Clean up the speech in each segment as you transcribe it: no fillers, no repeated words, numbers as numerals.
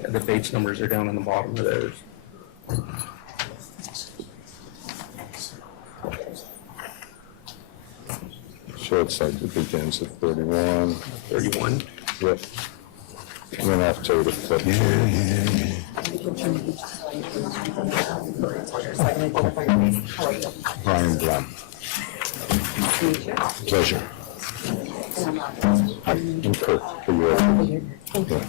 Yeah, the page numbers are down on the bottom of theirs. So it's like it begins at 31. 31. Yep. And then I'll tell you to flip to. Brian Blum. Pleasure. I'm Kurt. For your. Yeah.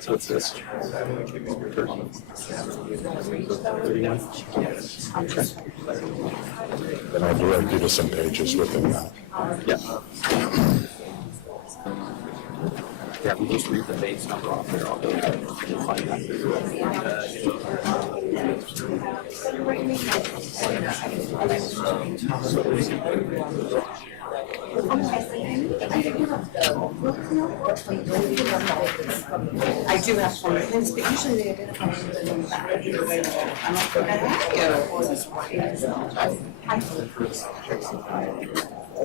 So it's this. 31. Then I'll direct you to some pages within that. Yeah. Yeah, we just read the base number off there. I'll go ahead and find that. I do have some hints, but usually they identify them in the back. I'm not going to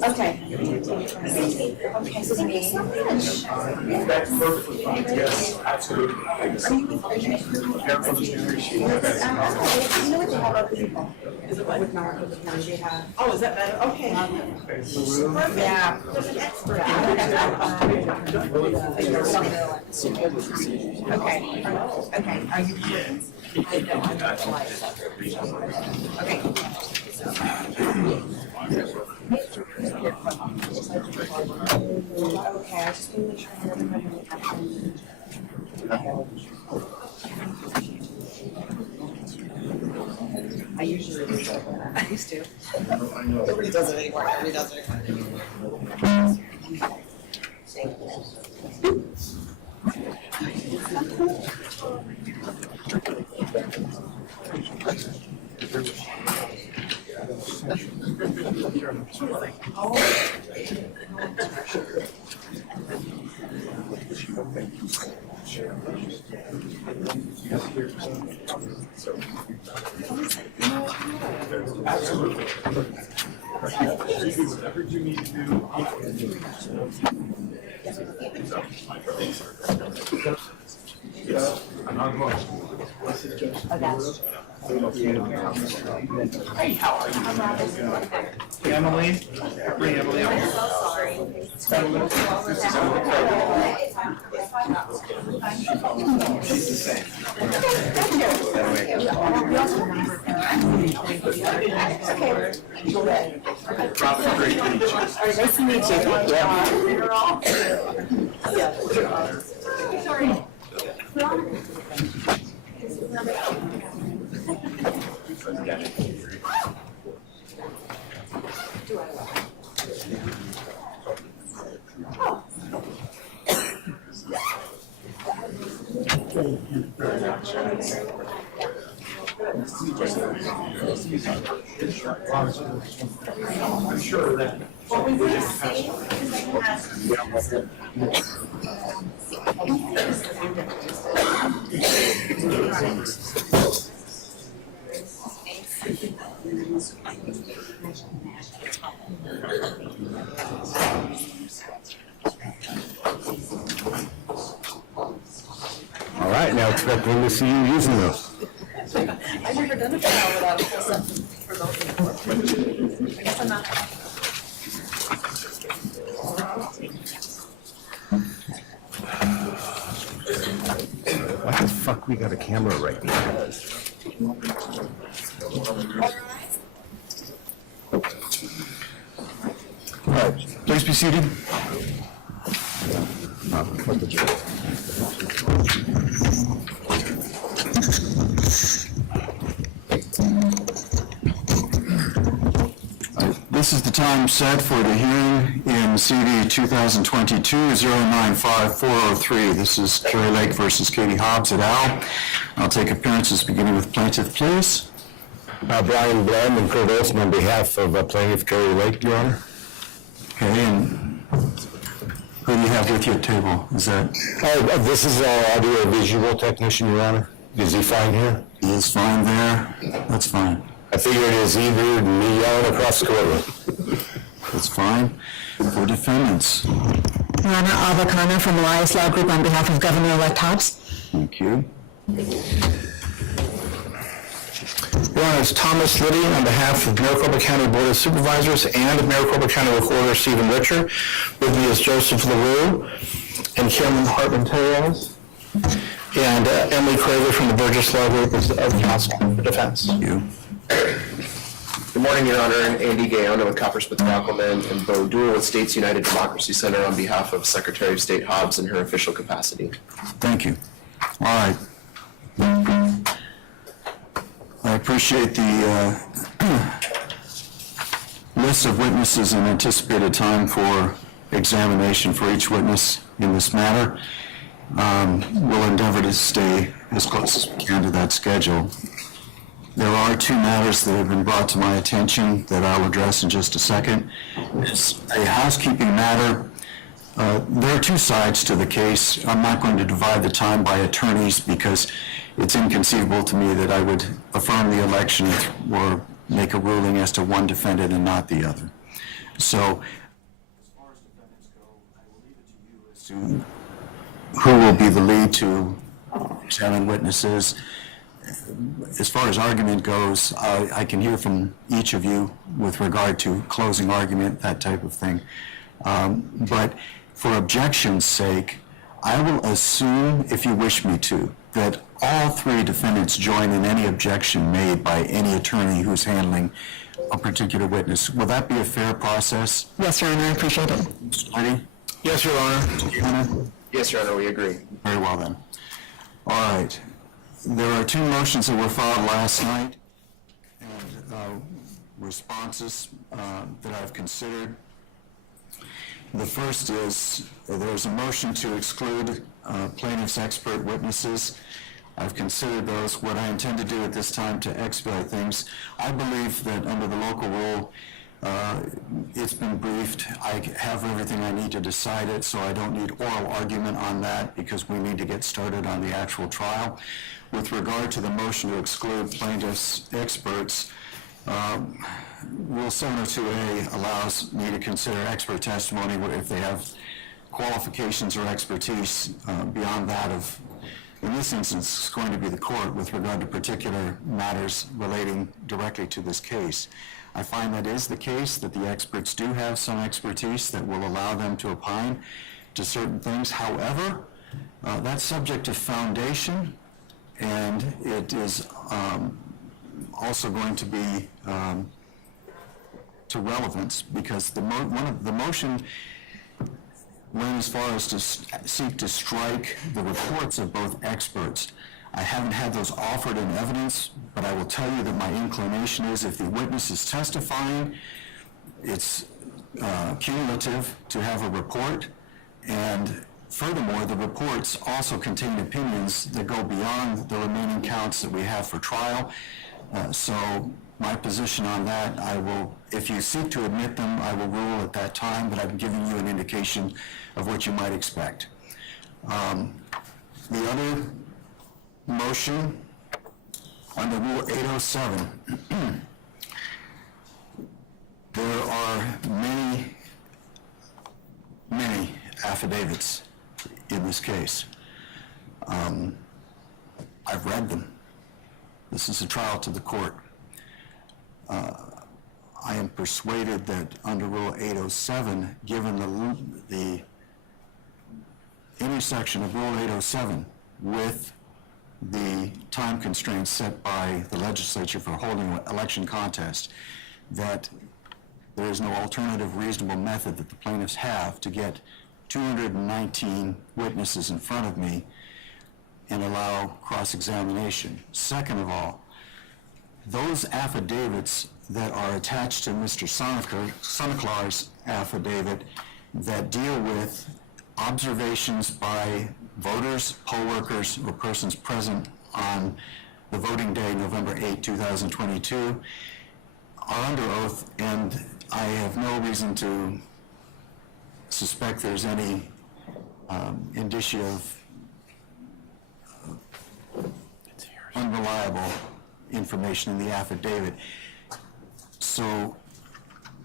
Okay. Okay, so thank you so much. That's perfectly fine. Yes, absolutely. You know what they have other people? Is it what? With Mark, with the ones they have. Oh, is that better? Okay. Yeah. There's an expert. Okay. Okay. Are you kidding? I know. I'm not like okay. Okay, I just want to make sure I remember the action. I usually do that. I used to. Nobody does it anymore. Nobody does it anymore. Absolutely. Whatever you need to do. I'm not much. Hey, how are you? Emily? Bring Emily up. I'm so sorry. She's the same. Rob, great to meet you. Nice to meet you. Sorry. I'm sure that. What we will see All right, now expecting to see you using those. I've never done a trial without a full sentence for those before. I guess I'm not. Why the fuck we got a camera right now? All right, please be seated. What the joke? This is the time set for the hearing in CD 2022-095403. This is Kari Lake versus Katie Hobbs et al. I'll take appearances beginning with plaintiff, please. Brian Blum and Kurt Olson on behalf of plaintiff Kari Lake, Your Honor. Okay, and who do you have with you at table? Is that? This is our audio visual technician, Your Honor. Is he fine here? He is fine there. That's fine. I figured it is either me yelling across the courtroom. That's fine. For defendants. Rana Avakana from Elias Law Group on behalf of Governor-elect Hobbs. Thank you. Your Honor, it's Thomas Liddy on behalf of Maricopa County Board of Supervisors and Maricopa County Recorder Stephen Richer. With me is Joseph LaRue and Chairman Hartman Tellez. And Emily Craver from the Burgess Law Group is of counsel for defense. Thank you. Good morning, Your Honor. Andy Gayona with Coppersmith Rockelman and Bo Duer with States United Democracy Center on behalf of Secretary of State Hobbs in her official capacity. Thank you. All right. I appreciate the list of witnesses and anticipated time for examination for each witness in this matter. We'll endeavor to stay as close as we can to that schedule. There are two matters that have been brought to my attention that I'll address in just a second. It's a housekeeping matter. There are two sides to the case. I'm not going to divide the time by attorneys because it's inconceivable to me that I would affirm the election or make a ruling as to one defendant and not the other. So, as far as defendants go, I will leave it to you as to who will be the lead to examine witnesses. As far as argument goes, I can hear from each of you with regard to closing argument, that type of thing. But for objection's sake, I will assume, if you wish me to, that all three defendants join in any objection made by any attorney who's handling a particular witness. Will that be a fair process? Yes, Your Honor, I appreciate it. Mr. Liddy? Yes, Your Honor. Yes, Your Honor, we agree. Very well then. All right. There are two motions that were filed last night and responses that I've considered. The first is there's a motion to exclude plaintiff's expert witnesses. I've considered those. What I intend to do at this time to expedite things, I believe that under the local rule, it's been briefed. I have everything I need to decide it, so I don't need oral argument on that because we need to get started on the actual trial. With regard to the motion to exclude plaintiff's experts, Rule 702A allows me to consider expert testimony if they have qualifications or expertise beyond that of, in this instance, it's going to be the court with regard to particular matters relating directly to this case. I find that is the case, that the experts do have some expertise that will allow them to opine to certain things. However, that's subject to foundation, and it is also going to be to relevance because the motion went as far as to seek to strike the reports of both experts. I haven't had those offered in evidence, but I will tell you that my inclination is if the witness is testifying, it's cumulative to have a report, and furthermore, the reports also contain opinions that go beyond the remaining counts that we have for trial. So my position on that, I will, if you seek to admit them, I will rule at that time, but I'm giving you an indication of what you might expect. The other motion under Rule 807, there are many affidavits in this case. I've read them. This is a trial to the court. I am persuaded that under Rule 807, given the intersection of Rule 807 with the time constraints set by the legislature for holding an election contest, that there is no alternative reasonable method that the plaintiffs have to get 219 witnesses in front of me and allow cross-examination. Second of all, those affidavits that are attached to Mr. Sonneklaar's affidavit that deal with observations by voters, poll workers, or persons present on the voting day, November 8, 2022, are under oath, and I have no reason to suspect there's any indicia of unreliable information in the affidavit. So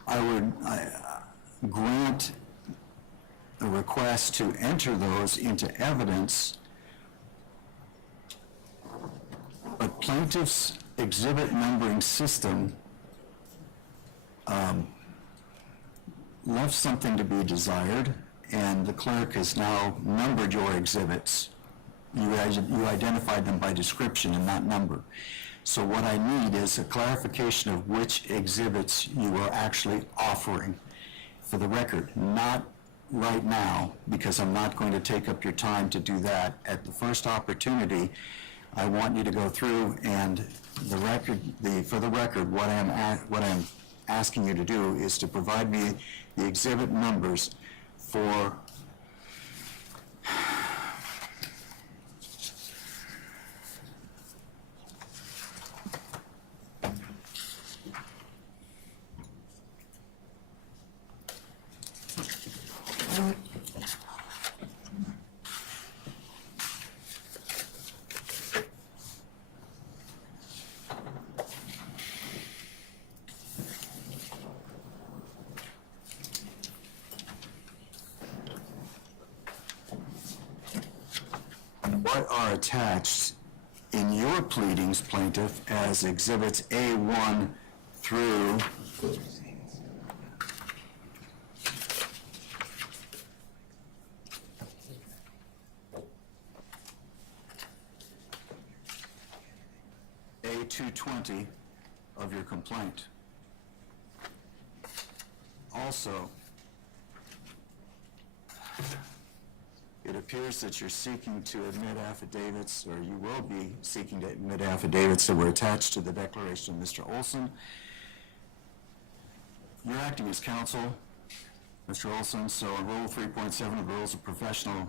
I would grant a request to enter those into evidence, but plaintiff's exhibit numbering system left something to be desired, and the clerk has now numbered your exhibits. You identified them by description and not number. So what I need is a clarification of which exhibits you are actually offering for the record, not right now, because I'm not going to take up your time to do that. At the first opportunity, I want you to go through and for the record, what I'm asking you to do is to provide me the exhibit numbers for what are attached in your pleadings, plaintiff, as exhibits A1 through A220 of your complaint. Also, it appears that you're seeking to admit affidavits, or you will be seeking to admit affidavits that were attached to the declaration of Mr. Olson. You're acting as counsel, Mr. Olson, so Rule 3.7 of the Rules of Professional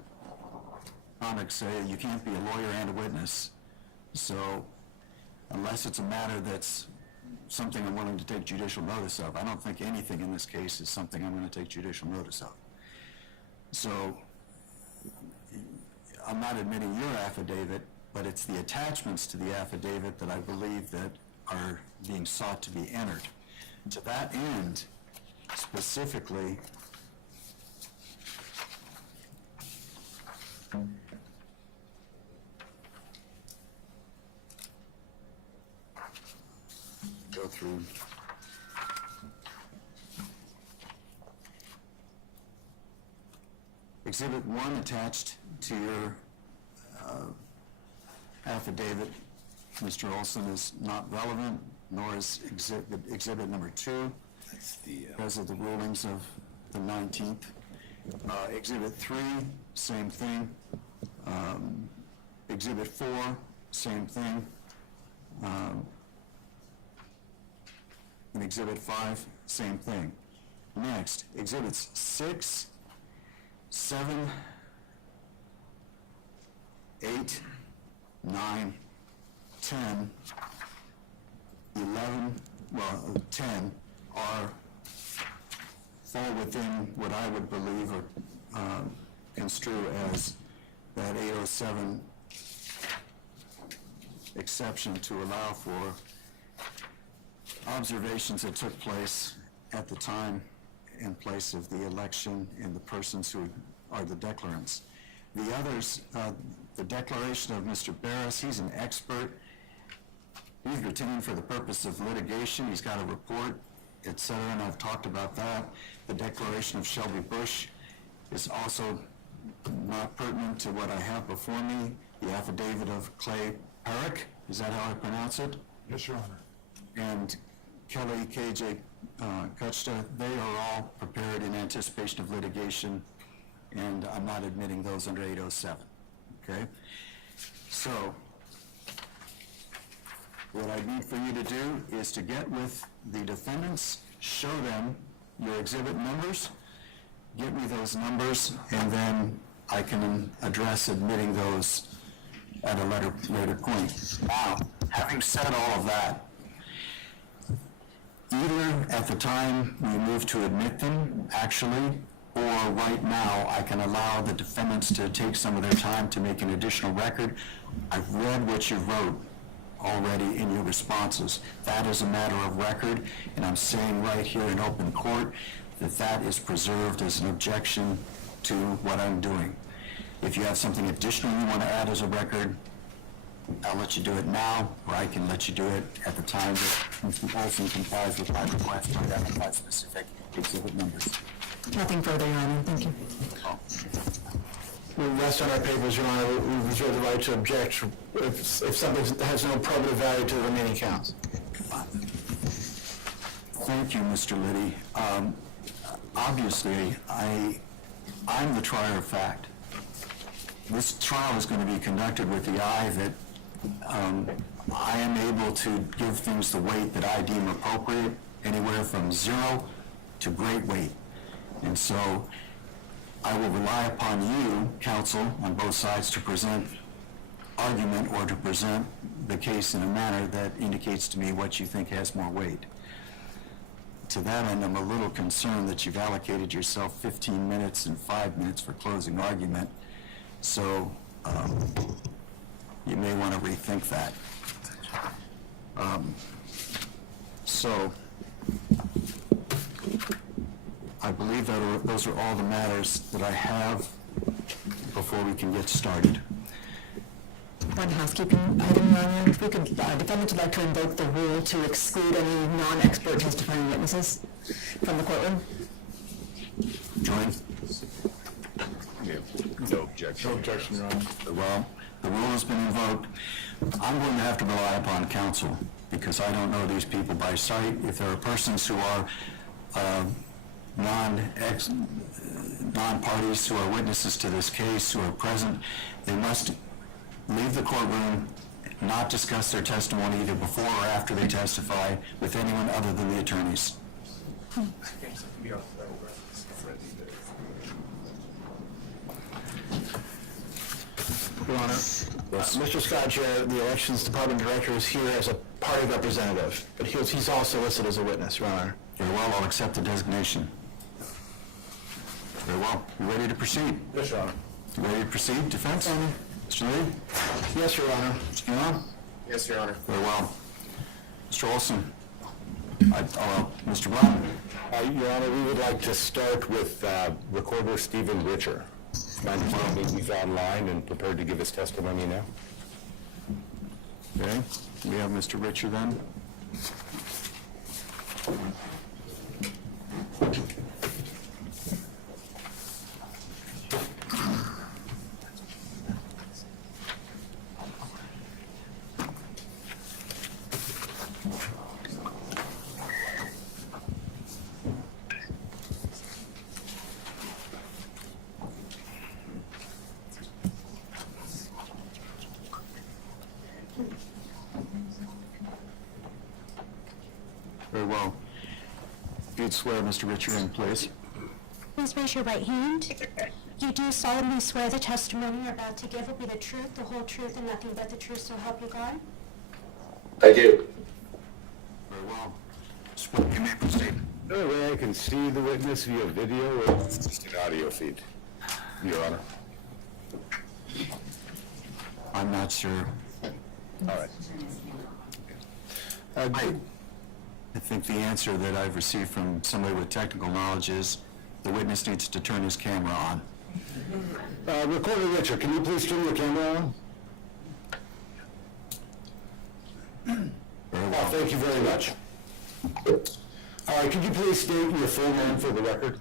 Conduct say you can't be a lawyer and a witness. So unless it's a matter that's something I'm willing to take judicial notice of, I don't think anything in this case is something I'm going to take judicial notice of. So I'm not admitting your affidavit, but it's the attachments to the affidavit that I believe that are being sought to be entered. To that end, specifically, go through Exhibit 1 attached to your affidavit, Mr. Olson, is not relevant, nor is exhibit number 2, because of the rulings of the 19th. Exhibit 3, same thing. Exhibit 4, same thing. And Exhibit 5, same thing. Next, Exhibits 6, 7, 8, 9, 10, 11, 10 fall within what I would believe or construe as that 807 exception to allow for observations that took place at the time in place of the election and the persons who are the declarants. The others, the declaration of Mr. Barris, he's an expert. He's retained for the purpose of litigation. He's got a report, et cetera, and I've talked about that. The declaration of Shelby Bush is also not pertinent to what I have before me. The affidavit of Clay Herrick, is that how I pronounce it? Yes, Your Honor. And Kelly K.J. Kutchta, they are all prepared in anticipation of litigation, and I'm not admitting those under 807, okay? So, what I need for you to do is to get with the defendants, show them your exhibit numbers, get me those numbers, and then I can address admitting those at a later point. Now, Having said all of that, either at the time we move to admit them, actually, or right now, I can allow the defendants to take some of their time to make an additional record. I've read what you wrote already in your responses. That is a matter of record, and I'm saying right here in open court that that is preserved as an objection to what I'm doing. If you have something additional you want to add as a record, I'll let you do it now, or I can let you do it at the time that Mr. Olson complies with my request to identify specific exhibit numbers. Nothing further, Your Honor. Thank you. We rest on our papers, Your Honor. We reserve the right to object if something has no probative value to the remaining counts. Thank you, Mr. Liddy. Obviously, I'm the trier of fact. This trial is going to be conducted with the eye that I am able to give things the weight that I deem appropriate, anywhere from 0 to great weight. And so I will rely upon you, counsel, on both sides to present argument or to present the case in a manner that indicates to me what you think has more weight. To that end, I'm a little concerned that you've allocated yourself 15 minutes and 5 minutes for closing argument. So you may want to rethink that. So I believe that those are all the matters that I have before we can get started. One housekeeping item, Your Honor. If we could, defendants would like to invoke the rule to exclude any non-expert testifying witnesses from the courtroom. Join? No objection. No objection, Your Honor. Well, the rule has been invoked. I'm going to have to rely upon counsel because I don't know these people by sight. If there are persons who are non-parties who are witnesses to this case who are present, they must leave the courtroom, not discuss their testimony either before or after they testify with anyone other than the attorneys. Your Honor, Mr. Scott, the Elections Department Director, is here as a party representative, but he's also listed as a witness, Your Honor. Very well, I'll accept the designation. Very well. You ready to proceed? Yes, Your Honor. You ready to proceed, defense? Mr. Lee? Yes, Your Honor. Mr. Guillaume? Yes, Your Honor. Very well. Mr. Olson? Mr. Brown? Your Honor, we would like to start with Recorder Stephen Richer. My understanding he's online and prepared to give his testimony now. Okay, we have Mr. Richer then. Very well. If you'd swear Mr. Richer in, please. Please raise your right hand. You do solemnly swear the testimony you're about to give will be the truth, the whole truth, and nothing but the truth, so help you God? I do. Very well. Swear you may proceed. The only way I can see the witness via video or just an audio feed, Your Honor. I'm not sure. All right. I think the answer that I've received from somebody with technical knowledge is the witness needs to turn his camera on. Recorder Richer, can you please turn your camera on? Very well. Thank you very much. All right, could you please state your full name for the record?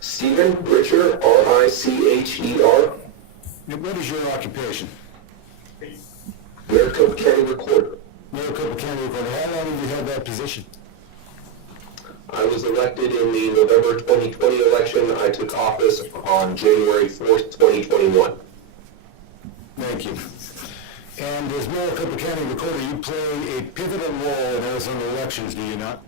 Stephen Richer, R-I-C-H-E-R, What is your occupation? Maricopa County Recorder. Maricopa County Recorder. How long have you held that position? I was elected in the November 2020 election. I took office on January 4th, 2021. Thank you. And as Maricopa County Recorder, you play a pivotal role in Arizona elections, do you not?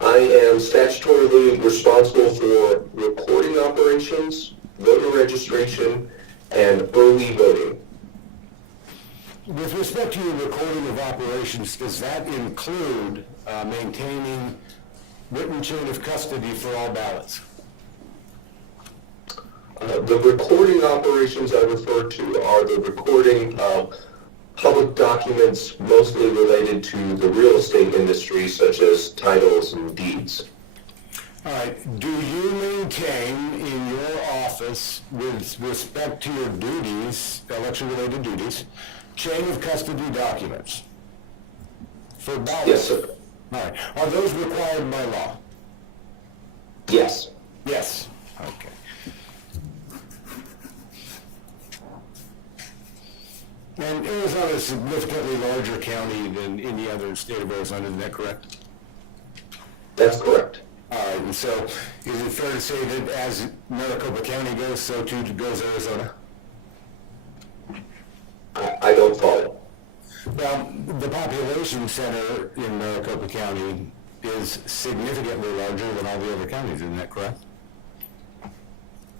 I am statutorily responsible for recording operations, voter registration, and early voting. With respect to your recording of operations, does that include maintaining written chain of custody for all ballots? The recording operations I refer to are the recording of public documents mostly related to the real estate industry, such as titles and deeds. All right, do you maintain in your office, with respect to your duties, election-related duties, chain of custody documents for ballots? Yes, sir. All right, are those required by law? Yes. Yes. Okay. And Arizona is a significantly larger county than any other state of Arizona, isn't that correct? That's correct. All right, and so is it fair to say that as Maricopa County goes, so too goes Arizona? I don't follow. Well, the population center in Maricopa County is significantly larger than all the other counties, isn't that correct?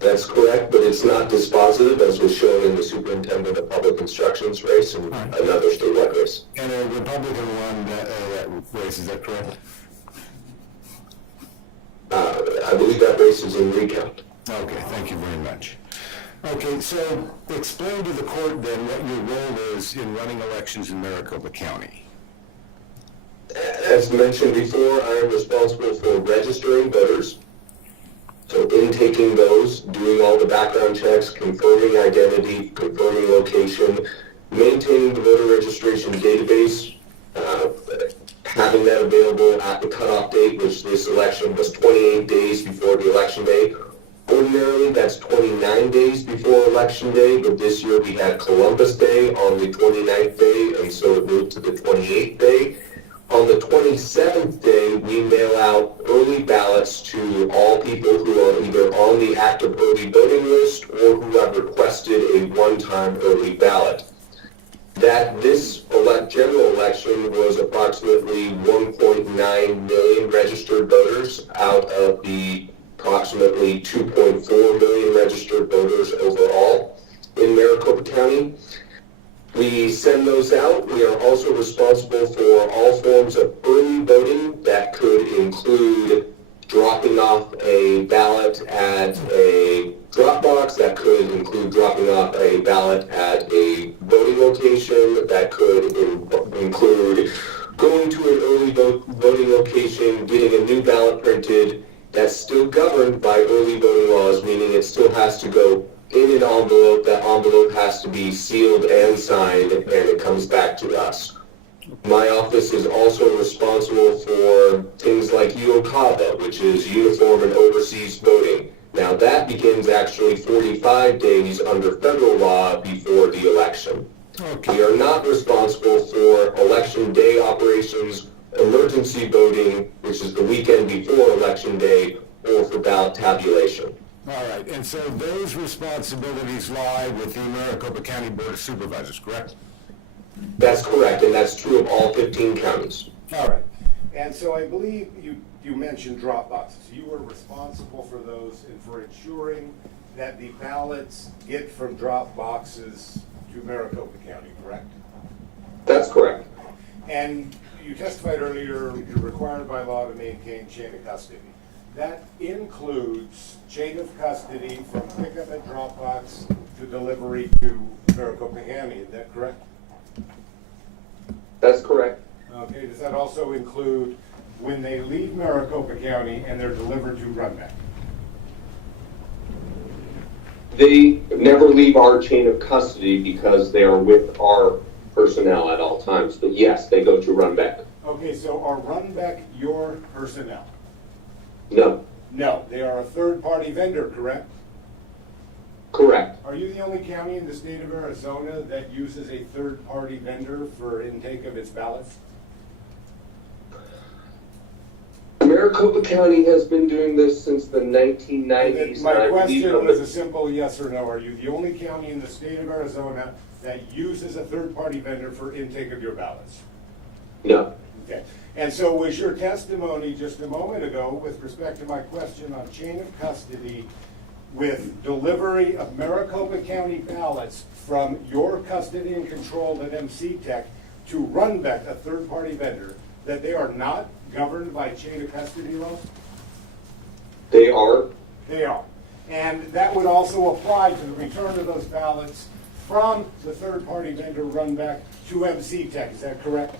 That's correct, but it's not dispositive, as was shown in the superintendent of public instructions race and another statewide race. And a Republican won that race, is that correct? I believe that race is in recount. Okay, thank you very much. Okay, so explain to the court then what your role is in running elections in Maricopa County. As mentioned before, I am responsible for registering voters. So intaking those, doing all the background checks, confirming identity, confirming location, maintaining the voter registration database, having that available at the cutoff date, which this election was 28 days before the election day. Ordinarily, that's 29 days before election day, but this year we had Columbus Day on the 29th day, and so it moved to the 28th day. On the 27th day, we mail out early ballots to all people who are either on the active early voting list or who have requested a one-time early ballot. That this general election was approximately 1.9 million registered voters out of the approximately 2.4 million registered voters overall in Maricopa County. We send those out. We are also responsible for all forms of early voting. That could include dropping off a ballot at a drop box. That could include dropping off a ballot at a voting location. That could include going to an early voting location, getting a new ballot printed. That's still governed by early voting laws, meaning it still has to go in an envelope. That envelope has to be sealed and signed, and it comes back to us. My office is also responsible for things like UOCAVA, which is Uniform and Overseas Voting. Now that begins actually 45 days under federal law before the election. Okay. We are not responsible for election day operations, emergency voting, which is the weekend before election day, or for ballot tabulation. All right, and so those responsibilities lie with the Maricopa County Board of Supervisors, correct? That's correct, and that's true of all 15 counties. All right. And so I believe you mentioned drop boxes. You were responsible for those and for ensuring that the ballots get from drop boxes to Maricopa County, correct? That's correct. And you testified earlier, you're required by law to maintain chain of custody. That includes chain of custody from pickup at drop box to delivery to Maricopa County, is that correct? That's correct. Okay, does that also include when they leave Maricopa County and they're delivered to Runback? They never leave our chain of custody because they are with our personnel at all times. But yes, they go to Runback. Okay, so are Runback your personnel? No. No, they are a third-party vendor, correct? Correct. Are you the only county in the state of Arizona that uses a third-party vendor for intake of its ballots? Maricopa County has been doing this since the 1990s. My question was a simple yes or no. Are you the only county in the state of Arizona that uses a third-party vendor for intake of your ballots? No. Okay. And so was your testimony just a moment ago with respect to my question on chain of custody with delivery of Maricopa County ballots from your custody and control at MC Tech to Runbeck, a third-party vendor, that they are not governed by chain of custody laws? They are. They are. And that would also apply to the return of those ballots from the third-party vendor Runbeck to MC Tech, is that correct?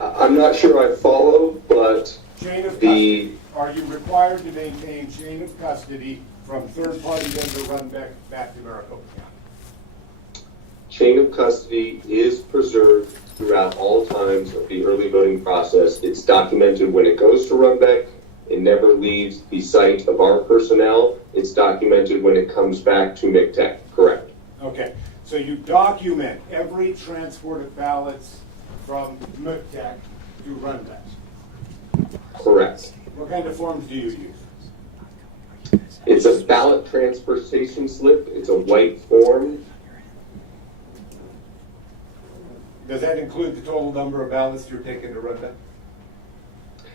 I'm not sure I follow, but Chain of the custody, are you required to maintain chain of custody from third-party vendor Runbeck back to Maricopa County? chain of custody is preserved throughout all times of the early voting process. It's documented when it goes to Runbeck. It never leaves the site of our personnel. It's documented when it comes back to MCTEC, correct? Okay, so you document every transport of ballots from MCTEC to Runbeck. Correct. What kind of forms do you use? It's a ballot transportation slip. It's a white form. Does that include the total number of ballots you're taking to Runbeck?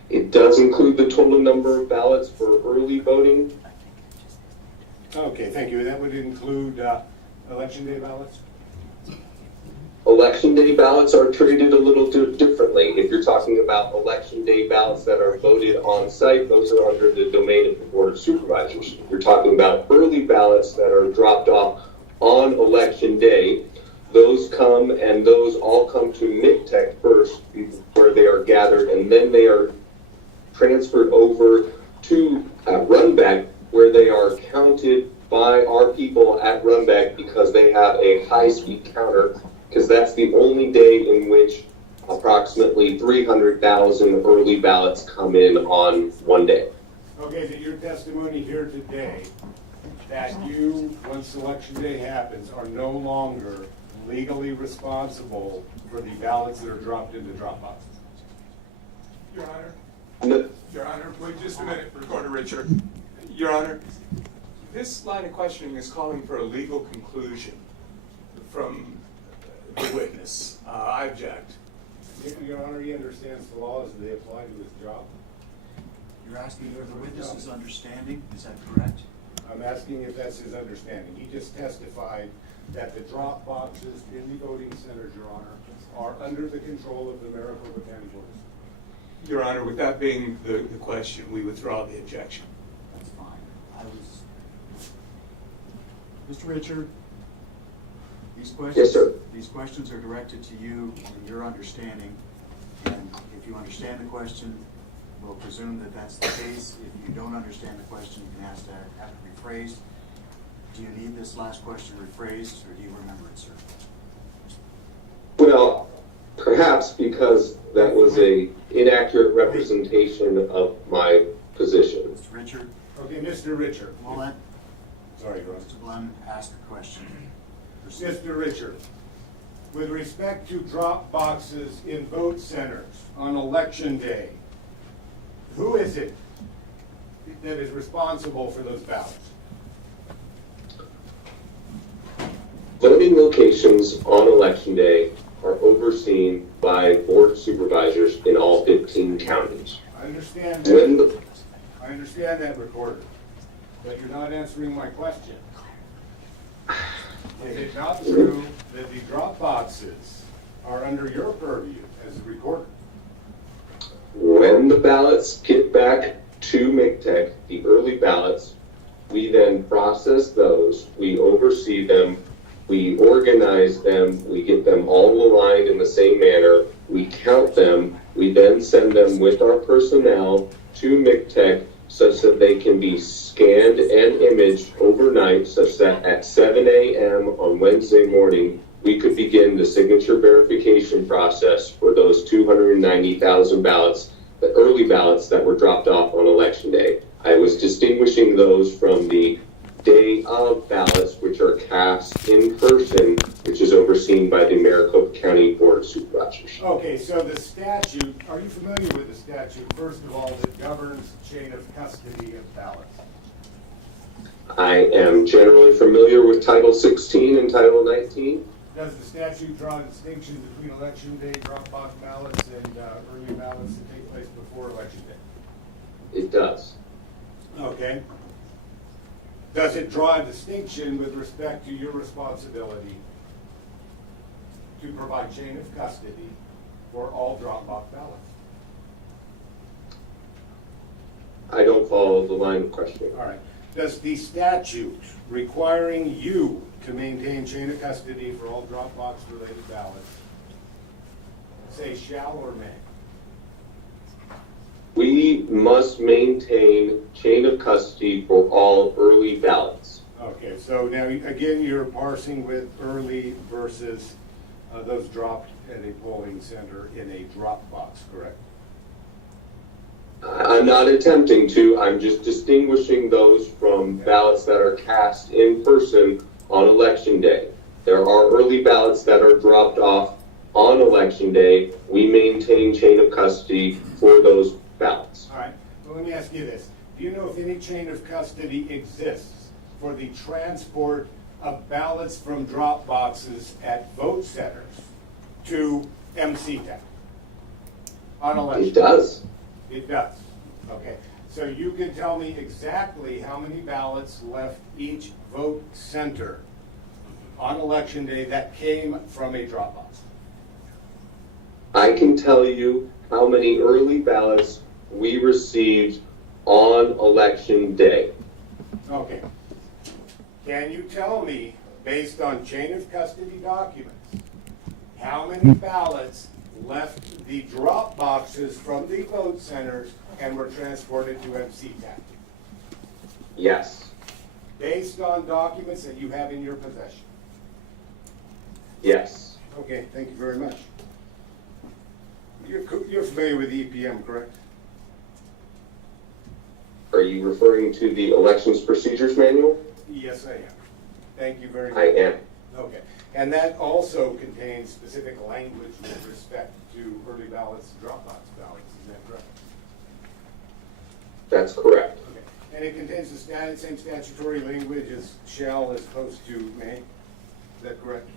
It does include the total number of ballots for early voting. Okay, thank you. That would include election day ballots? Election day ballots are treated a little differently. If you're talking about election day ballots that are voted on site, those are under the domain of the Board of Supervisors. If you're talking about early ballots that are dropped off on election day, those all come to MCTEC first, where they are gathered, and then they are transferred over to Runbeck, where they are counted by our people at Runbeck because they have a high-speed counter, because that's the only day in which approximately 300,000 early ballots come in on one day. Okay, so your testimony here today, that you, once election day happens, are no longer legally responsible for the ballots that are dropped into drop boxes? Your Honor, No, Your Honor, wait just a minute, Recorder Richard. Your Honor, this line of questioning is calling for a legal conclusion from the witness. I object. Your Honor, he understands the laws and they apply to his job. You're asking if the witness's understanding, is that correct? I'm asking if that's his understanding. He just testified that the drop boxes in the voting centers, Your Honor, are under the control of the Maricopa County Board. Your Honor, with that being the question, we withdraw the objection. That's fine. Mr. Richard, these questions. Yes, sir. These questions are directed to you and your understanding. And if you understand the question, we'll presume that that's the case. If you don't understand the question, you can ask to have it rephrased. Do you need this last question rephrased, or do you remember it, sir? well, perhaps because that was a inaccurate representation of my position. Mr. Richard, Okay, Mr. Richard. we'll let Sorry, Ron. Mr. Glenn ask a question. Proceed. Mr. Richard, with respect to drop boxes in vote centers on election day, who is it that is responsible for those ballots? Voting locations on election day are overseen by board of supervisors in all 15 counties. I understand When that. the, I understand that, Recorder, but you're not answering my question. Is it not true that the drop boxes are under your purview as a recorder? when the ballots get back to MCTEC, the early ballots, we then process those, we oversee them, we organize them, we get them all aligned in the same manner, we count them, we then send them with our personnel to MCTEC such that they can be scanned and imaged overnight, such that at 7 a.m. on Wednesday morning, we could begin the signature verification process for those 290,000 ballots, the early ballots that were dropped off on election day. I was distinguishing those from the day of ballots, which are cast in person, which is overseen by the Maricopa County Board of Supervisors. Okay, so the statute, are you familiar with the statute, first of all, that governs chain of custody of ballots? I am generally familiar with Title 16 and Title 19. Does the statute draw a distinction between election day drop box ballots and early ballots that take place before election day? It does. Okay? Does it draw a distinction with respect to your responsibility to provide chain of custody for all drop-off ballots? I don't follow the line of questioning. All right. Does the statute requiring you to maintain chain of custody for all Dropbox related ballots say shall or may? We must maintain chain of custody for all early ballots. Okay, so now, again, you're parsing with early versus those dropped at a polling center in a drop box, correct? I'm not attempting to, I'm just distinguishing those from ballots that are cast in person on election day. There are early ballots that are dropped off on election day. We maintain chain of custody for those ballots. All right, well, let me ask you this. Do you know if any chain of custody exists for the transport of ballots from drop boxes at vote centers to MCTech on election? It does. It does. Okay. So you can tell me exactly how many ballots left each vote center on election day that came from a drop box? I can tell you how many early ballots we received on election day. Okay. Can you tell me, based on chain of custody documents, how many ballots left the drop boxes from the vote centers and were transported to MCTech? Yes. Based on documents that you have in your possession? Yes. Okay, thank you very much. You're familiar with EPM, correct? Are you referring to the Elections Procedures Manual? Yes, I am. Thank you very much. I am. Okay. And that also contains specific language with respect to early ballots, Dropbox ballots, is that correct? That's correct. Okay. And it contains the same statutory language as shall as opposed to may? Is that correct?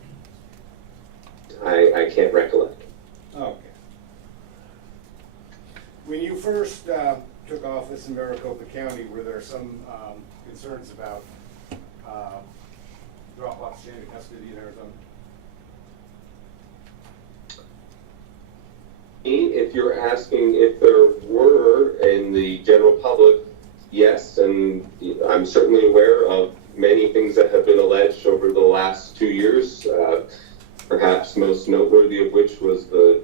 I can't recollect. Okay. When you first took office in Maricopa County, were there some concerns about Dropbox chain of custody in Arizona? If you're asking if there were in the general public, yes, and I'm certainly aware of many things that have been alleged over the last 2 years, perhaps most noteworthy of which was the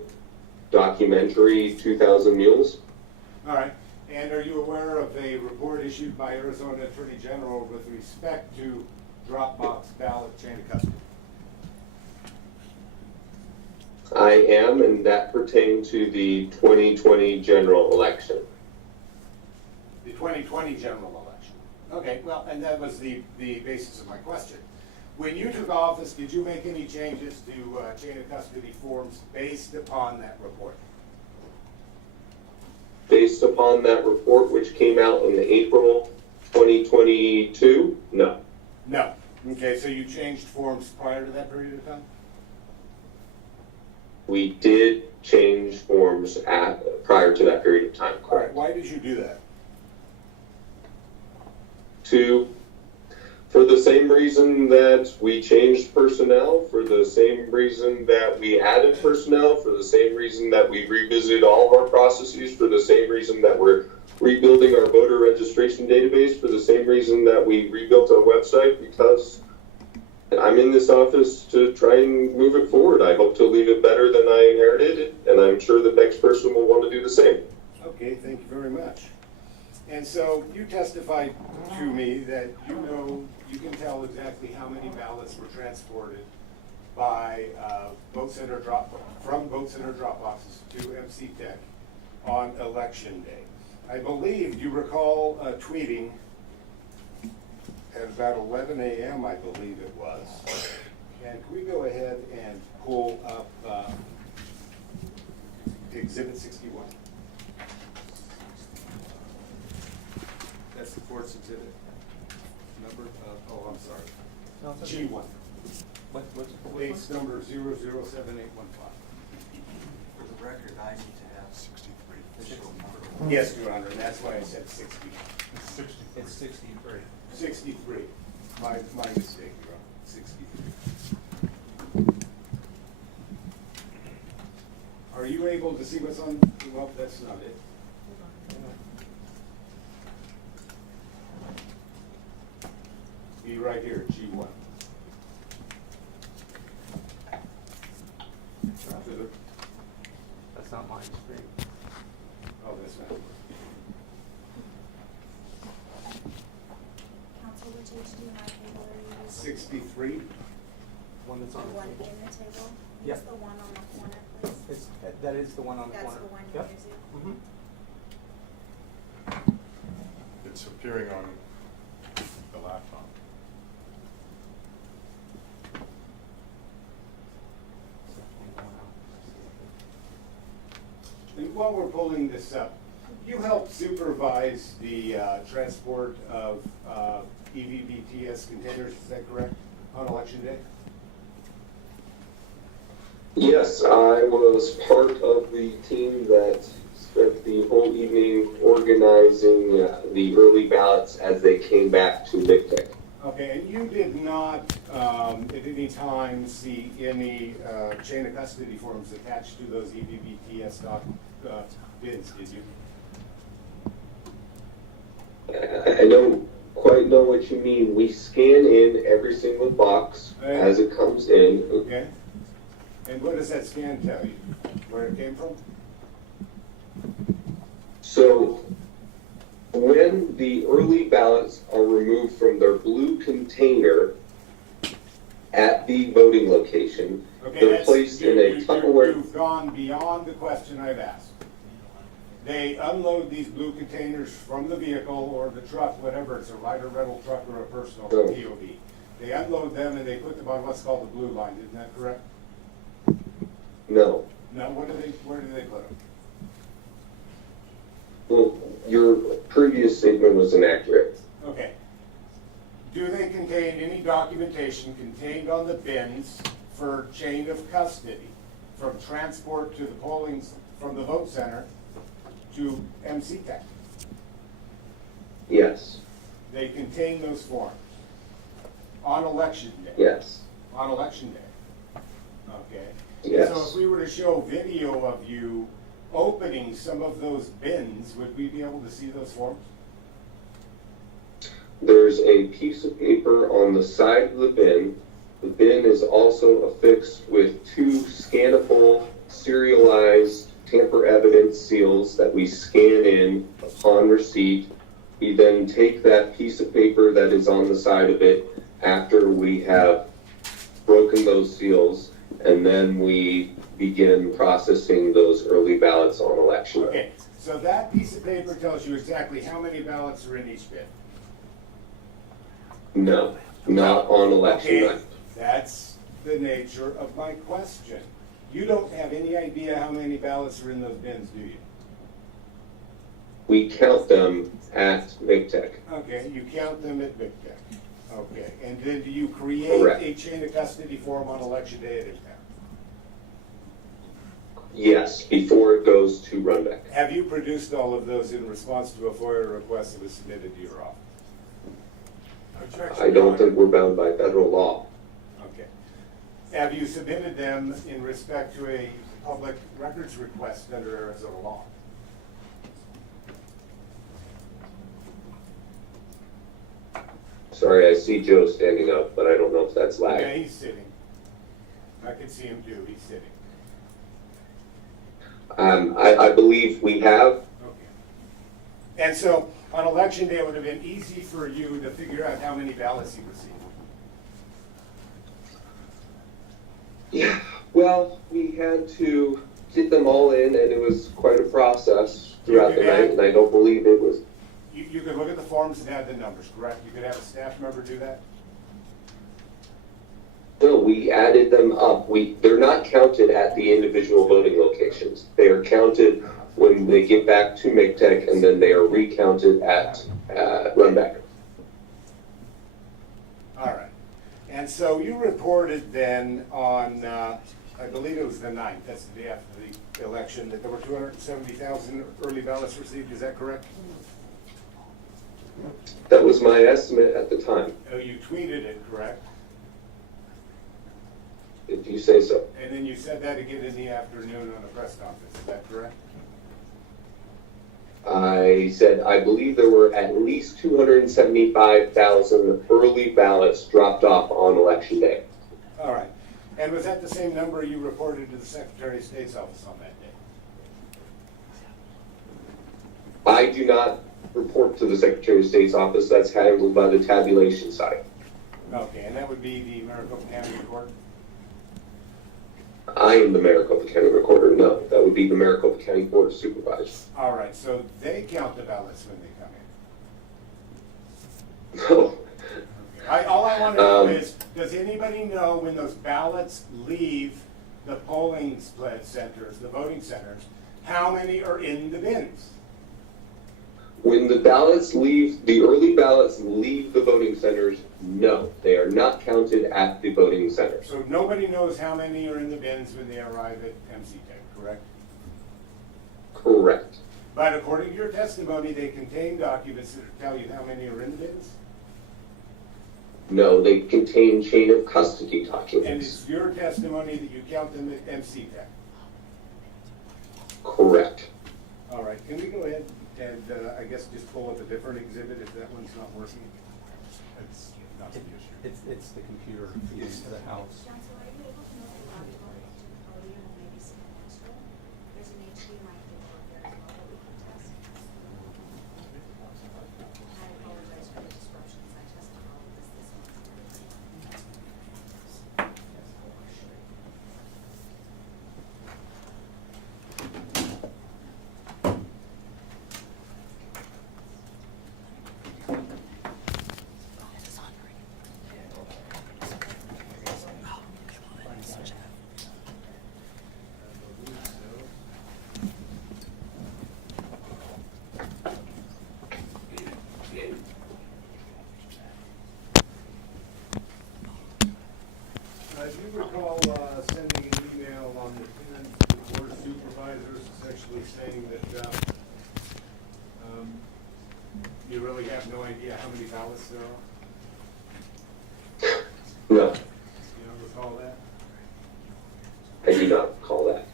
documentary 2,000 Mules. All right. And are you aware of a report issued by Arizona Attorney General with respect to Dropbox ballot chain of custody? I am, and that pertained to the 2020 general election. The 2020 general election. Okay, well, and that was the basis of my question. When you took office, did you make any changes to chain of custody forms based upon that report? Based upon that report, which came out in April 2022, no. No. Okay, so you changed forms prior to that period of time? We did change forms prior to that period of time, All right, correct? why did you do that? For the same reason that we changed personnel, for the same reason that we added personnel, for the same reason that we revisited all of our processes, for the same reason that we're rebuilding our voter registration database, for the same reason that we rebuilt our website, because I'm in this office to try and move it forward. I hope to leave it better than I inherited it, and I'm sure the next person will want to do the same. Okay, thank you very much. And so you testified to me that you can tell exactly how many ballots were transported by from vote center drop boxes to MCTech on election day. I believe you recall tweeting at about 11 a.m., I believe it was. And can we go ahead and pull up Exhibit 61? That's the fourth exhibit. Number, I'm sorry. No, it's okay. G1. Base number 007815. For the record, I need to have 63 official number. Yes, Your Honor, and that's why I said 60. It's 63. 63. My mistake, Your Honor, 63. Are you able to see what's on? Well, that's not it. Be right here, G1. That's not my screen. Oh, that's not. Council, which HDMI cable are you using? 63. One that's The on one the in the table? Yep. Use the one on the corner, please. That is the one on the corner. That's the one Yep. you're using? Mhm. It's appearing on the laptop. And while we're pulling this up, you help supervise the transport of EVBTS containers, is that correct, on election day? Yes, I was part of the team that spent the whole evening organizing the early ballots as they came back to McTech. Okay, and you did not at any time see any chain of custody forms attached to those EVBTS bids, did you? I don't quite know what you mean. We scan in every single box as it comes in. Okay. And what does that scan tell you? Where it came from? So when the early ballots are removed from their blue container at the voting location, Okay, they're placed in a Tupperware. You've gone beyond the question I've asked. They unload these blue containers from the vehicle or the truck, whatever, it's a rider rental truck or a personal No. POV. They unload them and they put them on what's called the blue line, isn't that correct? No. No, where do they put them? Well, your previous statement was inaccurate. Okay. Do they contain any documentation contained on the bins for chain of custody from transport to the polling, from the vote center to MC Tech? Yes. They contain those forms on election day? Yes. On election day? Okay. Yes. So if we were to show video of you opening some of those bins, would we be able to see those forms? There's a piece of paper on the side of the bin. The bin is also affixed with two scannable, serialized tamper evidence seals that we scan in upon receipt. We then take that piece of paper that is on the side of it after we have broken those seals, and then we begin processing those early ballots on election day. Okay, so that piece of paper tells you exactly how many ballots are in each bin? No, not on election Okay, night. that's the nature of my question. You don't have any idea how many ballots are in those bins, do you? We count them at McTech. Okay, you count them at Big Tech. Okay, and then do you create Correct. a chain of custody form on election day at Impact? Yes, before it goes to Runback. Have you produced all of those in response to a FOIA request that was submitted to your office? I don't think we're bound by federal law. Okay. Have you submitted them in respect to a public records request under Arizona law? Sorry, I see Joe standing up, but I don't know if that's Yeah, lag. he's sitting. I can see him too, he's sitting. I believe we have. Okay. And so, on election day, it would have been easy for you to figure out how many ballots you received. Yeah, well, we had to get them all in, and it was quite a process throughout the night, and I don't believe it was. You could look at the forms and add the numbers, correct? You could have a staff member do that? No, we added them up. They're not counted at the individual voting locations. They are counted when they get back to McTech, and then they are recounted at Runback. All right. And so you reported then on, I believe it was the 9th, that's the day after the election, that there were 270,000 early ballots received, is that correct? That was my estimate at the time, Oh, you tweeted it, correct? if you say so. And then you said that again in the afternoon on a press conference, is that correct? I said, I believe there were at least 275,000 early ballots dropped off on election day. All right. And was that the same number you reported to the Secretary of State's office on that day? I do not report to the Secretary of State's office. That's handled by the tabulation side. Okay, and that would be the Maricopa County Court? I am the Maricopa County Recorder. No, that would be the Maricopa County Board of Supervisors. All right, so they count the ballots when they come in. No. All I want to know is, does anybody know when those ballots leave the polling centers, the voting centers, how many are in the bins? When the early ballots leave the voting centers, no, they are not counted at the voting centers. So nobody knows how many are in the bins when they arrive at MC-Tech, correct? Correct. But according to your testimony, they contain documents that tell you how many are in the bins? No, they contain chain of custody And documents. it's your testimony that you count them at MC-Tech? Correct. All right, can we go ahead and, I guess, just pull up a different exhibit if that one's not working? It's not the issue. It's the computer feeding to the house. Council, are you able to move the laptop to the podium and maybe sit next to it? There's an HDMI cable up there as well that we can test. I apologize for the disruptions. I tested all of this month. Do you recall sending an email on the 10th to the Board of Supervisors essentially saying that you really have no idea how many ballots there are? No, You don't recall that? I do not recall that.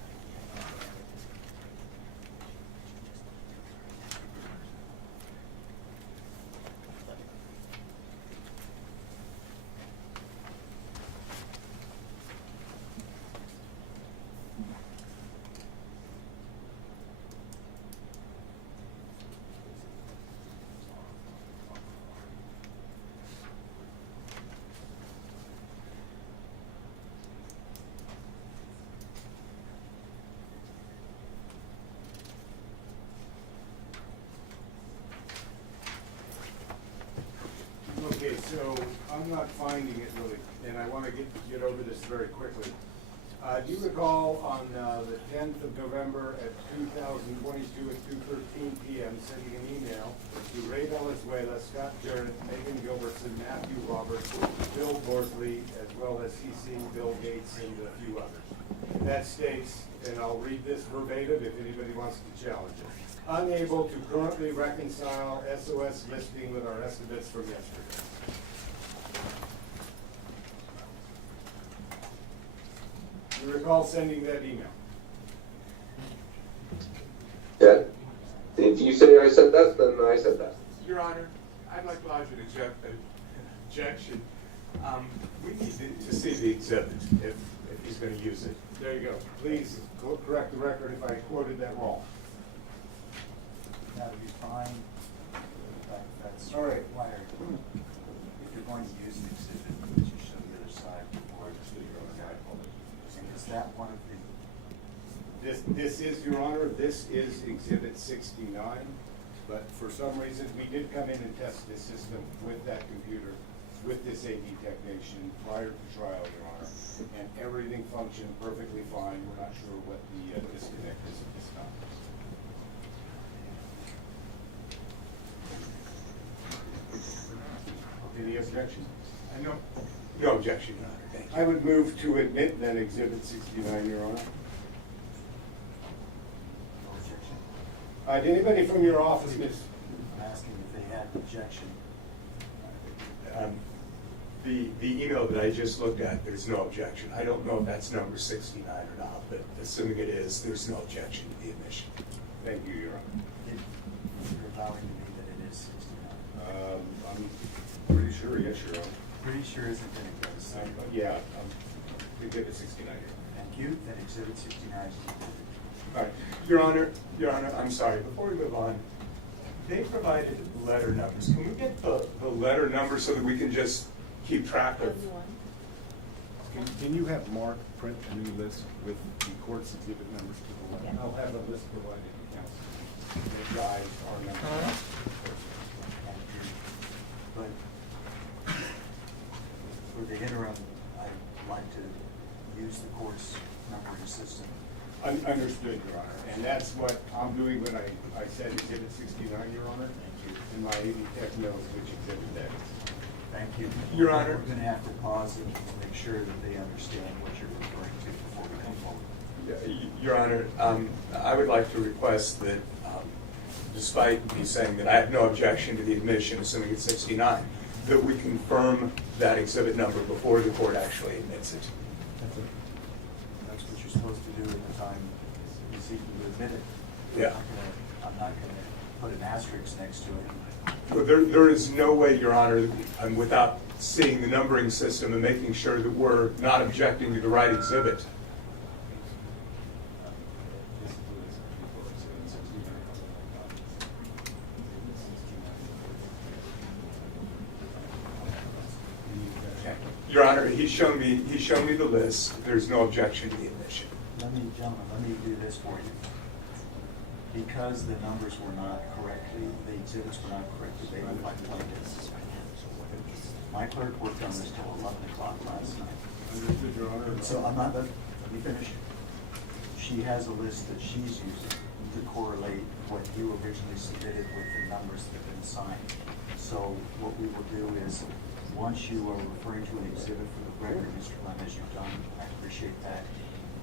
Okay, so I'm not finding it really, and I want to get over this very quickly. Do you recall on the 10th of November at 2022 at 2:13 p.m. sending an email to Ray Valenzuela, Scott Jarrett, Megan Gilbertson, Matthew Roberts, Bill Borsley, as well as CC Bill Gates and a few others? That states, and I'll read this verbatim if anybody wants to challenge it. Unable to currently reconcile SOS listing with our estimates from yesterday. You recall sending that email? Yeah. If you say I said that, then I said that. Your Honor, I'd like to lodge an objection. We need to see the exhibit if he's going to use it. There you go. Please correct the record if I quoted that wrong. That'd be fine. That's All right. required. If you're going to use an exhibit, you should show the other side before it's video. Is that one of the? This is, Your Honor, this is Exhibit 69, but for some reason, we did come in and test this system with that computer, with this AD technician prior to trial, Your Honor, and everything functioned perfectly fine. We're not sure what the disconnect is at this time. Any objection? No objection, Your Honor. Thank you. I would move to admit then Exhibit 69, Your Honor. Did anybody from your office, Ms.? I'm asking if they had an objection. The email that I just looked at, there's no objection. I don't know if that's number 69 or not, but assuming it is, there's no objection to the admission. Thank you, Your Honor. You're allowing me that it is 69. I'm pretty sure, yes, Your Honor. Pretty sure isn't going to go to 70. Yeah, exhibit 69, Your Honor. Thank you, then exhibit 69 is approved. All right, Your Honor, I'm sorry, before we move on, they provided letter numbers. Can we get the letter number so that we can just keep track of? Can you have Mark print a new list with the court's exhibit numbers to the left? I'll have a list provided to council. The guys are numbers. Thank you. But for the interim, I'd like to use the court's numbering system. Understood, Your Honor. And that's what I'm doing when I said exhibit 69, Your Honor. Thank you. And my AV Tech knows which exhibit that is. Thank you. Your Honor. We're going to have to pause and make sure that they understand what you're referring to before we come forward. Your Honor, I would like to request that, despite me saying that I have no objection to the admission, assuming it's 69, that we confirm that exhibit number before the court actually admits it. That's what you're supposed to do at the time you seek to admit it. Yeah. I'm not going to put an asterisk next to it. Well, there is no way, Your Honor, without seeing the numbering system and making sure that we're not objecting to the right exhibit. Your Honor, he's shown me the list. There's no objection to the admission. Gentlemen, let me do this for you. Because the numbers were not correctly, the exhibits were not correctly labeled by plaintiffs. My clerk worked on this till 11 o'clock last night. Understood, Your Honor. So I'm not, let me finish. She has a list that she's using to correlate what you originally submitted with the numbers that have been assigned. So what we will do is, once you are referring to an exhibit for the record, Mr. Clem, as you've done, I appreciate that,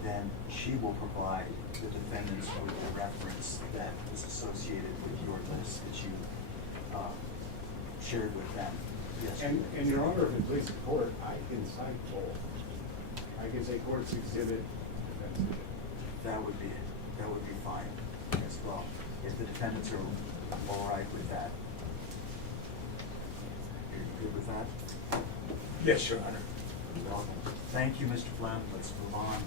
then she will provide the defendants with the reference that was associated with your list that you shared with them yesterday. And Your Honor, if it pleases the court, I can cite both. I can say court's exhibit, defense exhibit. That would be fine as well, if the defendants are all right with that. You're good with that? Yes, Your Honor. Well, thank you, Mr. Flem. Let's move on.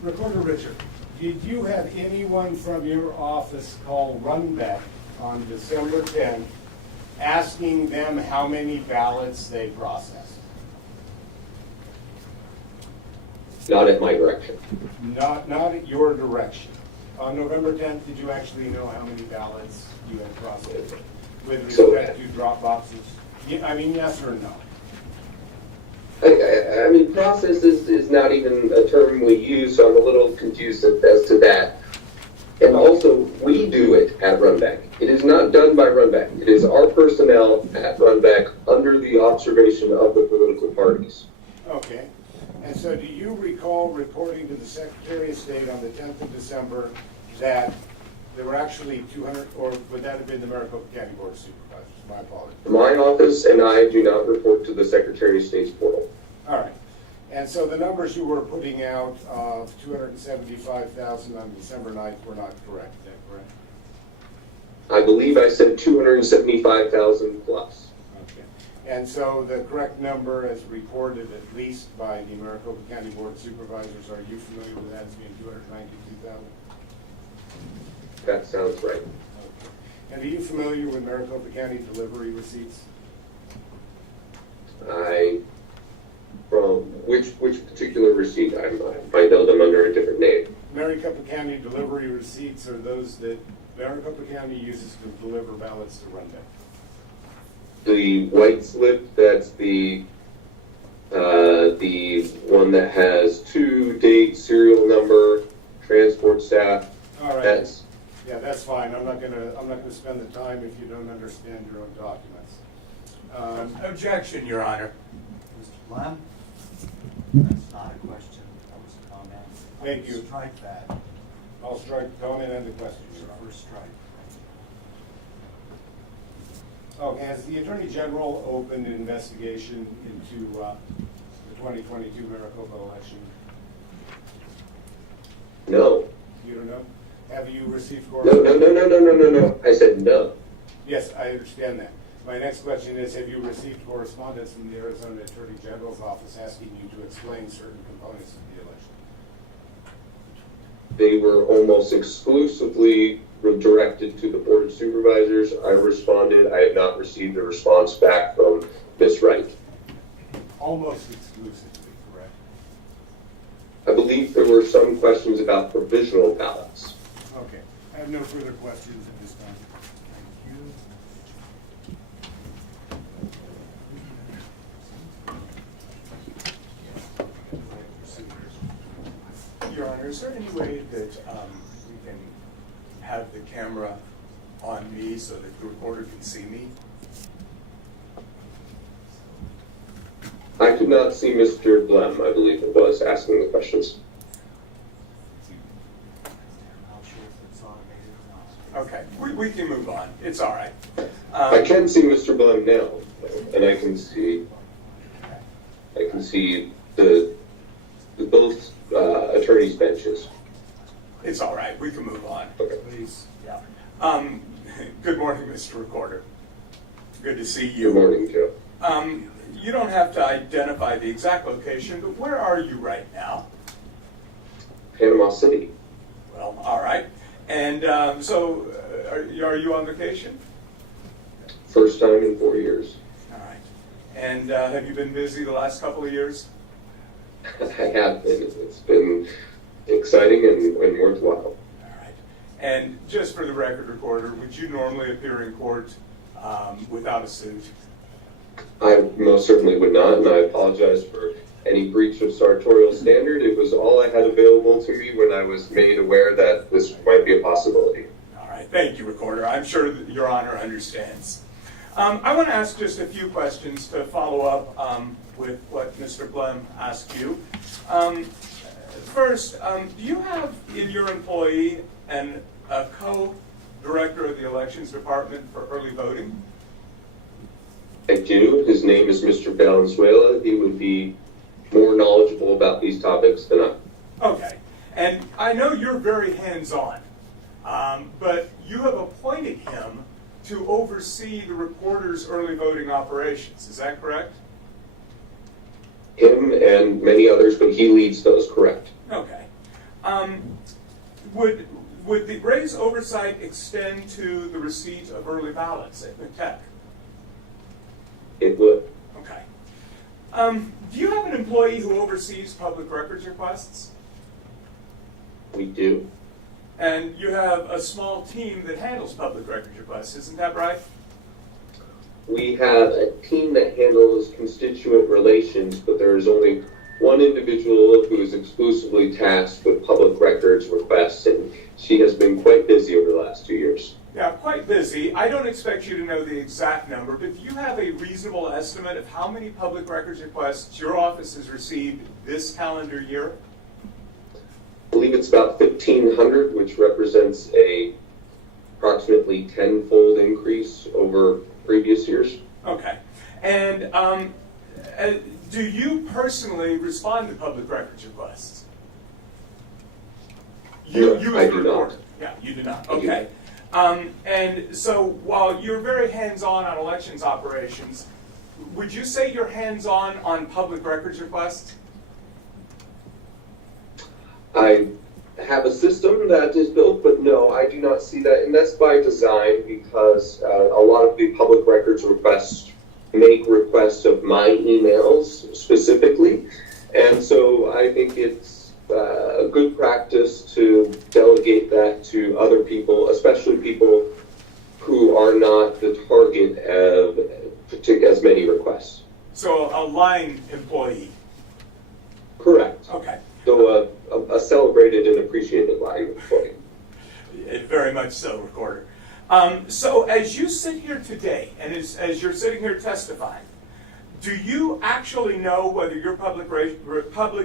Recorder Richard, did you have anyone from your office call Runbeck on December 10th asking them how many ballots they processed? Not at my direction. Not at your direction. On November 10th, did you actually know how many ballots you had processed with respect to drop boxes? I mean, yes or no? I mean, process is not even a term we use, so I'm a little confused as to that. And also, we do it at Runback. It is not done by Runback. It is our personnel at Runback under the observation of the political parties. Okay. And so do you recall reporting to the Secretary of State on the 10th of December that there were actually 200, or would that have been the Maricopa County Board of Supervisors? My apologies. My office and I do not report to the Secretary of State's portal. All right. And so the numbers you were putting out of 275,000 on December 9th were not correct, is that correct? I believe I said 275,000 plus. Okay. And so the correct number as reported at least by the Maricopa County Board of Supervisors, are you familiar with that as being 292,000? That sounds right. Okay. And are you familiar with Maricopa County delivery receipts? From which particular receipt? I might know them under a different name. Maricopa County delivery receipts are those that Maricopa County uses to deliver ballots to Runback. The white slip, that's the one that has to date, serial number, transport staff. All right. That's That's fine. I'm not gonna spend the time if you don't understand your own documents. Objection, Your Honor. Mr. Flem? That's not a question, that was a comment. Thank you. Strike that. I'll strike the comment and the question, It's Your your Honor. first strike. Okay, has the Attorney General opened an investigation into the 2022 Maricopa election? No. You don't know? Have you received No, correspondence? no. I said no. Yes, I understand that. My next question is, have you received correspondence from the Arizona Attorney General's office asking you to explain certain components of the election? They were almost exclusively redirected to the Board of Supervisors. I responded. I have not received a response back from Ms. Wright. Almost exclusively, correct? I believe there were some questions about provisional ballots. Okay. I have no further questions at this time. Your Honor, is there any way that we can have the camera on me so that the reporter can see me? I could not see Mr. Blem, I believe it was, asking the questions. Okay, we can move on. It's all right. I can see Mr. Blem now, and I can see the both attorneys' benches. It's all right. We can move on. Okay. Please. Yeah. Good morning, Mr. Recorder. Good to see you. Good morning, Joe. You don't have to identify the exact location, but where are you right now? Panama City. Well, all right. And so, are you on vacation? First time in 4 years. All right. And have you been busy the last couple of years? I have been. It's been exciting and worthwhile. All right. And just for the record, Recorder, would you normally appear in court without a suit? I most certainly would not, and I apologize for any breach of sartorial standard. It was all I had available to me when I was made aware that this might be a possibility. All right. Thank you, Recorder. I'm sure that Your Honor understands. I want to ask just a few questions to follow up with what Mr. Blem asked you. First, do you have in your employee a co-director of the Elections Department for early voting? I do. His name is Mr. Valenzuela. He would be more knowledgeable about these topics than I. Okay. And I know you're very hands-on, but you have appointed him to oversee the reporter's early voting operations. Is that correct? Him and many others, but he leads those, correct. Okay. Would the Ray's oversight extend to the receipt of early ballots at McTech? It would. Okay. Do you have an employee who oversees public records requests? We do. And you have a small team that handles public records requests, isn't that right? We have a team that handles constituent relations, but there is only one individual who is exclusively tasked with public records requests, and she has been quite busy over the last 2 years. Yeah, quite busy. I don't expect you to know the exact number, but do you have a reasonable estimate of how many public records requests your office has received this calendar year? I believe it's about 1,500, which represents a approximately tenfold increase over previous years. Okay. And do you personally respond to public records requests? No, You I as the do not. reporter. Yeah, you do not. I do Okay. And so while you're very hands-on on elections operations, would you say you're hands-on on public records requests? I have a system that is built, but no, I do not see that. And that's by design because a lot of the public records requests make requests of my emails specifically. And so I think it's a good practice to delegate that to other people, especially people who are not the target of as many requests. So a line employee? Correct. Okay. So a celebrated and appreciated line employee. Very much so, Recorder. So as you sit here today, and as you're sitting here testifying, do you actually know whether your public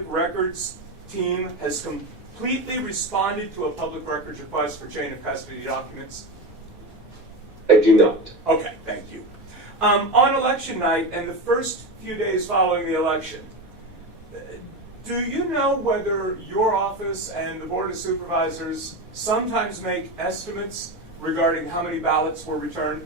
records team has completely responded to a public records request for chain of custody documents? I do not. Okay, thank you. On election night and the first few days following the election, do you know whether your office and the Board of Supervisors sometimes make estimates regarding how many ballots were returned?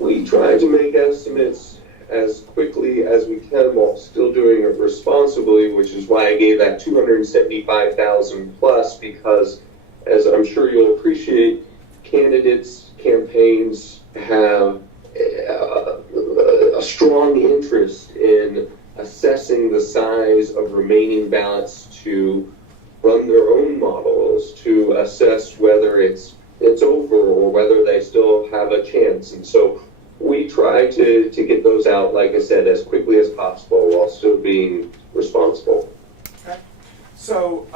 We try to make estimates as quickly as we can while still doing it responsibly, which is why I gave that 275,000 plus, because as I'm sure you'll appreciate, candidates, campaigns have a strong interest in assessing the size of remaining ballots to run their own models, to assess whether it's over or whether they still have a chance. And so we try to get those out, like I said, as quickly as possible while still being responsible. Okay. So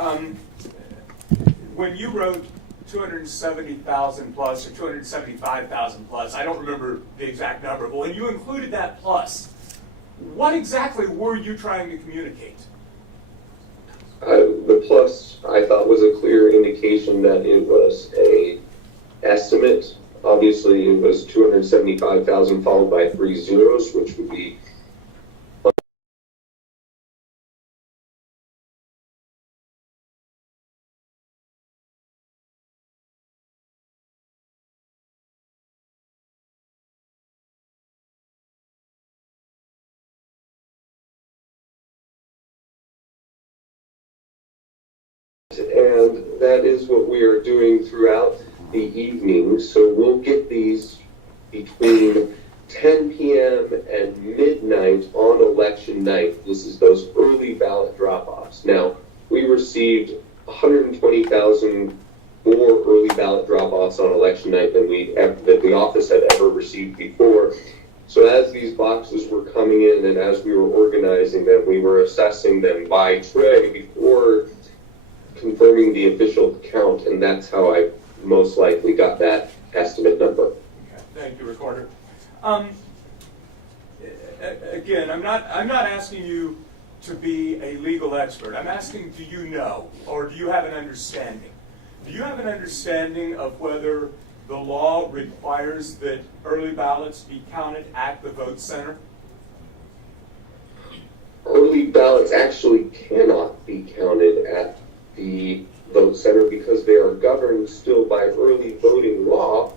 when you wrote 270,000 plus or 275,000 plus, I don't remember the exact number, but when you included that plus, what exactly were you trying to communicate? The plus, I thought, was a clear indication that it was a estimate. Obviously, it was 275,000 followed by 3 zeros, which would be and that is what we are doing throughout the evening. So we'll get these between 10 p.m. and midnight on election night. This is those early ballot drop-offs. Now, we received 120,000 more early ballot drop-offs on election night than the office had ever received before. So as these boxes were coming in and as we were organizing them, we were assessing them by tray before confirming the official count, and that's how I most likely got that estimate number. Okay. Thank you, Recorder. Again, I'm not asking you to be a legal expert. I'm asking, do you know, or do you have an understanding? Do you have an understanding of whether the law requires that early ballots be counted at the vote center? Early ballots actually cannot be counted at the vote center because they are governed still by early voting law,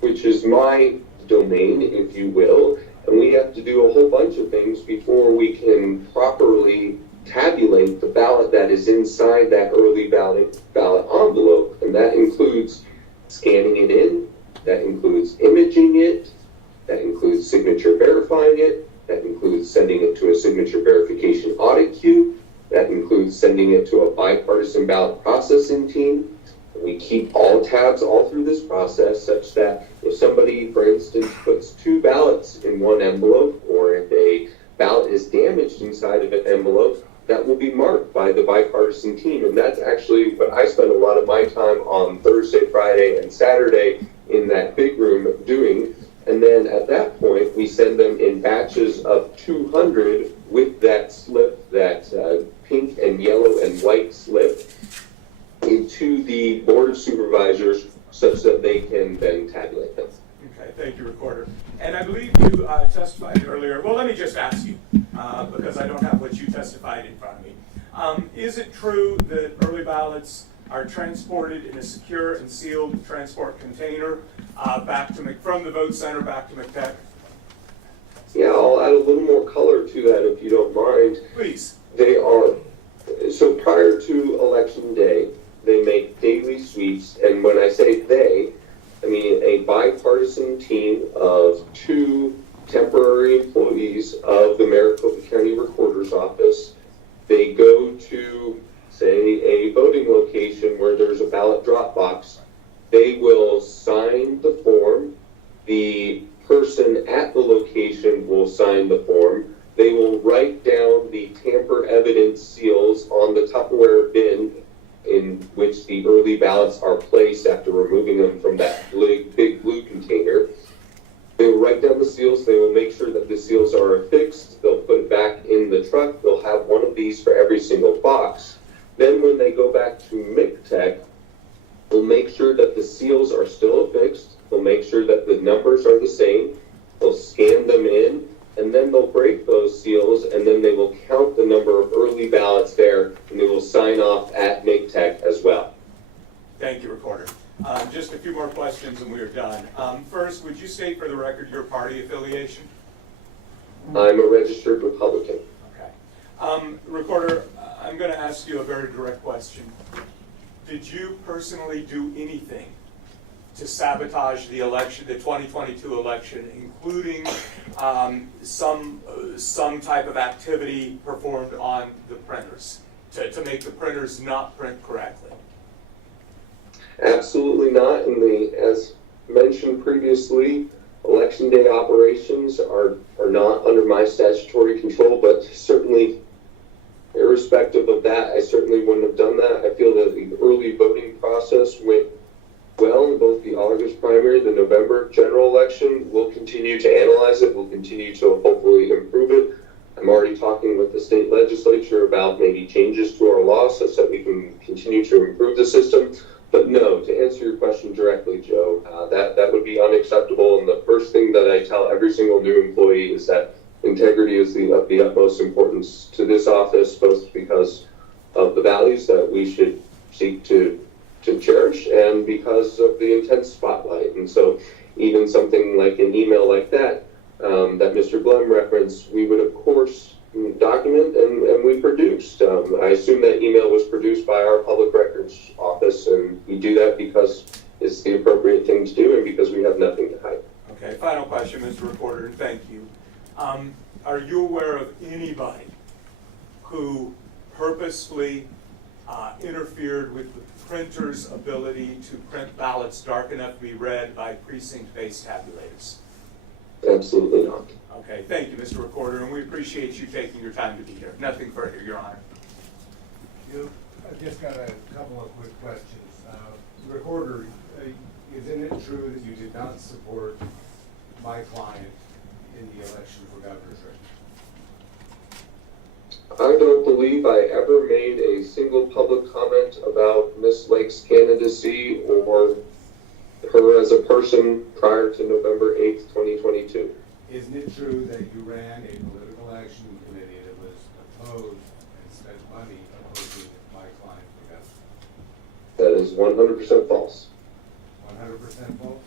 which is my domain, if you will, and we have to do a whole bunch of things before we can properly tabulate the ballot that is inside that early ballot envelope, and that includes scanning it in, that includes imaging it, that includes signature verifying it, that includes sending it to a signature verification audit queue, that includes sending it to a bipartisan ballot processing team. We keep all tabs all through this process such that if somebody, for instance, puts 2 ballots in one envelope, or if a ballot is damaged inside of an envelope, that will be marked by the bipartisan team. And that's actually what I spend a lot of my time on Thursday, Friday, and Saturday in that big room doing. And then at that point, we send them in batches of 200 with that slip, that pink and yellow and white slip, into the Board of Supervisors such that they can then tabulate them. Okay, thank you, Recorder. And I believe you testified earlier. Well, let me just ask you, because I don't have what you testified in front of me. Is it true that early ballots are transported in a secure and sealed transport container from the vote center back to McTech? Yeah, I'll add a little more color to that if you don't mind. Please. They are, so prior to election day, they make daily sweeps, and when I say they, I mean a bipartisan team of 2 temporary employees of the Maricopa County Recorder's Office. They go to, say, a voting location where there's a ballot drop box. They will sign the form. The person at the location will sign the form. They will write down the tamper evidence seals on the Tupperware bin in which the early ballots are placed after removing them from that big blue container. They will write down the seals. They will make sure that the seals are affixed. They'll put it back in the truck. They'll have one of these for every single box. Then when they go back to MCTEC, they'll make sure that the seals are still affixed. They'll make sure that the numbers are the same. They'll scan them in, and then they'll break those seals, and then they will count the number of early ballots there, and they will sign off at MakeTech as well. Thank you, Recorder. Just a few more questions and we are done. First, would you state for the record your party affiliation? I'm a registered Republican. Okay. Recorder, I'm going to ask you a very direct question. Did you personally do anything to sabotage the election, the 2022 election, including some type of activity performed on the printers to make the printers not print correctly? Absolutely not. As mentioned previously, election day operations are not under my statutory control, but certainly irrespective of that, I certainly wouldn't have done that. I feel that the early voting process went well in both the August primary, the November general election. We'll continue to analyze it. We'll continue to hopefully improve it. I'm already talking with the state legislature about maybe changes to our law so that we can continue to improve the system. But no, to answer your question directly, Joe, that would be unacceptable. And the first thing that I tell every single new employee is that integrity is of the utmost importance to this office, both because of the values that we should seek to cherish and because of the intense spotlight. And so even something like an email like that, that Mr. Blum referenced, we would of course document and we produced. I assume that email was produced by our public records office, and we do that because it's the appropriate thing to do and because we have nothing to hide. Okay, final question, Mr. Recorder, and thank you. Are you aware of anybody who purposefully interfered with the printer's ability to print ballots dark enough to be read by precinct-based tabulators? Absolutely not. Okay, thank you, Mr. Recorder, and we appreciate you taking your time to be here. Nothing further, Your Honor. I've just got a couple of quick questions. Recorder, isn't it true that you did not support my client in the election for governor's race? I don't believe I ever made a single public comment about Ms. Lake's candidacy or her as a person prior to November 8th, 2022. Isn't it true that you ran a political action committee that was opposed and spent money opposing my client for governor? That is 100% false. 100% false?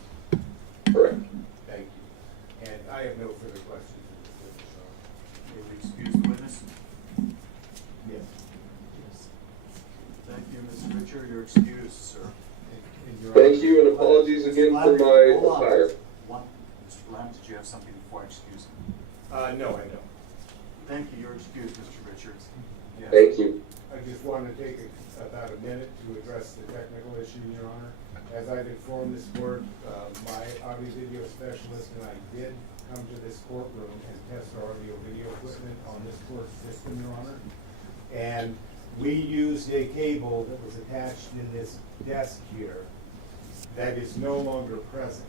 Correct. Thank you. And I have no further questions at this witness, so. Will you excuse the witness? Yes. Yes. Thank you, Mr. Richard. You're excused, sir. Thank you, and apologies again for my Hold on. attire. Mr. Lamb, did you have something before I excuse him? No, I don't. Thank you. You're excused, Mr. Richards. Yes. Thank you. I just want to take about a minute to address the technical issue, Your Honor. As I've informed this court, my audio-video specialist and I did come to this courtroom and test our audio-video equipment on this court system, Your Honor. And we used a cable that was attached in this desk here that is no longer present.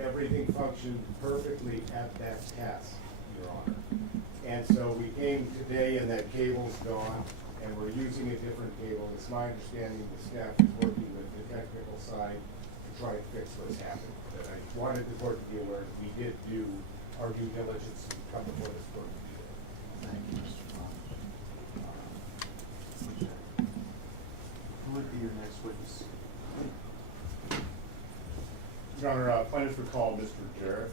Everything functioned perfectly at that test, Your Honor. And so we came today and that cable's gone, and we're using a different cable. It's my understanding the staff is working with the technical side to try to fix what's happened. But I wanted the court to be aware that we did do our due diligence and come before this court to do that. Thank you, Mr. Lamb. Who would be your next witness? Your Honor, plaintiff would call Mr. Jarrett.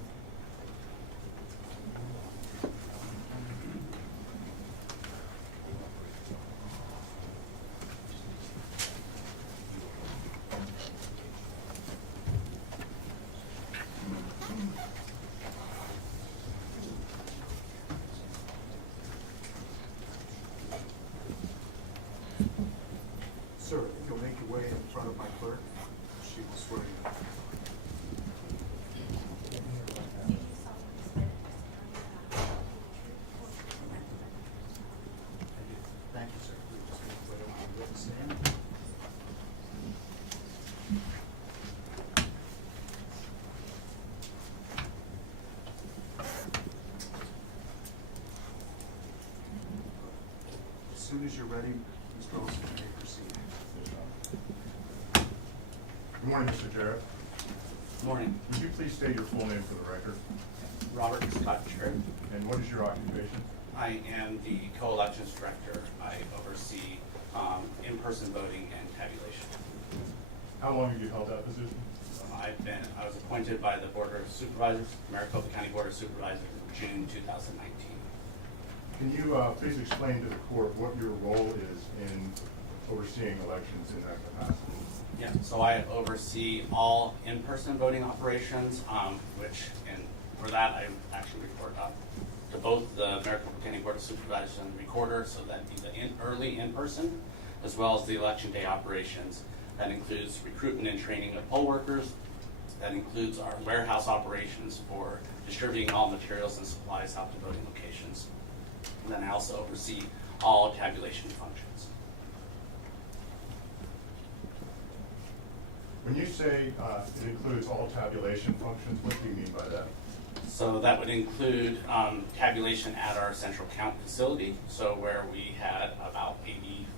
Sir, if you'll make your way in front of my clerk, she will swear you. Thank you, sir. We're just going to put it on the witness stand. As soon as you're ready, Mr. Olson, you may proceed. Good morning, Mr. Jarrett. Morning. Would you please state your full name for the record? Robert Scott Church. And what is your occupation? I am the co-elections director. I oversee in-person voting and tabulation. How long have you held that position? I was appointed by the Board of Supervisors, Maricopa County Board of Supervisors in June 2019. Can you please explain to the court what your role is in overseeing elections in that capacity? Yeah, so I oversee all in-person voting operations, and for that I actually report up to both the Maricopa County Board of Supervisors and the recorder, so that'd be the early in-person, as well as the election day operations. That includes recruitment and training of poll workers. That includes our warehouse operations for distributing all materials and supplies out to voting locations. And then I also oversee all tabulation functions. When you say it includes all tabulation functions, what do you mean by that? So that would include tabulation at our central count facility, so where we had about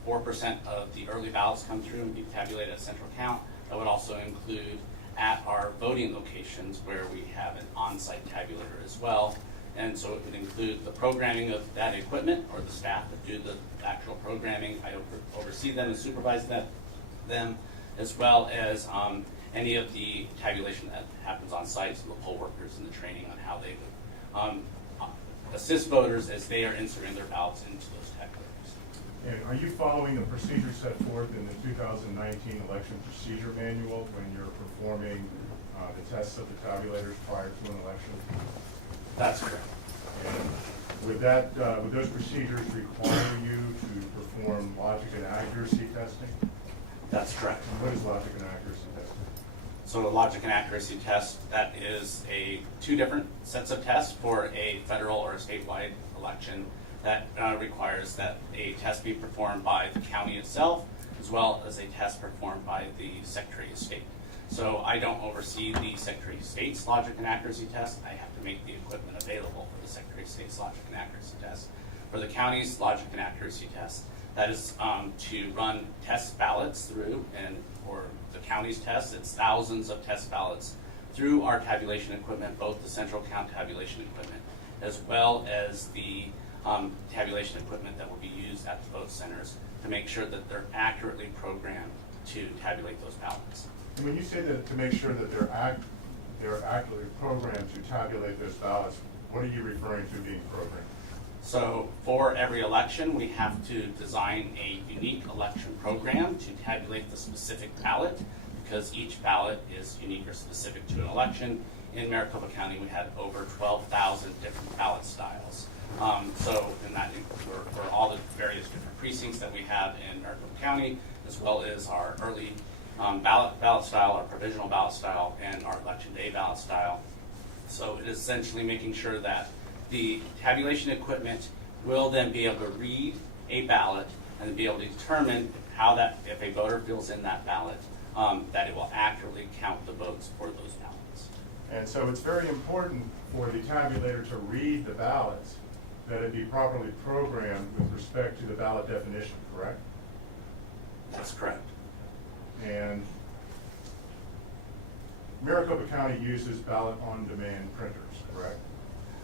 84% of the early ballots come through and be tabulated at central count. That would also include at our voting locations where we have an on-site tabulator as well. And so it would include the programming of that equipment, or the staff that do the actual programming. I oversee them and supervise them, as well as any of the tabulation that happens on site, so the poll workers and the training on how they would assist voters as they are inserting their ballots into those tabulators. And are you following the procedure set forth in the 2019 election procedure manual when you're performing the tests of the tabulators prior to an election? That's correct. And would those procedures require you to perform logic and accuracy testing? That's correct. And what is logic and accuracy testing? So the logic and accuracy test, that is two different sets of tests for a federal or a statewide election. That requires that a test be performed by the county itself, as well as a test performed by the Secretary of State. So I don't oversee the Secretary of State's logic and accuracy test. I have to make the equipment available for the Secretary of State's logic and accuracy test. For the county's logic and accuracy test, that is to run test ballots through, and for the county's test, it's thousands of test ballots through our tabulation equipment, both the central count tabulation equipment, as well as the tabulation equipment that will be used at the vote centers to make sure that they're accurately programmed to tabulate those ballots. And when you say that to make sure that they're accurately programmed to tabulate those ballots, what are you referring to being programmed? So for every election, we have to design a unique election program to tabulate the specific ballot, because each ballot is unique or specific to an election. In Maricopa County, we had over 12,000 different ballot styles. So in that, for all the various different precincts that we have in Maricopa County, as well as our early ballot style, our provisional ballot style, and our election day ballot style. So it is essentially making sure that the tabulation equipment will then be able to read a ballot and be able to determine how that, if a voter fills in that ballot, that it will accurately count the votes for those ballots. And so it's very important for the tabulator to read the ballots, that it be properly programmed with respect to the ballot definition, correct? That's correct. And Maricopa County uses ballot-on-demand printers, correct?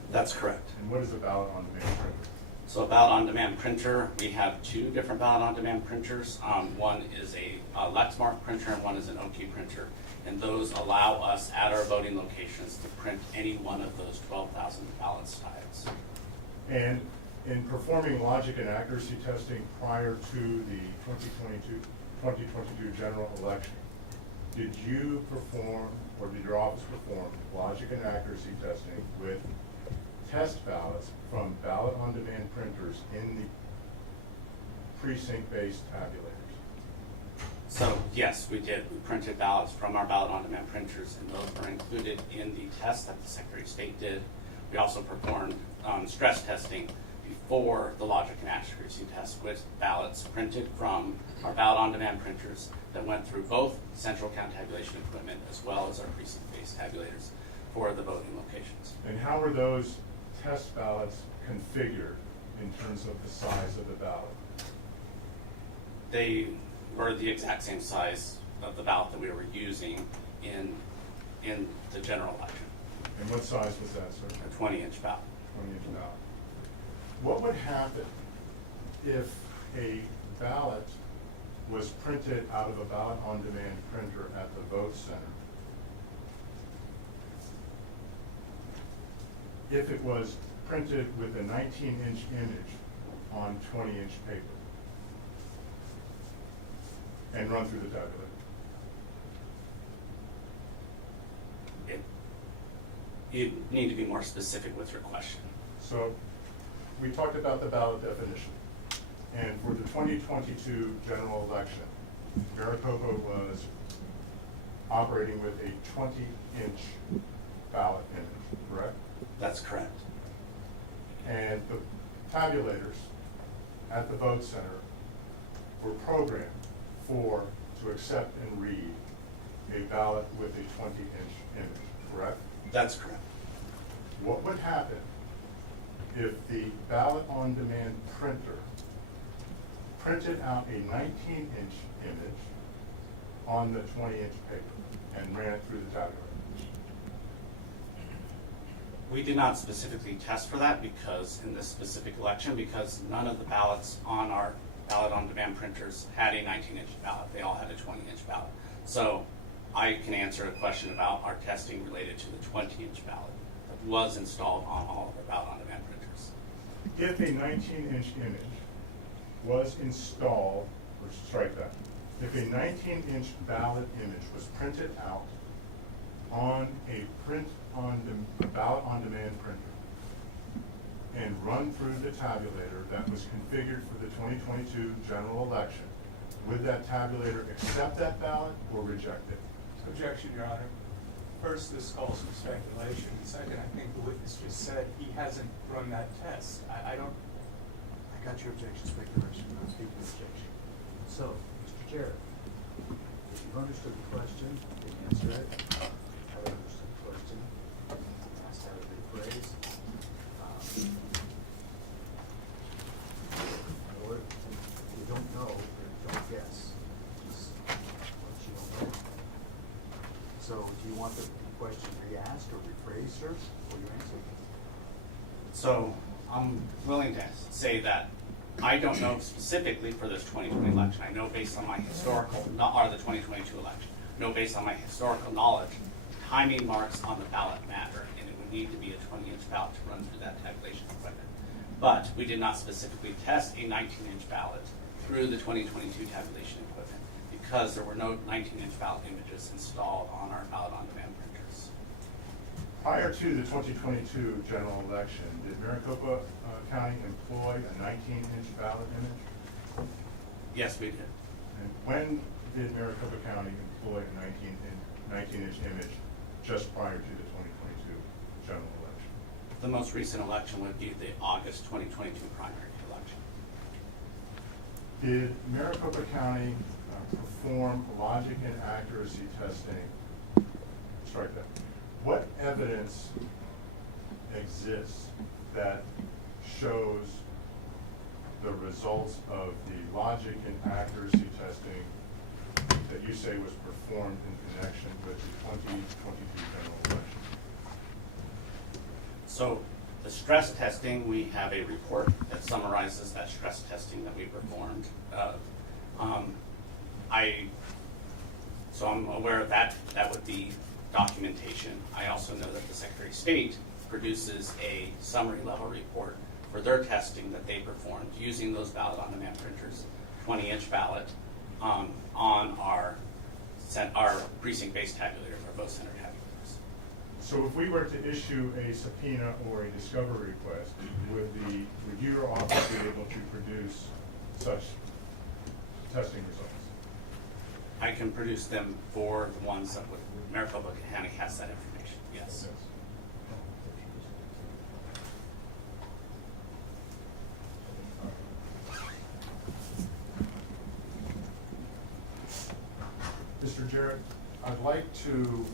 That's correct. And what is a ballot-on-demand printer? So a ballot-on-demand printer, we have two different ballot-on-demand printers. One is a Lexmark printer and one is an OK printer. And those allow us at our voting locations to print any one of those 12,000 ballot styles. And in performing logic and accuracy testing prior to the 2022 general election, did you perform, or did your office perform, logic and accuracy testing with test ballots from ballot-on-demand printers in the precinct-based tabulators? So yes, we did. We printed ballots from our ballot-on-demand printers, and those were included in the test that the Secretary of State did. We also performed stress testing before the logic and accuracy test with ballots printed from our ballot-on-demand printers that went through both central count tabulation equipment as well as our precinct-based tabulators for the voting locations. And how were those test ballots configured in terms of the size of the ballot? They were the exact same size of the ballot that we were using in in the general election, And what size was that, sir? a 20-inch ballot. 20-inch ballot. What would happen if a ballot was printed out of a ballot-on-demand printer at the vote center? If it was printed with a 19-inch image on 20-inch paper and run through the tabulator? You need to be more specific with your question. So we talked about the ballot definition. And for the 2022 general election, Maricopa was operating with a 20-inch ballot image, correct? That's correct. And the tabulators at the vote center were programmed to accept and read a ballot with a 20-inch image, correct? That's correct. What would happen if the ballot-on-demand printer printed out a 19-inch image on the 20-inch paper and ran it through the tabulator? We did not specifically test for that because in this specific election, because none of the ballots on our ballot-on-demand printers had a 19-inch ballot. They all had a 20-inch ballot. So I can answer a question about our testing related to the 20-inch ballot that was installed on all of our ballot-on-demand printers. If a 19-inch image was installed, or strike that, if a 19-inch ballot image was printed out on a ballot-on-demand printer and run through the tabulator that was configured for the 2022 general election, would that tabulator accept that ballot or reject it? Objection, Your Honor. First, this calls for speculation. Second, I think the witness just said he hasn't run that test. I don't. I got your objection, speculation, I'm speaking objection. So, Mr. Jarrett, if you've understood the question, you can answer it. I haven't understood the question. Asked how to rephrase. Or if you don't know, then don't guess. Just what you don't know. So, do you want the question re-asked or rephrased, sir, or you answer? So I'm willing to say that I don't know specifically for this 2020 election. I know based on my historical, or the 2022 election, know based on my historical knowledge, timing marks on the ballot matter, and it would need to be a 20-inch ballot to run through that tabulation equipment. But we did not specifically test a 19-inch ballot through the 2022 tabulation equipment because there were no 19-inch ballot images installed on our ballot-on-demand printers. Prior to the 2022 general election, did Maricopa County employ a 19-inch ballot image? Yes, we did. And when did Maricopa County employ a 19-inch image just prior to the 2022 general election? The most recent election would be the August 2022 primary election. Did Maricopa County perform logic and accuracy testing? Strike that. What evidence exists that shows the results of the logic and accuracy testing that you say was performed in connection with the 2022 general election? So the stress testing, we have a report that summarizes that stress testing that we performed. So I'm aware of that. That would be documentation. I also know that the Secretary of State produces a summary level report for their testing that they performed using those ballot-on-demand printers, 20-inch ballot, on our precinct-based tabulators, our vote center tabulators. So if we were to issue a subpoena or a discovery request, would your office be able to produce such testing results? I can produce them for the ones that would, Maricopa County has that information, yes. Mr. Jarrett, I'd like to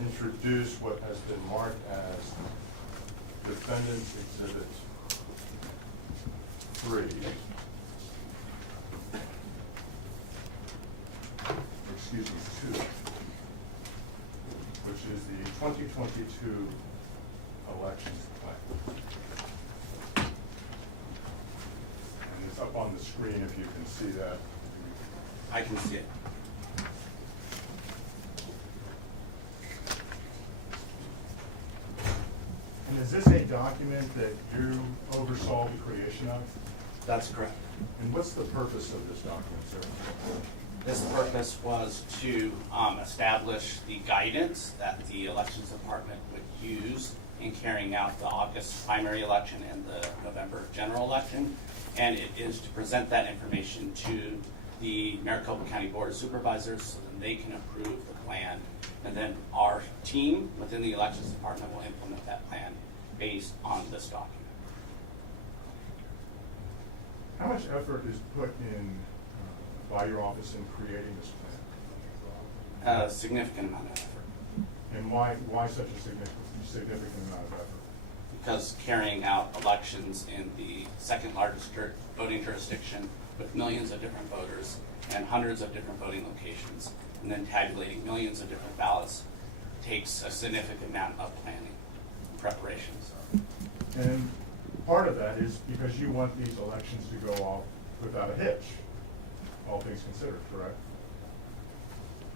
introduce what has been marked as Defendant's Exhibit 3. Excuse which is the 2022 elections plan. And it's up on the screen if you can see that. I can see it. And is this a document that you oversaw the creation of? That's correct. And what's the purpose of this document, sir? This purpose was to establish the guidance that the elections department would use in carrying out the August primary election and the November general election. And it is to present that information to the Maricopa County Board of Supervisors so that they can approve the plan. And then our team within the elections department will implement that plan based on this document. How much effort is put in by your office in creating this plan? A significant amount of effort. And why such a significant amount of effort? Because carrying out elections in the second largest voting jurisdiction with millions of different voters and hundreds of different voting locations, and then tabulating millions of different ballots takes a significant amount of planning and preparations. And part of that is because you want these elections to go off without a hitch, all things considered, correct?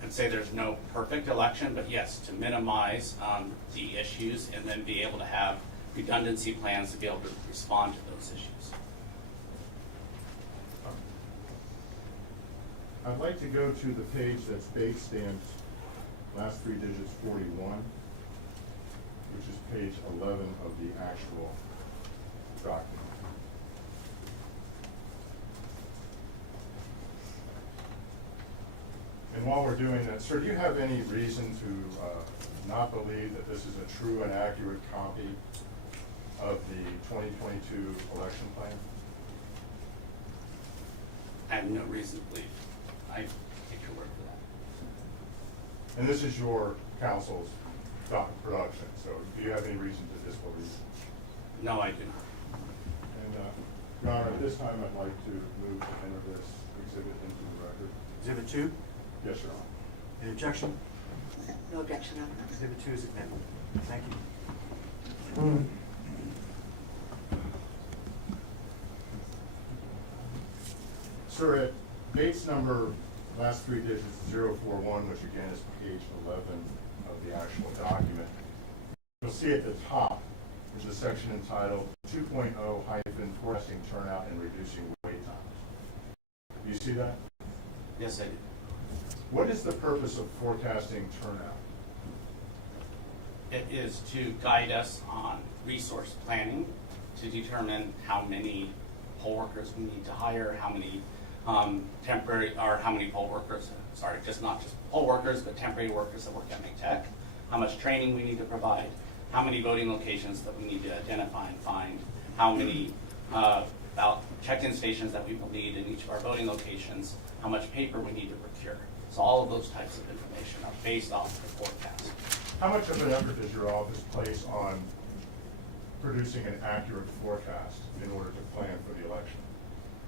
I'd say there's no perfect election, but yes, to minimize the issues and then be able to have redundancy plans to be able to respond to those issues. I'd like to go to the page that's date stamped, last three digits 41, which is page 11 of the actual document. And while we're doing that, sir, do you have any reason to not believe that this is a true and accurate copy of the 2022 election plan? I have no reason to believe. I take your word for that. And this is your council's production, so do you have any reason to disbelieve? No, I do not. And, Your Honor, at this time, I'd like to move to enter this exhibit into the record. Exhibit 2? Yes, Your Honor. Any objection? No objection on that. Exhibit 2 is admitted. Thank you. Sir, at Bates number, last three digits, 041, which again is page 11 of the actual document, you'll see at the top, there's a section entitled 2.0 forecasting turnout and reducing wait times. You see that? Yes, I do. What is the purpose of forecasting turnout? It is to guide us on resource planning to determine how many poll workers we need to hire, how many poll workers, just not just poll workers, but temporary workers that work at MATEC, how much training we need to provide, how many voting locations that we need to identify and find, how many check-in stations that we will need in each of our voting locations, how much paper we need to procure. So all of those types of information are based off the forecast. How much of an effort does your office place on producing an accurate forecast in order to plan for the election?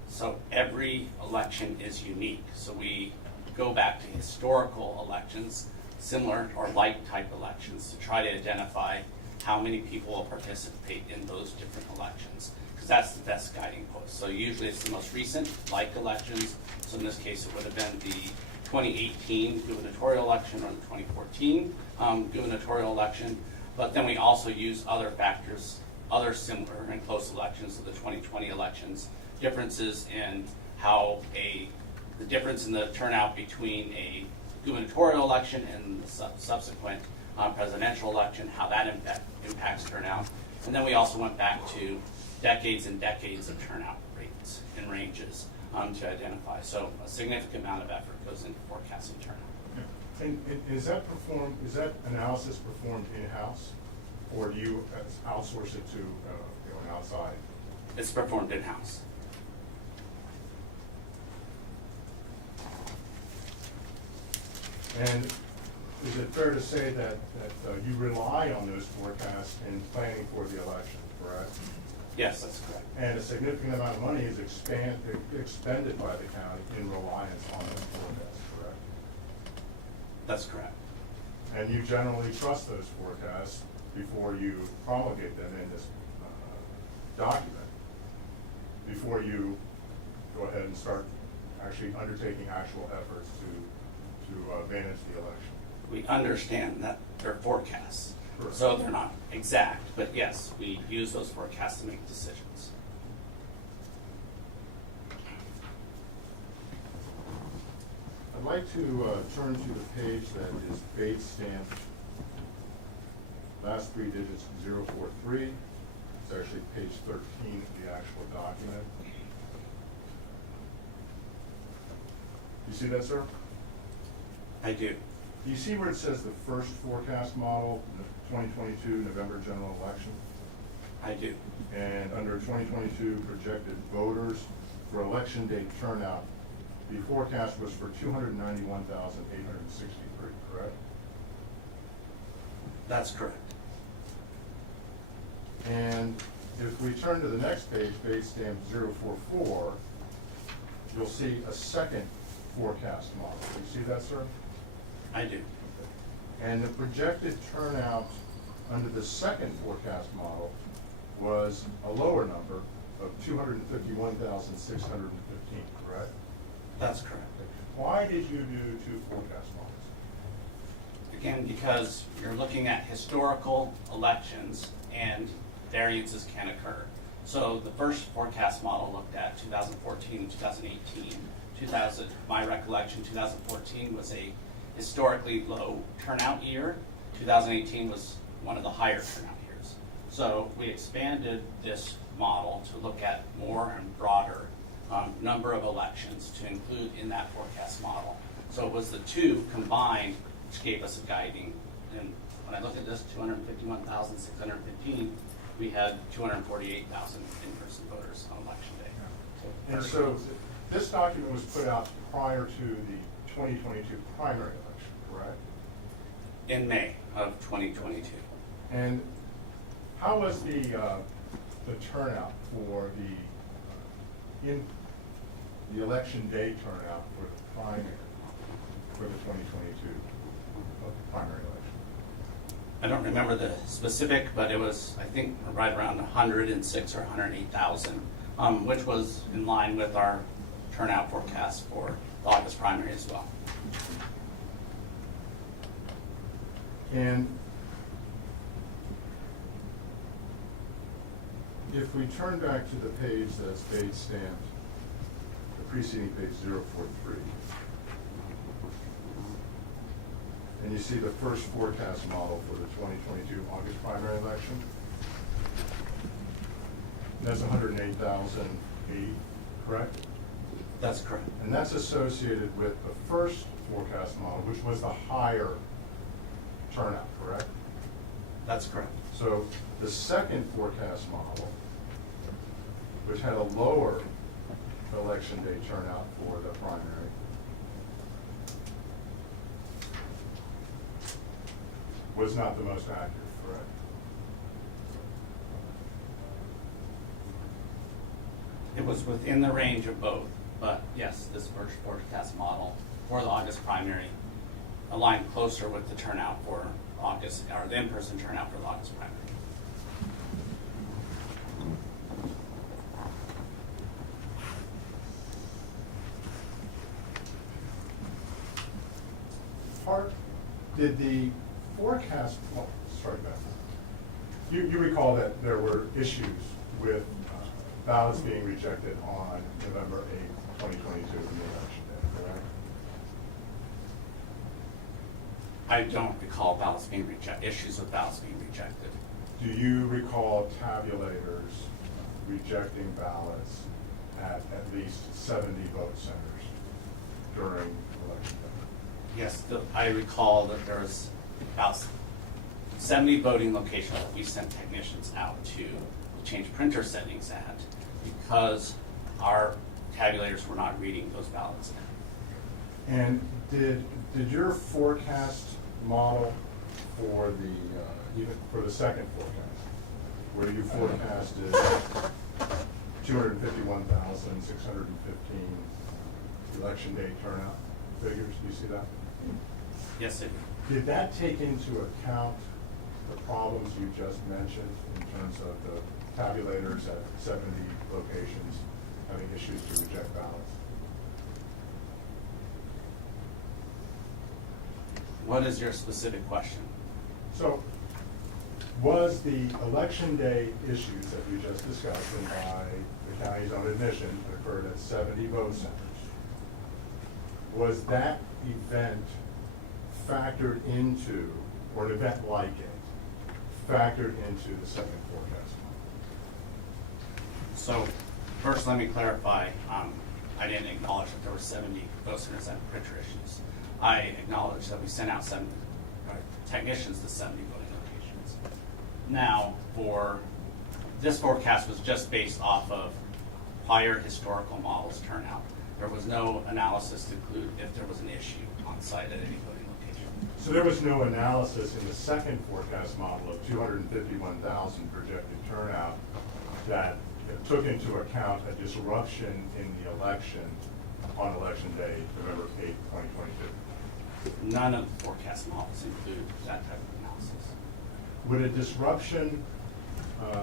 So every election is unique. So we go back to historical elections, similar or like type elections, to try to identify how many people will participate in those different elections, because that's the best guiding post. So usually it's the most recent like elections. So in this case, it would have been the 2018 gubernatorial election or the 2014 gubernatorial election. But then we also use other factors, other similar and close elections, so the 2020 elections, differences in how the difference in the turnout between a gubernatorial election and the subsequent presidential election, how that impacts turnout. And then we also went back to decades and decades of turnout rates and ranges to identify. So a significant amount of effort goes into forecasting turnout. And is that analysis performed in-house, or do you outsource it to an outside? It's performed in-house. And is it fair to say that you rely on those forecasts in planning for the election, correct? Yes, that's correct. And a significant amount of money is expended by the county in reliance on those forecasts, correct? That's correct. And you generally trust those forecasts before you promulgate them in this document, before you go ahead and start actually undertaking actual efforts to manage the election. We understand that they're forecasts, Correct. so they're not exact, but yes, we use those forecasts to make decisions. I'd like to turn to the page that is bait stamped, last three digits 043. It's actually page 13 of the actual document. You see that, sir? I do. You see where it says the first forecast model, 2022 November general election? I do. And under 2022 projected voters for election day turnout, the forecast was for 291,863, correct? That's correct. And if we turn to the next page, page stamp 044, you'll see a second forecast model. Do you see that, sir? I do. And the projected turnout under the second forecast model was a lower number of 251,615, correct? That's correct. Why did you do two forecast models? Again, because you're looking at historical elections and variances can occur. So the first forecast model looked at 2014 and 2018. My recollection, 2014 was a historically low turnout year. 2018 was one of the higher turnout years. So we expanded this model to look at more and broader number of elections to include in that forecast model. So it was the two combined which gave us a guiding. And when I look at this, 251,615, we had 248,000 in-person voters on election day. And so this document was put out prior to the 2022 primary election, correct? In May of 2022. And how was the turnout for the election day turnout for the primary, for the 2022 primary election? I don't remember the specific, but it was, I think, right around 106 or 108,000, which was in line with our turnout forecast for the August primary as well. And if we turn back to the page that's date stamped, the preceding page 043, and you see the first forecast model for the 2022 August primary election, that's 108,008, correct? That's correct. And that's associated with the first forecast model, which was the higher turnout, correct? That's correct. So the second forecast model, which had a lower election day turnout for the primary, was not the most accurate, correct? It was within the range of both, but yes, this first forecast model for the August primary aligned closer with the turnout for August, or the in-person turnout for the August primary. Did the forecast, well, sorry, Beth, you recall that there were issues with ballots being rejected on November 8th, 2022, the election day, correct? I don't recall ballots being issues with ballots being rejected. Do you recall tabulators rejecting ballots at least 70 vote centers during election day? Yes, I recall that there was about 70 voting locations that we sent technicians out to change printer settings at because our tabulators were not reading those ballots. And did your forecast model for even for the second forecast, where you forecasted 251,615 election day turnout figures, do you see that? Yes, it did. Did that take into account the problems you just mentioned in terms of the tabulators at 70 locations having issues to reject ballots? What is your specific question? So, was the election day issues that you just discussed, and by the county's own admission, occurred at 70 vote centers, was that event factored into, or an event like it, factored into the second forecast? So, first let me clarify, I didn't acknowledge that there were 70 vote centers that had printer issues. I acknowledge that we sent out technicians to 70 voting locations. Now, this forecast was just based off of prior historical models turnout. There was no analysis to include if there was an issue on site at any voting location. So there was no analysis in the second forecast model of 251,000 projected turnout that took into account a disruption in the election on election day, November 8, 2022? None of the forecast models include that type of analysis. Would a disruption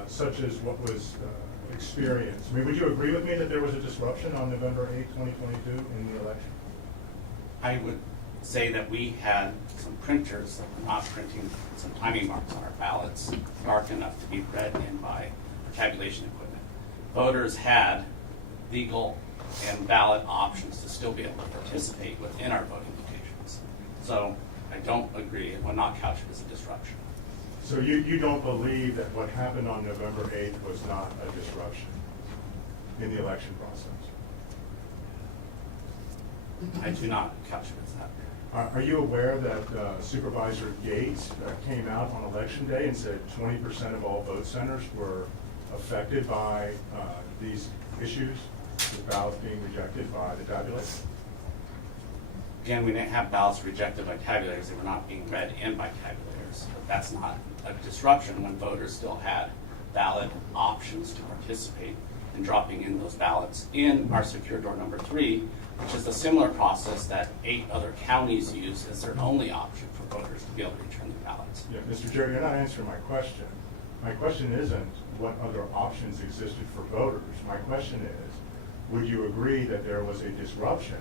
such as what was experienced, I mean, would you agree with me that there was a disruption on November 8, 2022 in the election? I would say that we had some printers that were not printing some timing marks on our ballots dark enough to be read in by tabulation equipment. Voters had legal and ballot options to still be able to participate within our voting locations. So I don't agree, it would not couch it as a disruption. So you don't believe that what happened on November 8th was not a disruption in the election process? I do not couch it as that. Are you aware that Supervisor Gates came out on election day and said 20% of all vote centers were affected by these issues, with ballots being rejected by the tabulators? Again, we didn't have ballots rejected by tabulators, they were not being read in by tabulators. But that's not a disruption when voters still had ballot options to participate in dropping in those ballots in our secure door number 3, which is a similar process that 8 other counties use as their only option for voters to be able to return their ballots. Yeah, Mr. Jerry, you're not answering my question. My question isn't what other options existed for voters. My question is, would you agree that there was a disruption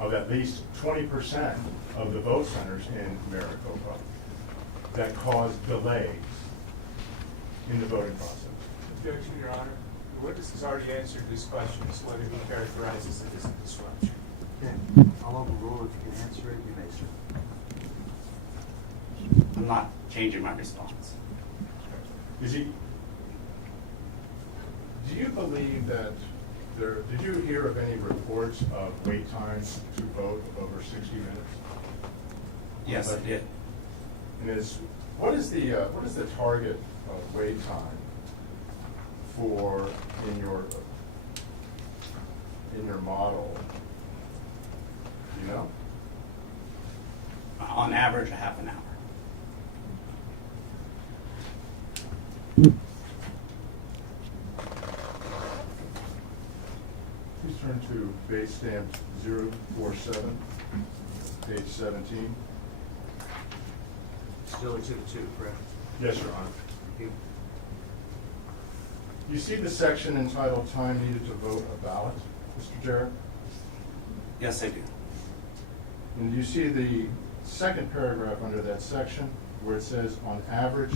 of at least 20% of the vote centers in Maricopa that caused delays in the voting process? Objection, Your Honor. The witness has already answered this question as to whether he characterizes it as a disruption. Okay, I'll overrule. If you can answer it, you may, sir. I'm not changing my response. Do you believe that did you hear of any reports of wait times to vote of over 60 minutes? Yes, I did. And what is the target of wait time for in your model? Do you know? On average, a half an hour. Please turn to base stamp 047, page 17. Still Exhibit 2, correct? Yes, Your Honor. Thank you. You see the section entitled Time Needed to Vote a Ballot, Mr. Jarrett? Yes, I do. And you see the second paragraph under that section where it says, on average,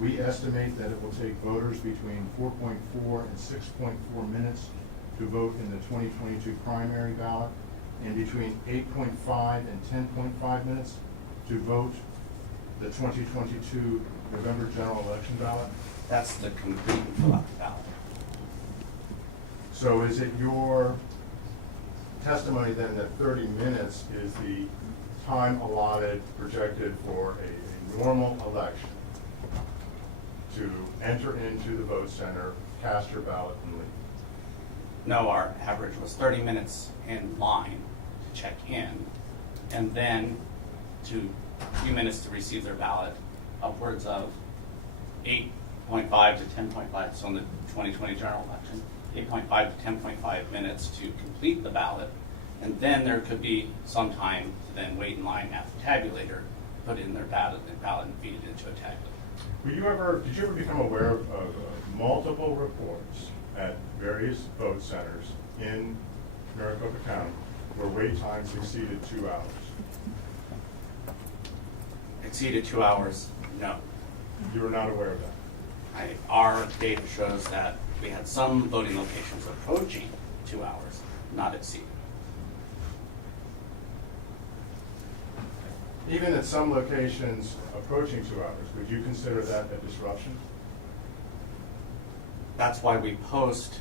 we estimate that it will take voters between 4.4 and 6.4 minutes to vote in the 2022 primary ballot, and between 8.5 and 10.5 minutes to vote the 2022 November general election ballot? That's the complete and fill out ballot. So is it your testimony then that 30 minutes is the time allotted, projected for a normal election to enter into the vote center, cast your ballot, and leave? No, our average was 30 minutes in line to check in, and then a few minutes to receive their ballot, upwards of 8.5 to 10.5, so in the 2020 general election, 8.5 to 10.5 minutes to complete the ballot, And then there could be some time to then wait in line at the tabulator, put in their ballot and feed it into a tabulator. Did you ever become aware of multiple reports at various vote centers in Maricopa County where wait times exceeded 2 hours? Exceeded 2 hours? No. You were not aware of that? Our data shows that we had some voting locations approaching 2 hours, not exceeding. Even at some locations approaching 2 hours, would you consider that a disruption? That's why we post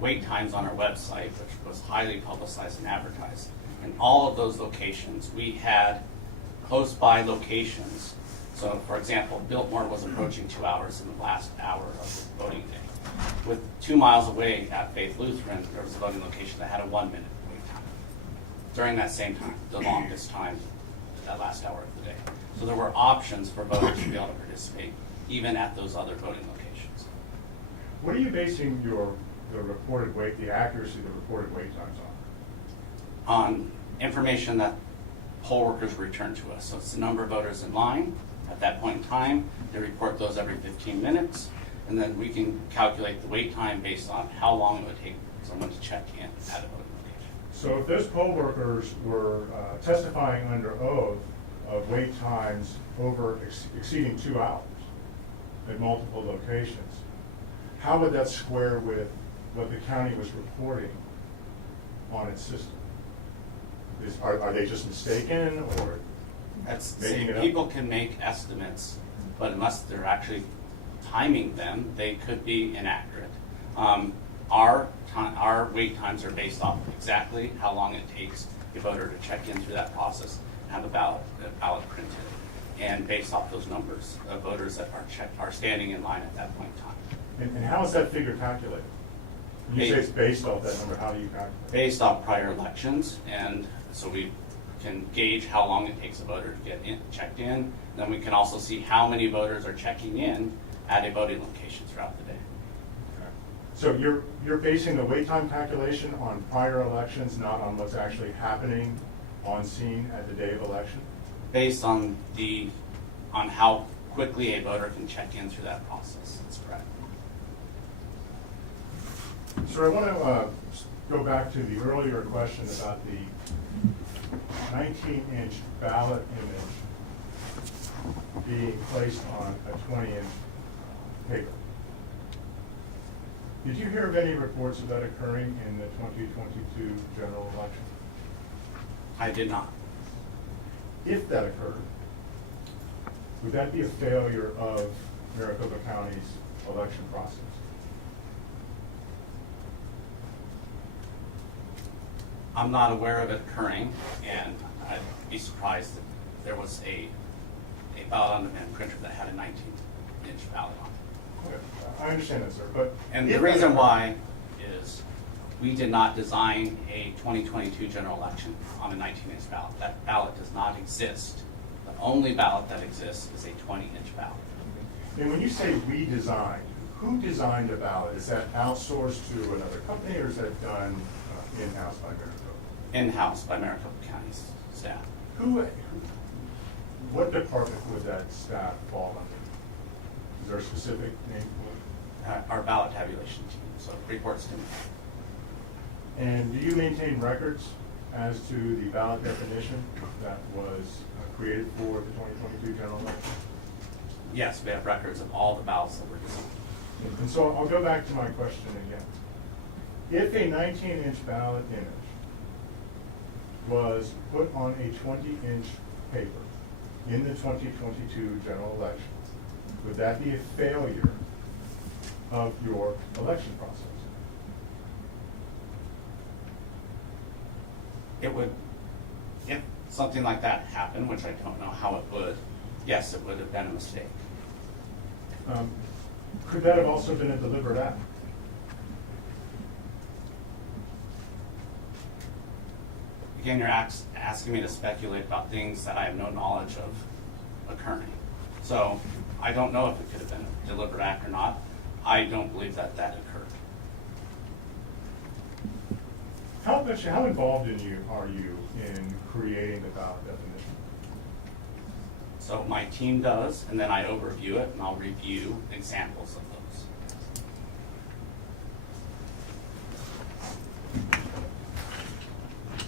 wait times on our website, which was highly publicized and advertised. In all of those locations, we had close by locations. So, for example, Biltmore was approaching 2 hours in the last hour of the voting day. With 2 miles away at Faith Lutheran, there was a voting location that had a 1 minute wait time. During that same time, the longest time, that last hour of the day. So there were options for voters to be able to participate, even at those other voting locations. What are you basing the accuracy of the reported wait times on? On information that poll workers return to us. So it's the number of voters in line at that point in time. They report those every 15 minutes, and then we can calculate the wait time based on how long it would take someone to check in at a voting location. So if those poll workers were testifying under oath of wait times exceeding 2 hours at multiple locations, how would that square with what the county was reporting on its system? Are they just mistaken, or making it up? People can make estimates, but unless they're actually timing them, they could be inaccurate. Our wait times are based off of exactly how long it takes a voter to check in through that process and have a ballot printed, and based off those numbers of voters that are standing in line at that point in time. And how is that figure calculated? When you say it's based off that number, how do you calculate it? Based off prior elections, and so we can gauge how long it takes a voter to get checked in. Then we can also see how many voters are checking in at a voting location throughout the day. So you're basing the wait time calculation on prior elections, not on what's actually happening on scene at the day of election? Based on how quickly a voter can check in through that process. That's correct. Sir, I want to go back to the earlier question about the 19-inch ballot image being placed on a 20-inch paper. Did you hear of any reports of that occurring in the 2022 general election? I did not. If that occurred, would that be a failure of Maricopa County's election process? I'm not aware of it occurring, and I'd be surprised if there was a ballot on demand printer that had a 19-inch ballot on it. Okay. I understand that, sir, but... And the reason why is we did not design a 2022 general election on a 19-inch ballot. That ballot does not exist. The only ballot that exists is a 20-inch ballot. And when you say we designed, who designed a ballot? Is that outsourced to another company, or is that done in-house by Maricopa? In-house by Maricopa County's staff. What department would that staff fall under? Is there a specific name for it? Our ballot tabulation team, so it reports to me. And do you maintain records as to the ballot definition that was created for the 2022 general election? Yes, we have records of all the ballots that were designed. And so I'll go back to my question again. If a 19-inch ballot image was put on a 20-inch paper in the 2022 general election, would that be a failure of your election process? It would, if something like that happened, which I don't know how it would, yes, it would have been a mistake. Could that have also been a deliberate act? Again, you're asking me to speculate about things that I have no knowledge of occurring. So I don't know if it could have been a deliberate act or not. I don't believe that that occurred. How involved are you in creating the ballot definition? So my team does, and then I overview it, and I'll review examples of those.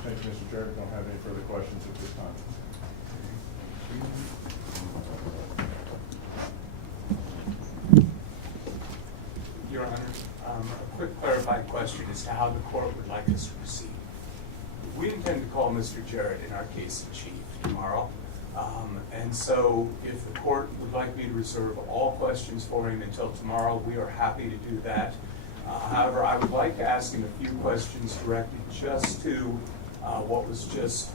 Thank you, Mr. Jarrett. Don't have any further questions at this time. Your Honor, a quick clarifying question as to how the court would like us to proceed. We intend to call Mr. Jarrett in our case in chief tomorrow. And so if the court would like me to reserve all questions for him until tomorrow, we are happy to do that. However, I would like to ask him a few questions directed just to what was just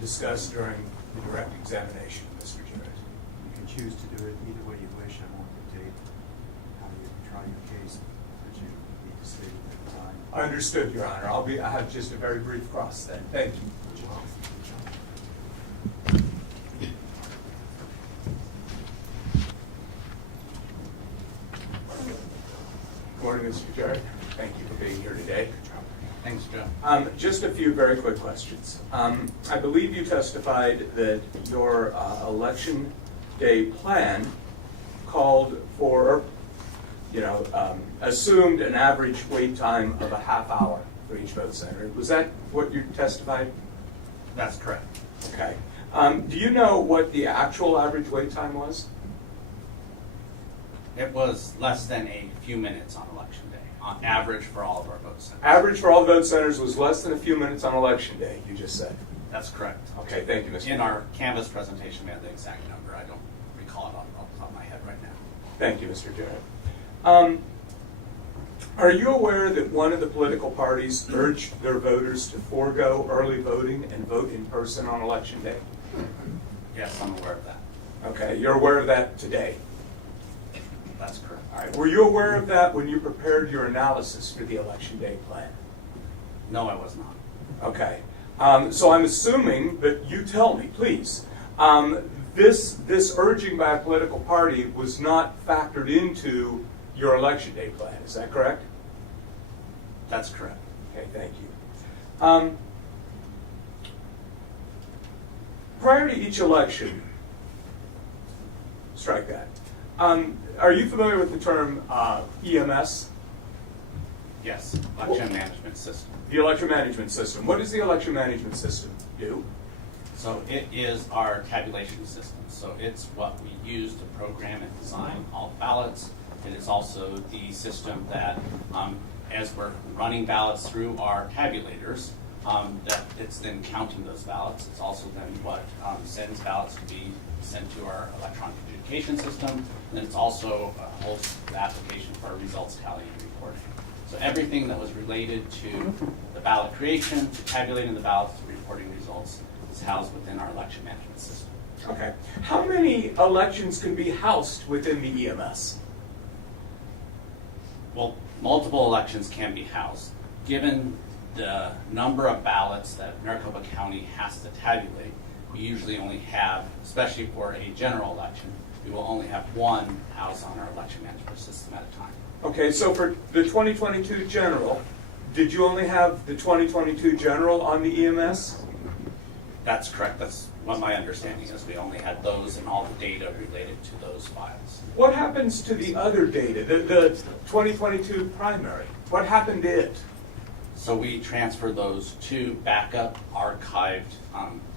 discussed during the direct examination of Mr. Jarrett. You can choose to do it either way you wish. I won't dictate how you try your case, but you need to state it at the time. I understood, Your Honor. I have just a very brief cross then. Thank you. Good morning, Mr. Jarrett. Thank you for being here today. Thanks, Joe. Just a few very quick questions. I believe you testified that your election day plan called for, assumed an average wait time of a half hour for each vote center. Was that what you testified? That's correct. Okay. Do you know what the actual average wait time was? It was less than a few minutes on election day, on average for all of our vote centers. Average for all the vote centers was less than a few minutes on election day, you just said. That's correct. Okay, thank you, Mr. In our Canvas presentation, we had the exact number. I don't recall it off the top of my head right now. Thank you, Mr. Jarrett. Are you aware that one of the political parties urged their voters to forego early voting and vote in person on election day? Yes, I'm aware of that. Okay, you're aware of that today? That's correct. All right. Were you aware of that when you prepared your analysis for the election day plan? No, I was not. Okay. So I'm assuming that you tell me, please. This urging by a political party was not factored into your election day plan. Is that correct? That's correct. Okay, thank you. Prior to each election, strike that. Are you familiar with the term EMS? Yes, election management system. The election management system. What does the election management system do? So it is our tabulation system. So it's what we use to program and design all the ballots. It is also the system that, as we're running ballots through our tabulators, that it's then counting those ballots. It's also then what sends ballots to be sent to our electronic adjudication system. And then it's also holds the application for our results tallying and reporting. So everything that was related to the ballot creation, to tabulating the ballots, to reporting results, is housed within our election management system. Okay. How many elections can be housed within the EMS? Well, multiple elections can be housed. Given the number of ballots that Maricopa County has to tabulate, we usually only have, especially for a general election, we will only have one house on our election management system at a time. Okay, so for the 2022 general, did you only have the 2022 general on the EMS? That's correct. That's what my understanding is. We only had those and all the data related to those files. What happens to the other data, the 2022 primary? What happened to it? So we transfer those to backup archived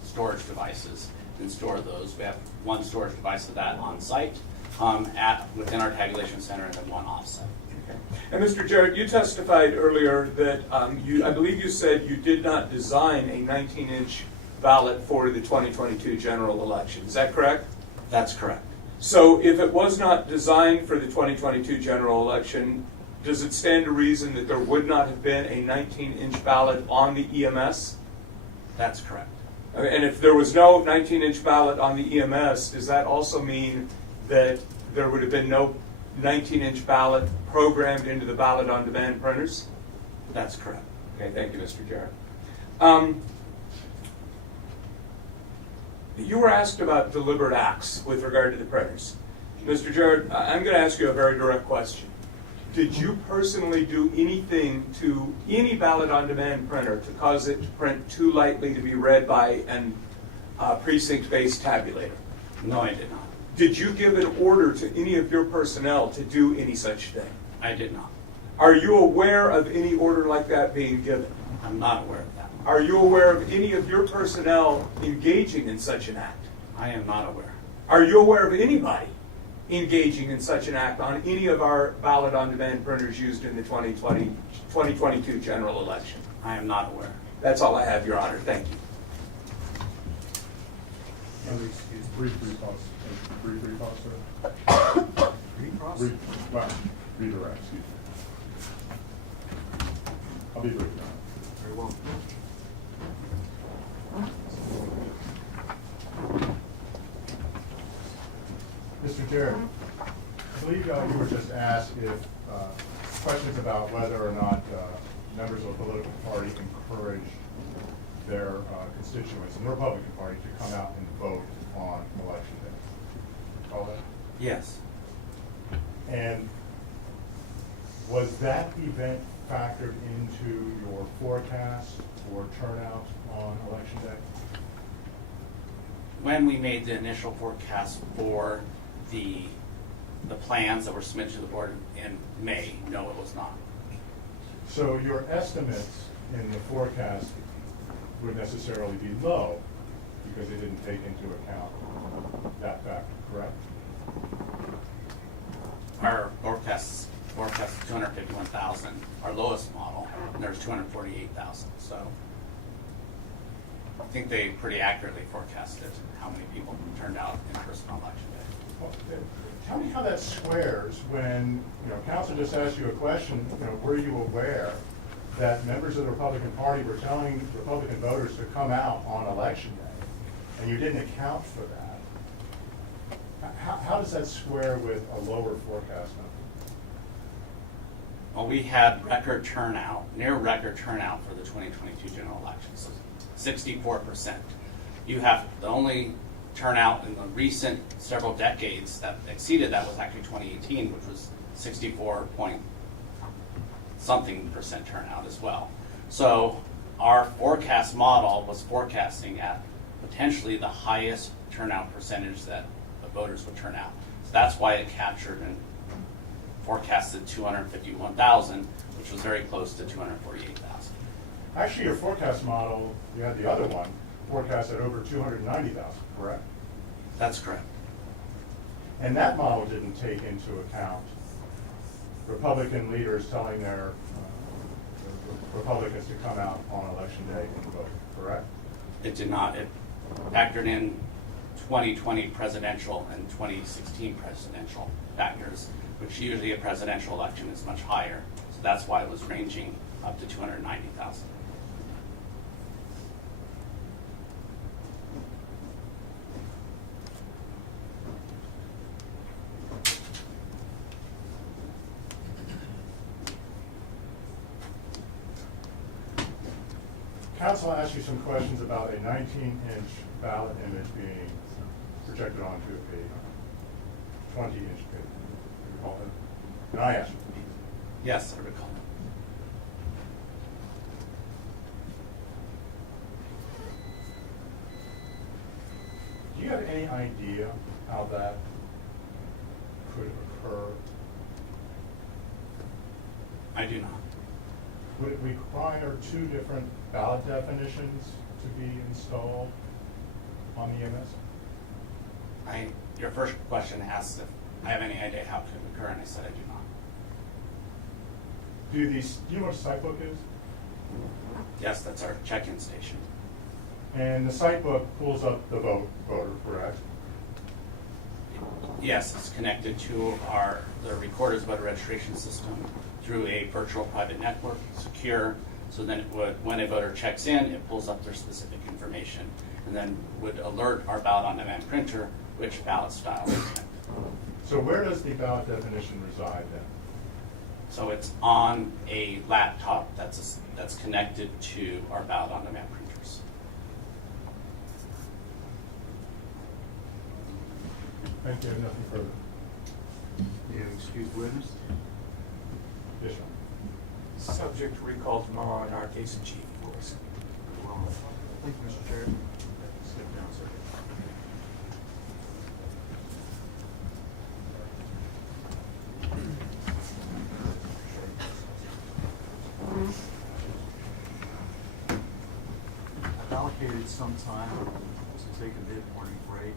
storage devices and store those. We have one storage device of that on site within our tabulation center and then one offsite. Okay. And Mr. Jarrett, you testified earlier that I believe you said you did not design a 19-inch ballot for the 2022 general election. Is that correct? That's correct. So if it was not designed for the 2022 general election, does it stand to reason that there would not have been a 19-inch ballot on the EMS? That's correct. And if there was no 19-inch ballot on the EMS, does that also mean that there would have been no 19-inch ballot programmed into the ballot on demand printers? That's correct. Okay, thank you, Mr. Jarrett. You were asked about deliberate acts with regard to the printers. Mr. Jarrett, I'm going to ask you a very direct question. Did you personally do anything to any ballot-on-demand printer to cause it to print too lightly to be read by an precinct-based tabulator? No, I did not. Did you give an order to any of your personnel to do any such thing? I did not. Are you aware of any order like that being given? I'm not aware of that. Are you aware of any of your personnel engaging in such an act? I am not aware. Are you aware of anybody engaging in such an act on any of our ballot-on-demand printers used in the 2022 general election? I am not aware. That's all I have, Your Honor. Thank you. Brief pause, sir. Redirect, excuse me. I'll be brief, Your Honor. Very well. Mr. Chair, I believe you were just asked if questions about whether or not members of a political party encourage their constituents in the Republican Party to come out and vote on election day. All that? Yes. And was that event factored into your forecast for turnout on election day? When we made the initial forecast for the plans that were submitted to the board in May, no, it was not. So your estimates in the forecast would necessarily be low because they didn't take into account that factor, correct? Our forecast is 251,000, our lowest model, and there's 248,000. So I think they pretty accurately forecasted how many people turned out in person on election day. Well, tell me how that squares when, council just asked you a question, were you aware that members of the Republican Party were telling Republican voters to come out on election day, and you didn't account for that? How does that square with a lower forecast number? Well, we had record turnout, near record turnout for the 2022 general elections, 64%. You have the only turnout in the recent several decades that exceeded that was actually 2018, which was 64-something% turnout as well. So our forecast model was forecasting at potentially the highest turnout percentage that the voters would turn out. So that's why it captured and forecasted 251,000, which was very close to 248,000. Actually, your forecast model, you had the other one, forecast at over 290,000, correct? That's correct. And that model didn't take into account Republican leaders telling their Republicans to come out on election day and vote, correct? It did not. It factored in 2020 presidential and 2016 presidential factors, which usually a presidential election is much higher. So that's why it was ranging up to 290,000. Council asked you some questions about a 19-inch ballot image being projected onto a 20-inch paper. You recall that? And I asked you. Yes, I recall. Do you have any idea how that could occur? I do not. Would it require two different ballot definitions to be installed on the MS? Your first question asked if I have any idea how it could occur, and I said I do not. Do you know what a site book is? Yes, that's our check-in station. And the site book pulls up the voter, correct? Yes, it's connected to the recorder's voter registration system through a virtual private network, secure, so then it would, when a voter checks in, it pulls up their specific information, and then would alert our ballot-on-demand printer which ballot style is connected. So where does the ballot definition reside then? So it's on a laptop that's connected to our ballot-on-demand printers. Thank you, nothing further. You excuse witness? Yes, Your Honor. Subject recall tomorrow, in our case, in chief, please. Well, thank you, Mr. Chair. Step down, sir. I've allocated some time to take a mid-morning break.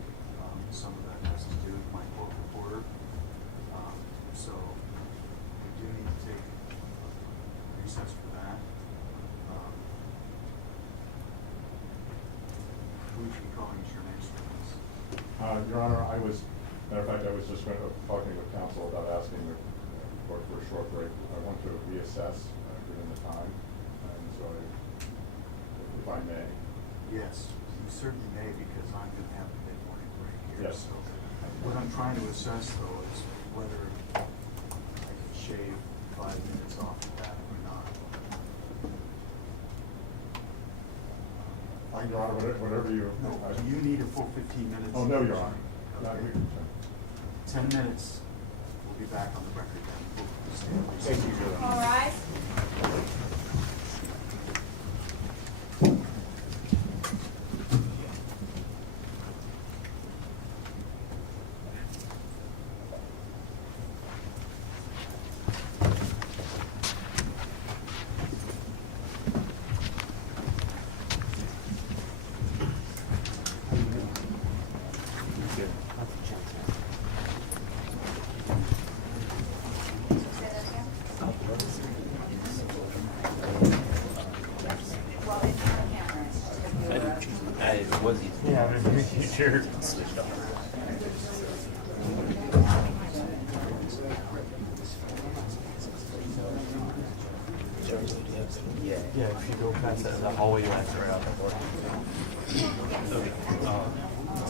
Some of that has to do with my court reporter. So we do need to take a recess for that. Who would you be calling as your next witness? Your Honor, matter of fact, I was just talking with counsel about asking the court for a short break. I want to reassess given the time, and so if I may. Yes, you certainly may, because I'm going to have a mid-morning break here. Yes. So what I'm trying to assess, though, is whether I can shave 5 minutes off of that or not. Your Honor, whatever you. No, do you need a full 15 minutes? Oh, no, Your Honor. Okay. 10 minutes. We'll be back on the record then. We'll stay at least. Thank you, Your Honor. All right. Yeah, if you go past that in the hallway, you'll have to right out the door. Okay.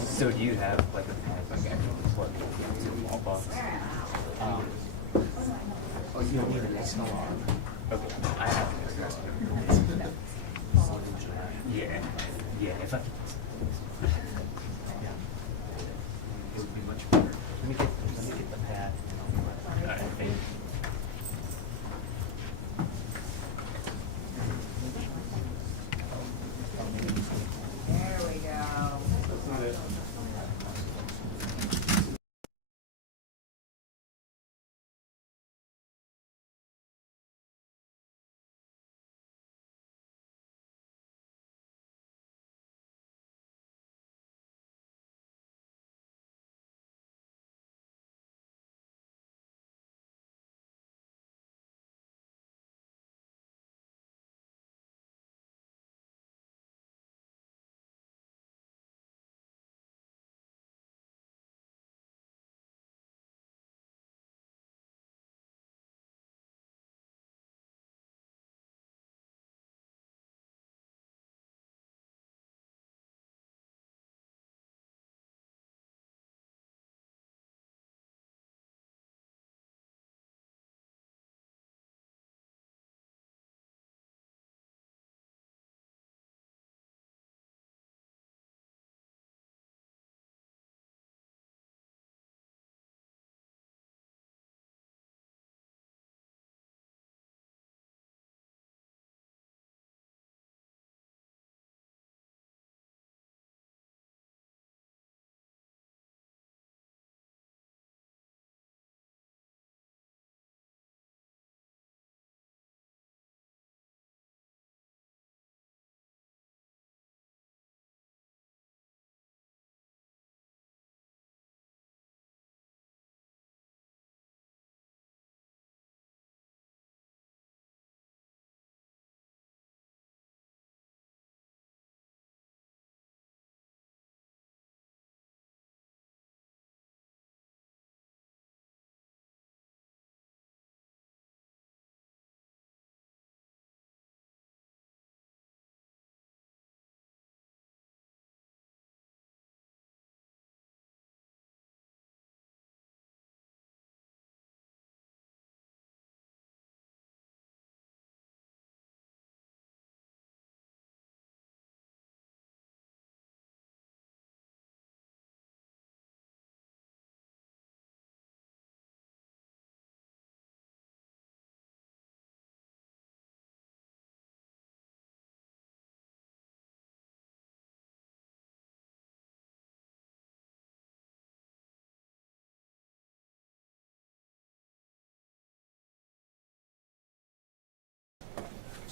So do you have like a what? Small box? Oh, you don't need an extra alarm. Okay. I have an Yeah. Yeah. If I could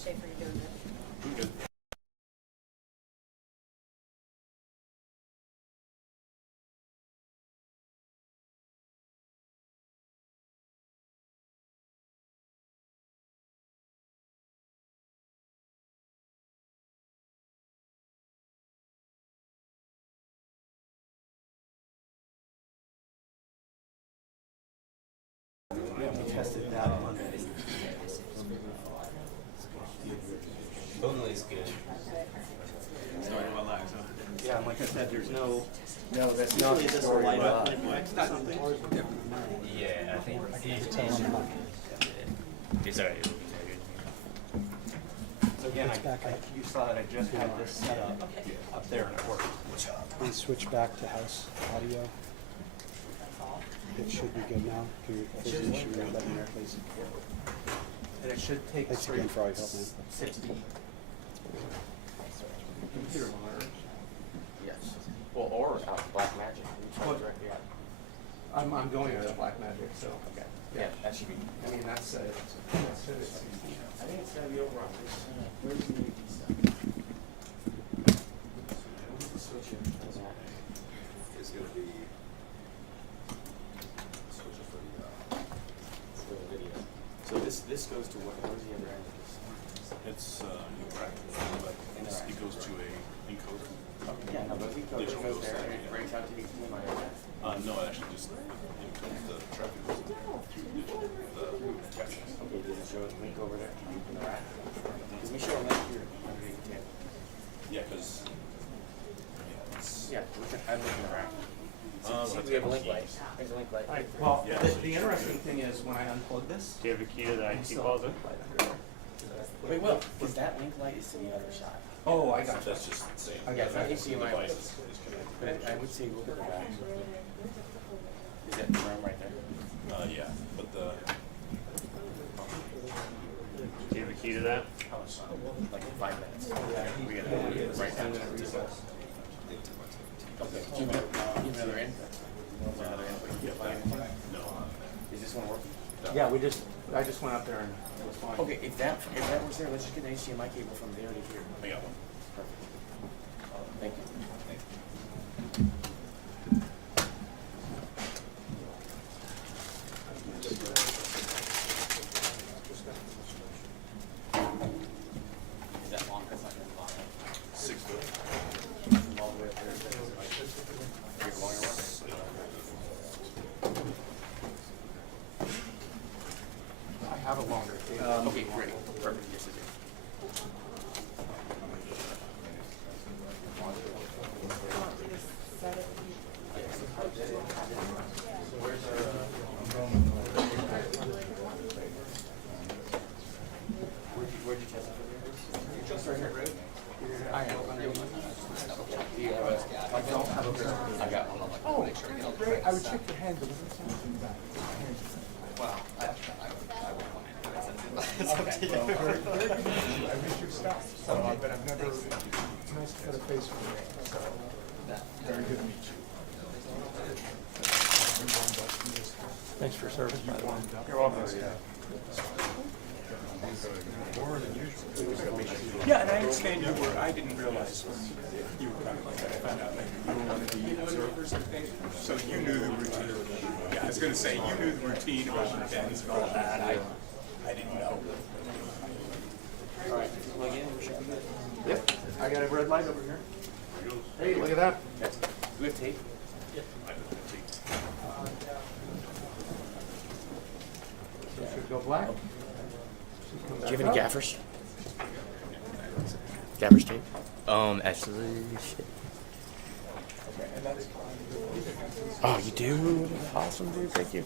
Schaefer, you're doing good. We tested that Monday. Totally is good. Sorry about that. Yeah, and like I said, there's no. No, that's not the this story, light up. but- Yeah, I think. It's alright. So again, you saw that I just had this set up there and it worked. Please switch back to house audio. It should be good now. If there's an issue, let me know, please. And it should take Thanks again for all your help, man. 60. Computer monitor. Yes. Well, or Black Magic. I'm going to Black Magic, so. Okay. Yeah, that should be. I mean, that's I think it's gonna be over on this. Where's the AV stuff? Switch it. It's gonna be. Switch it for the video. So this goes to what? Where's the other end of this? It's but it goes to a encoder. Yeah, no, but we go there and it breaks out to the No, it actually just encodes the traffic to the capture. Okay, does it show a link over there? Because we show a link here. Yeah, because Yeah, I'm looking around. we have a link light. There's a link light. Well, Yeah. the interesting thing is when I unplug this. Do you have a key to the IT closet? Wait, Will, because that link light is to the other side. Oh, I got you. That's just the same. I got that. The device is connected. But I would say look at the back. Is that the room right there? Yeah, but the. Do you have a key to that? Like 5 minutes. Yeah, we got to right now. Okay. You have another in? Is there another in? No. Is this one working? Yeah, I just went up there and it was fine. Okay, if that was there, let's just get an HDMI cable from there to here. I got one. Perfect. Thank you. Is that long? That's not going to be long. 6 foot. All the way up there. You're going around. I have a longer cable. Okay, great. Perfect. Yes, I do. So where's where'd you test it? Just right here, right? I have. Do you have a? I don't have a. I got one. Oh, great. I would check your hand, but there's something back. Wow. I It's up to you. Very good. I missed your stuff, so, but I've never, it's nice to put a face with it, so, very good to meet you. Thanks for your service, by the way. You're welcome. Yeah, and I understand you were, I didn't realize you were kind of like that. I found out like you were one of the observers, I think. So you knew the routine. Yeah, I was gonna say, you knew the routine about the bends and all that. I didn't know. All right, plug in, we should be good. Yep, I got a red light over here. Hey, look at that. Do we have tape? Should go black. Do you have any gaffers? Gaffers tape? Actually, shit. Oh, you do? Awesome, dude. Thank you.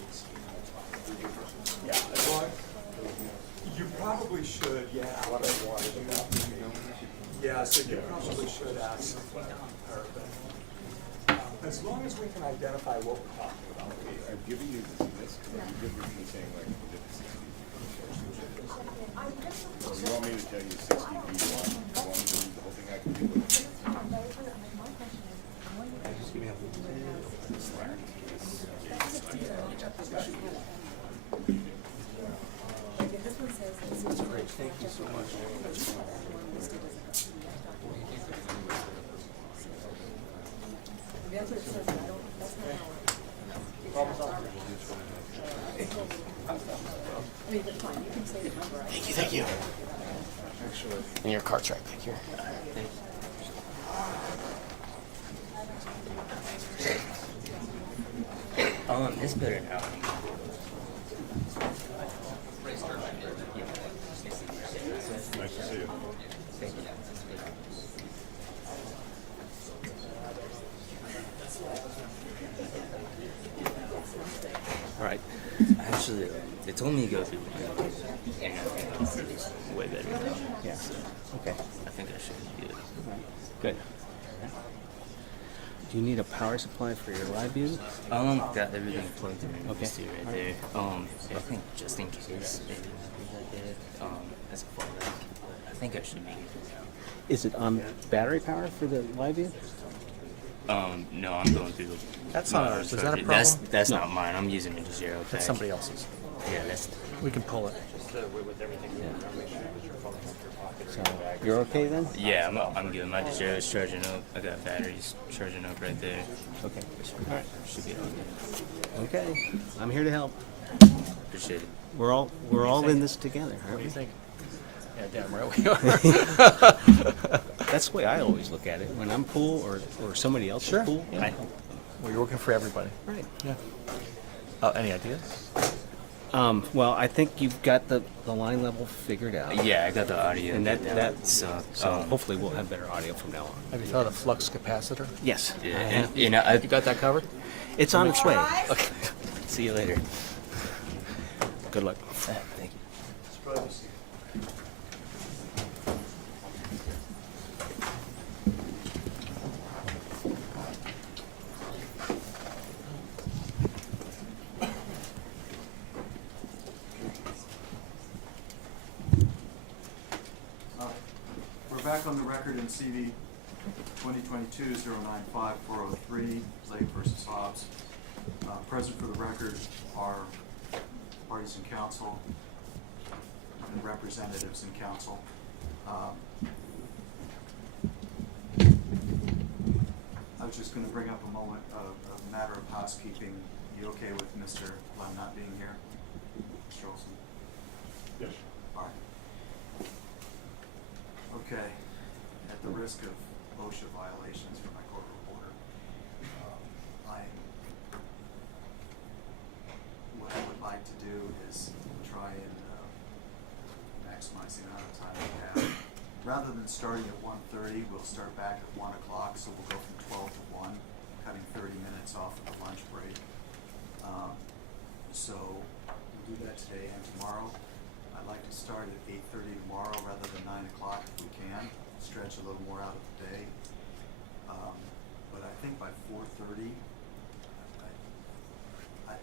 Yeah, well, you probably should, yeah. Yeah, so you probably should ask her, but as long as we can identify what we're talking about. I've given you this, I've given you saying like, so you want me to tell you 60 feet long, you want me to read the whole thing, I can do it. Just give me a This one says That's great, thank you so much. Thank you. And your card's right back here. It's better now. Nice to see you. Thank you. All right. Actually, they told me to go through and I think it's way better now. Yeah. Okay. I think I should be good. Good. Do you need a power supply for your live view? Got everything plugged in. Okay. See right there. I think just in case maybe not be that bad. As a fallback, but I think I should be good now. Is it on battery power for the live view? No, I'm going through the. That's not ours. Is that a problem? That's not mine. I'm using a zero. That's somebody else's. Yeah, that's. We can pull it. So you're okay then? Yeah, I'm good. My zero's charging up. I got batteries charging up right there. Okay. All right, should be okay. Okay. I'm here to help. Appreciate it. We're all in this together, aren't we? think? Yeah, damn right we are. That's the way I always look at it. When I'm pool or somebody else is pool, Yeah. I help. Well, you're working for everybody. Right. Yeah. Any ideas? Well, I think you've got the line level figured out. Yeah, I got the audio. And that's so hopefully we'll have better audio from now on. Have you thought of flux capacitor? Yes. Yeah, I and have. you know, You got that covered? It's on its way. Okay. See you later. Good luck. Thank you. We're back on the record in CD 2022-095-403, Lake versus Hobbs. Present for the record are parties in council and representatives in council. I was just going to bring up a moment of a matter of housekeeping. You okay with Mr. Lem not being here? Mr. Olson? Yes. All right. Okay, at the risk of OSHA violations for my court reporter, what I would like to do is try and maximize the amount of time we have. Rather than starting at 1:30, we'll start back at 1 o'clock, so we'll go from 12 to 1, cutting 30 minutes off of the lunch break. So we'll do that today and tomorrow. I'd like to start at 8:30 tomorrow rather than 9 o'clock if we can, stretch a little more out of the day. But I think by 4:30, I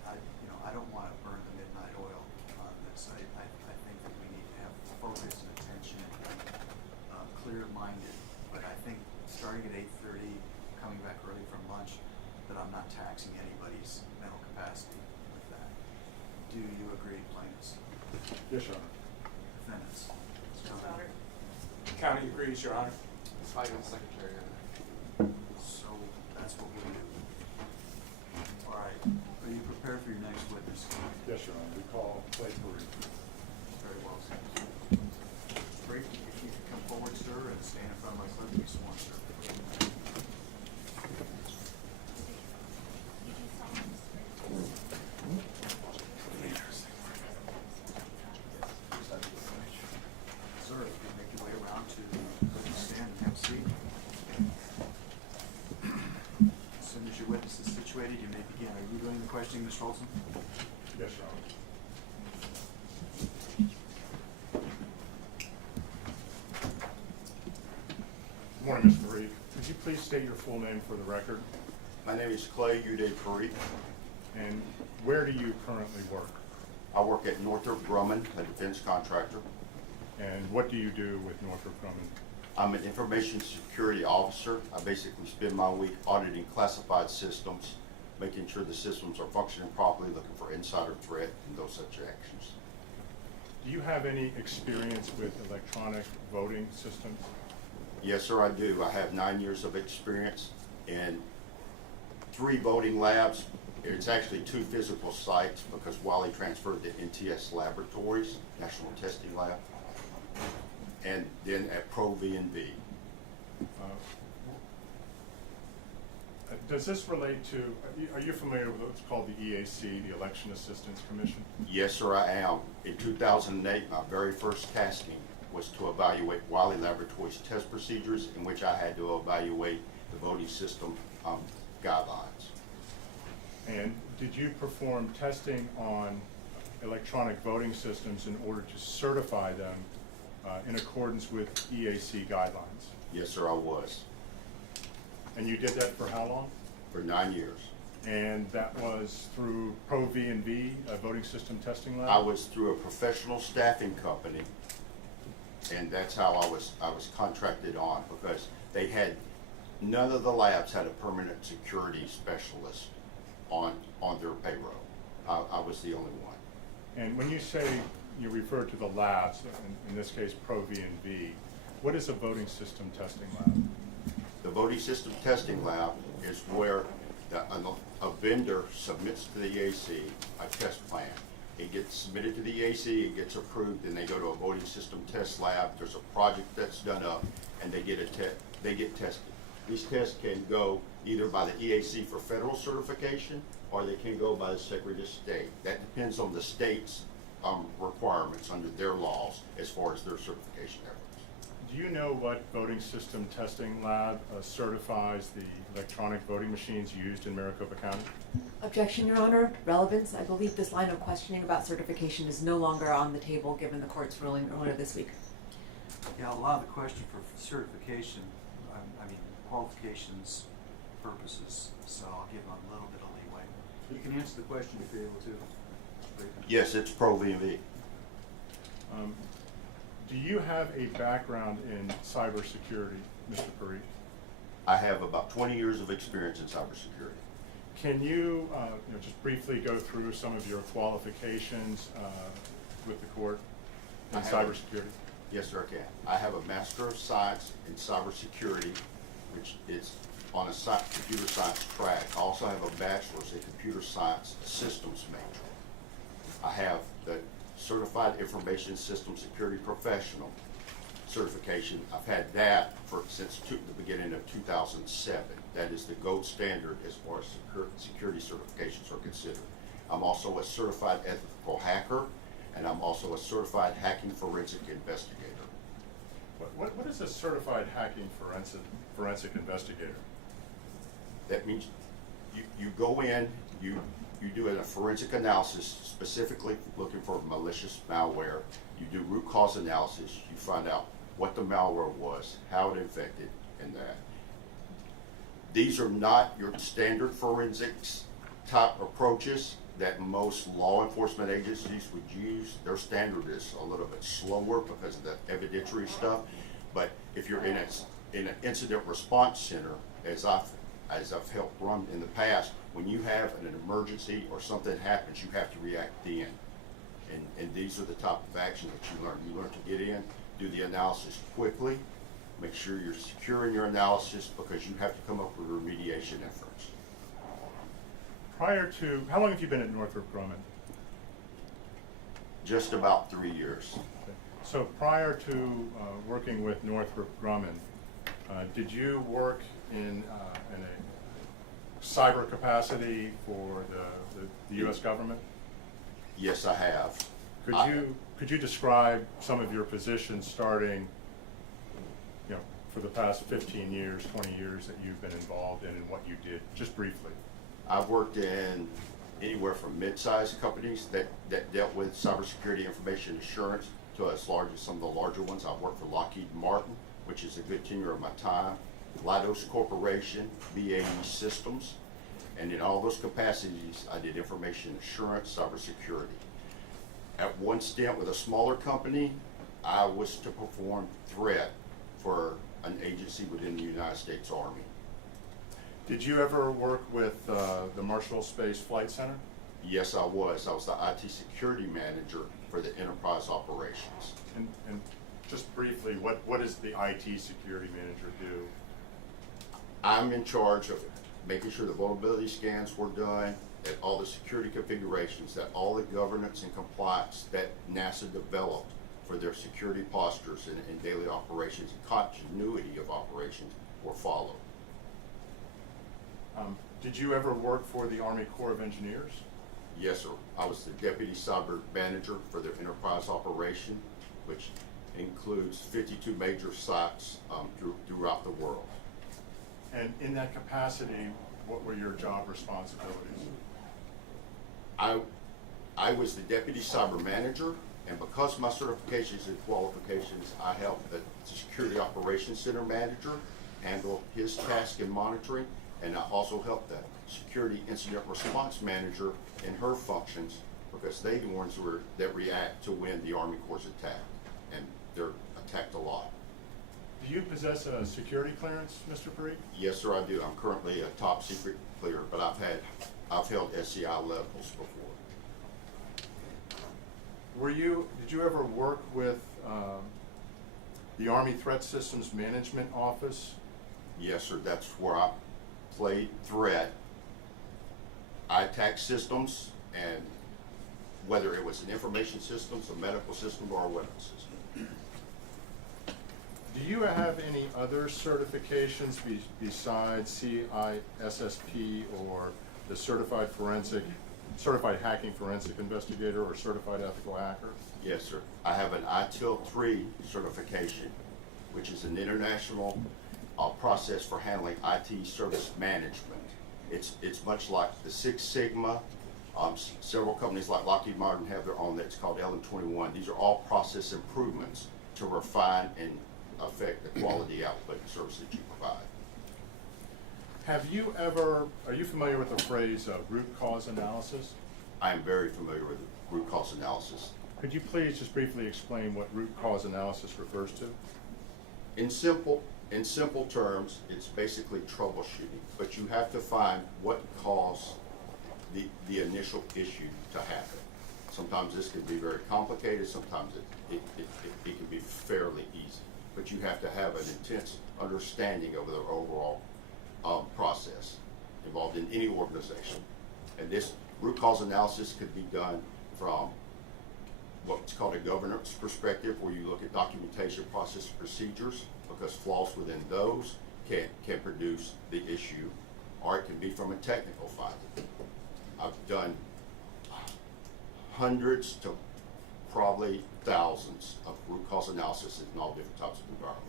don't want to burn the midnight oil on this. I think that we need to have focus and attention and clear-minded. But I think starting at 8:30, coming back early from lunch, that I'm not taxing anybody's mental capacity with that. Do you agree, plaintiffs? Yes, Your Honor. Defendants? County agrees, Your Honor. Finance Secretary. So that's what we'll do. All right. Are you prepared for your next witness? Yes, Your Honor. We call Clay Parikh. Very well, sir. Great. If you could come forward, sir, and stand in front of my clerk, be sworn, sir. Sir, if you make your way around to the stand and have a seat. As soon as your witness is situated, you may begin. Are you doing the questioning, Mr. Olson? Yes, Your Honor. Good morning, Mr. Parikh. Could you please state your full name for the record? My name is Clay Uday Parikh. And where do you currently work? I work at Northrop Grumman, a defense contractor. And what do you do with Northrop Grumman? I'm an information security officer. I basically spend my week auditing classified systems, making sure the systems are functioning properly, looking for insider threat and those such actions. Do you have any experience with electronic voting systems? Yes, sir, I do. I have 9 years of experience in 3 voting labs. It's actually 2 physical sites because Wiley transferred to NTS Laboratories, National Testing Lab, and then at Pro V&V. Does this relate to, are you familiar with what's called the EAC, the Election Assistance Commission? Yes, sir, I am. In 2008, my very first tasking was to evaluate Wiley Laboratories test procedures, in which I had to evaluate the voting system guidelines. And did you perform testing on electronic voting systems in order to certify them in accordance with EAC guidelines? Yes, sir, I was. And you did that for how long? For 9 years. And that was through Pro V&V, a voting system testing lab? I was through a professional staffing company, and that's how I was contracted on, because they had, none of the labs had a permanent security specialist on their payroll. I was the only one. And when you say you refer to the labs, in this case Pro V&V, what is a voting system testing lab? The voting system testing lab is where a vendor submits to the EAC a test plan. It gets submitted to the EAC, it gets approved, then they go to a voting system test lab. There's a project that's done up, and they get tested. These tests can go either by the EAC for federal certification, or they can go by the Secretary of State. That depends on the state's requirements under their laws as far as their certification efforts. Do you know what voting system testing lab certifies the electronic voting machines used in Maricopa County? Objection, Your Honor. Relevance. I believe this line of questioning about certification is no longer on the table given the court's ruling earlier this week. Yeah, a lot of the question for certification, I mean, qualifications purposes, so I'll give them a little bit of leeway. You can answer the question if you're able to. Yes, it's Pro V&V. Do you have a background in cybersecurity, Mr. Parikh? I have about 20 years of experience in cybersecurity. Can you, just briefly go through some of your qualifications with the court in cybersecurity? Yes, sir, I can. I have a Master of Science in Cybersecurity, which is on a computer science track. I also have a Bachelor's in Computer Science Systems major. I have the Certified Information System Security Professional certification. I've had that since the beginning of 2007. That is the gold standard as far as security certifications are considered. I'm also a certified ethical hacker, and I'm also a certified hacking forensic investigator. What is a certified hacking forensic investigator? That means you go in, you do a forensic analysis specifically looking for malicious malware. You do root cause analysis. You find out what the malware was, how it infected, and that. These are not your standard forensics type approaches that most law enforcement agencies would use. Their standard is a little bit slower because of the evidentiary stuff. But if you're in an incident response center, as I've helped run in the past, when you have an emergency or something happens, you have to react then. And these are the type of action that you learn. You learn to get in, do the analysis quickly, make sure you're secure in your analysis because you have to come up with remediation efforts. How long have you been at Northrop Grumman? Just about 3 years. Okay. So prior to working with Northrop Grumman, did you work in a cyber capacity for the U.S. government? Yes, I have. Could you describe some of your positions starting, for the past 15 years, 20 years that you've been involved in and what you did, just briefly? I've worked in anywhere from mid-sized companies that dealt with cybersecurity information assurance to as large as some of the larger ones. I've worked for Lockheed Martin, which is a good tenure of my time, Leidos Corporation, BAE Systems, and in all those capacities, I did information assurance, cybersecurity. At one stint with a smaller company, I was to perform threat for an agency within the United States Army. Did you ever work with the Marshall Space Flight Center? Yes, I was. I was the IT security manager for the enterprise operations. And just briefly, what does the IT security manager do? I'm in charge of making sure the vulnerability scans were done, that all the security configurations, that all the governance and compliance that NASA developed for their security postures and daily operations and continuity of operations were followed. Did you ever work for the Army Corps of Engineers? Yes, sir. I was the deputy cyber manager for their enterprise operation, which includes 52 major sites throughout the world. And in that capacity, what were your job responsibilities? I was the deputy cyber manager, and because of my certifications and qualifications, I helped the security operations center manager handle his task and monitoring, and I also helped the security incident response manager in her functions, because they're the ones that react to when the Army Corps is attacked, and they're attacked a lot. Do you possess a security clearance, Mr. Parikh? Yes, sir, I do. I'm currently a top secret clear, but I've held SCI levels before. Did you ever work with the Army Threat Systems Management Office? Yes, sir, that's where I played threat. I attacked systems, and whether it was an information system, a medical system, or a weapon system. Do you have any other certifications besides CISSP or the Certified Hacking Forensic Investigator or Certified Ethical Hacker? Yes, sir. I have an ITIL 3 certification, which is an international process for handling IT service management. It's much like the Six Sigma. Several companies like Lockheed Martin have their own that's called LM21. These are all process improvements to refine and affect the quality output and service that you provide. Are you familiar with the phrase root cause analysis? I am very familiar with root cause analysis. Could you please just briefly explain what root cause analysis refers to? In simple terms, it's basically troubleshooting, but you have to find what caused the initial issue to happen. Sometimes this can be very complicated, sometimes it can be fairly easy, but you have to have an intense understanding of the overall process involved in any organization. And this root cause analysis could be done from what's called a governance perspective, where you look at documentation, process, procedures, because flaws within those can produce the issue, or it can be from a technical finding. I've done hundreds to probably thousands of root cause analysis in all different types of environments.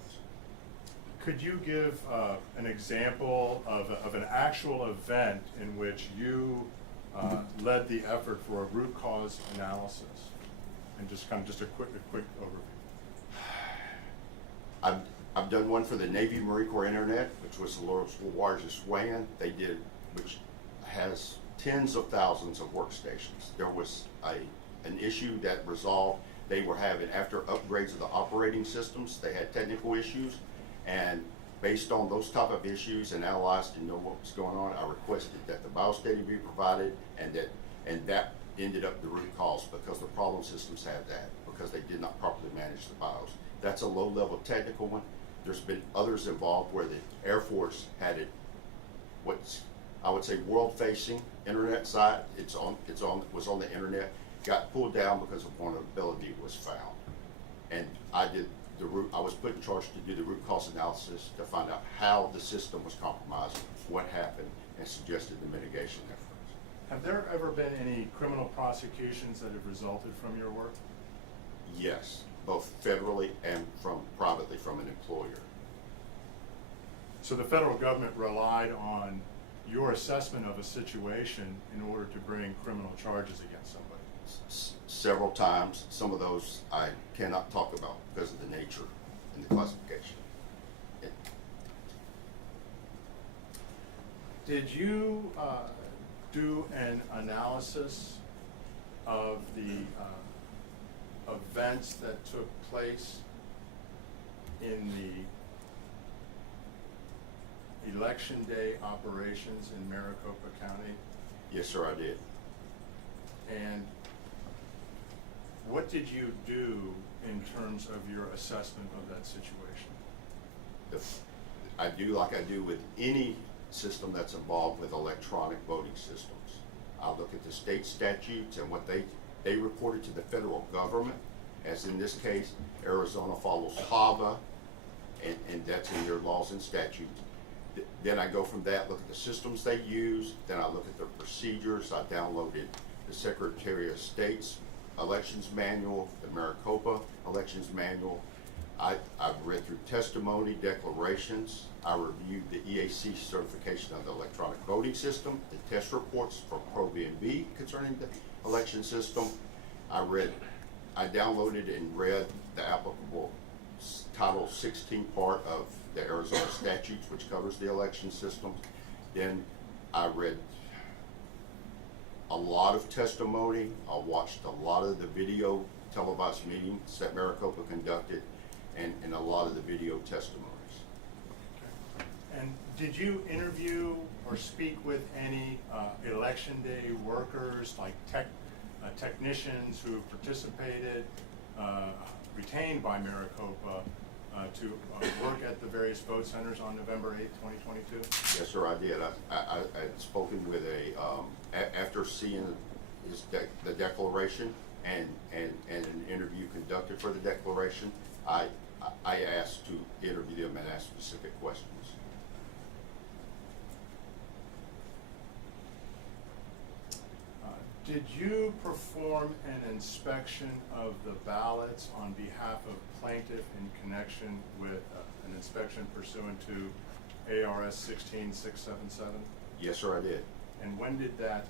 Could you give an example of an actual event in which you led the effort for a root cause analysis? And just a quick overview. I've done one for the Navy Marine Corps Internet, which was the world's largest WAN. They did, which has tens of thousands of workstations. There was an issue that resolved. They were having, after upgrades of the operating systems, they had technical issues, and based on those type of issues and analyzed and know what was going on, I requested that the BIOS data be provided, and that ended up the root cause, because the problem systems had that, because they did not properly manage the BIOS. That's a low-level technical one. There's been others involved where the Air Force had it, what's I would say world-facing internet site. Was on the internet, got pulled down because a vulnerability was found, and I was put in charge to do the root cause analysis to find out how the system was compromised, what happened, and suggested the mitigation efforts. Have there ever been any criminal prosecutions that have resulted from your work? Yes, both federally and privately from an employer. So the federal government relied on your assessment of a situation in order to bring criminal charges against somebody? Several times. Some of those I cannot talk about because of the nature and the classification. Did you do an analysis of the events that took place in the election day operations in Maricopa County? Yes, sir, I did. And what did you do in terms of your assessment of that situation? I do like I do with any system that's involved with electronic voting systems. I look at the state statutes and what they reported to the federal government, as in this case, Arizona follows HAVA, and that's in their laws and statutes. Then I go from that, look at the systems they use, then I look at their procedures. I downloaded the Secretary of State's elections manual, the Maricopa elections manual. I've read through testimony, declarations. I reviewed the EAC certification of the electronic voting system, the test reports from ProVNV concerning the election system. I downloaded and read the applicable Title 16 part of the Arizona statutes, which covers the election system. Then I read a lot of testimony. I watched a lot of the video televised meetings that Maricopa conducted, and a lot of the video testimonies. And did you interview or speak with any election day workers, like technicians who participated, retained by Maricopa, to work at the various vote centers on November 8th, 2022? Yes, sir, I did. I had spoken with after seeing the declaration and an interview conducted for the declaration, I asked to interview them and ask specific questions. Did you perform an inspection of the ballots on behalf of plaintiff in connection with an inspection pursuant to ARS 16677? Yes, sir, I did. And when did that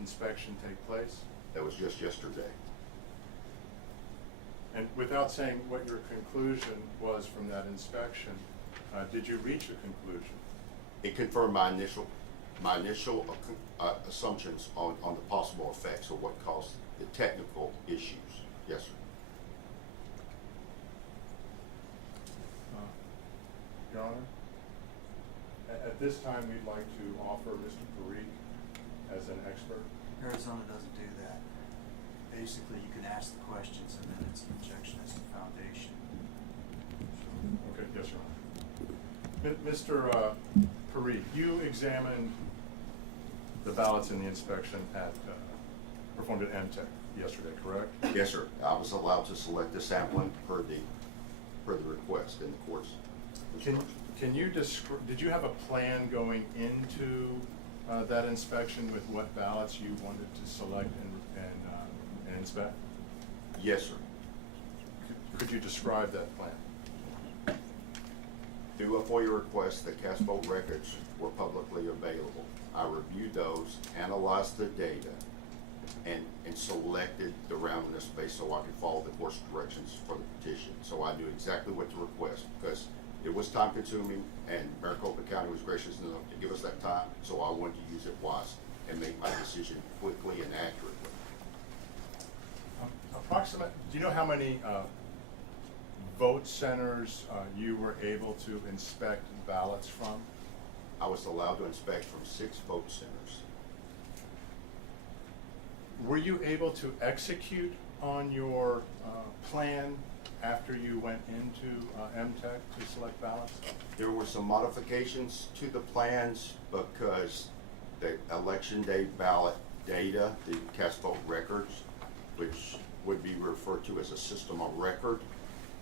inspection take place? That was just yesterday. And without saying what your conclusion was from that inspection, did you reach a conclusion? It confirmed my initial assumptions on the possible effects of what caused the technical issues. Yes, sir. Your Honor, at this time, we'd like to offer Mr. Parikh as an expert. Arizona doesn't do that. Basically, you can ask the questions and then it's an objection as to foundation. Okay, yes, Your Honor. Mr. Parikh, you examined the ballots in the inspection performed at MTech yesterday, correct? Yes, sir. I was allowed to select the sampling per the request in the court's instructions. Can you did you have a plan going into that inspection with what ballots you wanted to select and inspect? Yes, sir. Could you describe that plan? Through a FOIA request, the cast vote records were publicly available. I reviewed those, analyzed the data, and selected the roundness space so I could follow the course directions for the petition. So I knew exactly what to request because it was time consuming and Maricopa County was gracious enough to give us that time, so I wanted to use it wisely and make my decision quickly and accurately. Do you know how many vote centers you were able to inspect ballots from? I was allowed to inspect from 6 vote centers. Were you able to execute on your plan after you went into MTech to select ballots? There were some modifications to the plans because the election day ballot data, the cast vote records, which would be referred to as a system of record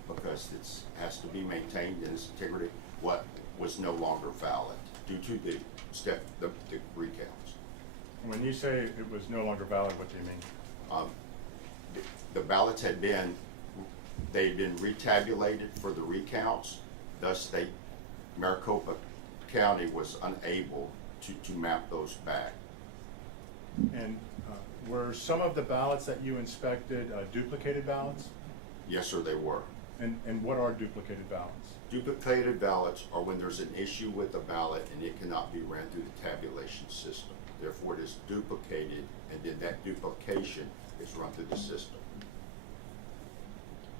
because it has to be maintained in its integrity, what was no longer valid due to the recounts. When you say it was no longer valid, what do you mean? The ballots had been retabulated for the recounts, thus Maricopa County was unable to map those back. And were some of the ballots that you inspected duplicated ballots? Yes, sir, they were. And what are duplicated ballots? Duplicated ballots are when there's an issue with the ballot and it cannot be ran through the tabulation system. Therefore, it is duplicated, and then that duplication is run through the system.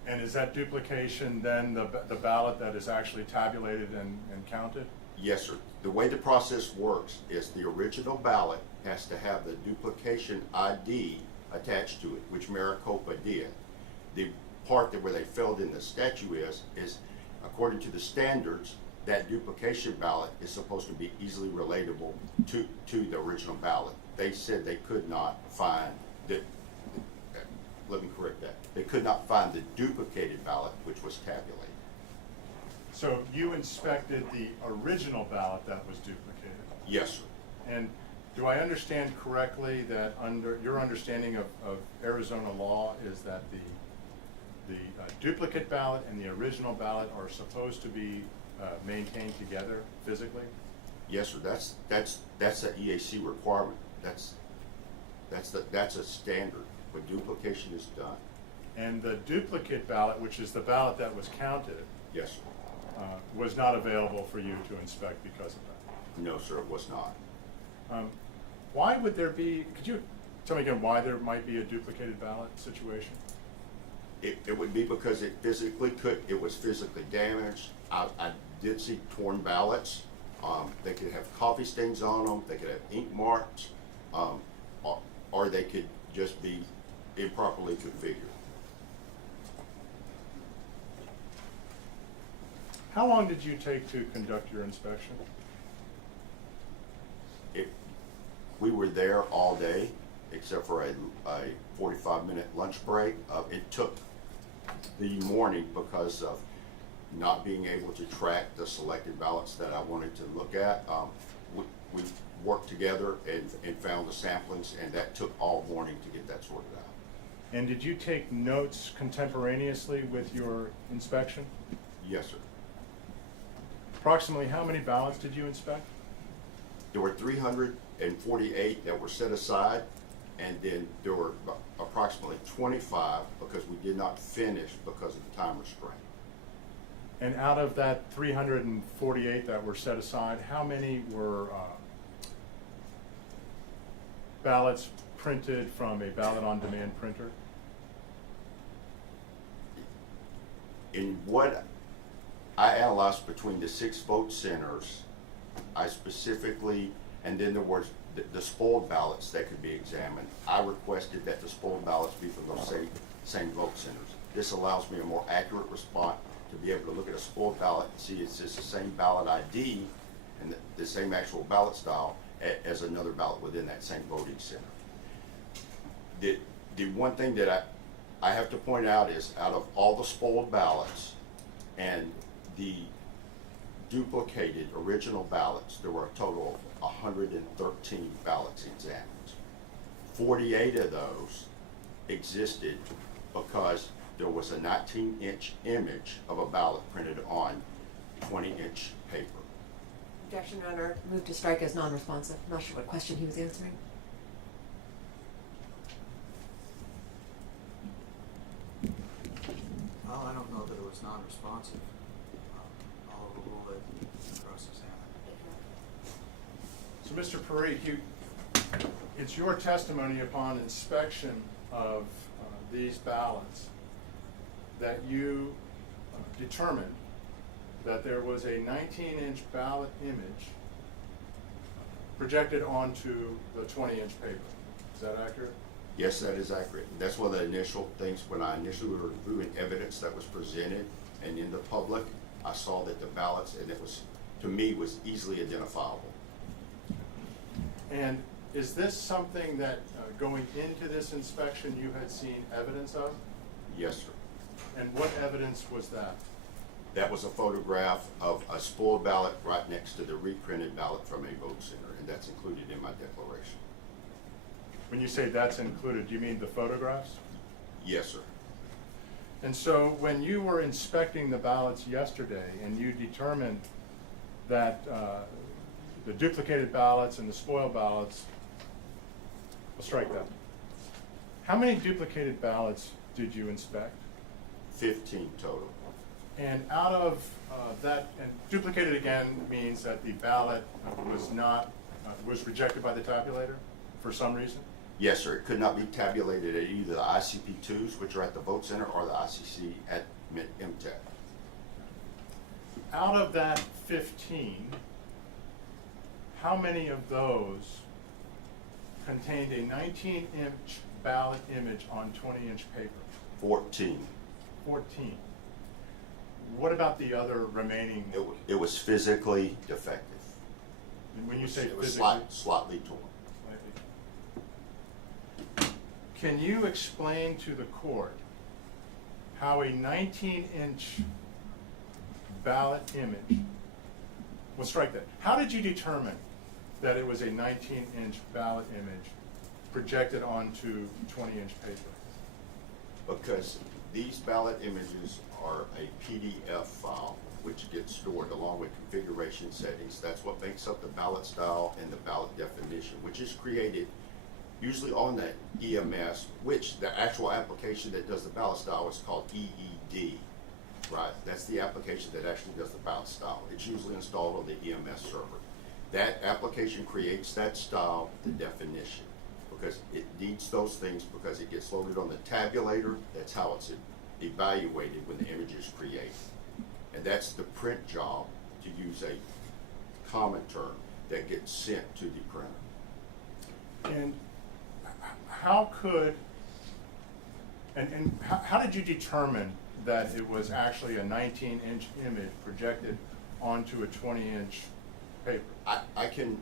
And is that duplication then the ballot that is actually tabulated and counted? Yes, sir. The way the process works is the original ballot has to have the duplication ID attached to it, which Maricopa did. The part that where they filled in the statute is according to the standards, that duplication ballot is supposed to be easily relatable to the original ballot. They said they could not find let me correct that. They could not find the duplicated ballot, which was tabulated. So you inspected the original ballot that was duplicated? Yes, sir. And do I understand correctly that under your understanding of Arizona law is that the duplicate ballot and the original ballot are supposed to be maintained together physically? Yes, sir. That's an EAC requirement. That's a standard when duplication is done. And the duplicate ballot, which is the ballot that was counted, Yes, sir. was not available for you to inspect because of that? No, sir, it was not. Why would there be, could you tell me again why there might be a duplicated ballot situation? It would be because it was physically damaged. I did see torn ballots. They could have coffee stains on them, they could have ink marks, or they could just be improperly configured. How long did you take to conduct your inspection? We were there all day, except for a 45-minute lunch break. It took the morning because of not being able to track the selected ballots that I wanted to look at. We worked together and found the samplings, and that took all morning to get that sorted out. And did you take notes contemporaneously with your inspection? Yes, sir. Approximately how many ballots did you inspect? There were 348 that were set aside, and then there were approximately 25 because we did not finish because of the time restraint. And out of that 348 that were set aside, how many were ballots printed from a ballot-on-demand printer? In what I analyzed between the 6 vote centers, I specifically, and then there was the spoiled ballots that could be examined. I requested that the spoiled ballots be from those same vote centers. This allows me a more accurate response to be able to look at a spoiled ballot and see it's just the same ballot ID and the same actual ballot style as another ballot within that same voting center. The one thing that I have to point out is out of all the spoiled ballots and the duplicated original ballots, there were a total of 113 ballots examined. 48 of those existed because there was a 19-inch image of a ballot printed on 20-inch paper. Objection, Your Honor. Move to strike as non-responsive. Not sure what question he was answering. Well, I don't know that it was non-responsive. I'll overrule it and cross-examine. So, Mr. Parikh, it's your testimony upon inspection of these ballots that you determined that there was a 19-inch ballot image projected onto the 20-inch paper. Is that accurate? Yes, that is accurate. That's one of the initial things when I initially were reviewing evidence that was presented and in the public, I saw that the ballots, and it was, to me, was easily identifiable. And is this something that going into this inspection you had seen evidence of? Yes, sir. And what evidence was that? That was a photograph of a spoiled ballot right next to the reprinted ballot from a vote center, and that's included in my declaration. When you say that's included, do you mean the photographs? Yes, sir. And so when you were inspecting the ballots yesterday and you determined that the duplicated ballots and the spoiled ballots, I'll strike that. How many duplicated ballots did you inspect? 15 total. And out of that, and duplicated again means that the ballot was rejected by the tabulator for some reason? Yes, sir. It could not be tabulated at either the ICP2s, which are at the vote center, or the ICC at MTEC. Out of that 15, how many of those contained a 19-inch ballot image on 20-inch paper? 14. 14. What about the other remaining? It was physically defective. When you say It was physically, slightly torn. can you explain to the court how a 19-inch ballot image, well, strike that. How did you determine that it was a 19-inch ballot image projected onto 20-inch paper? Because these ballot images are a PDF file which gets stored along with configuration settings. That's what makes up the ballot style and the ballot definition, which is created usually on that EMS, which the actual application that does the ballot style is called EED, right? That's the application that actually does the ballot style. It's usually installed on the EMS server. That application creates that style, the definition, because it needs those things because it gets loaded on the tabulator. That's how it's evaluated when the image is created. And that's the print job, to use a common term, that gets sent to the printer. And how could, and how did you determine that it was actually a 19-inch image projected onto a 20-inch paper? I can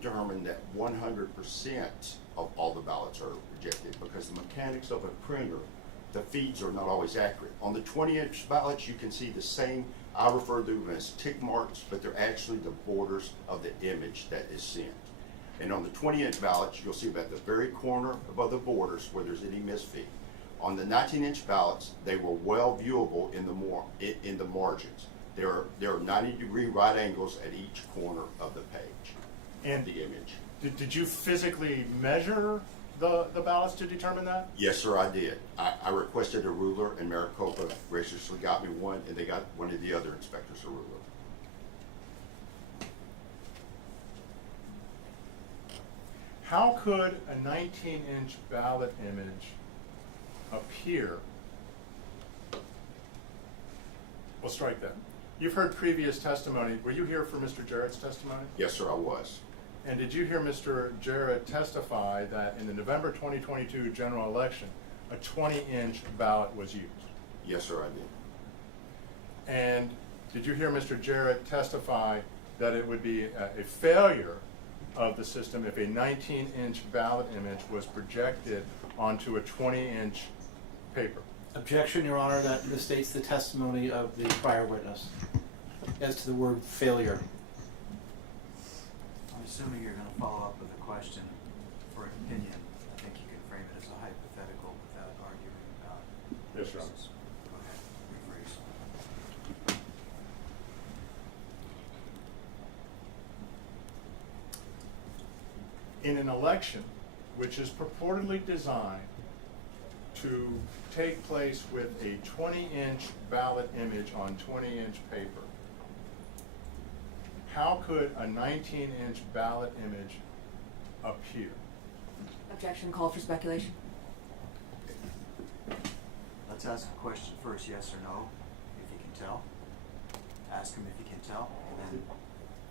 determine that 100% of all the ballots are rejected because the mechanics of a printer, the feeds are not always accurate. On the 20-inch ballots, you can see the same, I refer to them as tick marks, but they're actually the borders of the image that is sent. And on the 20-inch ballots, you'll see about the very corner above the borders where there's any misfeed. On the 19-inch ballots, they were well viewable in the margins. There are 90-degree right angles at each corner of the page And the image. Did you physically measure the ballots to determine that? Yes, sir, I did. I requested a ruler, and Maricopa graciously got me one, and they got one of the other inspectors a ruler. How could a 19-inch ballot image appear? We'll strike that. You've heard previous testimony. Were you here for Mr. Jarrett's testimony? Yes, sir, I was. And did you hear Mr. Jarrett testify that in the November 2022 general election, a 20-inch ballot was used? Yes, sir, I did. And did you hear Mr. Jarrett testify that it would be a failure of the system if a 19-inch ballot image was projected onto a 20-inch paper? Objection, Your Honor, that misstates the testimony of the prior witness as to the word failure. I'm assuming you're going to follow up with a question for an opinion. I think you can frame it as a hypothetical without arguing about. Yes, Your Honor. Go ahead, rephrase. In an election which is purportedly designed to take place with a 20-inch ballot image on 20-inch paper, how could a 19-inch ballot image appear? Objection, call for speculation. Let's ask a question first, yes or no, if you can tell. Ask him if you can tell, and then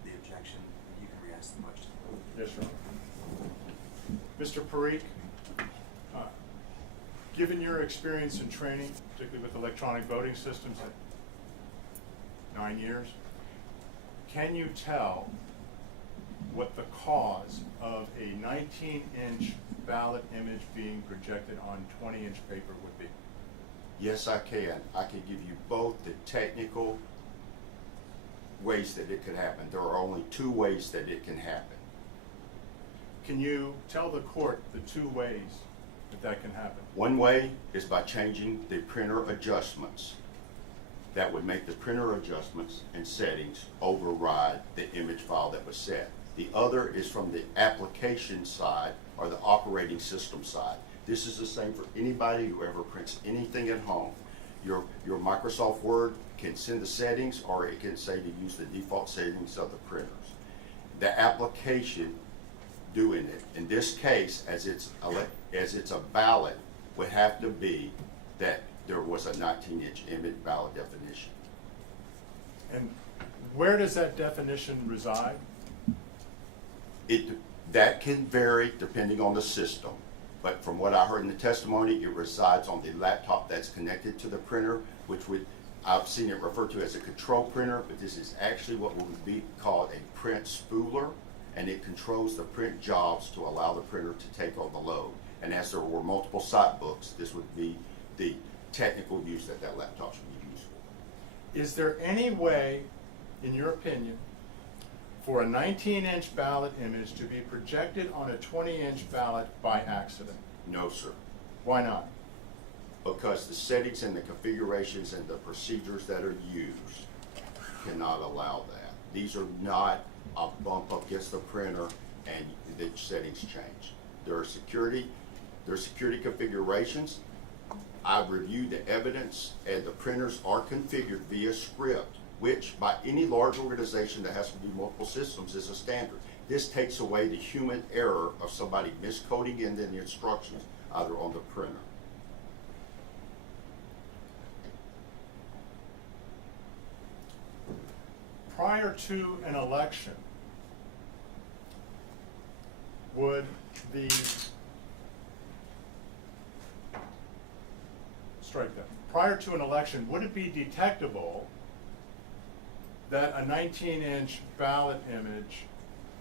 the objection, you can re-ask the question. Yes, Your Honor. Mr. Parikh, given your experience and training, particularly with electronic voting systems at 9 years, can you tell what the cause of a 19-inch ballot image being projected on 20-inch paper would be? Yes, I can. I can give you both the technical ways that it could happen. There are only two ways that it can happen. Can you tell the court the two ways that can happen? One way is by changing the printer adjustments. That would make the printer adjustments and settings override the image file that was set. The other is from the application side or the operating system side. This is the same for anybody who ever prints anything at home. Your Microsoft Word can send the settings, or it can say to use the default settings of the printers. The application doing it, in this case, as it's a ballot, would have to be that there was a 19-inch image ballot definition. And where does that definition reside? That can vary depending on the system, But from what I heard in the testimony, it resides on the laptop that's connected to the printer, which I've seen it referred to as a control printer, but this is actually what would be called a print spooler, and it controls the print jobs to allow the printer to take on the load. And as there were multiple site books, this would be the technical use that laptop should be used for. Is there any way, in your opinion, for a 19-inch ballot image to be projected on a 20-inch ballot by accident? No, sir. Why not? Because the settings and the configurations and the procedures that are used cannot allow that. These are not a bump up against the printer and the settings change. There are security configurations. I've reviewed the evidence, and the printers are configured via script, which by any large organization that has to do multiple systems is a standard. This takes away the human error of somebody miscoding in the instructions either on the printer. Prior to an election, would the, strike that, prior to an election, would it be detectable that a 19-inch ballot image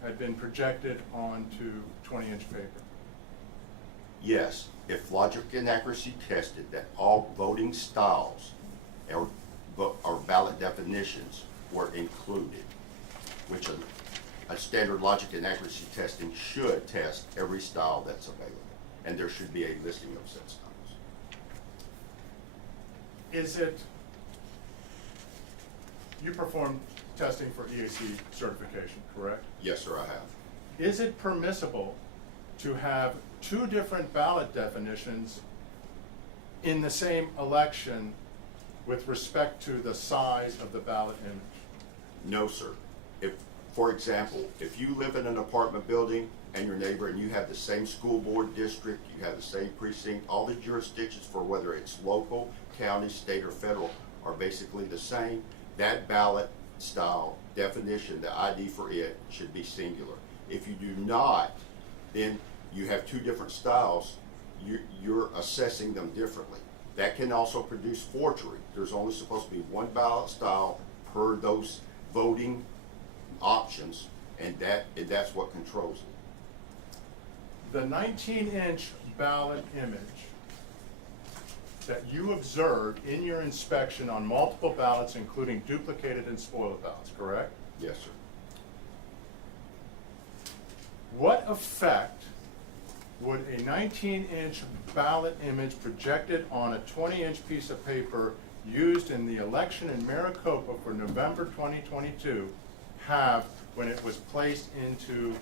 had been projected onto 20-inch paper? Yes, if logic and accuracy tested that all voting styles or ballot definitions were included, which a standard logic and accuracy testing should test every style that's available, and there should be a listing of such styles. Is it, you perform testing for EAC certification, correct? Yes, sir, I have. Is it permissible to have two different ballot definitions in the same election with respect to the size of the ballot image? No, sir. If, for example, if you live in an apartment building and your neighbor and you have the same school board district, you have the same precinct, all the jurisdictions for whether it's local, county, state, or federal are basically the same, that ballot style definition, the ID for it, should be singular. If you do not, then you have two different styles, you're assessing them differently. That can also produce forgery. There's only supposed to be one ballot style per those voting options, and that's what controls it. The 19-inch ballot image that you observed in your inspection on multiple ballots, including duplicated and spoiled ballots, correct? Yes, sir. What effect would a 19-inch ballot image projected on a 20-inch piece of paper used in the election in Maricopa for November 2022 have when it was placed into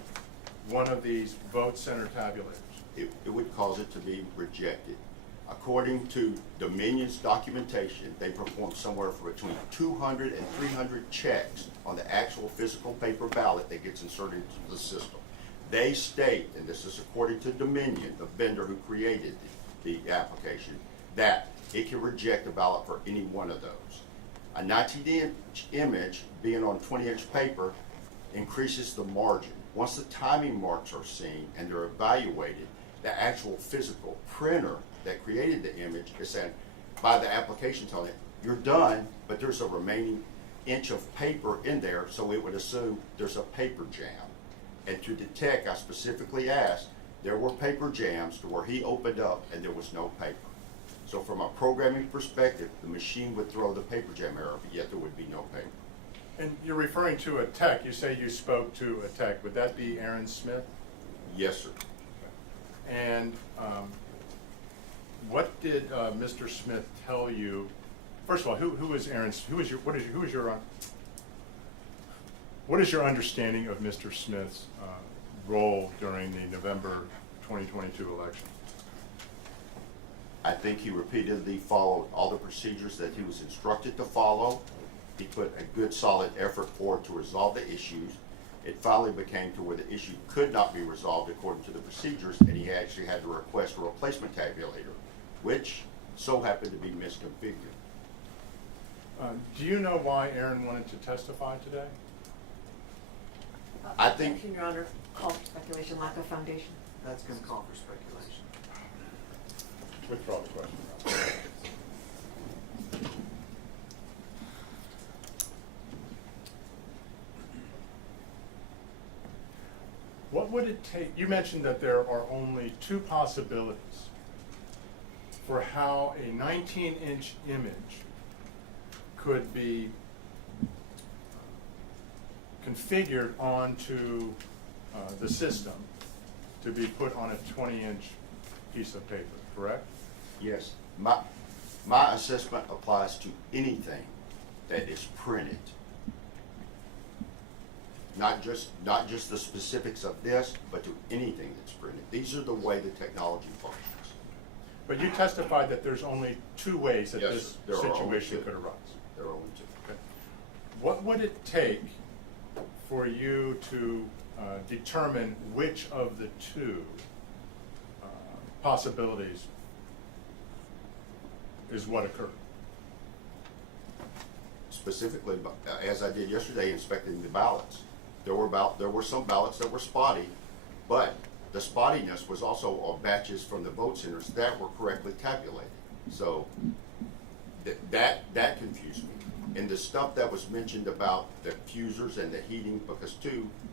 one of these vote center tabulators? It would cause it to be rejected. According to Dominion's documentation, they performed somewhere for between 200 and 300 checks on the actual physical paper ballot that gets inserted into the system. They state, and this is according to Dominion, the vendor who created the application, that it can reject a ballot for any one of those. A 19-inch image being on 20-inch paper increases the margin. Once the timing marks are seen and they're evaluated, the actual physical printer that created the image is saying, by the application telling it, you're done, but there's a remaining inch of paper in there, so it would assume there's a paper jam. And to detect, I specifically asked, there were paper jams to where he opened up and there was no paper. So from a programming perspective, the machine would throw the paper jam error, but yet there would be no paper. And you're referring to a tech. You say you spoke to a tech. Would that be Aaron Smith? Yes, sir. And what did Mr. Smith tell you? First of all, who is Aaron? What is your understanding of Mr. Smith's role during the November 2022 election? I think he repeatedly followed all the procedures that he was instructed to follow. He put a good solid effort forward to resolve the issues. It finally became to where the issue could not be resolved according to the procedures, and he actually had to request a replacement tabulator, which so happened to be misconfigured. Do you know why Aaron wanted to testify today? I think, Your Honor, call for speculation, lack of foundation. That's going to call for speculation. withdraw the question. What would it take, you mentioned that there are only two possibilities for how a 19-inch image could be configured onto the system to be put on a 20-inch piece of paper, correct? Yes. My assessment applies to anything that is printed. Not just the specifics of this, but to anything that's printed. These are the way the technology functions. But you testified that there's only two ways that Yes, this there are only situation two. could arise. There are only two. Okay. What would it take for you to determine which of the two possibilities is what occurred? Specifically, as I did yesterday, inspecting the ballots. There were some ballots that were spotty, but the spottiness was also on batches from the vote centers that were correctly tabulated. So that confused me. And the stuff that was mentioned about the fusers and the heating, because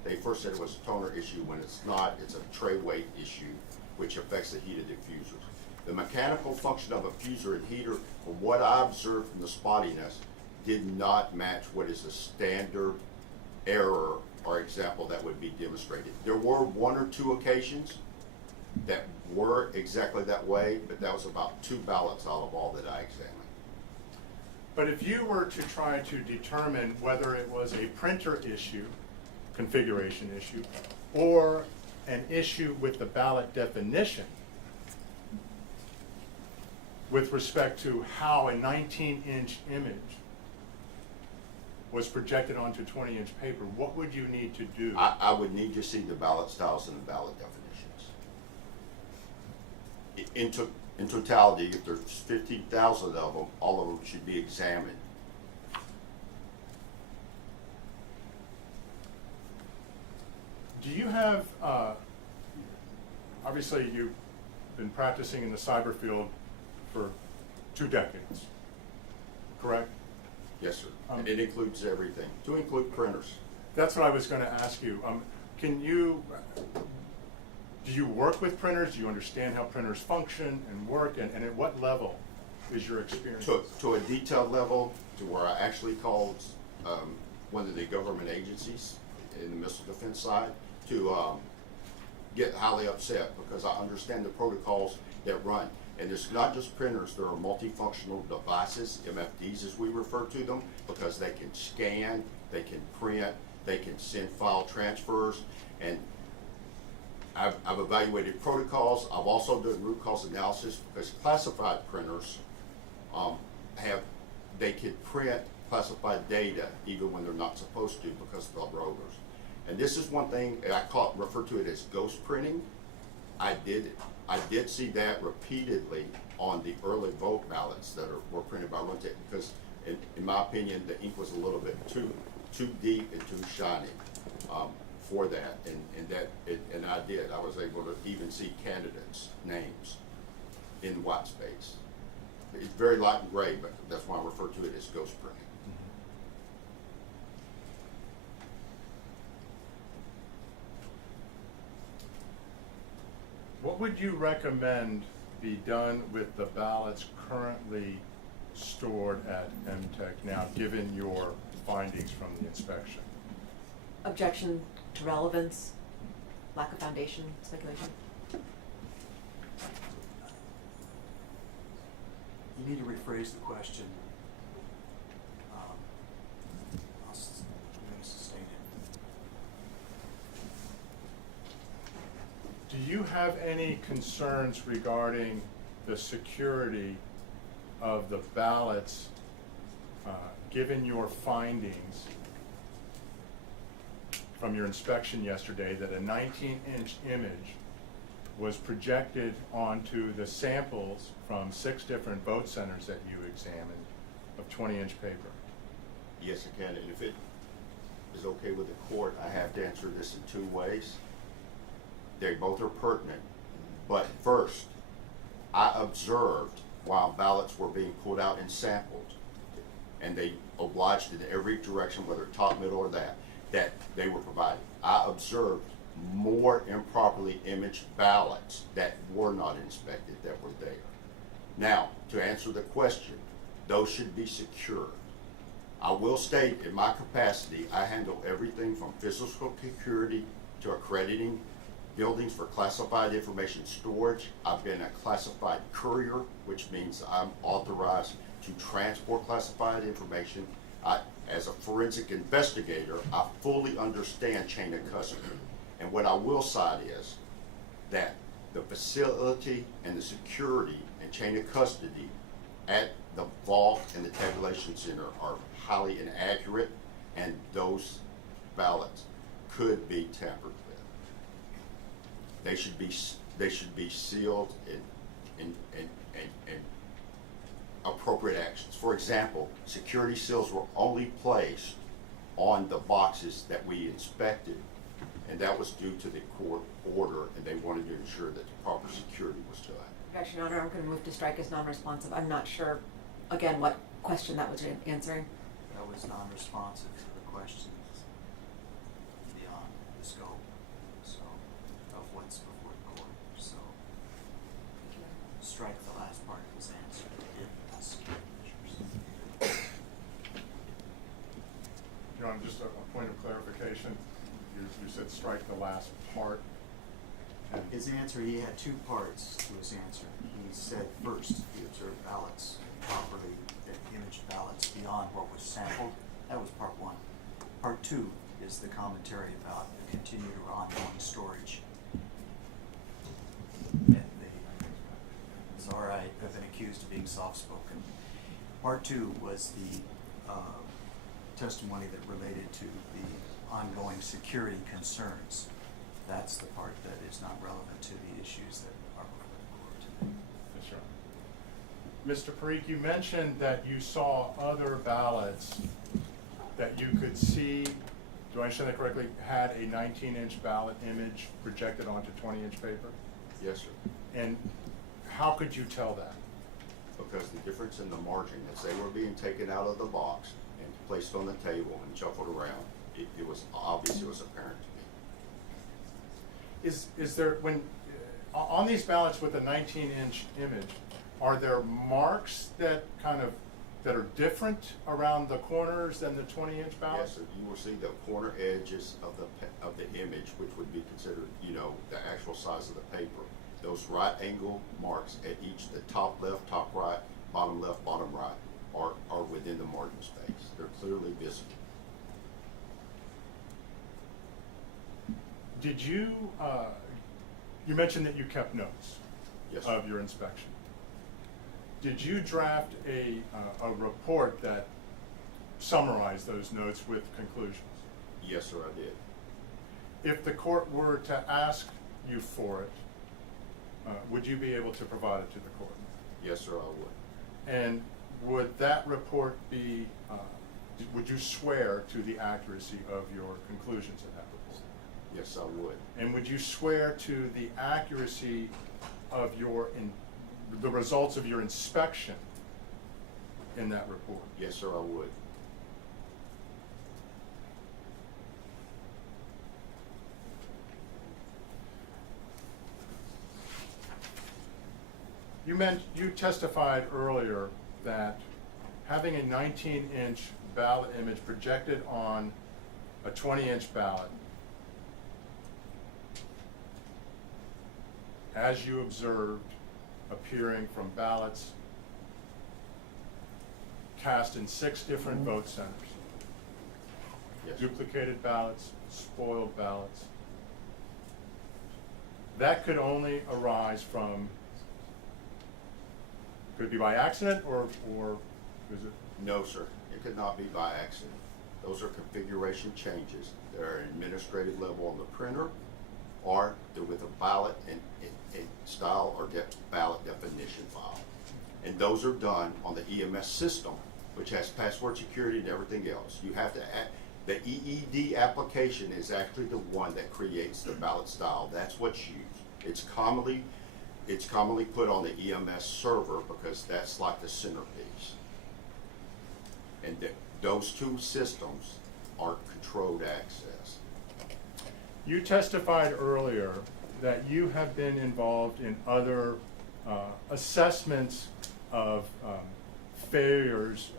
they first said it was a toner issue when it's not, it's a tray weight issue, which affects the heat of diffusers. The mechanical function of a fuser and heater, from what I observed from the spottiness, did not match what is a standard error or example that would be demonstrated. There were one or two occasions that were exactly that way, but that was about 2 ballots out of all that I examined. But if you were to try to determine whether it was a printer issue, configuration issue, or an issue with the ballot definition with respect to how a 19-inch image was projected onto 20-inch paper, what would you need to do? I would need to see the ballot styles and the ballot definitions. In totality, if there's 50,000 of them, all of them should be examined. Do you have, obviously you've been practicing in the cyber field for 2 decades, correct? Yes, sir. And it includes everything, to include printers. That's what I was going to ask you. Do you work with printers? Do you understand how printers function and work? And at what level is your experience? To a detailed level, to where I actually called one of the government agencies in the missile defense side to get highly upset, because I understand the protocols that run. And it's not just printers, there are multifunctional devices, MFDs as we refer to them, because they can scan, they can print, they can send file transfers, and I've evaluated protocols. I've also done root cause analysis, because classified printers they can print classified data even when they're not supposed to because of the rovers. And this is one thing I refer to it as ghost printing. I did see that repeatedly on the early vote ballots that were printed by Runtech, because in my opinion the ink was a little bit too deep and too shiny for that, and I was able to even see candidates' names in white space. It's very light and gray, but that's why I refer to it as ghost printing. What would you recommend be done with the ballots currently stored at MTech now, given your findings from the inspection? Objection to relevance, lack of foundation, speculation. You need to rephrase the question. I'll sustain it. Do you have any concerns regarding the security of the ballots, given your findings from your inspection yesterday that a 19-inch image was projected onto the samples from 6 different vote centers that you examined of 20-inch paper? Yes, I can, and if it is okay with the court, I have to answer this in 2 ways. They both are pertinent, but first, I observed while ballots were being pulled out and sampled, and they obliged in every direction, whether top, middle, or that they were provided. I observed more improperly imaged ballots that were not inspected that were there. Now, to answer the question, those should be secured. I will state, in my capacity, I handle everything from physical security to accrediting buildings for classified information storage. I've been a classified courier, which means I'm authorized to transport classified information. As a forensic investigator, I fully understand chain of custody. And what I will cite is that the facility and the security and chain of custody at the vault and the tabulation center are highly inaccurate, and those ballots could be tampered with. They should be sealed in appropriate actions. For example, security seals were only placed on the boxes that we inspected, and that was due to the court order, and they wanted to ensure that the proper security was done. Objection, Your Honor, I'm going to move to strike as non-responsive. I'm not sure, again, what question that was answering. That was non-responsive to the questions beyond the scope, so, of what's before the court, so. Strike the last part of his answer. John, just a point of clarification. You said strike the last part. And His answer, he had two parts to his answer. He said first, he observed ballots, properly imaged ballots beyond what was sampled. That was part one. Part two is the commentary about the continued or ongoing storage. It's all right, I've been accused of being soft-spoken. Part two was the testimony that related to the ongoing security concerns. That's the part that is not relevant to the issues that are before the court today. Yes, sir. Mr. Parikh, you mentioned that you saw other ballots that you could see, do I understand that correctly, had a 19-inch ballot image projected onto 20-inch paper? Yes, sir. And how could you tell that? Because the difference in the margin, as they were being taken out of the box and placed on the table and shuffled around, it was obvious, it was apparent to me. Is there, when, on these ballots with a 19-inch image, are there marks that that are different around the corners than the 20-inch ballots? Yes, sir. You will see the corner edges of the image, which would be considered, the actual size of the paper. Those right angle marks at each, the top left, top right, bottom left, bottom right, are within the margin space. They're clearly visible. Did you, you mentioned that you kept notes of your inspection. Did you draft a report that summarized those notes with conclusions? Yes, sir, I did. If the court were to ask you for it, would you be able to provide it to the court? Yes, sir, I would. And would that report be, would you swear to the accuracy of your conclusions in that report? Yes, I would. And would you swear to the accuracy of the results of your inspection in that report? Yes, sir, I would. You testified earlier that having a 19-inch ballot image projected on a 20-inch ballot, as you observed appearing from ballots cast in 6 different vote centers. Yes. Duplicated ballots, spoiled ballots. That could only arise from, could it be by accident or is it? No, sir. It could not be by accident. Those are configuration changes that are administrative level on the printer, or they're with a ballot and style or ballot definition file. And those are done on the EMS system, which has password security and everything else. You have to add, the EED application is actually the one that creates the ballot style. That's what's used. It's commonly it's commonly put on the EMS server because that's like the centerpiece. And those two systems are controlled access. You testified earlier that you have been involved in other assessments of failures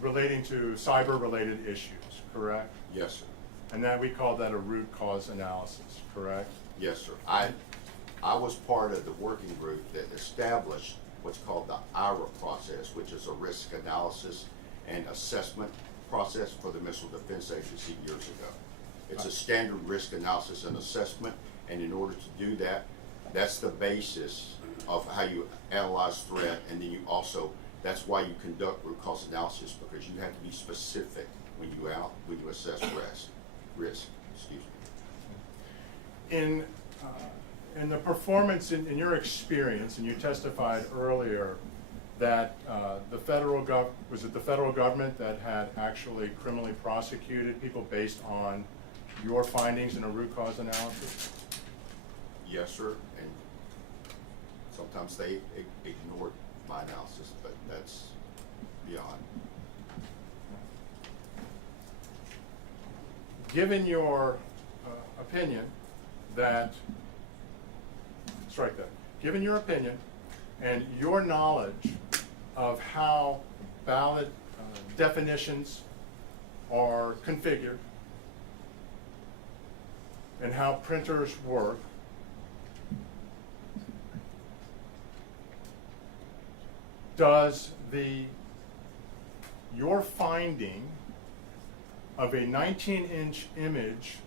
relating to cyber-related issues, correct? Yes, sir. And that we call that a root cause analysis, correct? Yes, sir. I was part of the working group that established what's called the IRA process, which is a risk analysis and assessment process for the Missile Defense Agency years ago. It's a standard risk analysis and assessment, and in order to do that, that's the basis of how you analyze threat, and then you also, that's why you conduct root cause analysis, because you have to be specific when you assess risk. Excuse me. In the performance, in your experience, and you testified earlier that the federal government that had actually criminally prosecuted people based on your findings in a root cause analysis? Yes, sir, and sometimes they ignored my analysis, but that's beyond. Given your opinion that, given your opinion and your knowledge of how ballot definitions are configured and how printers work, does your finding of a 19-inch image,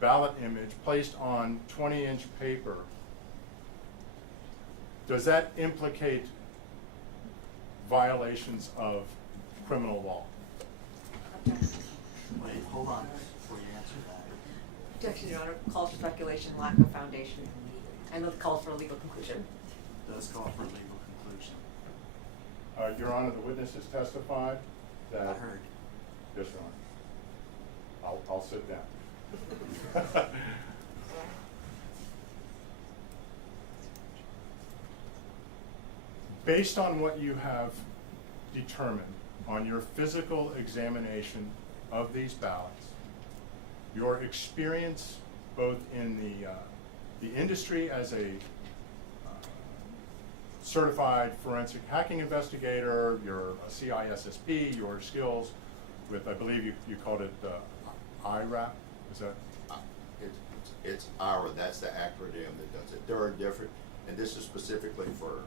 ballot image, placed on 20-inch paper, does that implicate violations of criminal law? Wait, hold on before you answer that. Objection, Your Honor. Calls for speculation, lack of foundation. And it calls for a legal conclusion. Does call for a legal conclusion. Your Honor, the witness has testified that. I heard. Yes, Your Honor. I'll sit down. Based on what you have determined on your physical examination of these ballots, your experience both in the industry as a certified forensic hacking investigator, your CISSP, your skills with, I believe you called it IRAP, is that? It's IRA, that's the acronym that does it. There are different, and this is specifically for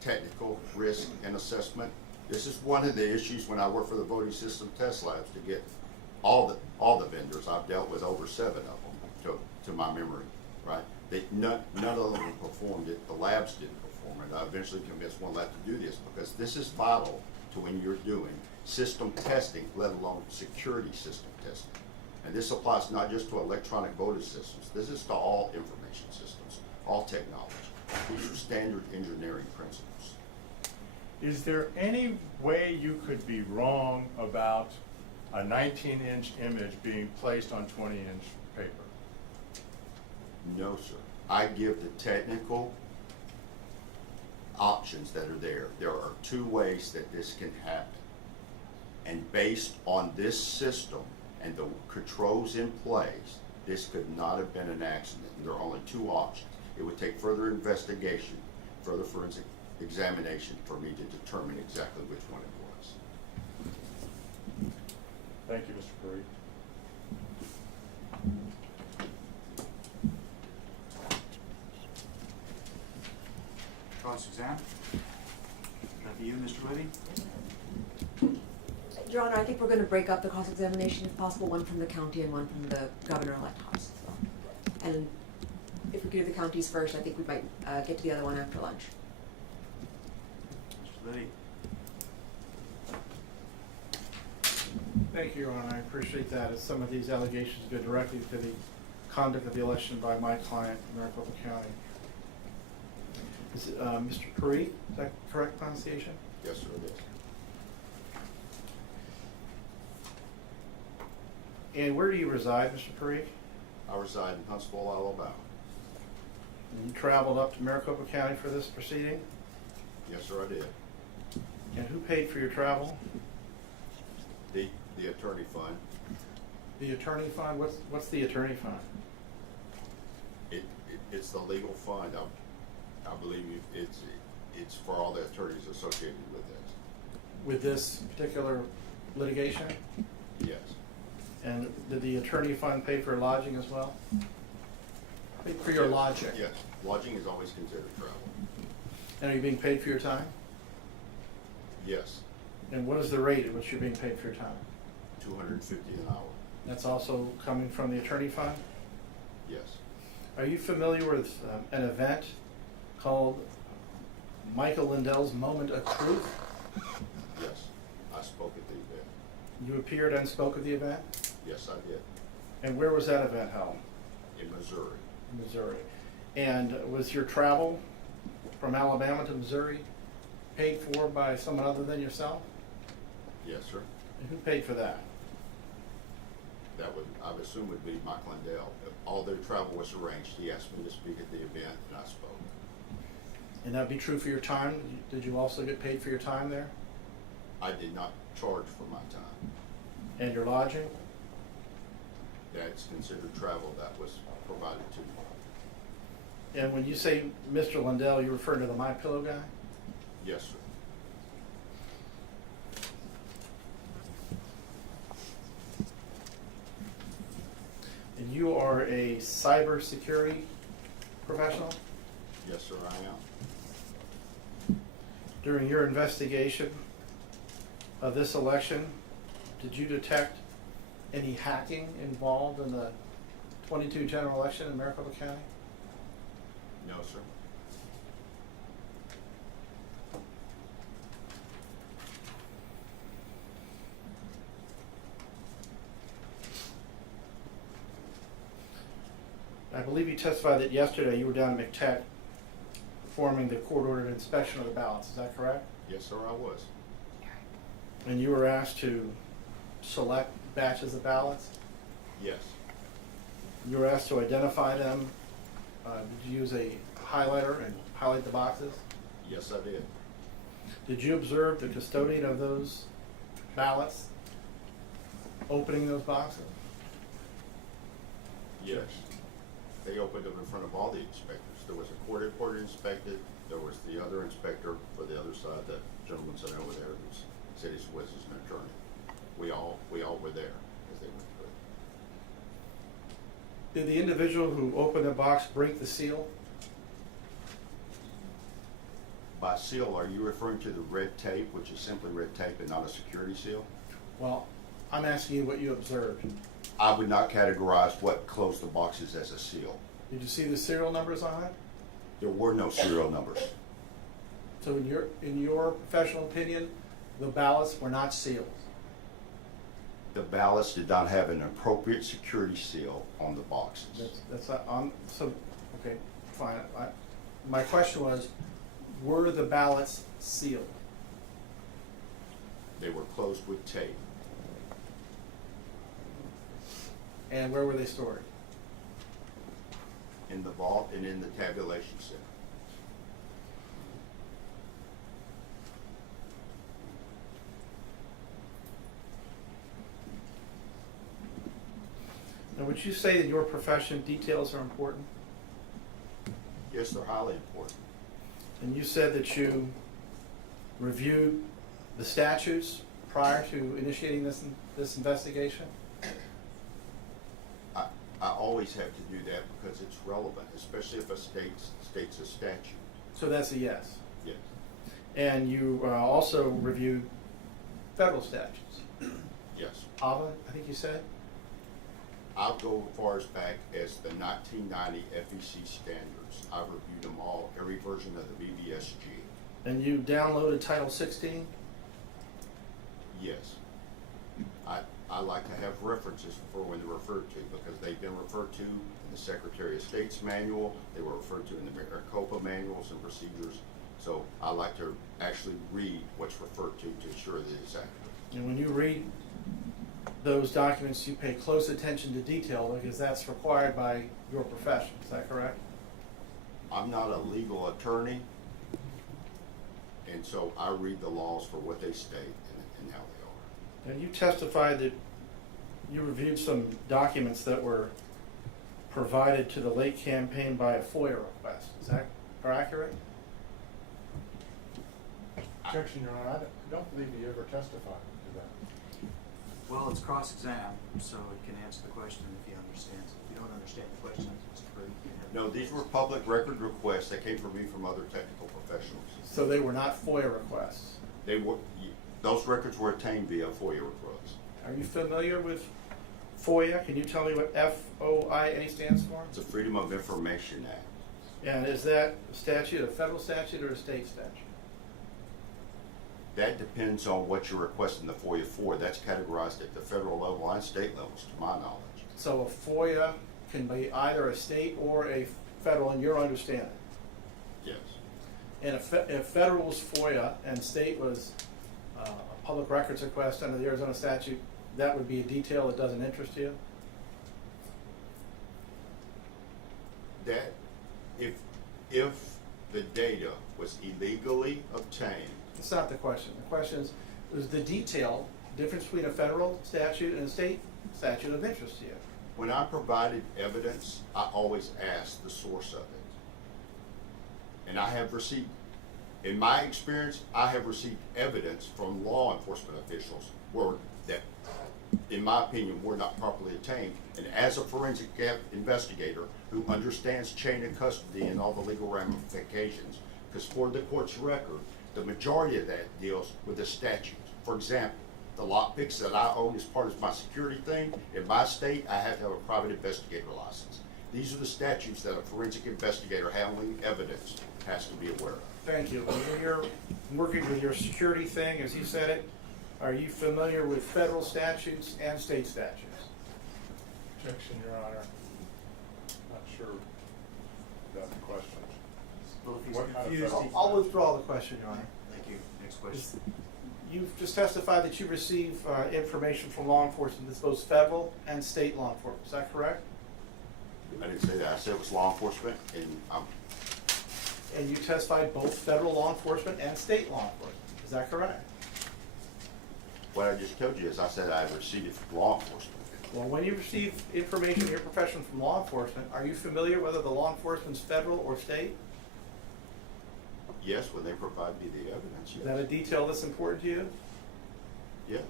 technical risk and assessment. This is one of the issues when I work for the voting system test labs to get all the vendors. I've dealt with over 7 of them to my memory, right? None of them performed it. The labs didn't perform it. I eventually convinced one lab to do this because this is vital to when you're doing system testing, let alone security system testing. And this applies not just to electronic voting systems. This is to all information systems, all technology. These are standard engineering principles. Is there any way you could be wrong about a 19-inch image being placed on 20-inch paper? No, sir. I give the technical options that are there. There are 2 ways that this can happen. And based on this system and the controls in place, this could not have been an accident. And there are only 2 options. It would take further investigation, further forensic examination for me to determine exactly which one it was. Thank you, Mr. Curry. Cross-exam. That be you, Mr. Liddy? Your Honor, I think we're going to break up the cross-examination if possible, one from the county and one from the governor-elect Hobbs. And if we could do the counties first, I think we might get to the other one after lunch. Mr. Liddy? Thank you, Your Honor. I appreciate that, as some of these allegations go directly to the conduct of the election by my client, Maricopa County. Is it, Mr. Parikh, is that correct pronunciation? Yes, sir, it is. And where do you reside, Mr. Parikh? I reside in Huntsville, Alabama. you traveled up to Maricopa County for this proceeding? Yes, sir, I did. And who paid for your travel? The attorney fund. The attorney fund? What's the attorney fund? It's the legal fund. I believe it's for all the attorneys associated with this. With this particular litigation? Yes. And did the attorney fund pay for lodging as well? Pay for your lodging? Yes, lodging is always considered travel. And are you being paid for your time? Yes, And what is the rate at which you're being paid for your time? $250 an hour. That's also coming from the attorney fund? Yes, Are you familiar with an event called Michael Lindell's Moment of Truth? yes. I spoke at the event. You appeared and spoke at the event? Yes, I did. And where was that event held? In Missouri. Missouri. And was your travel from Alabama to Missouri paid for by someone other than yourself? Yes, sir. And who paid for that? That would, I would assume, would be Mike Lindell. If all their travel was arranged, he asked me to speak at the event, and I spoke. And that would be true for your time? Did you also get paid for your time there? I did not charge for my time. And your lodging? That's considered travel that was provided to me. And when you say Mr. Lindell, you're referring to the My Pillow guy? Yes, sir. And you are a cybersecurity professional? Yes, sir, I am. During your investigation of this election, did you detect any hacking involved in the 22 general election in Maricopa County? No, sir. I believe you testified that yesterday you were down in McTech performing the court-ordered inspection of the ballots. Is that correct? Yes, sir, I was. And you were asked to select batches of ballots? Yes. You were asked to identify them. Did you use a highlighter and highlight the boxes? Yes, I did. Did you observe the custodian of those ballots opening those boxes? Yes. They opened them in front of all the inspectors. There was a court reporter inspected, there was the other inspector for the other side, the gentleman sitting over there who said he was an attorney. We all were there as they went through it. Did the individual who opened the box break the seal? By seal, are you referring to the red tape, which is simply red tape and not a security seal? Well, I'm asking you what you observed. I would not categorize what closed the boxes as a seal. Did you see the serial numbers on it? There were no serial numbers. So in your professional opinion, the ballots were not sealed? The ballots did not have an appropriate security seal on the boxes. That's not on, so, okay, fine. My question was, were the ballots sealed? They were closed with tape. And where were they stored? In the vault and in the tabulation center. Now, would you say that your profession details are important? Yes, they're highly important. And you said that you reviewed the statutes prior to initiating this investigation? I always have to do that because it's relevant, especially if a state states a statute. So that's a yes? Yes. And you also reviewed federal statutes? Yes. AVA, I think you said? I'll go as far as back as the 1990 FEC standards. I've reviewed them all, every version of the BBSG. And you downloaded Title 16? Yes. I like to have references for when they're referred to because they've been referred to in the Secretary of State's manual, they were referred to in the Maricopa manuals and procedures. So I like to actually read what's referred to ensure that it's accurate. And when you read those documents, you pay close attention to detail because that's required by your profession. Is that correct? I'm not a legal attorney, and so I read the laws for what they state and how they are. And you testified that you reviewed some documents that were provided to the Lake campaign by a FOIA request. Is that accurate? Objection, Your Honor, I don't believe you ever testified to that. Well, it's cross-exam, so it can answer the question if he understands. If you don't understand the question, Mr. Pruitt, you can have. No, these were public record requests that came from me from other technical professionals. So they were not FOIA requests. They were, those records were obtained via FOIA requests. Are you familiar with FOIA? Can you tell me what FOIA stands for? It's a Freedom of Information Act. And is that a statute, a federal statute, or a state statute? That depends on what you're requesting the FOIA for. That's categorized at the federal level and state levels, to my knowledge. So a FOIA can be either a state or a federal, in your understanding? Yes. And if federal was FOIA and state was a public records request under the Arizona statute, that would be a detail that doesn't interest you? That, if the data was illegally obtained. That's not the question. The question is the detail, difference between a federal statute and a state statute of interest to you? When I provided evidence, I always asked the source of it. And I have received, in my experience, I have received evidence from law enforcement officials that, in my opinion, were not properly obtained. And as a forensic investigator who understands chain of custody and all the legal ramifications, because for the court's record, the majority of that deals with the statutes. For example, the lockpicks that I own as part of my security thing, in my state, I have to have a private investigator license. These are the statutes that a forensic investigator handling evidence has to be aware of. Thank you. When you're working with your security thing, as you said it, are you familiar with federal statutes and state statutes? Objection, Your Honor. Not sure about the question. Well, if he's What kind of confused, federal- I'll withdraw the question, Your Honor. Thank you. Next question. You've just testified that you receive information from law enforcement that's both federal and state law enforcement. Is that correct? I didn't say that. I said it was law enforcement, and And you testified both federal law enforcement and state law enforcement. Is that correct? what I just told you is I said I received it from law enforcement. Well, when you receive information in your profession from law enforcement, are you familiar whether the law enforcement's federal or state? Yes, when they provide me the evidence, Is yes. that a detail that's important to you? Yes.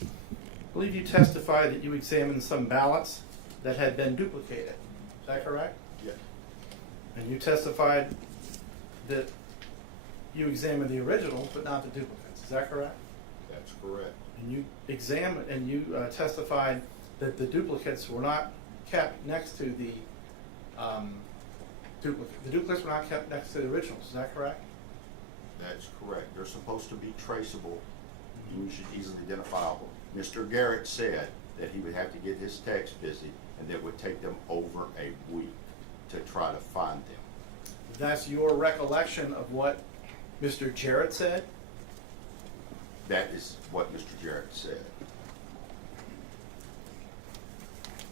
I believe you testified that you examined some ballots that had been duplicated. Is that correct? Yes. And you testified that you examined the originals but not the duplicates. Is that correct? That's correct. And you examined and you testified that the duplicates were not kept next to the duplicate. The duplicates were not kept next to the originals. Is that correct? That's correct. They're supposed to be traceable. You should easily identifiable. Mr. Garrett said that he would have to get his techs busy and that would take them over a week to try to find them. That's your recollection of what Mr. Jarrett said? That is what Mr. Jarrett said.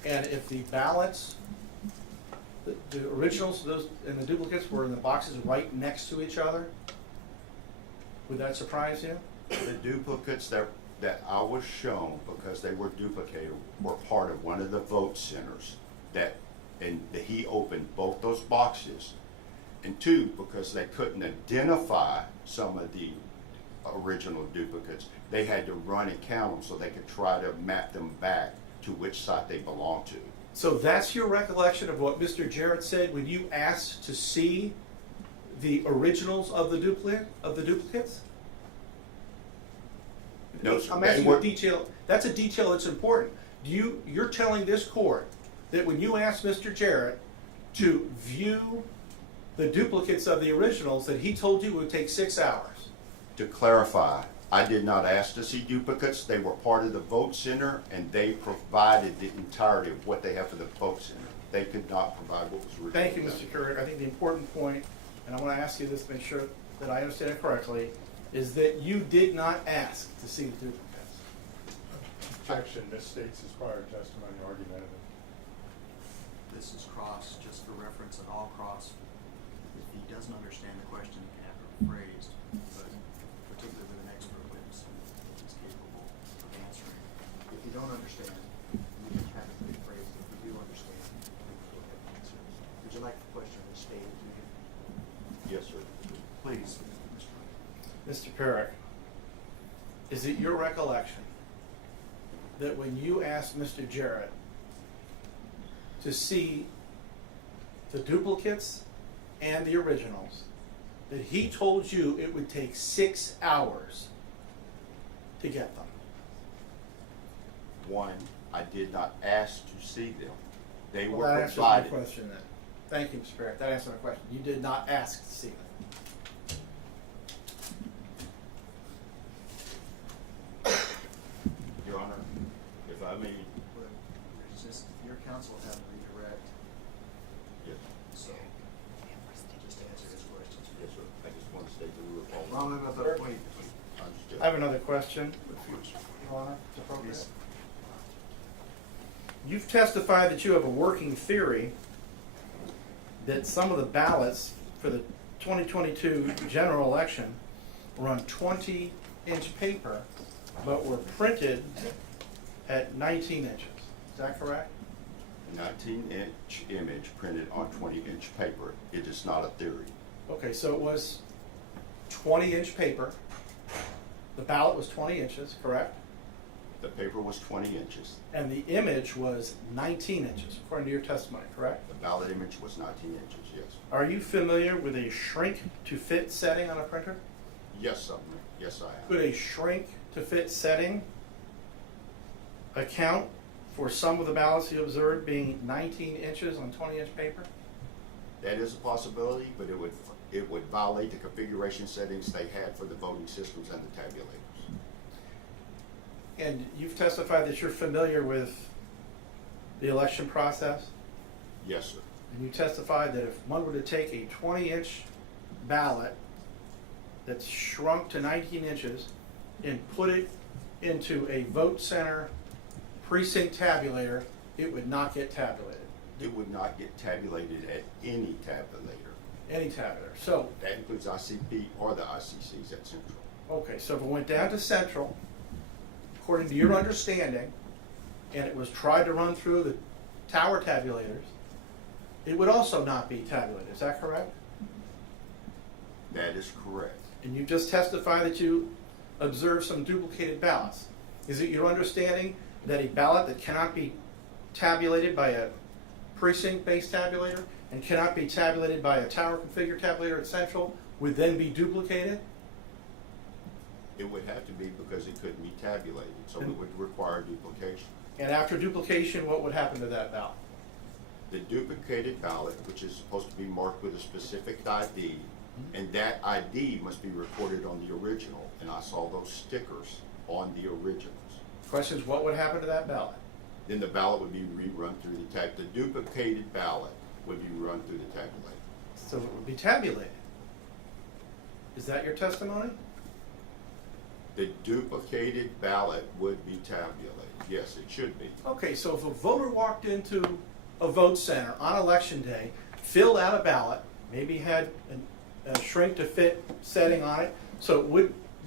And if the ballots, the originals those and the duplicates were in the boxes right next to each other, would that surprise you? The duplicates that I was shown, because they were duplicated, were part of one of the vote centers he opened both those boxes. And two, because they couldn't identify some of the original duplicates, they had to run and count them so they could try to map them back to which side they belong to. So that's your recollection of what Mr. Jarrett said when you asked to see the originals of the duplicates? No, sir. I'm asking you a detail. That's a detail that's important. You're telling this court that when you asked Mr. Jarrett to view the duplicates of the originals, that he told you it would take 6 hours. To clarify, I did not ask to see duplicates. They were part of the vote center, and they provided the entirety of what they have for the vote center. They could not provide what was originally Thank you, done. Mr. Curry. I think the important point, and I want to ask you this to make sure that I understand it correctly, is that you did not ask to see the duplicates. objection misstates his prior testimony argumentative. This is cross, just for reference, and all cross. If he doesn't understand the question, he can have it rephrased, but particularly with an expert witness who is capable of answering. If you don't understand, you can have it rephrased. If you do understand, you can go ahead and answer. Would you like the question restated to you? Yes, sir. Please, Mr. Perrick, is it your recollection that when you asked Mr. Jarrett to see the duplicates and the originals, that he told you it would take 6 hours to get them? One, I did not ask to see them. They Well, were that answers my provided. question then. Thank you, Mr. Perrick. That answers my question. You did not ask to see them. Your Honor, if I may. but it's just, your counsel had to redirect, Yes. so just to answer his questions. Yes, sir. I just want to state the rule of law. Wrong about the point. Understood. I have another question, Your Honor, if appropriate. You've testified that you have a working theory that some of the ballots for the 2022 general election were on 20-inch paper, but were printed at 19 inches. Is that correct? 19-inch image printed on 20-inch paper. It is not a theory. Okay, so it was 20-inch paper. The ballot was 20 inches, correct? The paper was 20 inches. And the image was 19 inches, according to your testimony, correct? The ballot image was 19 inches, yes. Are you familiar with a shrink to fit setting on a printer? Yes, yes, I am. Could a shrink to fit setting account for some of the ballots you observed being 19 inches on 20-inch paper? That is a possibility, but it would violate the configuration settings they had for the voting systems and the tabulators. And you've testified that you're familiar with the election process? Yes, sir. And you testified that if one were to take a 20-inch ballot that's shrunk to 19 inches and put it into a vote center precinct tabulator, it would not get tabulated. It would not get tabulated at any tabulator. Any tabulator. So, That includes ICP or the ICCs at Central. okay, so if it went down to Central, according to your understanding, and it was tried to run through the tower tabulators, it would also not be tabulated. Is that correct? That is correct. And you just testified that you observed some duplicated ballots. Is it your understanding that a ballot that cannot be tabulated by a precinct-based tabulator and cannot be tabulated by a tower configured tabulator at Central would then be duplicated? It would have to be because it couldn't be tabulated, so it would require duplication. And after duplication, what would happen to that ballot? The duplicated ballot, which is supposed to be marked with a specific ID, and that ID must be recorded on the original, and I saw those stickers on the originals. Question is, what would happen to that ballot? Then the ballot would be rerun through the duplicated ballot would be run through the tabulator. So it would be tabulated. Is that your testimony? The duplicated ballot would be tabulated. Yes, it should be. Okay, so if a voter walked into a vote center on election day, filled out a ballot, maybe had a shrink to fit setting on it, so it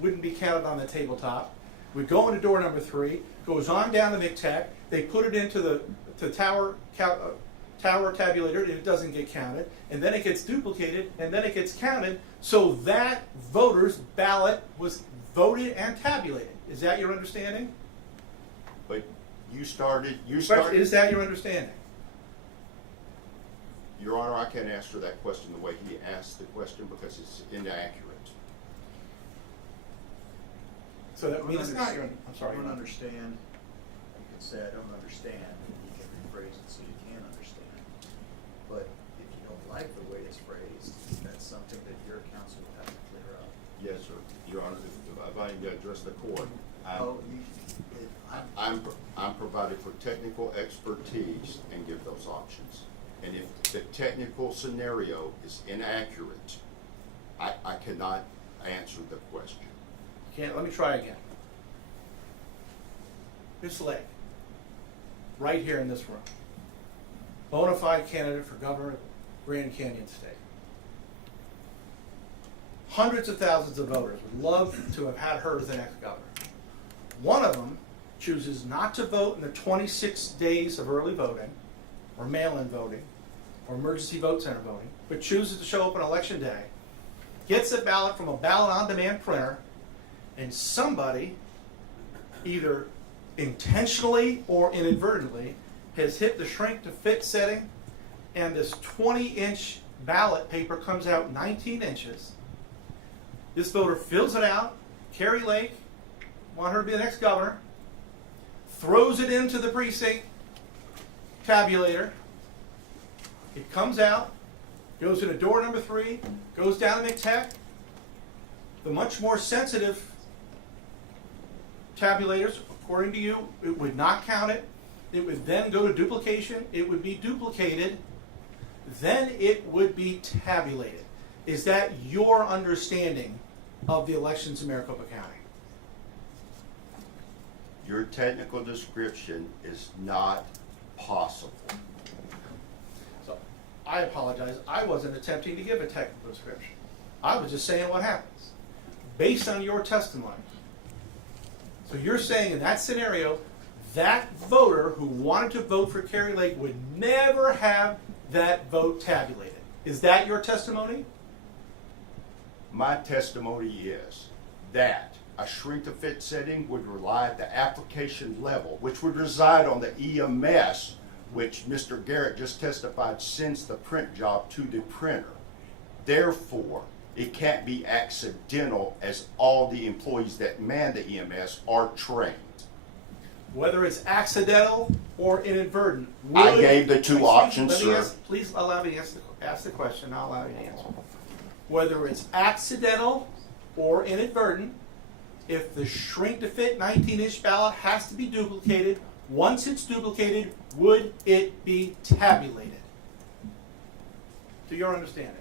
wouldn't be counted on the tabletop, would go into door number 3, goes on down to McTech, they put it into the tower tabulator, and it doesn't get counted, and then it gets duplicated, and then it gets counted, so that voter's ballot was voted and tabulated. Is that your understanding? But you started. Is that your understanding? Your Honor, I can't answer that question the way he asked the question because it's inaccurate. So that means it's not your, I'm sorry. I don't understand. You can say I don't understand, and you can rephrase it so you can understand. But if you don't like the way it's phrased, that's something that your counsel will have to clear up. Yes, sir. Your Honor, if I can address the court, I'm provided for technical expertise and give those options. And if the technical scenario is inaccurate, I cannot answer the question. Let me try again. Ms. Lake, right here in this room, bona fide candidate for governor of Grand Canyon State. Hundreds of thousands of voters would love to have had her as the next governor. One of them chooses not to vote in the 26 days of early voting, or mail-in voting, or emergency vote center voting, but chooses to show up on election day, gets a ballot from a ballot-on-demand printer, and somebody, either intentionally or inadvertently, has hit the shrink to fit setting, and this 20-inch ballot paper comes out 19 inches. This voter fills it out. Kari Lake, want her to be the next governor, throws it into the precinct tabulator. It comes out, goes into door number 3, goes down to McTech. The much more sensitive tabulators, according to you, it would not count it. It would then go to duplication. It would be duplicated. Then it would be tabulated. Is that your understanding of the elections in Maricopa County? Your technical description is not possible. So I apologize. I wasn't attempting to give a technical description. I was just saying what happens based on your testimony. So you're saying in that scenario, that voter who wanted to vote for Kari Lake would never have that vote tabulated. Is that your testimony? My testimony is that a shrink-to-fit setting would rely at the application level, which would reside on the EMS, which Mr. Garrett just testified sends the print job to the printer. Therefore, it can't be accidental, as all the employees that man the EMS are trained. Whether it's accidental or inadvertent. I gave the two options, sir. Please allow me to ask the question, I'll allow you to answer. Whether it's accidental or inadvertent, if the shrink-to-fit 19-inch ballot has to be duplicated, once it's duplicated, would it be tabulated? To your understanding.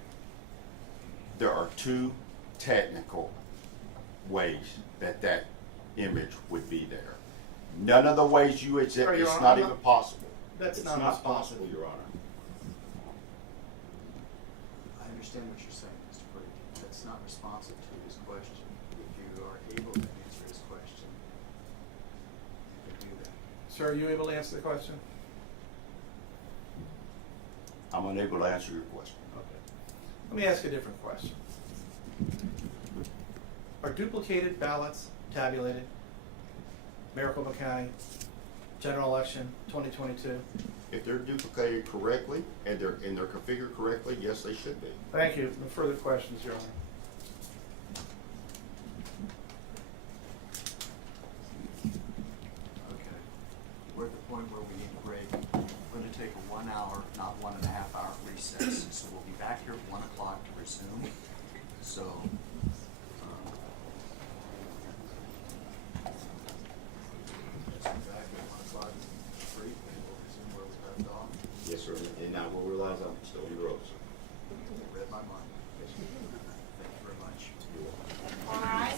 There are two technical ways that that image would be there. None of the ways you exhibit, it's not even possible. That's It's not not responsible. possible, Your Honor. I understand what you're saying, Mr. Brady. That's not responsive to his question. If you are able to answer his question, you can do that. Sir, are you able to answer the question? I'm unable to answer your question. Okay. Let me ask a different question. Are duplicated ballots tabulated? Maricopa County, general election 2022. If they're duplicated correctly and they're configured correctly, yes, they should be. Thank you. No further questions, Your Honor. Okay. We're at the point where we need a break. We're going to take a 1 hour, not 1.5 hour recess. So we'll be back here at 1 o'clock to resume. So. Back at 1 o'clock, brief, and we'll resume where we left off. Yes, sir, and now we'll realize I'm still on the ropes. You read my mind. Thank you very much. All right.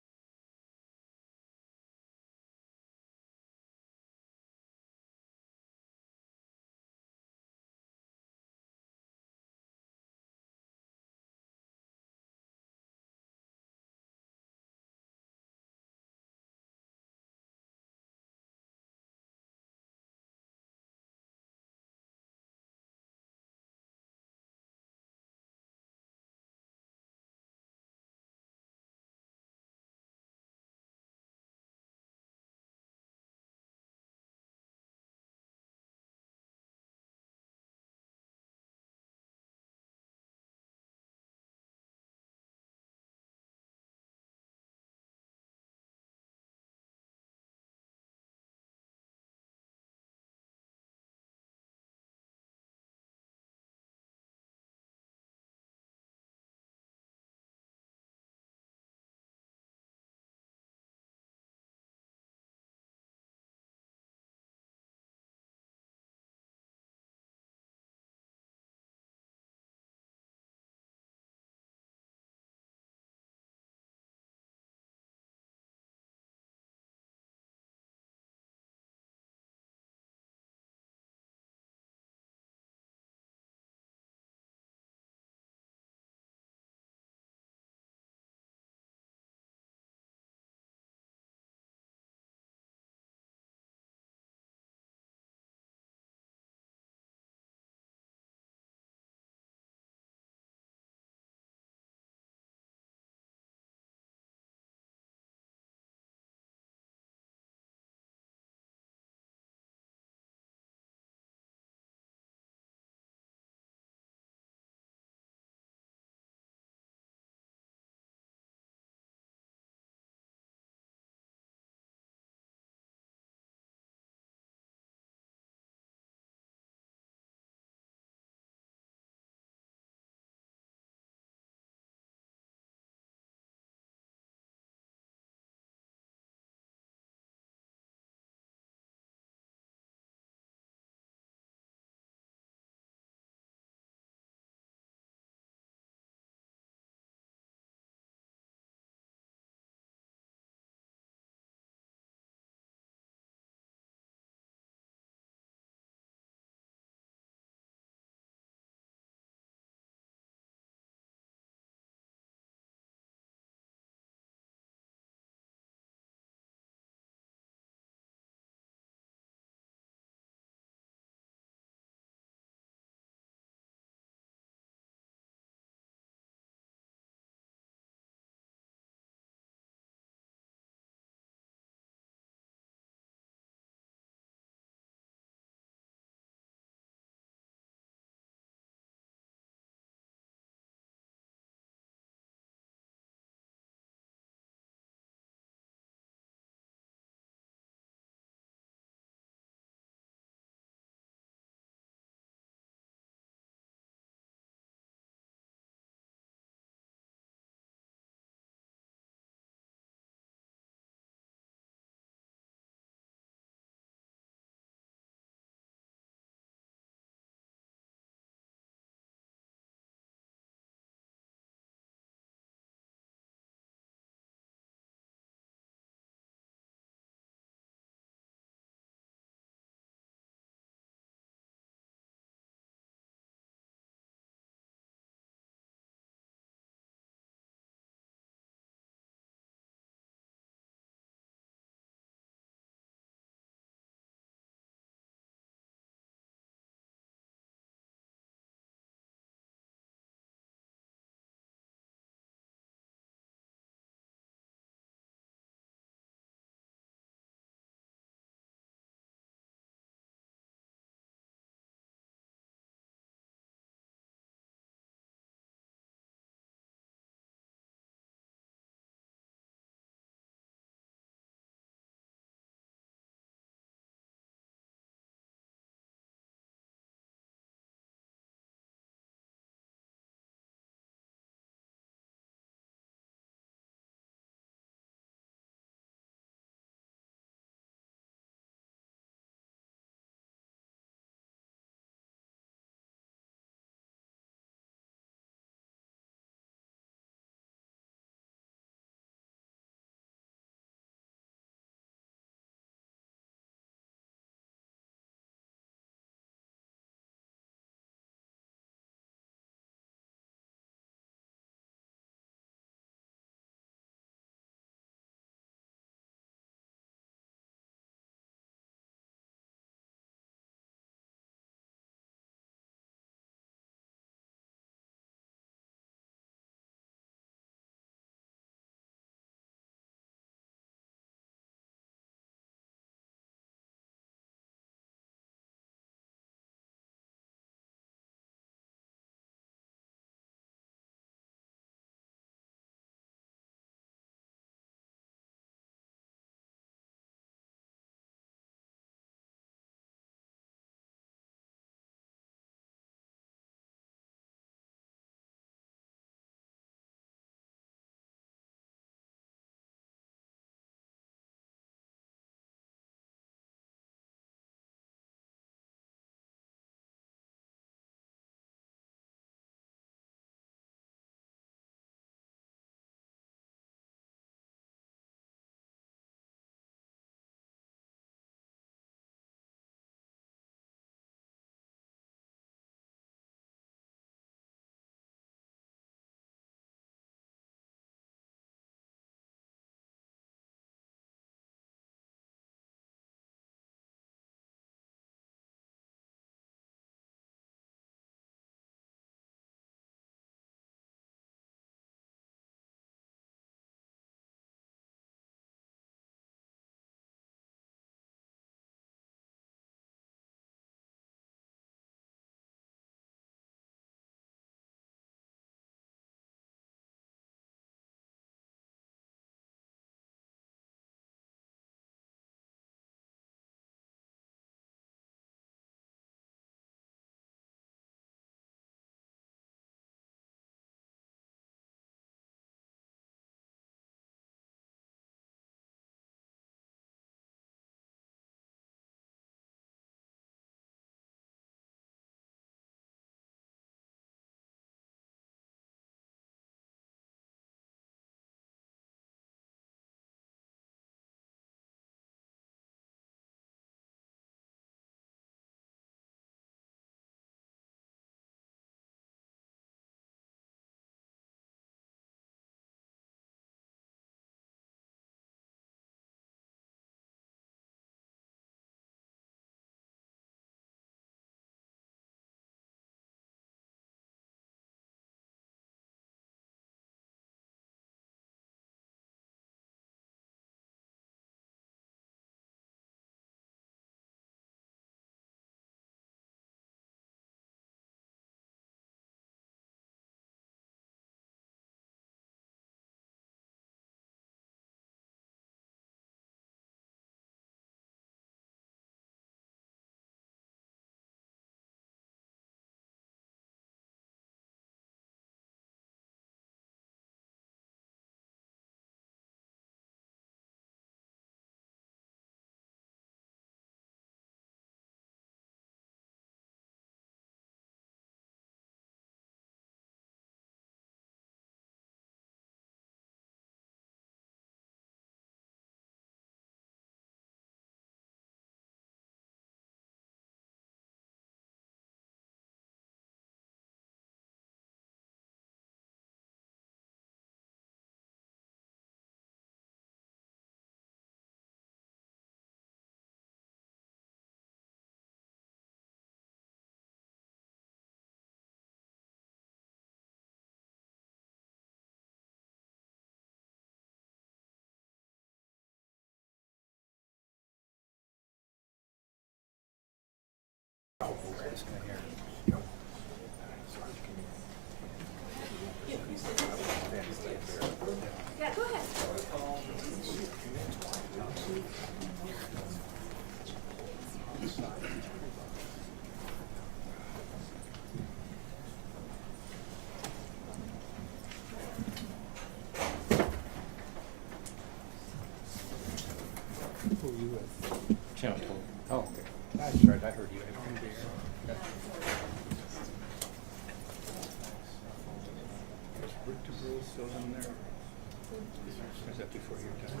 still in there? Is that before your time?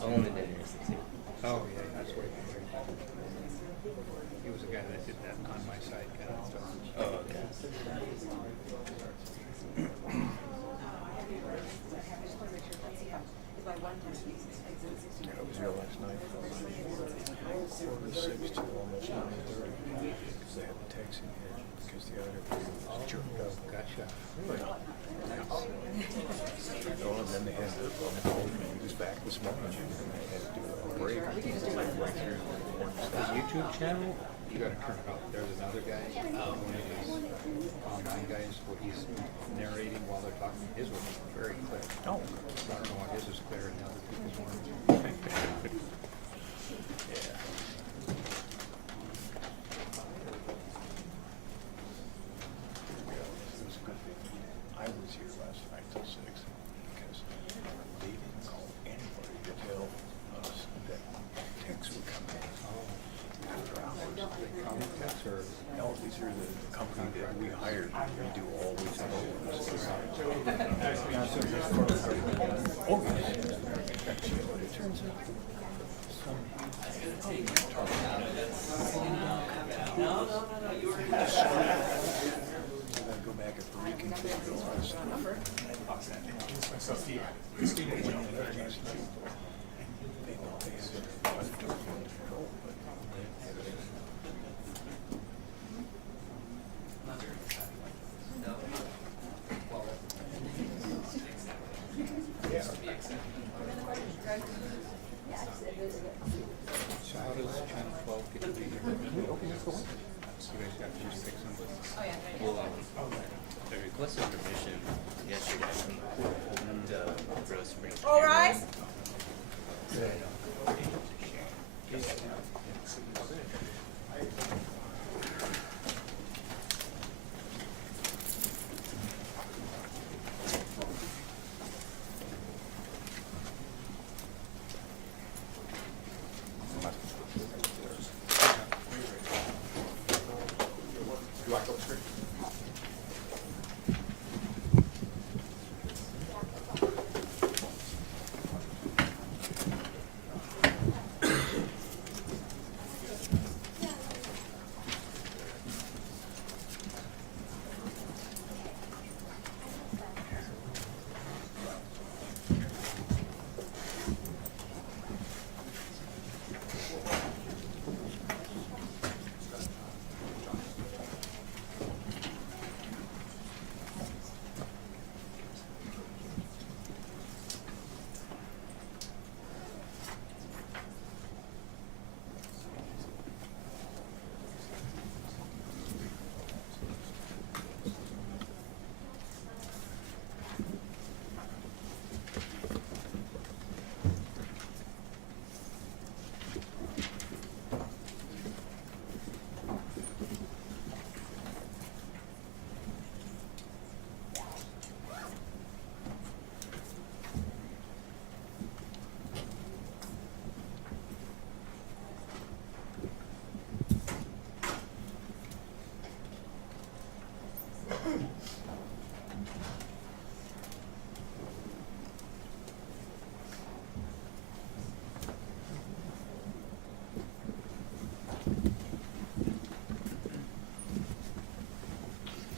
Only the dinner is too. Oh, yeah, that's where he was the guy that did that on my side kind of stuff. Oh, okay. Yeah, I was here last night. 4:06 till almost 9:30. Because they had the taxi here. Because the other was jerked up. Gotcha. Oh, and then they had the he was back this morning. And they had to do a break. His YouTube channel, you gotta turn it off. There's another guy, one of these online guys, where he's narrating while they're talking. His was very clear. No. I don't know why his is clear and other people's weren't. Yeah. I was here last night till 6 because they didn't call anybody to tell us that texts would come in. After hours, they come texts or no, these are the company that we hired. We do all these things. Oh, it turns out go back and reconfigure all this stuff. So how does Channel 12 get to be here? Okay, that's cool. So you guys got to just fix them. Well, I requested permission yesterday from the court to roast spring. All rise. Do I go straight?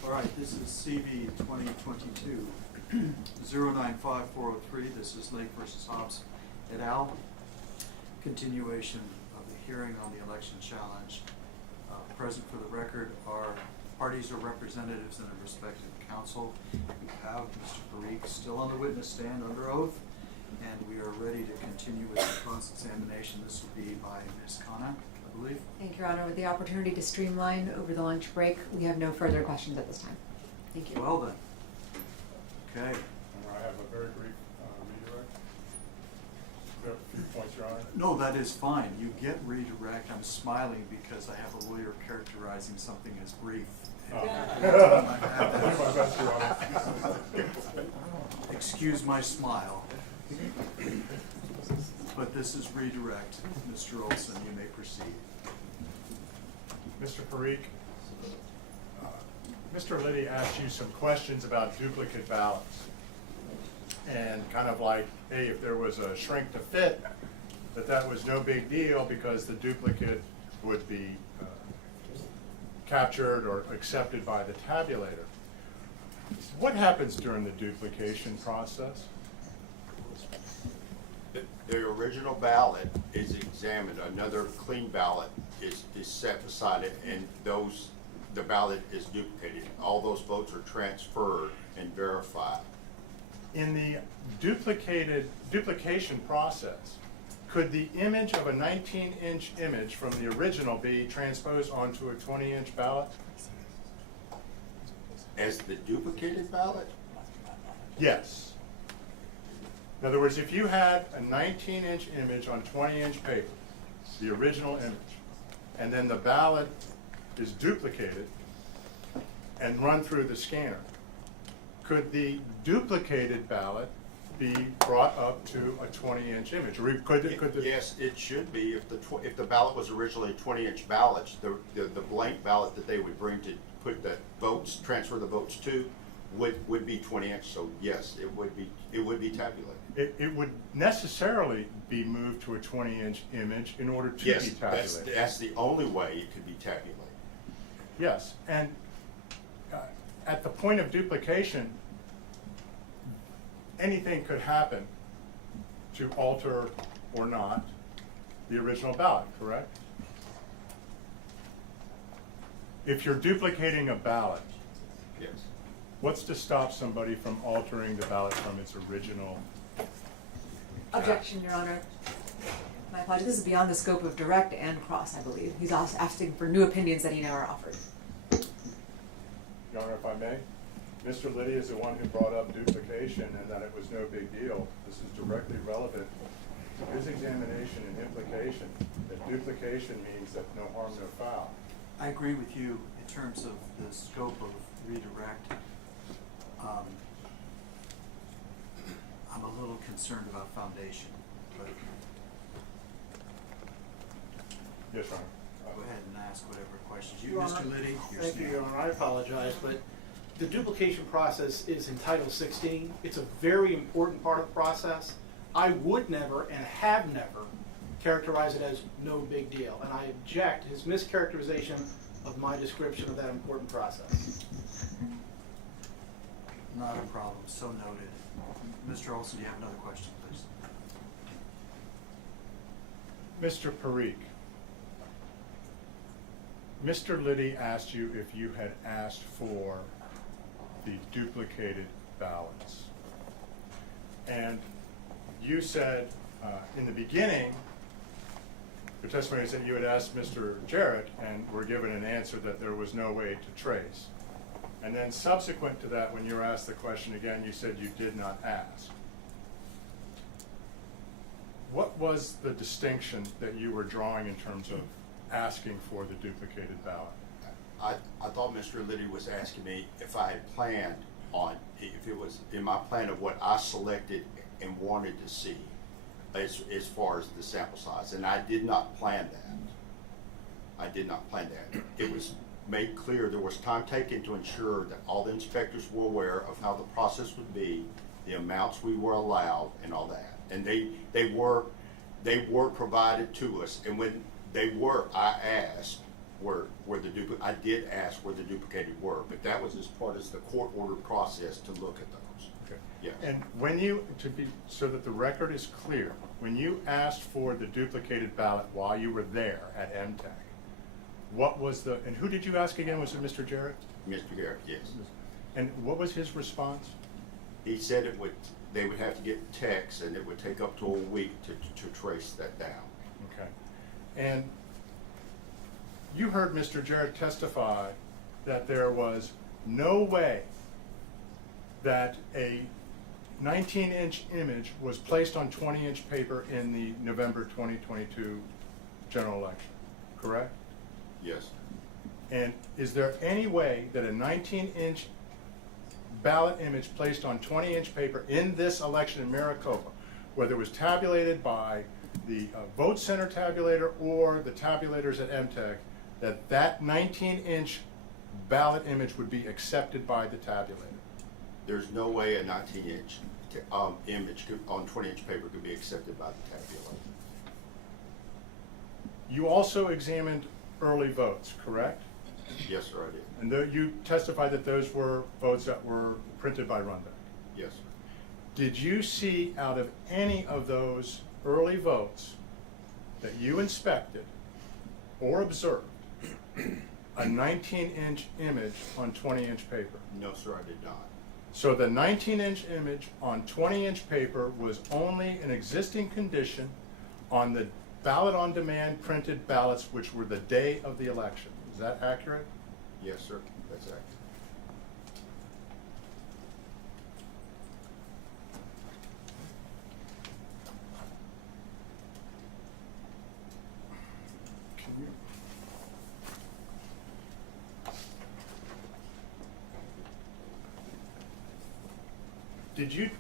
All right, this is CV 2022-095403. This is Lake versus Hobbs et al. Continuation of the hearing on the election challenge. Present for the record are parties or representatives and their respective counsel. We have Mr. Parikh still on the witness stand under oath, and we are ready to continue with the cross-examination. This will be by Ms. Khanna, I believe. Thank you, Your Honor. With the opportunity to streamline over the lunch break, we have no further questions at this time. Thank you. Well then. Okay. I have a very brief redirect. There are a few points, Your Honor. No, that is fine. You get redirect. I'm smiling because I have a lawyer characterizing something as brief. Excuse my smile. But this is redirect. Mr. Olson, you may proceed. Mr. Parikh, Mr. Liddy asked you some questions about duplicate ballots. And kind of like, hey, if there was a shrink to fit, that was no big deal because the duplicate would be captured or accepted by the tabulator. What happens during the duplication process? The original ballot is examined, another clean ballot is set beside it, and the ballot is duplicated. All those votes are transferred and verified. In the duplication process, could the image of a 19-inch image from the original be transposed onto a 20-inch ballot? As the duplicated ballot? Yes. In other words, if you had a 19-inch image on 20-inch paper, the original image, and then the ballot is duplicated and run through the scanner, could the duplicated ballot be brought up to a 20-inch image? Or Yes, it should be. If the ballot was originally 20-inch ballots, the blank ballot that they would bring to put the votes, transfer the votes to, would be 20-inch. So yes, it would be tabulated. It would necessarily be moved to a 20-inch image in order to Yes, be tabulated. that's the only way it could be tabulated. Yes, and at the point of duplication, anything could happen to alter or not the original ballot, correct? If you're duplicating a ballot, yes, what's to stop somebody from altering the ballot from its original? Objection, Your Honor. My apologies. This is beyond the scope of direct and cross, I believe. He's also asking for new opinions that he never offered. Your Honor, if I may, Mr. Liddy is the one who brought up duplication and that it was no big deal. This is directly relevant to his examination and implication that duplication means that no harm, no foul. I agree with you in terms of the scope of redirect. I'm a little concerned about foundation, but Yes, Your Honor. go ahead and ask whatever questions. Your Honor, Mr. Liddy, you're thank you, Your Honor. I apologize, but the duplication process is in Title 16. It's a very important part of the process. I would never and have never characterized it as no big deal, and I object his mischaracterization of my description of that important process. Not a problem, so noted. Mr. Olson, do you have another question, please? Mr. Parikh, Mr. Liddy asked you if you had asked for the duplicated ballots. And you said in the beginning, your testimony said you had asked Mr. Jarrett and were given an answer that there was no way to trace. And then subsequent to that, when you were asked the question again, you said you did not ask. What was the distinction that you were drawing in terms of asking for the duplicated ballot? I thought Mr. Liddy was asking me if I had planned on, if it was in my plan of what I selected and wanted to see as far as the sample size, and I did not plan that. I did not plan that. It was made clear there was time taken to ensure that all the inspectors were aware of how the process would be, the amounts we were allowed, and all that. And they were provided to us, and when they were, I asked I did ask where the duplicated were, but that was as part of the court order process to look at those. Okay. Yes. And when you, so that the record is clear, when you asked for the duplicated ballot while you were there at MTech, what was and who did you ask again? Was it Mr. Jarrett? Mr. Garrett, yes. And what was his response? He said they would have to get text, and it would take up to a week to trace that down. Okay. And you heard Mr. Jarrett testify that there was no way that a 19-inch image was placed on 20-inch paper in the November 2022 general election, correct? Yes. And is there any way that a 19-inch ballot image placed on 20-inch paper in this election in Maricopa, whether it was tabulated by the vote center tabulator or the tabulators at MTech, that 19-inch ballot image would be accepted by the tabulator? There's no way a 19-inch image on 20-inch paper could be accepted by the tabulator. You also examined early votes, correct? Yes, sir, I did. And you testified that those were votes that were printed by Runback. Yes, sir. Did you see out of any of those early votes that you inspected or observed a 19-inch image on 20-inch paper? No, sir, I did not. So the 19-inch image on 20-inch paper was only an existing condition on the ballot on demand printed ballots, which were the day of the election. Is that accurate? Yes, sir, that's accurate.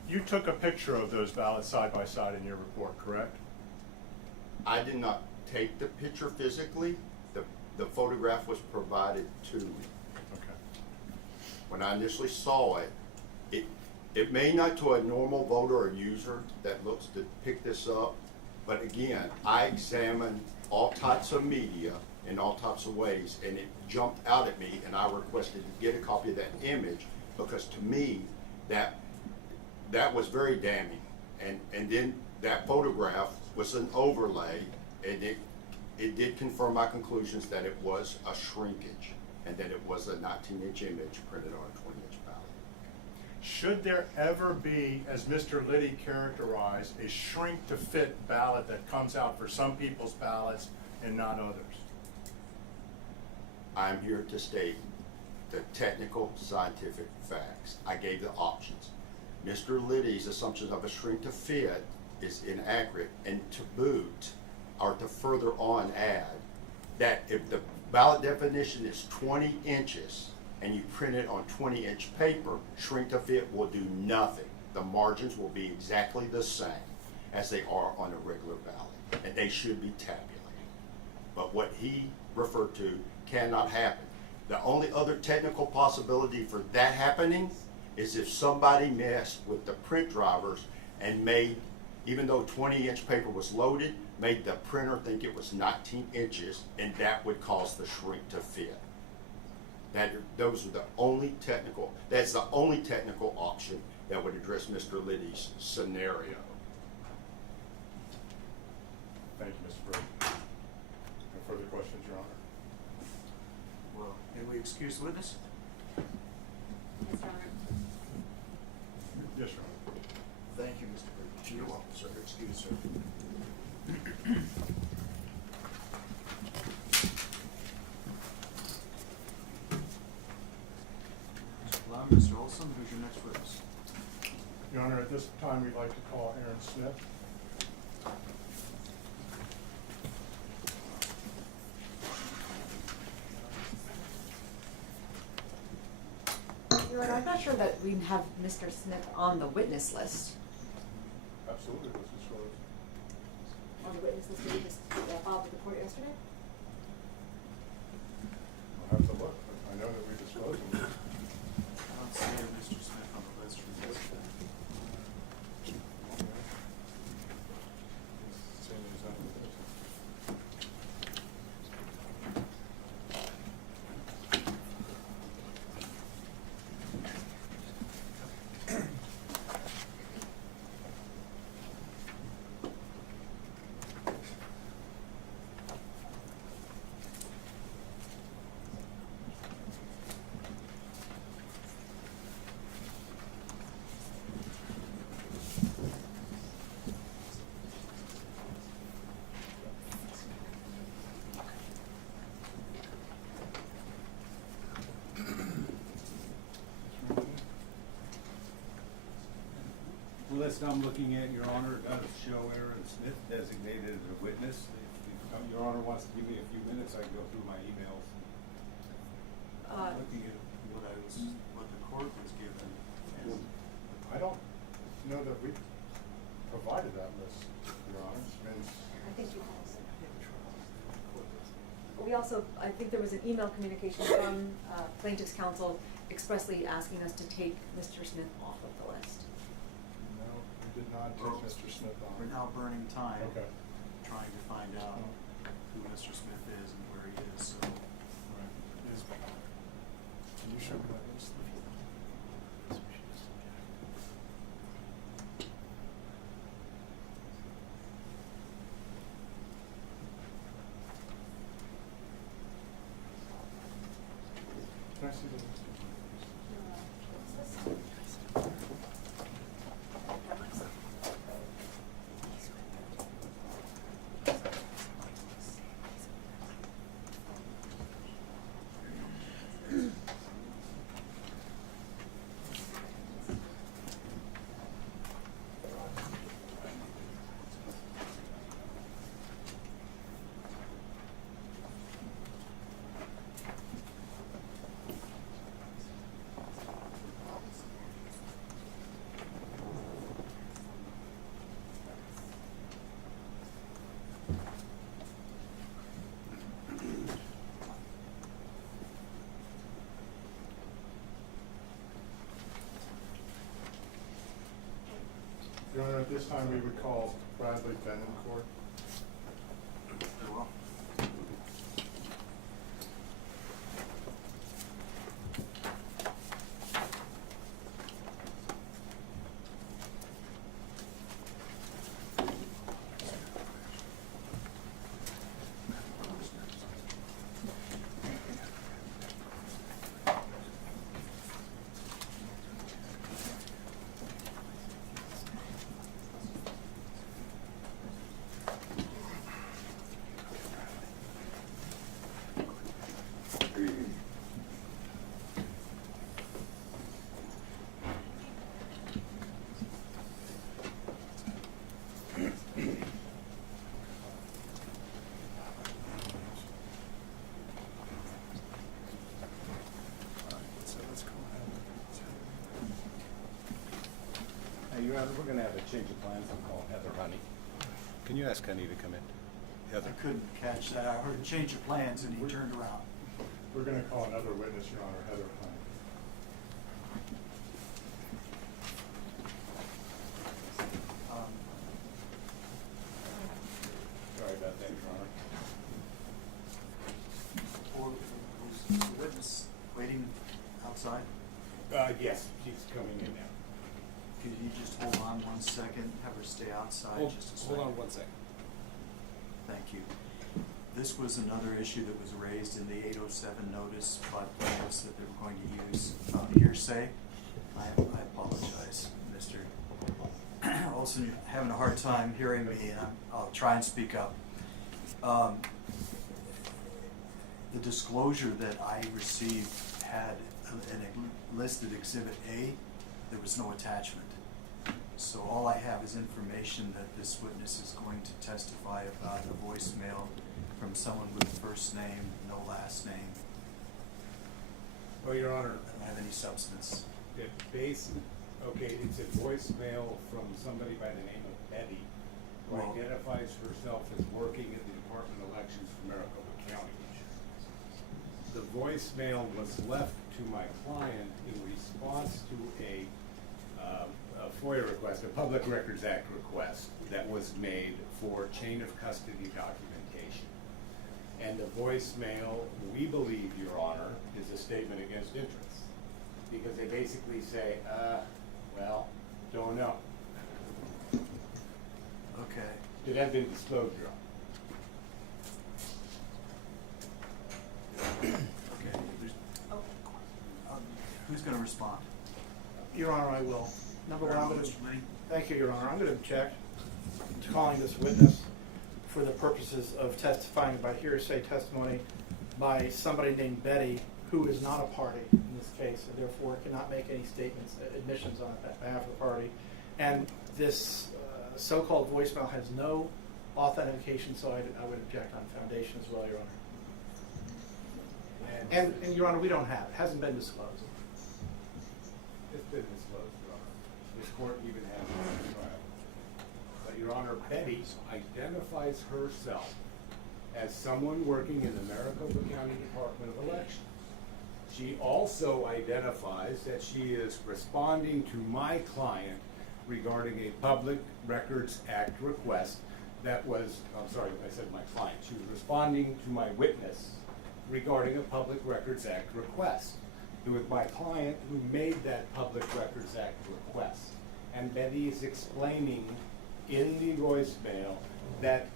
You took a picture of those ballots side by side in your report, correct? I did not take the picture physically. The photograph was provided to me. Okay. When I initially saw it, it may not to a normal voter or user that looks to pick this up, but again, I examined all types of media in all types of ways, and it jumped out at me, and I requested to get a copy of that image, because to me, that was very damning. And then that photograph was an overlay, and it did confirm my conclusions that it was a shrinkage, and that it was a 19-inch image printed on a 20-inch ballot. Should there ever be, as Mr. Liddy characterized, a shrink-to-fit ballot that comes out for some people's ballots and not others? I'm here to state the technical scientific facts. I gave the options. Mr. Liddy's assumptions of a shrink-to-fit is inaccurate, and to boot, or to further on add, that if the ballot definition is 20 inches and you print it on 20-inch paper, shrink-to-fit will do nothing. The margins will be exactly the same as they are on a regular ballot, and they should be tabulated. But what he referred to cannot happen. The only other technical possibility for that happening is if somebody messed with the print drivers and made, even though 20-inch paper was loaded, made the printer think it was 19 inches, and that would cause the shrink to fit. That's the only technical option that would address Mr. Liddy's scenario. Thank you, Mr. Brady. No further questions, Your Honor? Well, may we excuse the witness? Yes, Your Honor. Yes, Your Honor. Thank you, Mr. Brady. You're welcome, sir. Excuse, sir. Mr. Olson, who's your next witness? Your Honor, at this time, we'd like to call Aaron Smith. Your Honor, I'm not sure that we have Mr. Smith on the witness list. Absolutely, this is sort of. On the witness list that we just filed with the court yesterday? I'll have to look, but I know that we disclosed him. I don't see Mr. Smith on the list from yesterday. Saying he's on the list. The list I'm looking at, Your Honor, does show Aaron Smith designated as a witness. If Your Honor wants to give me a few minutes, I can go through my emails. Looking at what the court was given. Well, I don't know that we provided that list, Your Honor. I think you We also, I think there was an email communication from plaintiff's counsel expressly asking us to take Mr. Smith off of the list. No, we did not take Mr. Smith on. We're now burning time. Okay. Trying to find out who Mr. Smith is and where he is, so. Right. Can you show me that list? Can I see the list? Your Honor, at this time, we would call Bradley Benencourt. Very well. Your Honor, we're gonna have a change of plans. I'll call Heather Honey. Can you ask Honey to come in? Heather? I couldn't catch that. I heard change of plans and he turned around. We're going to call another witness, Your Honor, Heather Hunt. Sorry about that, Your Honor. Or who's the witness waiting outside? Yes, she's coming in now. Could you just hold on 1 second, have her stay outside just a second? Hold on 1 second. Thank you. This was another issue that was raised in the 807 notice by plaintiffs that they were going to use hearsay. I apologize, Mr. Olson, you're having a hard time hearing me, and I'll try and speak up. The disclosure that I received had a listed Exhibit A. There was no attachment. So all I have is information that this witness is going to testify about a voicemail from someone with a first name, no last name. Well, Your Honor. I don't have any substance. It's a voicemail from somebody by the name of Betty, who Well, identifies herself as working at the Department of Elections for Maricopa County. The voicemail was left to my client in response to a FOIA request, a Public Records Act request that was made for chain of custody documentation. And the voicemail, we believe, Your Honor, is a statement against interest. Because they basically say, well, don't know. okay. It had been disclosed, Your Honor. Okay. Who's going to respond? Your Honor, I will. Number one, I'm going to, Mr. Lee? thank you, Your Honor. I'm going to object to calling this witness for the purposes of testifying by hearsay testimony by somebody named Betty, who is not a party in this case, and therefore cannot make any statements, admissions on behalf of the party. And this so-called voicemail has no authentication, so I would object on foundation as well, Your Honor. And Your Honor, we don't have it. It hasn't been disclosed. It's been disclosed, Your Honor. This court even has it on trial. But Your Honor, Betty identifies herself as someone working in the Maricopa County Department of Elections. She also identifies that she is responding to my client regarding a Public Records Act request that was, I'm sorry, I said my client. She was responding to my witness regarding a Public Records Act request. It was my client who made that Public Records Act request. And Betty is explaining in the voicemail that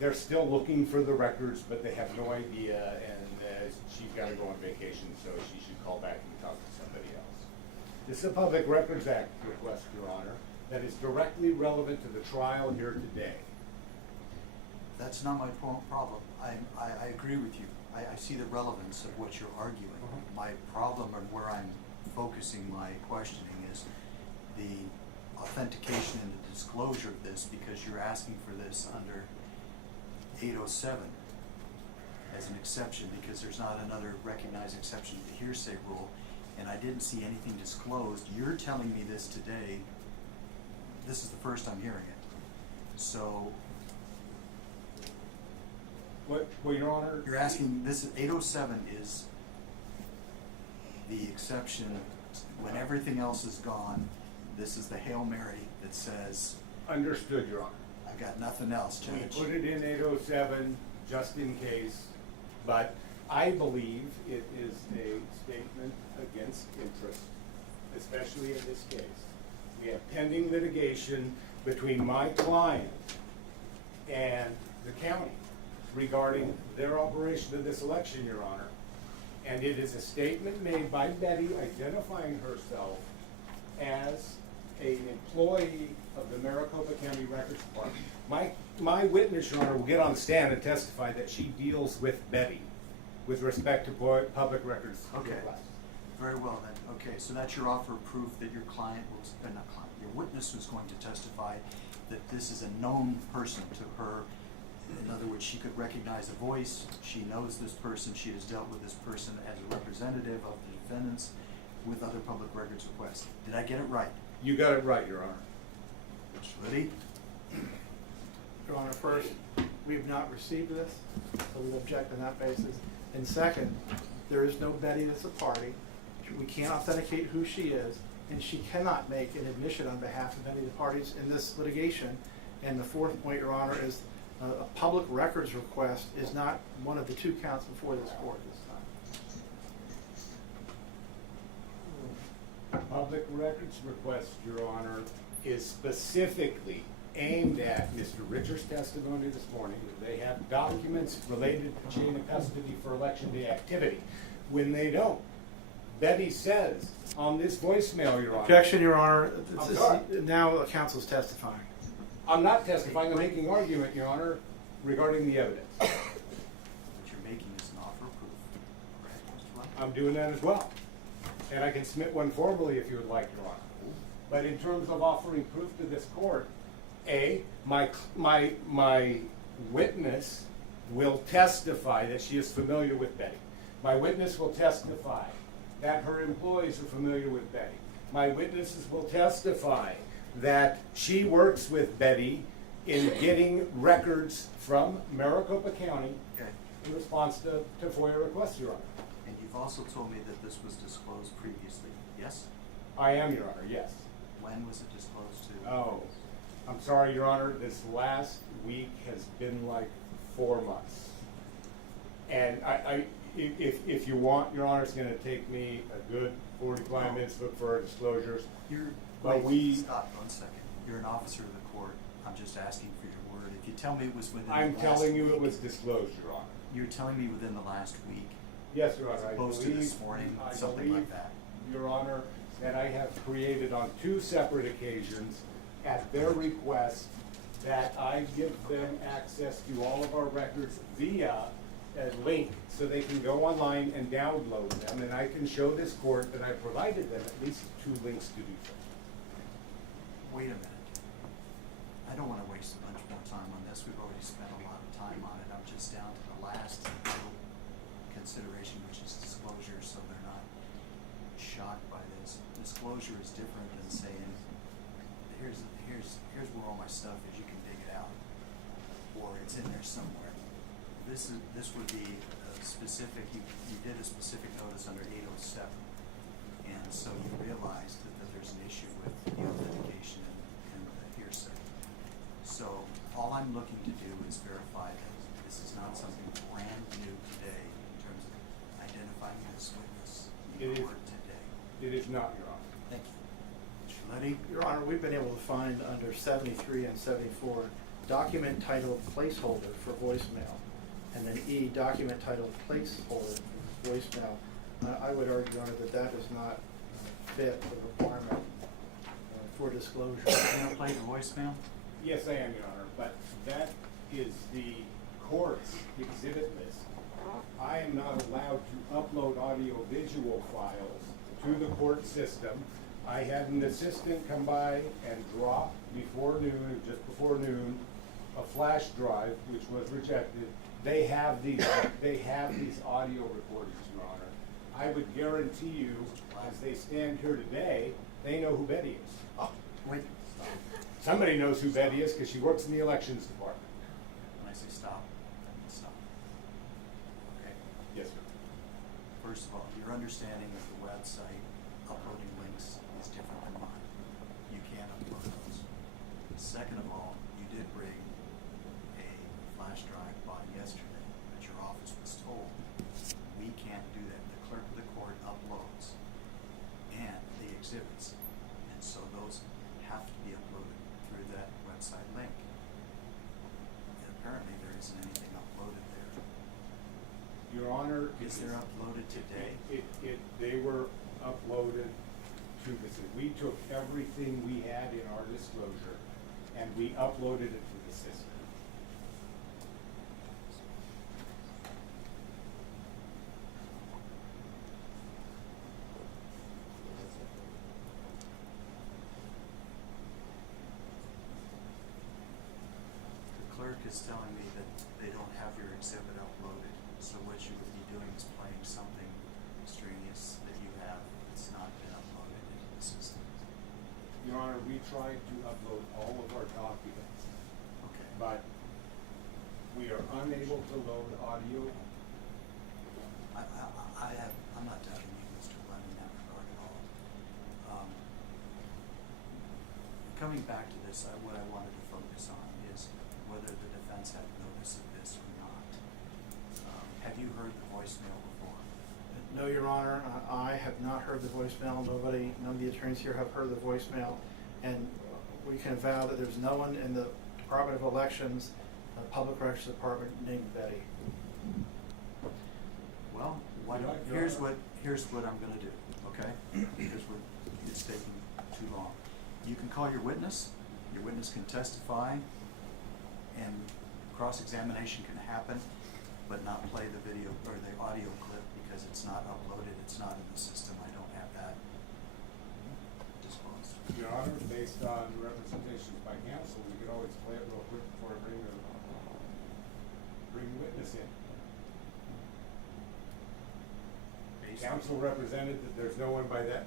they're still looking for the records, but they have no idea, and she's got to go on vacation, so she should call back and talk to somebody else. This is a Public Records Act request, Your Honor, that is directly relevant to the trial here today. That's not my problem. I agree with you. I see the relevance of what you're arguing. My problem and where I'm focusing my questioning is the authentication and the disclosure of this, because you're asking for this under 807 as an exception, because there's not another recognized exception to the hearsay rule, and I didn't see anything disclosed. You're telling me this today. This is the first I'm hearing it. So, Well, Your Honor, you're asking, this 807 is the exception when everything else is gone. This is the Hail Mary that says, understood, Your Honor. I got nothing else, Judge. We put it in 807 just in case, but I believe it is a statement against interest, especially in this case. We have pending litigation between my client and the county regarding their operation of this election, Your Honor. And it is a statement made by Betty identifying herself as an employee of the Maricopa County Records Department. My witness, Your Honor, will get on the stand and testify that she deals with Betty with respect to public records requests. Very well then. Okay, so that's your offer of proof that your client was, not client, your witness was going to testify that this is a known person to her. In other words, she could recognize a voice, she knows this person, she has dealt with this person as a representative of the defendants with other public records requests. Did I get it right? You got it right, Your Honor. Liddy? Your Honor, first, we have not received this, so we object on that basis. And second, there is no Betty that's a party. We can't authenticate who she is, and she cannot make an admission on behalf of any of the parties in this litigation. And the fourth point, Your Honor, is a public records request is not one of the two counts before this court this time. Public records request, Your Honor, is specifically aimed at Mr. Richards' testimony this morning. They have documents related to chain of custody for election day activity. When they don't, Betty says on this voicemail, Your Honor. Objection, Your Honor. I'm sorry. Now the counsel's testifying. I'm not testifying, I'm making argument, Your Honor, regarding the evidence. What you're making is an offer of proof. Correct, Mr. Lund? I'm doing that as well. And I can submit one formally if you would like, Your Honor. But in terms of offering proof to this court, my witness will testify that she is familiar with Betty. My witness will testify that her employees are familiar with Betty. My witnesses will testify that she works with Betty in getting records from Maricopa County in response to FOIA requests, Your Honor. And you've also told me that this was disclosed previously, yes? I am, Your Honor, yes. When was it disclosed to? Oh, I'm sorry, Your Honor, this last week has been like 4 months. And if you want, Your Honor, it's gonna take me a good 45 minutes to look for our disclosures. Stop 1 second. You're an officer of the court. I'm just asking for your word. If you tell me it was within the last I'm telling you week, it was disclosed, Your Honor. You're telling me within the last week? Yes, Your Honor, As opposed to this morning, something like that? Your Honor, that I have created on 2 separate occasions at their request that I give them access to all of our records via a link so they can go online and download them, and I can show this court that I provided them at least 2 links to do so. Wait a minute. I don't want to waste a bunch more time on this. We've already spent a lot of time on it. I'm just down to the last little consideration, which is disclosure, so they're not shocked by this. Disclosure is different than saying, here's where all my stuff is, you can dig it out. Or it's in there somewhere. this would be specific, you did a specific notice under 807. And so you realized that there's an issue with the authentication and the hearsay. So all I'm looking to do is verify that this is not something brand new today in terms of identifying this witness. It is. Today. It is not, Your Honor. Thank you. Mr. Letty? Your Honor, we've been able to find under 73 and 74, document titled placeholder for voicemail, and then E, document titled placeholder for voicemail. I would argue, Your Honor, that that does not fit the requirement for disclosure. Are you going to play the voicemail? Yes, I am, Your Honor, but that is the court's exhibit list. I am not allowed to upload audio-visual files to the court system. I had an assistant come by and drop before noon, just before noon, a flash drive, which was rejected. They have these audio recordings, Your Honor. I would guarantee you, as they stand here today, they know who Betty is. Oh, wait. Somebody knows who Betty is because she works in the elections department. When I say stop, stop. Okay. Yes, sir. First of all, your understanding of the website uploading links is different than mine. You can't upload those. Second of all, you did bring a flash drive by yesterday, but your office was told we can't do that. The clerk of the court uploads and the exhibits, and so those have to be uploaded through that website link. And apparently there isn't anything uploaded there. Your Honor. Is there uploaded today? They were uploaded to this. We took everything we had in our disclosure and we uploaded it to the system. The clerk is telling me that they don't have your exhibit uploaded, so what you would be doing is playing something extraneous that you have that's not been uploaded into the system. Your Honor, we tried to upload all of our documents. Okay. But we are unable to load audio. I'm not doubting you, Mr. Glenn, in that regard at all. Coming back to this, what I wanted to focus on is whether the defense had notice of this or not. Have you heard the voicemail before? No, Your Honor, I have not heard the voicemail. None of the attorneys here have heard the voicemail. And we can vow that there's no one in the Department of Elections, Public Records Department named Betty. Well, here's what I'm gonna do, okay? Because it's taking too long. You can call your witness can testify, and cross-examination can happen, but not play the video or the audio clip because it's not uploaded, it's not in the system. I don't have that disclosed. Your Honor, based on representations by counsel, we could always play it real quick before I bring the witness in. Counsel represented that there's no one by that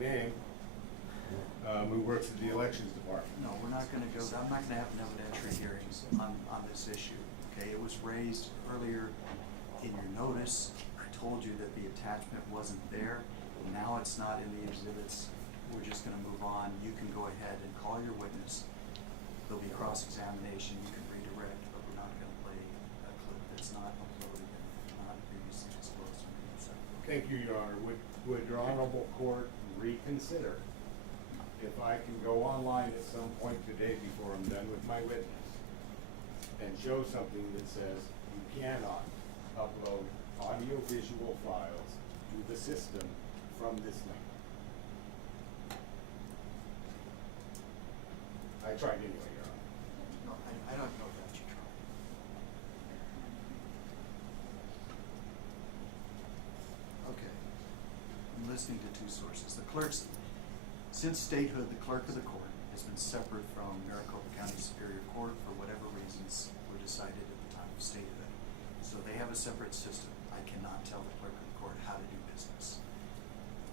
name who works at the elections department. No, we're not gonna go, I'm not gonna have an evidentiary hearings on this issue, okay? It was raised earlier in your notice. I told you that the attachment wasn't there. Now it's not in the exhibits. We're just gonna move on. You can go ahead and call your witness. There'll be cross-examination. You can redirect, but we're not gonna play a clip that's not uploaded and not previously disclosed. Thank you, Your Honor. Would your honorable court reconsider if I can go online at some point today before I'm done with my witness and show something that says you cannot upload audio-visual files to the system from this link? I tried anyway, Your Honor. No, I don't know that you tried. Okay. I'm listening to two sources. Since statehood, the clerk of the court has been separate from Maricopa County Superior Court for whatever reasons were decided at the time of statehood. So they have a separate system. I cannot tell the clerk of the court how to do business.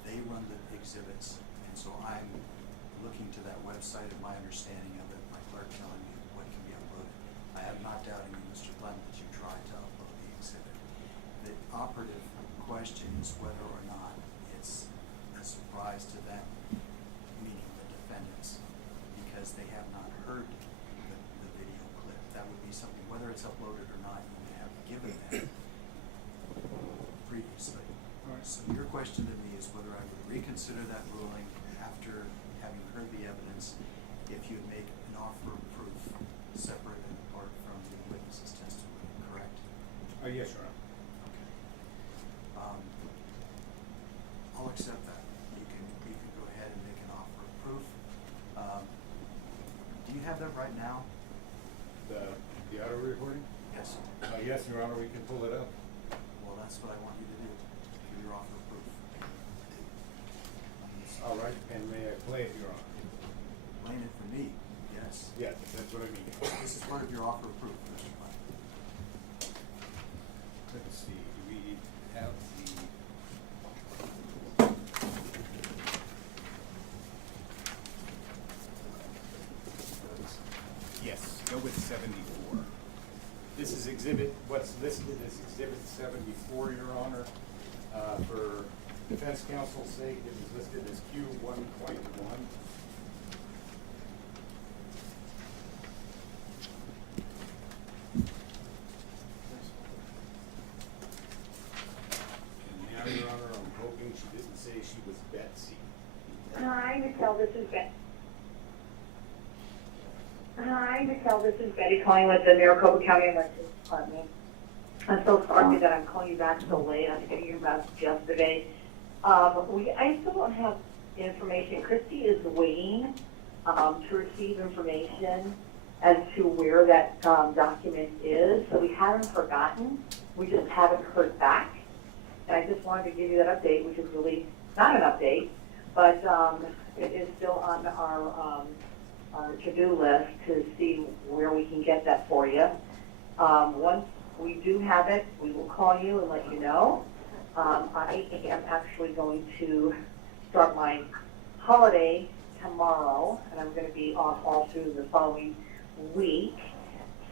They run the exhibits, and so I'm looking to that website and my understanding of it, my clerk telling me what can be uploaded. I am not doubting you, Mr. Glenn, that you tried to upload the operative question is whether or not it's a surprise to them, meaning the defendants, because they have not heard the video clip. That would be something, whether it's uploaded or not, you have given them previously. So your question to me is whether I would reconsider that ruling after having heard the evidence, if you would make an offer of proof separate and apart from the witness's testimony, correct? Yes, Your Honor. I'll accept that. You can go ahead and make an offer of proof. Do you have that right now? The audio recording? Yes. Yes, Your Honor, we can pull it up. Well, that's what I want you to do, give your offer of proof. All right, and may I play it, Your Honor? Playing it for me, yes. Yes, that's what I mean. This is part of your offer of proof, Mr. Klein. Let's see, do we have the... Yes, go with 74. This is what's listed as exhibit 74, Your Honor. For defense counsel's sake, it is listed as Q1.1. And now, Your Honor, I'm hoping she didn't say she was Betsy. Hi, Michelle, this is Betty. Hi, Michelle, this is Betty calling with the Maricopa County Elections Department. I'm so sorry that I'm calling you back so late. I was getting your message yesterday. I still don't have information. Christy is waiting to receive information as to where that document is. So we haven't forgotten. We just haven't heard back. And I just wanted to give you that update, which is really not an update, but it is still on our to-do list to see where we can get that for you. Once we do have it, we will call you and let you know. I am actually going to start my holiday tomorrow, and I'm going to be off all through the following week.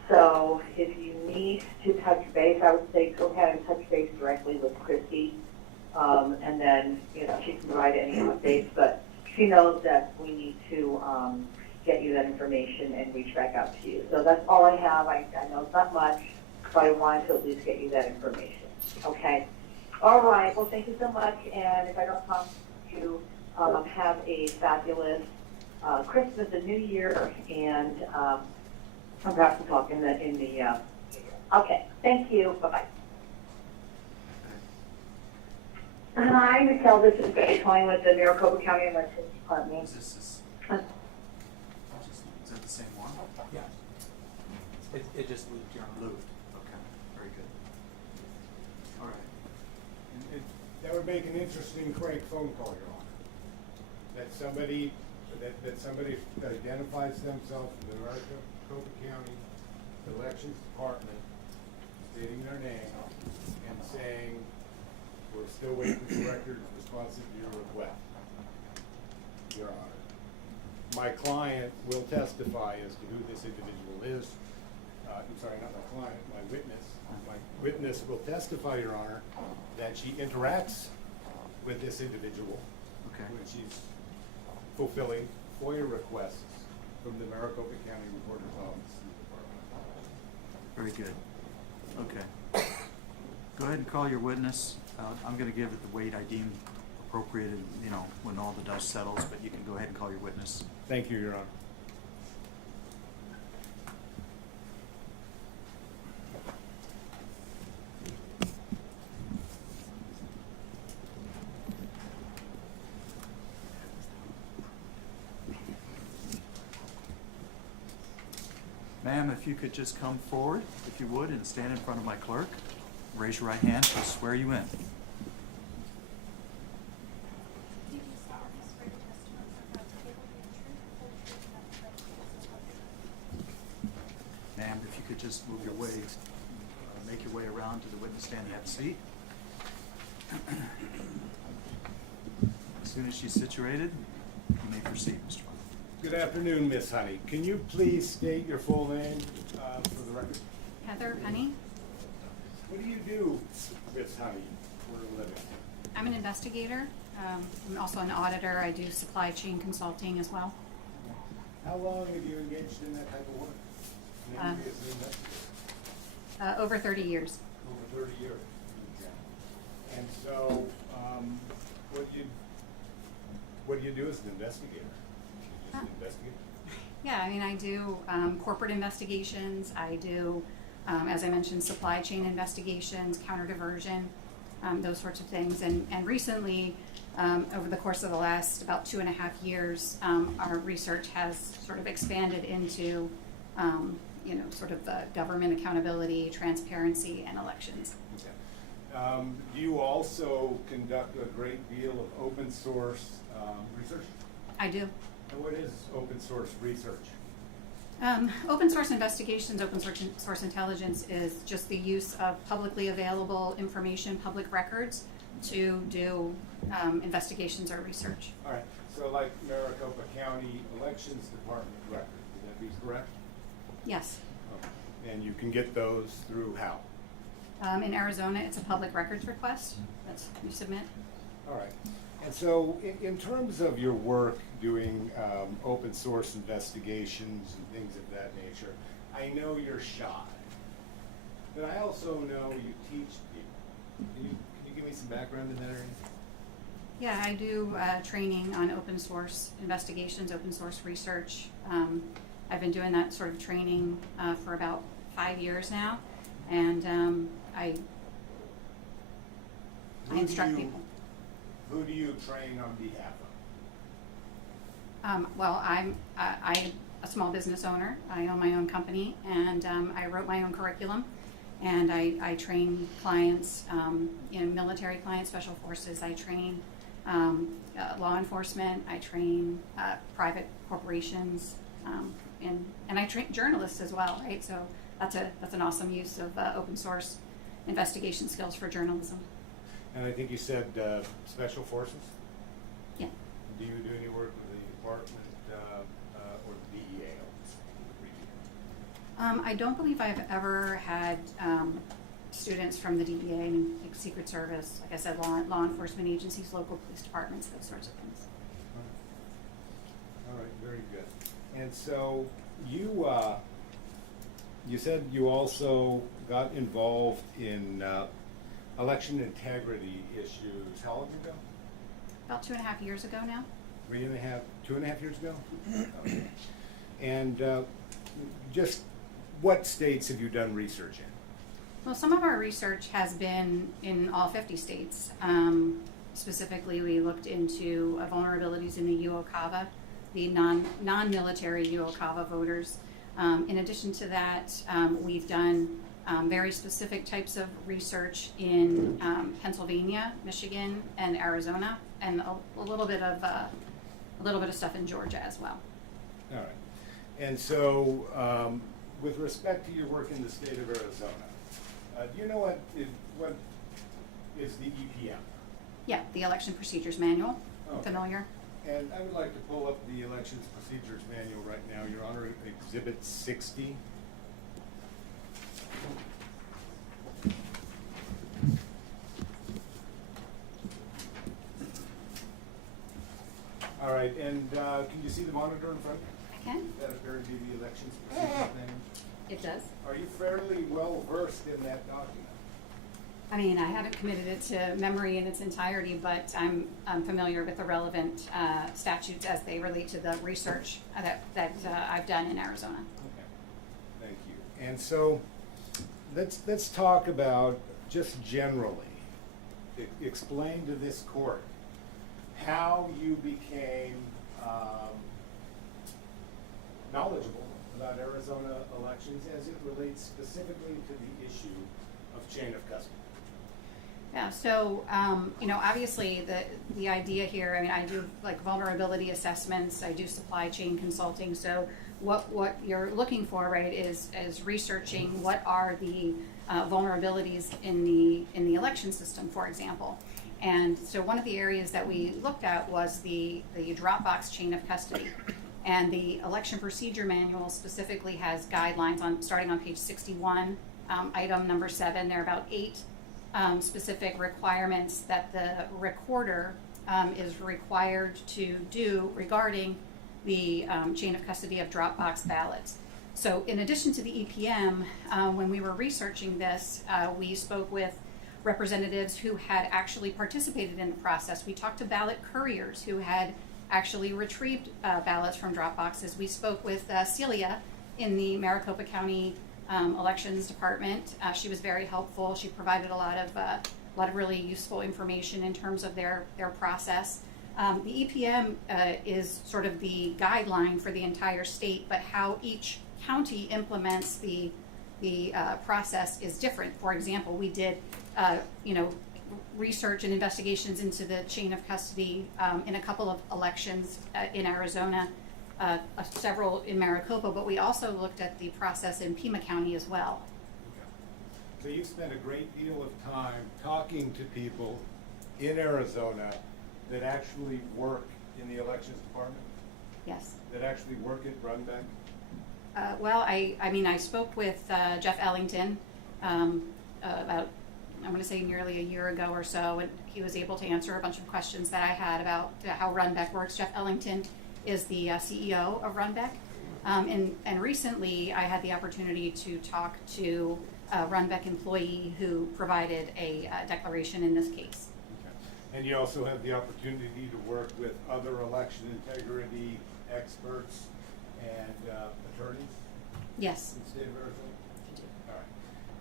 So if you need to touch base, I would say go ahead and touch base directly with Christy, and then she can provide any updates. But she knows that we need to get you that information and reach back out to you. So that's all I have. I know it's not much, but I wanted to at least get you that information. Okay. All right. Well, thank you so much. And if I don't talk to you, have a fabulous Christmas and New Year. And perhaps we'll talk in the okay. Thank you. Bye-bye. Hi, Michelle. This is Betty calling with the Maricopa County Elections Department. Is that the same one? Yeah. It just looped, Your Honor. Looped. Okay. Very good. All right. That would make an interesting crank phone call, Your Honor. That somebody identifies themselves in the Maricopa County Elections Department, stating their name and saying, we're still waiting for the record responsive to your request, Your Honor. My client will testify as to who this individual is. I'm sorry, not my client, my witness. My witness will testify, Your Honor, that she interacts with this individual when she's fulfilling FOIA requests from the Maricopa County Recorder's Office in the department. Very good. Okay. Go ahead and call your witness. I'm going to give it the weight I deem appropriate, when all the dust settles, but you can go ahead and call your witness. Thank you, Your Honor. Ma'am, if you could just come forward, if you would, and stand in front of my clerk. Raise your right hand. I'll swear you in. Ma'am, if you could just move your way, make your way around to the witness stand and have a seat. As soon as she's situated, you may proceed, Mr. Klein. Good afternoon, Miss Honey. Can you please state your full name for the record? Heather Honey. What do you do, Miss Honey, for a living? I'm an investigator. I'm also an auditor. I do supply chain consulting as well. How long have you engaged in that type of work? Mainly as an investigator? Over 30 years. Over 30 years. And so, what do you do as an investigator? You just investigate? Yeah, I mean, I do corporate investigations. I do, as I mentioned, supply chain investigations, counter diversion, those sorts of things. And recently, over the course of the last about 2.5 years, our research has sort of expanded into, sort of the government accountability, transparency, and elections. Okay. Do you also conduct a great deal of open source research? I do. And what is open source research? Open source investigations, open source intelligence is just the use of publicly available information, public records, to do investigations or research. All right, so like Maricopa County Elections Department records, would that be correct? Yes. Okay. And you can get those through how? In Arizona, it's a public records request that you submit. All right. And so in terms of your work doing open source investigations and things of that nature, I know you're shy, but I also know you teach people. Can you give me some background in that area? Yeah, I do training on open source investigations, open source research. I've been doing that sort of training for about 5 years now, and I instruct people. Who do you train on behalf of? Well, I'm a small business owner. I own my own company, and I wrote my own curriculum, and I train clients, military clients, special forces. I train law enforcement. I train private corporations, and I train journalists as well. Right, so that's an awesome use of open source investigation skills for journalism. And I think you said special forces? Yeah. Do you do any work with the department or the DEA? I don't believe I've ever had students from the DEA, like Secret Service, like I said, law enforcement agencies, local police departments, those sorts of things. All right, very good. And so you said you also got involved in election integrity issues. How long ago? About 2.5 years ago now. 2.5 years ago? Okay. And just what states have you done research in? Well, some of our research has been in all 50 states. Specifically, we looked into vulnerabilities in the UOCAVA, the non-military UOCAVA voters. In addition to that, we've done very specific types of research in Pennsylvania, Michigan, and Arizona, and a little bit of stuff in Georgia as well. All right. And so, with respect to your work in the state of Arizona, do you know what is the EPM? Yeah, the Election Procedures Manual. Okay. Familiar? And I would like to pull up the Elections Procedures Manual right now, Your Honor, Exhibit 60. All right, and can you see the monitor in front of you? I can. That appear to be the Elections Procedures Manual? It does. Are you fairly well versed in that document? I mean, I haven't committed it to memory in its entirety, but I'm familiar with the relevant statutes as they relate to the research that I've done in Arizona. Okay, thank you. And so, let's talk about just generally, explain to this court how you became knowledgeable about Arizona elections as it relates specifically to the issue of chain of custody. Yeah, so, obviously the idea here, I mean, I do like vulnerability assessments, I do supply chain consulting, so what you're looking for, right, is researching what are the vulnerabilities in the election system, for example. And so one of the areas that we looked at was the Dropbox chain of custody. And the Election Procedure Manual specifically has guidelines starting on page 61 item number 7. There are about 8 specific requirements that the recorder is required to do regarding the chain of custody of Dropbox ballots. So in addition to the EPM, when we were researching this, we spoke with representatives who had actually participated in the process. We talked to ballot couriers who had actually retrieved ballots from Dropboxes. We spoke with Celia in the Maricopa County Elections Department. She was very helpful. She provided a lot of really useful information in terms of their process. The EPM is sort of the guideline for the entire state, but how each county implements the process is different. For example, we did research and investigations into the chain of custody in a couple of elections in Arizona, several in Maricopa, but we also looked at the process in Pima County as well. So you spent a great deal of time talking to people in Arizona that actually work in the elections department? Yes. That actually work at Runbeck? Well, I spoke with Jeff Ellington about, I'm going to say nearly a year ago or so, and he was able to answer a bunch of questions that I had about how Runbeck works. Jeff Ellington is the CEO of Runbeck, and recently I had the opportunity to talk to a Runbeck employee who provided a declaration in this case. Okay. And you also have the opportunity to work with other election integrity experts and attorneys? Yes. In the state of Arizona? All right.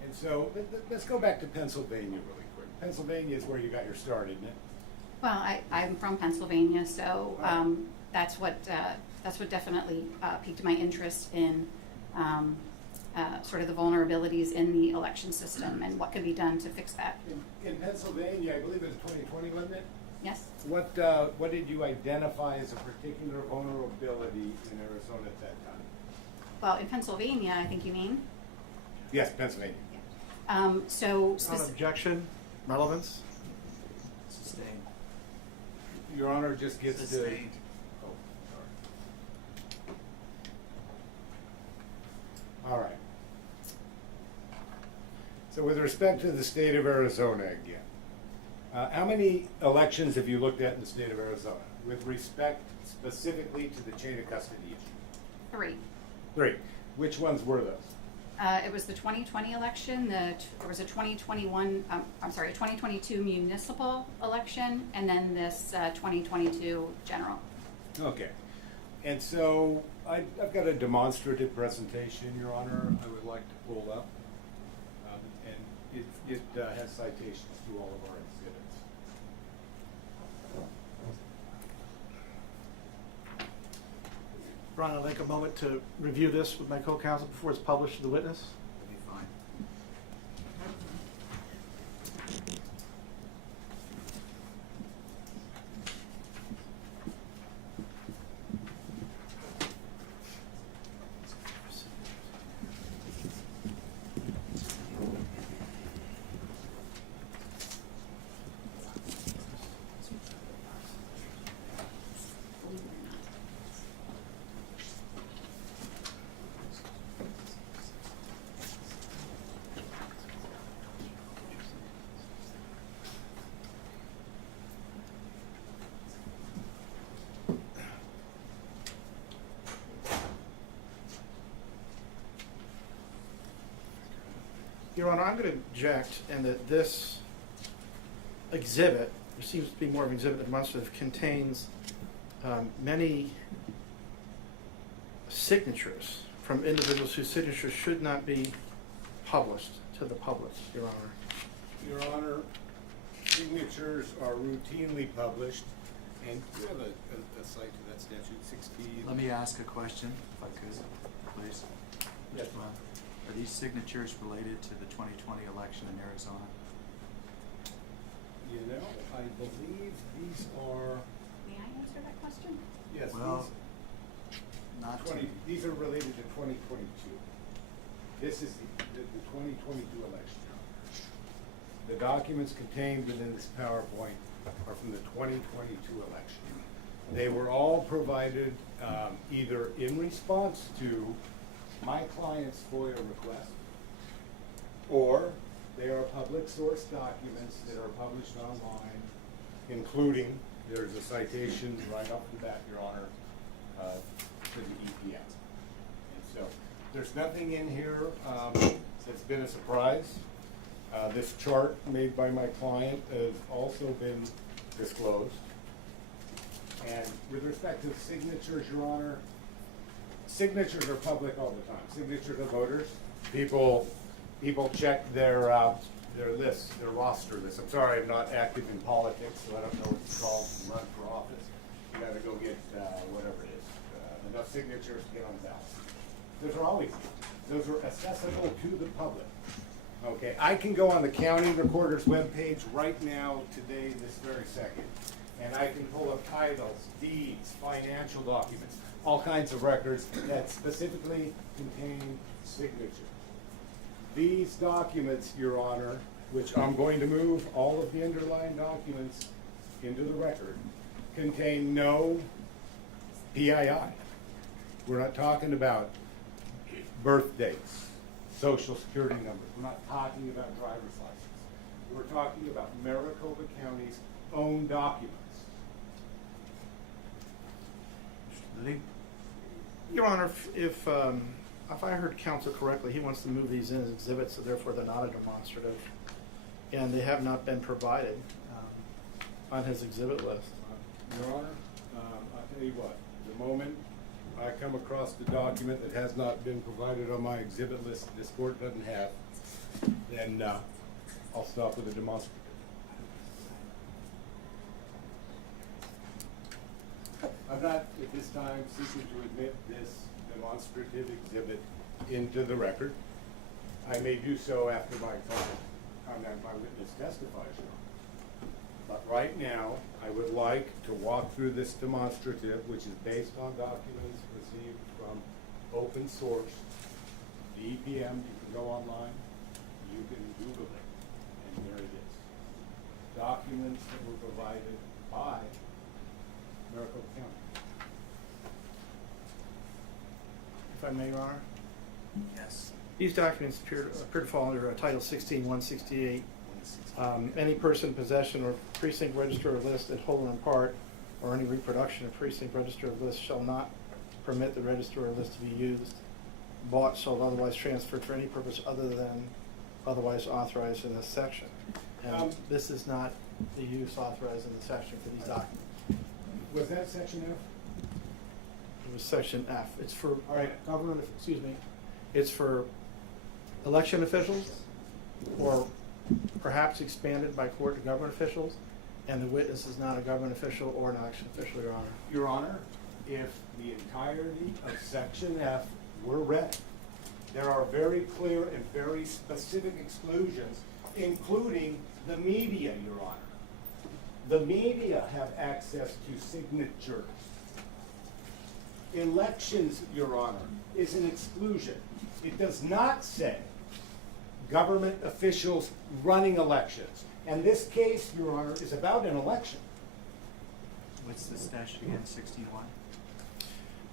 And so let's go back to Pennsylvania really quick. Pennsylvania is where you got your start, isn't it? Well, I'm from Pennsylvania, so that's what definitely piqued my interest in sort of the vulnerabilities in the election system and what can be done to fix that. In Pennsylvania, I believe it was 2020, wasn't it? Yes. What did you identify as a particular vulnerability in Arizona at that time? Well, in Pennsylvania, I think you mean? Yes, Pennsylvania. On objection, relevance? Sustained. Your Honor just gets to... Sustained. Oh, sorry. All right. So with respect to the state of Arizona again, how many elections have you looked at in the state of Arizona with respect specifically to the chain of custody issue? 3. 3. Which ones were those? It was the 2020 election, there was a 2022 municipal election, and then this 2022 general. Okay. And so I've got a demonstrative presentation, Your Honor, I would like to pull up. And it has citations to all of our exhibits. Ron, I'd like a moment to review this with my co-counsel before it's published to the witness. That'd be fine. Your Honor, I'm going to object in that this exhibit, there seems to be more of an exhibit than demonstrative, contains many signatures from individuals whose signatures should not be published to the public, Your Honor. Your Honor, signatures are routinely published, and do you have a cite to that statute, 6B? Let me ask a question, if I could, please. Yes. Are these signatures related to the 2020 election in Arizona? You know, I believe these are, May I answer that question? yes, Well, not to. these are related to 2022. This is the 2022 election. The documents contained within this PowerPoint are from the 2022 election. They were all provided either in response to my client's FOIA request or they are public source documents that are published online, including, there's a citation right off the bat, Your Honor, to the EPA. And so, there's nothing in here that's been a surprise. This chart made by my client has also been disclosed. And with respect to signatures, Your Honor, signatures are public all the time. Signatures of voters, people check their lists, their roster lists. I'm sorry, I'm not active in politics, so I don't know what it's called to run for office. You gotta go get whatever it is, enough signatures to get on the ballot. Those are accessible to the public. Okay, I can go on the county recorder's webpage right now, today, this very second, and I can pull up titles, deeds, financial documents, all kinds of records that specifically contain signatures. These documents, Your Honor, which I'm going to move all of the underlying documents into the record, contain no PII. We're not talking about birth dates, social security numbers. We're not talking about driver's license. We're talking about Maricopa County's own documents. Your Honor, if I heard counsel correctly, he wants to move these in as exhibits, so therefore they're not a demonstrative, and they have not been provided on his exhibit list. Your Honor, I'll tell you what, the moment I come across the document that has not been provided on my exhibit list this court doesn't have, then I'll stop with the demonstrative. I'm not at this time seeking to admit this demonstrative exhibit into the record. I may do so after my witness testifies. But right now, I would like to walk through this demonstrative, which is based on documents received from open source, the EPM. You can go online, you can Google it, and there it is. Documents that were provided by Maricopa County. If I may, Your Honor? Yes. These documents appear to fall under Title 16-168. Any person in possession or precinct register or list in whole or in part, or any reproduction of precinct register or list shall not permit the register or list to be used, bought, sold, otherwise transferred for any purpose other than otherwise authorized in this section. And this is not the use authorized in the section for these documents. Was that section F? It was section F. It's for government, excuse me, it's for election officials, or perhaps expanded by court to government officials, and the witness is not a government official or an election official, Your Honor. Your Honor, if the entirety of section F were read, there are very clear and very specific exclusions, including the media, Your Honor. The media have access to signatures. Elections, Your Honor, is an exclusion. It does not say government officials running elections. And this case, Your Honor, is about an election. What's the statute again, 16-1?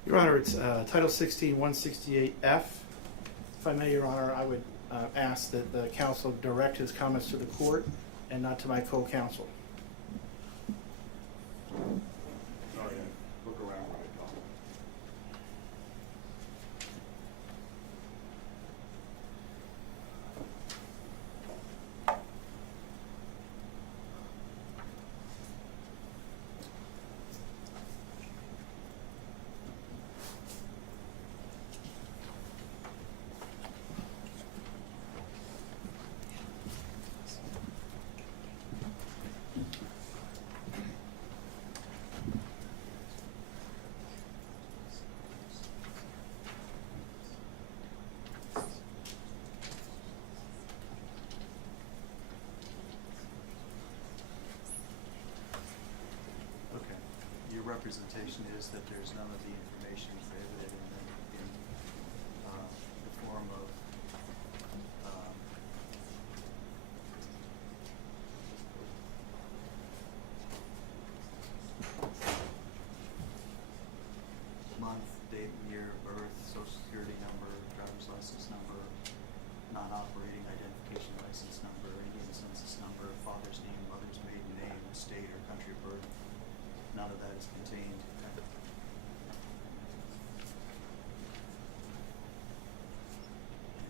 Your Honor, it's Title 16-168F. If I may, Your Honor, I would ask that the counsel direct his comments to the court and not to my co-counsel. Sorry, look around when I talk. Okay. Your representation is that there's none of the information prohibited in the form of month, date, year, birth, social security number, driver's license number, non-operating identification license number, Indian census number, father's name, mother's maiden name, state or country of birth. None of that is contained. And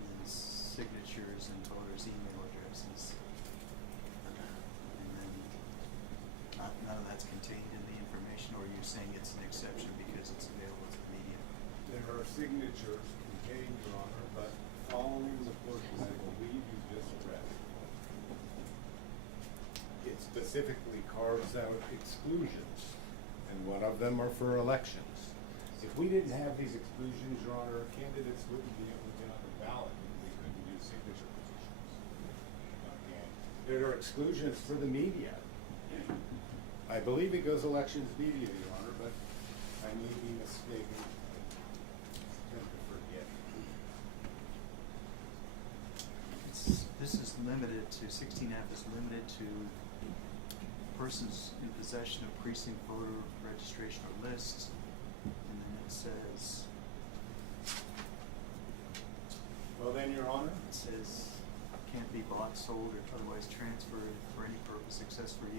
then signatures and voters' email addresses. And then none of that's contained in the information, or are you saying it's an exception because it's available to the media? There are signatures contained, Your Honor, but following the portion I believe you just read, it specifically carves out exclusions, and one of them are for elections. If we didn't have these exclusions, Your Honor, candidates wouldn't be able to get on the ballot because they couldn't do signature petitions. Okay. There are exclusions for the media. I believe it goes elections media, Your Honor, but I may be mistaken. Tend to forget. This is limited to, 16F is limited to persons in possession of precinct voter registration or lists. And then it says, Well then, Your Honor, it says, can't be bought, sold, or otherwise transferred for any purpose except for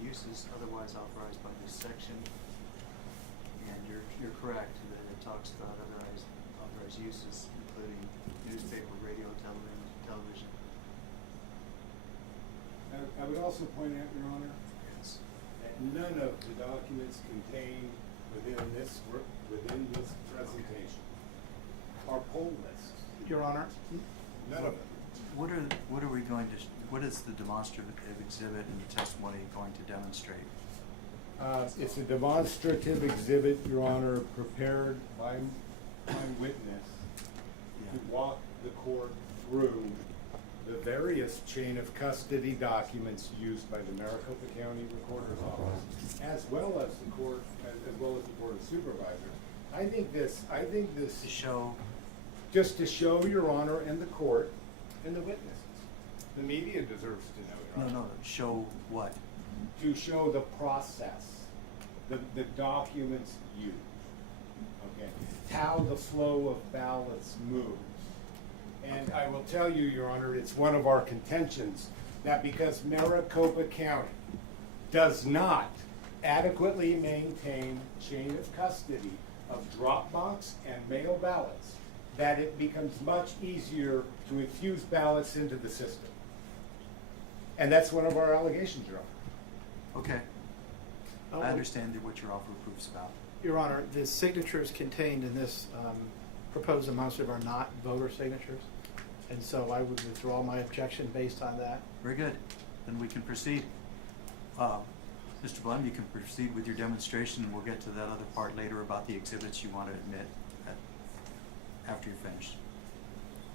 uses otherwise authorized by this section. And you're correct that it talks about authorized uses, including newspaper, radio, television. I would also point out, Your Honor, Yes. that none of the documents contained within this presentation are poll lists. Your Honor, None of them. What is the demonstrative exhibit in the testimony going to demonstrate? It's a demonstrative exhibit, Your Honor, prepared by my witness to walk the court through the various chain of custody documents used by the Maricopa County Recorder's Office, as well as the Board of Supervisors. I think this To show, just to show Your Honor and the court and the witnesses. The media deserves to know, Your Honor. no, show what? To show the process, the documents used, okay? How the flow of ballots moves. And I will tell you, Your Honor, it's one of our contentions that because Maricopa County does not adequately maintain chain of custody of drop box and mail ballots, that it becomes much easier to infuse ballots into the system. And that's one of our allegations, Your Honor. Okay. I understand what your offer of proof's about. Your Honor, the signatures contained in this proposed demonstrative are not voter signatures, and so I would withdraw my objection based on that. Very good. Then we can proceed. Mr. Blum, you can proceed with your demonstration, and we'll get to that other part later about the exhibits you want to admit after you're finished.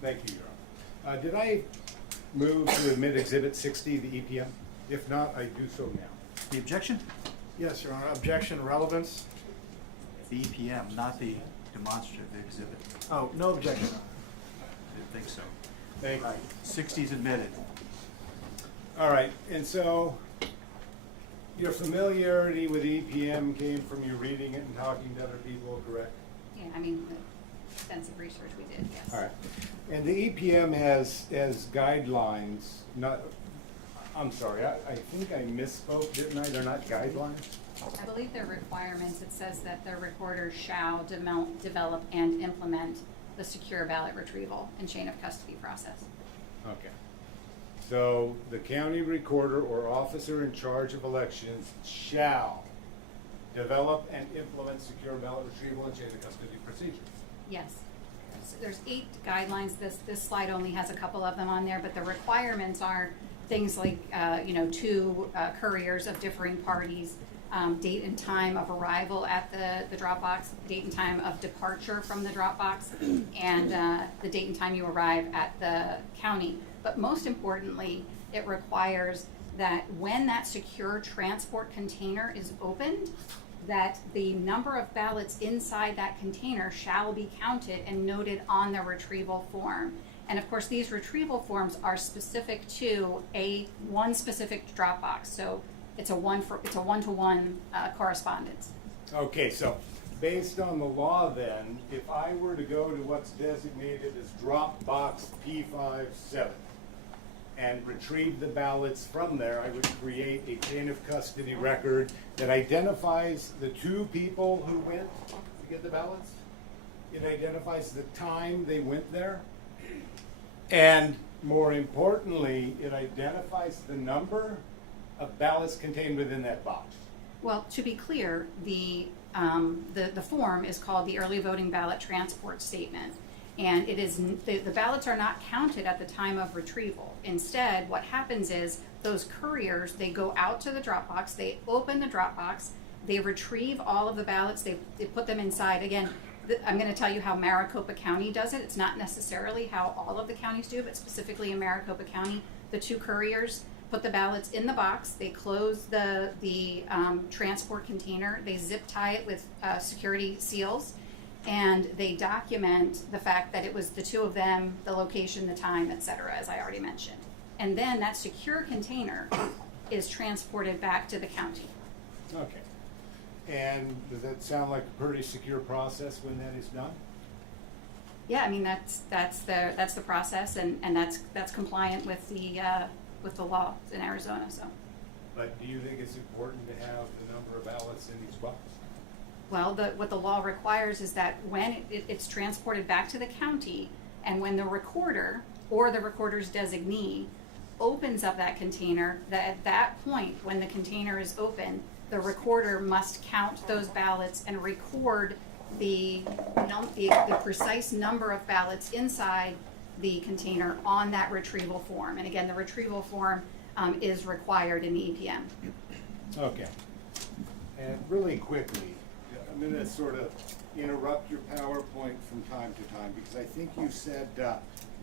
Thank you, Your Honor. Did I move to admit Exhibit 60, the EPM? If not, I do so now. The objection? Yes, Your Honor. Objection, relevance? The EPM, not the demonstrative exhibit. Oh, no objection. Didn't think so. Thank you. All right, 60 is admitted. All right, and so your familiarity with EPM came from you reading it and talking to other people, correct? Yeah, I mean, the extensive research we did, yes. All right. And the EPM has guidelines, I'm sorry, I think I misspoke, didn't I? They're not guidelines? I believe they're requirements. It says that the recorder shall develop and implement the secure ballot retrieval and chain of custody process. Okay. So the county recorder or officer in charge of elections shall develop and implement secure ballot retrieval and chain of custody procedures. Yes. So there's 8 guidelines. This slide only has a couple of them on there, but the requirements are things like, 2 couriers of differing parties, date and time of arrival at the drop box, date and time of departure from the drop box, and the date and time you arrive at the county. But most importantly, it requires that when that secure transport container is opened, that the number of ballots inside that container shall be counted and noted on the retrieval form. And of course, these retrieval forms are specific to one specific drop box. So it's a one-to-one correspondence. Okay, so based on the law then, if I were to go to what's designated as drop box P57 and retrieve the ballots from there, I would create a chain of custody record that identifies the two people who went to get the ballots. It identifies the time they went there. And more importantly, it identifies the number of ballots contained within that box. Well, to be clear, the form is called the Early Voting Ballot Transport Statement. And it is, the ballots are not counted at the time of retrieval. Instead, what happens is those couriers, they go out to the drop box, they open the drop box, they retrieve all of the ballots, they put them inside. Again, I'm going to tell you how Maricopa County does it. It's not necessarily how all of the counties do, but specifically in Maricopa County, the two couriers put the ballots in the box, they close the transport container, they zip tie it with security seals, and they document the fact that it was the two of them, the location, the time, etc., as I already mentioned. And then that secure container is transported back to the county. Okay. And does that sound like a pretty secure process when that is done? Yeah, I mean that's the process, and that's compliant with the law in Arizona. So. But do you think it's important to have the number of ballots in each box? Well, what the law requires is that when it's transported back to the county, and when the recorder or the recorder's designee opens up that container, that at that point, when the container is open, the recorder must count those ballots and record the precise number of ballots inside the container on that retrieval form. And again, the retrieval form is required in the EPM. Okay. And really quickly, I'm going to sort of interrupt your PowerPoint from time to time because I think you said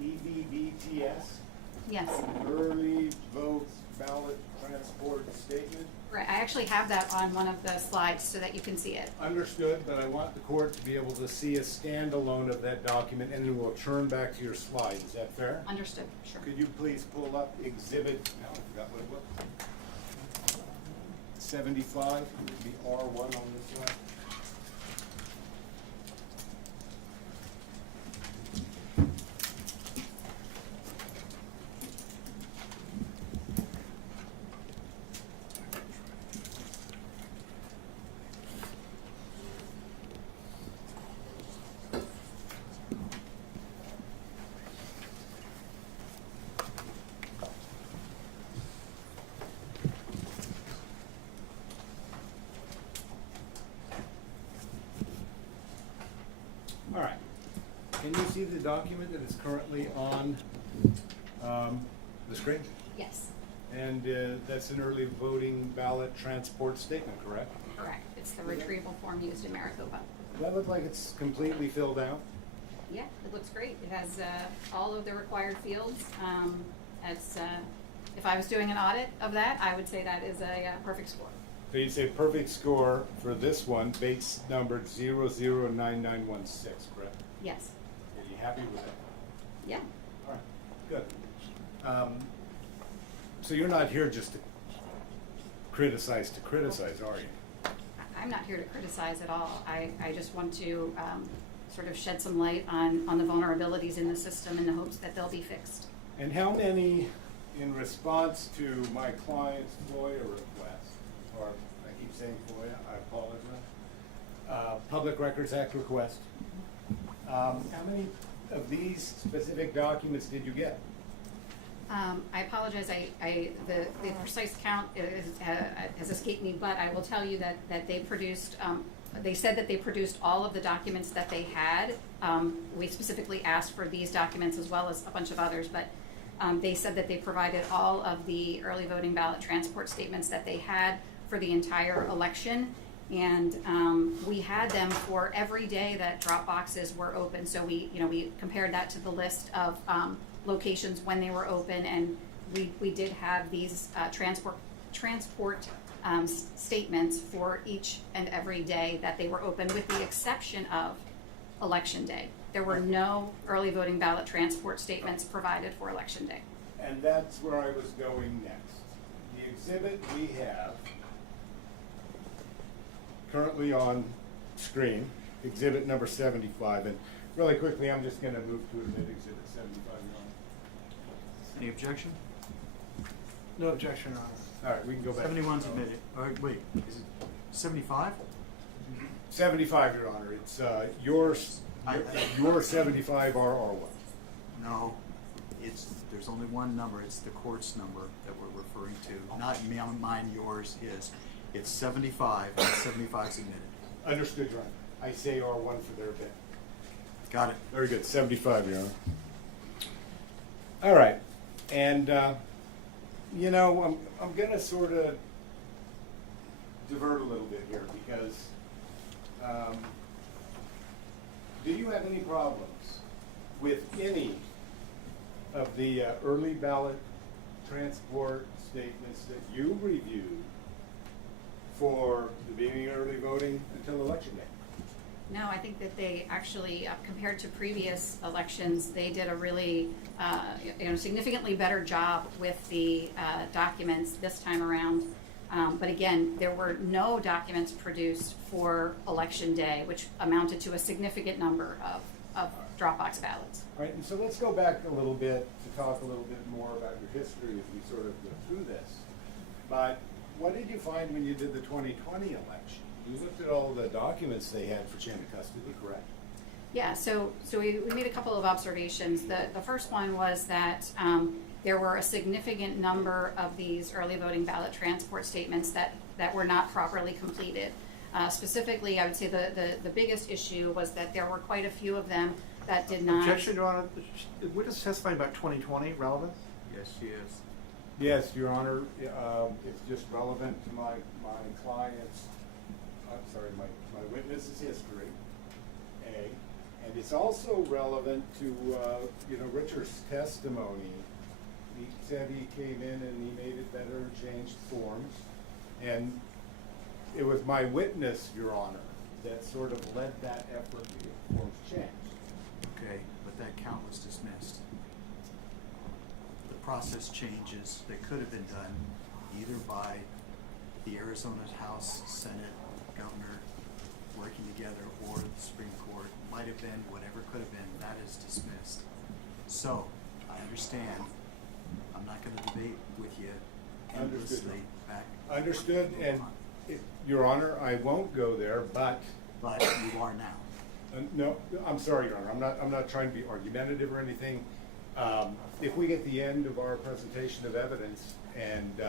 EVBTS? Yes. Early Vote Ballot Transport Statement? Right, I actually have that on one of the slides so that you can see it. Understood, but I want the court to be able to see a standalone of that document and then we'll turn back to your slide. Is that fair? Understood, sure. Could you please pull up exhibit, now I forgot what it was. 75, would be R1 on this side. All right. Can you see the document that is currently on the screen? Yes. And that's an early voting ballot transport statement, correct? Correct. It's the retrieval form used in Maricopa. Does that look like it's completely filled out? Yeah, it looks great. It has all of the required fields. If I was doing an audit of that, I would say that is a perfect score. So you say perfect score for this one, base numbered 009916, correct? Yes. Are you happy with that? Yeah. All right, good. So you're not here just to criticize, are you? I'm not here to criticize at all. I just want to sort of shed some light on the vulnerabilities in the system in the hopes that they'll be fixed. And how many, in response to my client's FOIA request, or I keep saying FOIA, I apologize, Public Records Act request, how many of these specific documents did you get? I apologize. The precise count has escaped me, but I will tell you that they produced. They said that they produced all of the documents that they had. We specifically asked for these documents as well as a bunch of others, but they said that they provided all of the early voting ballot transport statements that they had for the entire election. And we had them for every day that drop boxes were open. So we compared that to the list of locations when they were open, and we did have these transport statements for each and every day that they were open, with the exception of Election Day. There were no early voting ballot transport statements provided for Election Day. And that's where I was going next. The exhibit we have currently on screen, exhibit number 75. And really quickly, I'm just going to move to admit exhibit 75, Your Honor. Any objection? No objection, Your Honor. All right, we can go back. 71's admitted. All right, wait, is it 75? 75, Your Honor. It's yours. Your 75 are our one. No, there's only one number, it's the court's number that we're referring to, not mine, yours, his. It's 75, and 75's admitted. Understood, Your Honor. I say R1 for their bit. Got it. Very good. 75, Your Honor. All right. And, you know, I'm going to sort of divert a little bit here because do you have any problems with any of the early ballot transport statements that you reviewed for the beginning of early voting until election day? No, I think that they actually, compared to previous elections, they did a really, significantly better job with the documents this time around. But again, there were no documents produced for election day, which amounted to a significant number of Dropbox ballots. All right, and so let's go back a little bit to talk a little bit more about your history as we sort of go through this. But what did you find when you did the 2020 election? You looked at all the documents they had for chain of custody, correct? Yeah, so we made a couple of observations. The first one was that there were a significant number of these early voting ballot transport statements that were not properly completed. Specifically, I would say the biggest issue was that there were quite a few of them that did not. Objection, Your Honor. The witness testifying about 2020 relevant? Yes, she is. Yes, Your Honor. It's just relevant to my client's, I'm sorry, my witness's history, A. And it's also relevant to, Richard's testimony. He said he came in and he made it better, changed forms. And it was my witness, Your Honor, that sort of led that effort to get forms changed. Okay, but that count was dismissed. The process changes that could have been done either by the Arizona House, Senate, Governor working together, or the Supreme Court, might have been, whatever could have been, that is dismissed. So, I understand, I'm not gonna debate with you endlessly back. Understood, and Your Honor, I won't go there, but. But you are now. No, I'm sorry, Your Honor, I'm not trying to be argumentative or anything. If we get the end of our presentation of evidence and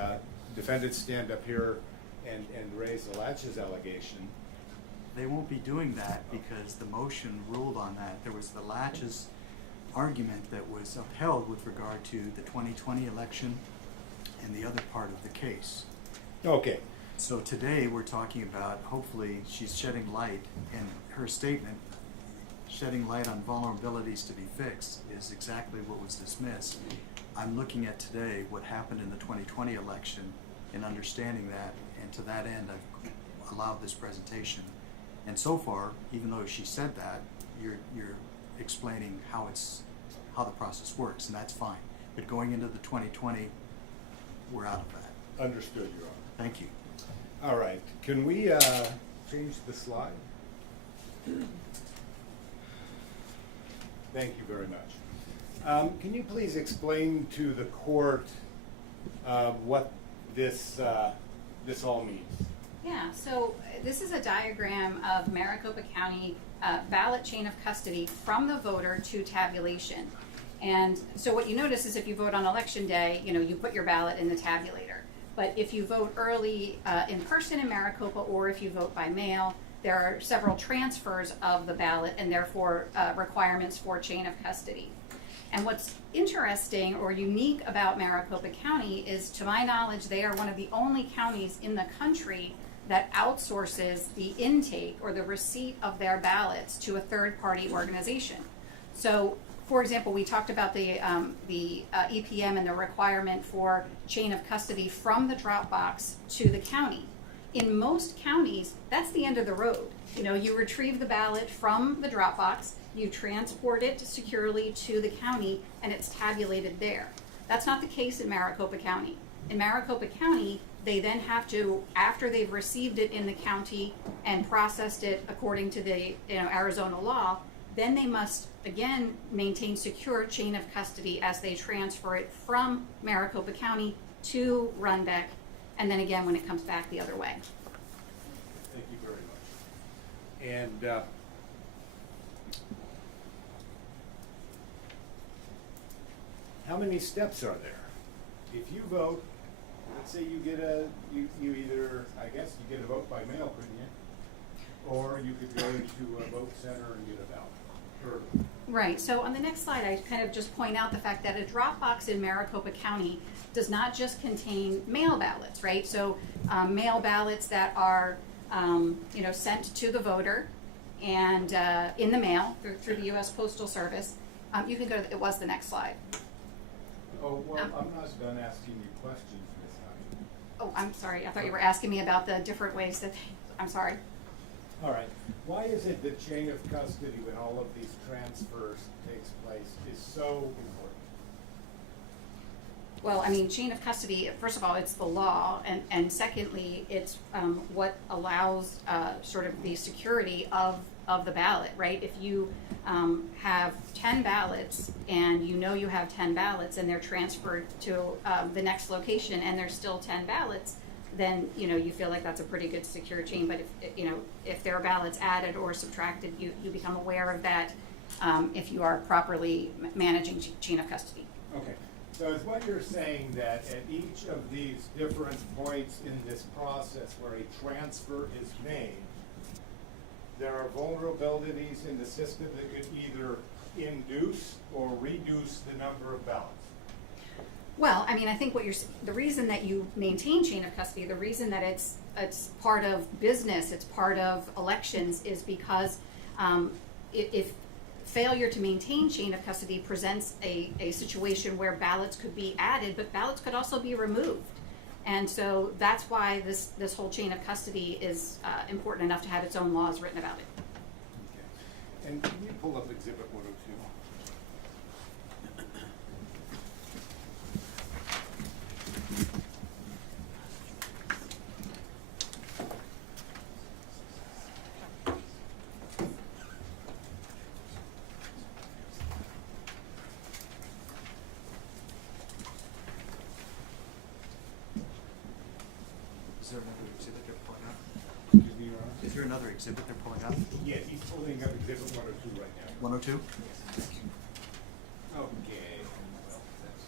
defendants stand up here and raise the laches allegation. They won't be doing that because the motion ruled on that. There was the laches argument that was upheld with regard to the 2020 election and the other part of the case. Okay. So today we're talking about, hopefully she's shedding light, and her statement, shedding light on vulnerabilities to be fixed, is exactly what was dismissed. I'm looking at today what happened in the 2020 election and understanding that, and to that end I've allowed this presentation. And so far, even though she said that, you're explaining how the process works, and that's fine. But going into the 2020, we're out of that. Understood, Your Honor. Thank you. All right, can we change the slide? Thank you very much. Can you please explain to the court what this all means? Yeah, so this is a diagram of Maricopa County ballot chain of custody from the voter to tabulation. And so what you notice is if you vote on election day, you put your ballot in the tabulator. But if you vote early in person in Maricopa, or if you vote by mail, there are several transfers of the ballot and therefore requirements for chain of custody. And what's interesting or unique about Maricopa County is, to my knowledge, they are one of the only counties in the country that outsources the intake or the receipt of their ballots to a third-party organization. So, for example, we talked about the EPM and the requirement for chain of custody from the Dropbox to the county. In most counties, that's the end of the road. You retrieve the ballot from the Dropbox, you transport it securely to the county, and it's tabulated there. That's not the case in Maricopa County. In Maricopa County, they then have to, after they've received it in the county and processed it according to the Arizona law, then they must again maintain secure chain of custody as they transfer it from Maricopa County to Runbeck, and then again when it comes back the other way. Thank you very much. And how many steps are there? If you vote, let's say you get you either, I guess you get a vote by mail, couldn't you? Or you could go to a vote center and get a ballot. Or, Right, so on the next slide, I kind of just point out the fact that a drop box in Maricopa County does not just contain mail ballots, right? So mail ballots that are, sent to the voter and in the mail through the U.S. Postal Service. You can go to, it was the next slide. oh, well, I'm not done asking you questions, Ms. Honey. Oh, I'm sorry, I thought you were asking me about the different ways that, I'm sorry. All right. Why is it that chain of custody, when all of these transfers takes place, is so important? Well, I mean, chain of custody, first of all, it's the law, and secondly, it's what allows sort of the security of the ballot, right? If you have 10 ballots and you have 10 ballots and they're transferred to the next location and there's still 10 ballots, then you feel like that's a pretty good secure chain. But if there are ballots added or subtracted, you become aware of that if you are properly managing chain of custody. Okay, so is what you're saying that at each of these different points in this process where a transfer is made, there are vulnerabilities in the system that could either induce or reduce the number of ballots? Well, I mean, I think the reason that you maintain chain of custody, the reason that it's part of business, it's part of elections, is because if failure to maintain chain of custody presents a situation where ballots could be added, but ballots could also be removed. And so that's why this whole chain of custody is important enough to have its own laws written about it. Okay. And can you pull up Exhibit 102? Is there another exhibit they're pulling up? Excuse me, Your Honor? Is there another exhibit they're pulling up? Yes, he's pulling up Exhibit 102 right now. 102? Okay. Well, that's...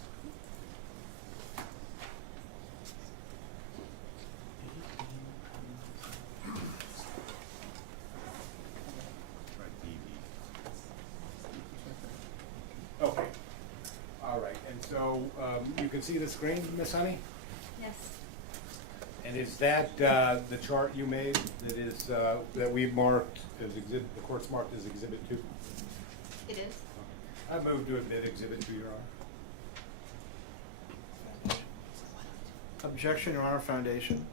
Right, BB. Okay. All right, and so you can see the screen, Miss Honey? Yes. And is that the chart you made that is that we marked as exhibit? The court's marked as Exhibit 2. It is. I move to admit Exhibit 2, Your Honor. Objection, Your Honor, foundation.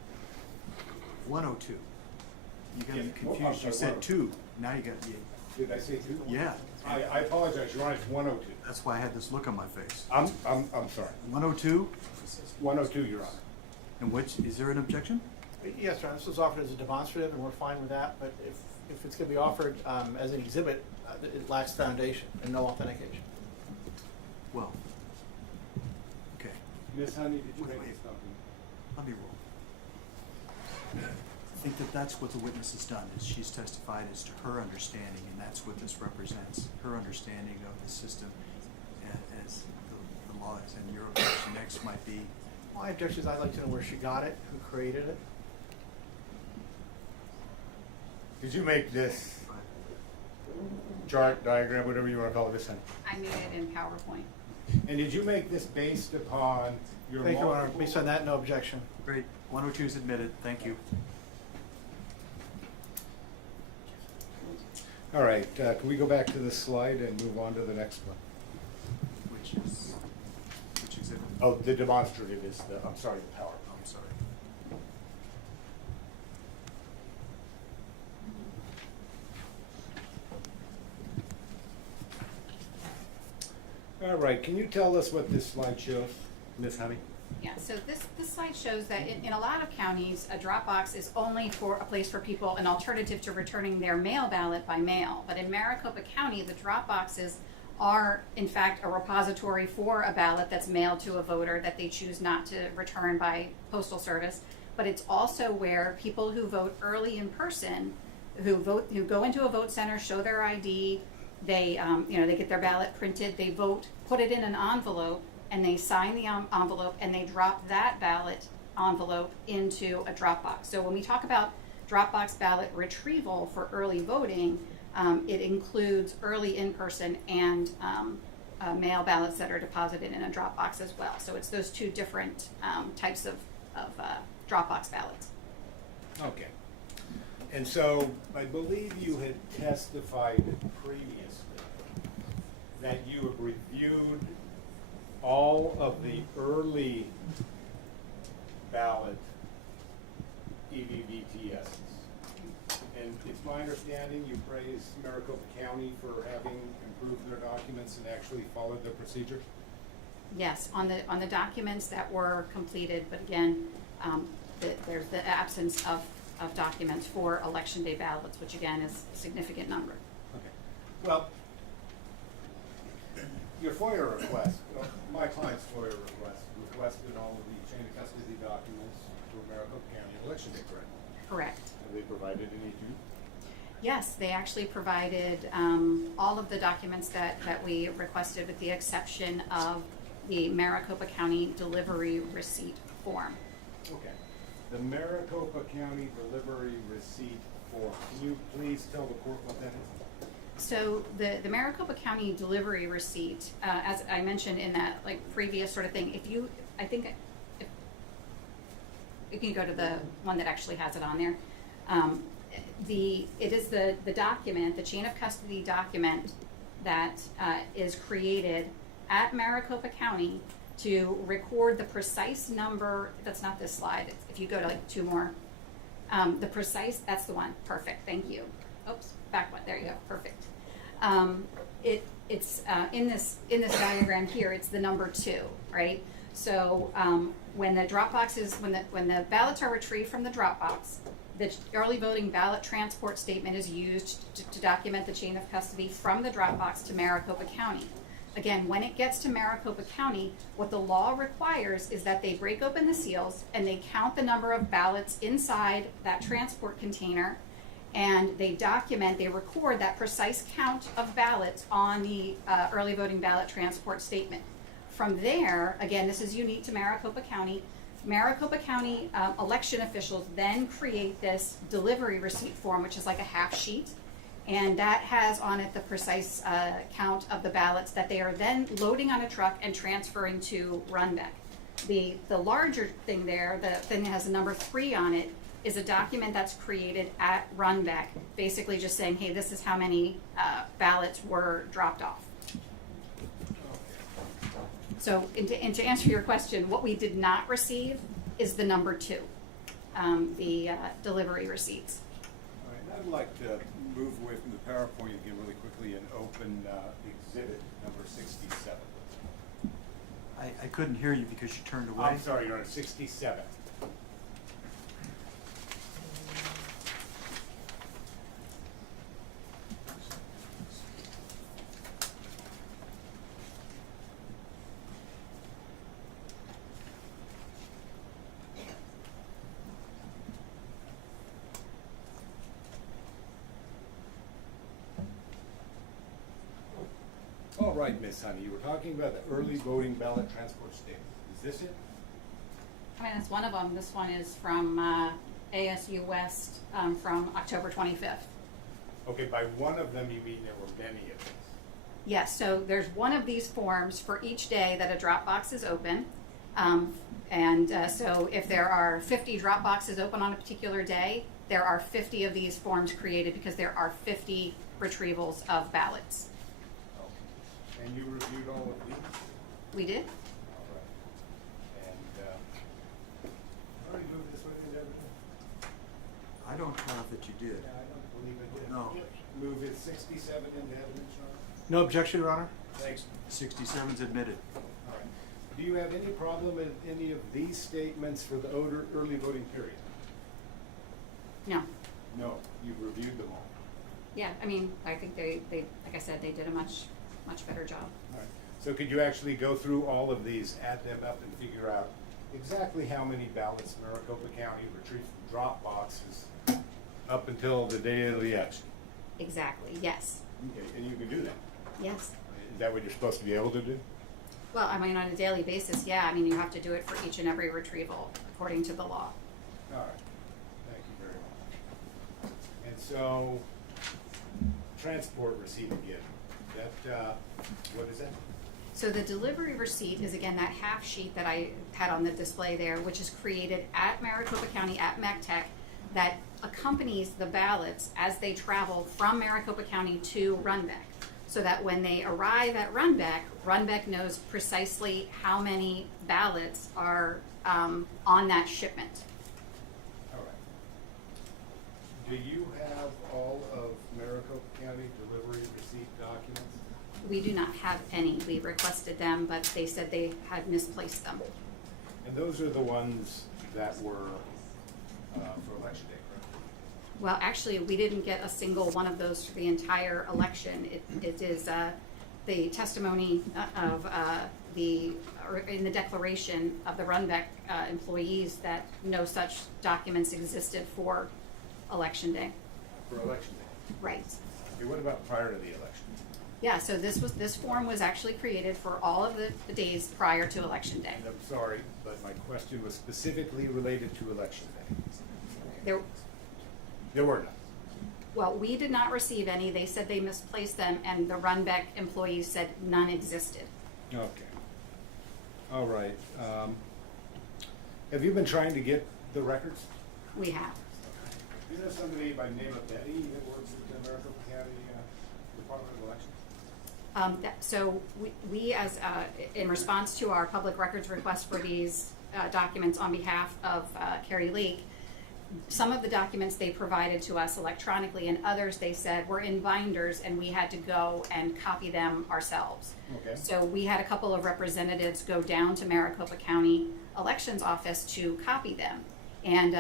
102. You got me Yeah. Oh, I'm confused. You sorry, said 2. Now you got, Did I say 2? yeah. I apologize, Your Honor. It's 102. That's why I had this look on my face. I'm sorry. 102? 102, Your Honor. And is there an objection? Yes, Your Honor, this was offered as a demonstrative, and we're fine with that, but if it's gonna be offered as an exhibit, it lacks foundation and no authentication. Well, okay. Miss Honey, did you Wait, make wait. this document? Let me roll. I think that's what the witness has done, is she's testified as to her understanding, and that's what this represents, her understanding of the system as the law is. And your objection next might be, My objection is I'd like to know where she got it, who created it. Did you make this chart, diagram, whatever you want to call it, Miss Honey? I made it in PowerPoint. And did you make this based upon your Thank you, Your Honor. multiple... Based on that, no objection. great, 102 is admitted, thank you. All right, can we go back to this slide and move on to the next one? Which exhibit? Oh, the demonstrative is the, I'm sorry, the PowerPoint. I'm sorry. All right, can you tell us what this slide shows, Miss Honey? Yeah, so this slide shows that in a lot of counties, a drop box is only for a place for people, an alternative to returning their mail ballot by mail. But in Maricopa County, the drop boxes are in fact a repository for a ballot that's mailed to a voter that they choose not to return by postal service. But it's also where people who vote early in person, who go into a vote center, show their ID, they they get their ballot printed, they vote, put it in an envelope, and they sign the envelope, and they drop that ballot envelope into a drop box. So when we talk about drop box ballot retrieval for early voting, it includes early in-person and mail ballots that are deposited in a drop box as well. So it's those two different types of drop box ballots. Okay. And so I believe you had testified previously that you have reviewed all of the early ballot EVVTSs. And it's my understanding you praise Maricopa County for having improved their documents and actually followed the procedure? Yes, on the documents that were completed, but again, there's the absence of documents for election day ballots, which again is a significant number. Okay. Well, your FOIA request, my client's FOIA request, requested all of the chain of custody documents for Maricopa County election day, correct? Correct. Have they provided any to you? Yes, they actually provided all of the documents that we requested, with the exception of the Maricopa County delivery receipt form. Okay. The Maricopa County delivery receipt form. Can you please tell the court what that is? So the Maricopa County delivery receipt, as I mentioned in that previous sort of thing, if you can go to the one that actually has it on there. It is the document, the chain of custody document that is created at Maricopa County to record the precise number. That's not this slide. If you go to two more, the precise, that's the one. Perfect. Thank you. Oops, back one. There you go. Perfect. It's in this diagram here. It's the number 2, right? So when the drop box is when the ballots are retrieved from the drop box, the early voting ballot transport statement is used to document the chain of custody from the drop box to Maricopa County. Again, when it gets to Maricopa County, what the law requires is that they break open the seals and they count the number of ballots inside that transport container, and they record that precise count of ballots on the early voting ballot transport statement. From there, again, this is unique to Maricopa County. Maricopa County election officials then create this delivery receipt form, which is like a half sheet, and that has on it the precise count of the ballots that they are then loading on a truck and transferring to Runbeck. The larger thing there, the thing that has the number 3 on it, is a document that's created at Runbeck, basically just saying, hey, this is how many ballots were dropped off. So, and to answer your question, what we did not receive is the number 2, the delivery receipts. All right, I'd like to move away from the PowerPoint again really quickly and open exhibit number 67. I couldn't hear you because you turned away. I'm sorry, Your Honor, 67. All right, Miss Honey, you were talking about the early voting ballot transport statement. Is this it? I mean, that's one of them. This one is from ASU West from October 25th. Okay, by one of them you mean there were many of these? Yes, so there's one of these forms for each day that a drop box is open. So if there are 50 drop boxes open on a particular day, there are 50 of these forms created because there are 50 retrievals of ballots. And you reviewed all of these? We did. All right. And already moved this way into everything? I don't have that you did. Yeah, I don't believe I did. No. Move it 67 into evidence, Your Honor? No objection, Your Honor. Thanks. 67's admitted. All right. Do you have any problem in any of these statements for the early voting period? No. No, you've reviewed them all. Yeah, I mean, I think they like I said, they did a much better job. All right. So could you actually go through all of these, add them up, and figure out exactly how many ballots Maricopa County retrieved from drop boxes up until the day of the election? Exactly, yes. Okay, and you can do that? Yes. Is that what you're supposed to be able to do? Well, I mean, on a daily basis, yeah. I mean, you have to do it for each and every retrieval according to the law. All right, thank you very much. And so, transport receipt again, that, what is that? So the delivery receipt is, again, that half sheet that I had on the display there, which is created at Maricopa County, at MECTEC, that accompanies the ballots as they travel from Maricopa County to Runbeck. So that when they arrive at Runbeck, Runbeck knows precisely how many ballots are on that shipment. All right. Do you have all of Maricopa County delivery receipt documents? We do not have any. We requested them, but they said they had misplaced them. And those are the ones that were for election day, correct? Well, actually, we didn't get a single one of those for the entire election. It is the testimony of in the declaration of the Runbeck employees that no such documents existed for election day. For election day? Right. Okay, what about prior to the election? Yeah, so this form was actually created for all of the days prior to election day. And I'm sorry, but my question was specifically related to election day. There were none. Well, we did not receive any. They said they misplaced them, and the Runbeck employees said none existed. Okay. All right. Have you been trying to get the records? We have. Do you know somebody by the name of Betty that works at the Maricopa County Department of Elections? So we as, in response to our public records request for these documents on behalf of Kari Lake, some of the documents they provided to us electronically, and others they said were in binders and we had to go and copy them ourselves. Okay. So we had a couple of representatives go down to Maricopa County Elections Office to copy them. And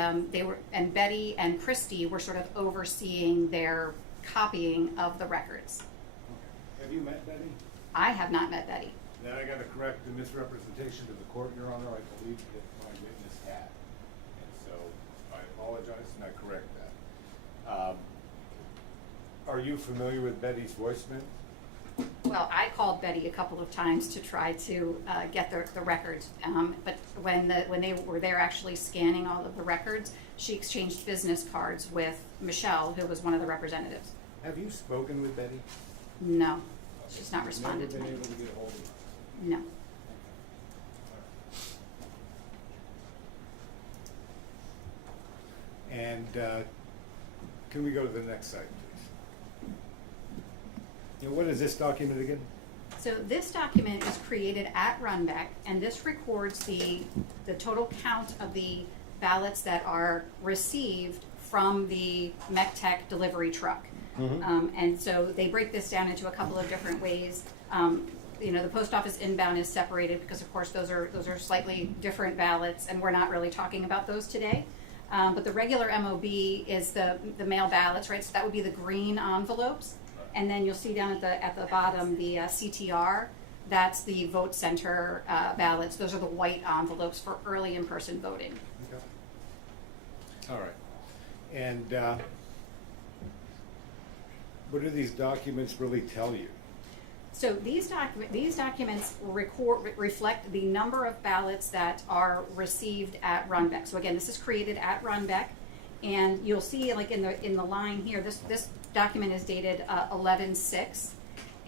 and Betty and Christy were sort of overseeing their copying of the records. Okay. Have you met Betty? I have not met Betty. Then I got to correct the misrepresentation to the court, Your Honor. I believe that my witness had. And so I apologize and I correct that. Are you familiar with Betty's voicemail? Well, I called Betty a couple of times to try to get the records, but when they were there actually scanning all of the records, she exchanged business cards with Michelle, who was one of the representatives. Have you spoken with Betty? No, she's not responded to Never me. been able to get a hold of her? No. And can we go to the next slide, please? And what is this document again? So this document is created at Runbeck, and this records the total count of the ballots that are received from the MECTEC delivery truck. And so they break this down into a couple of different ways. You know, the post office inbound is separated because, of course, those are slightly different ballots, and we're not really talking about those today. But the regular MOB is the mail ballots, right? So that would be the green envelopes. And then you'll see down at the bottom the CTR. That's the vote center ballots. Those are the white envelopes for early in-person voting. Okay. All right. And what do these documents really tell you? So these documents reflect the number of ballots that are received at Runbeck. So again, this is created at Runbeck, and you'll see, like in the line here, this document is dated 11/6,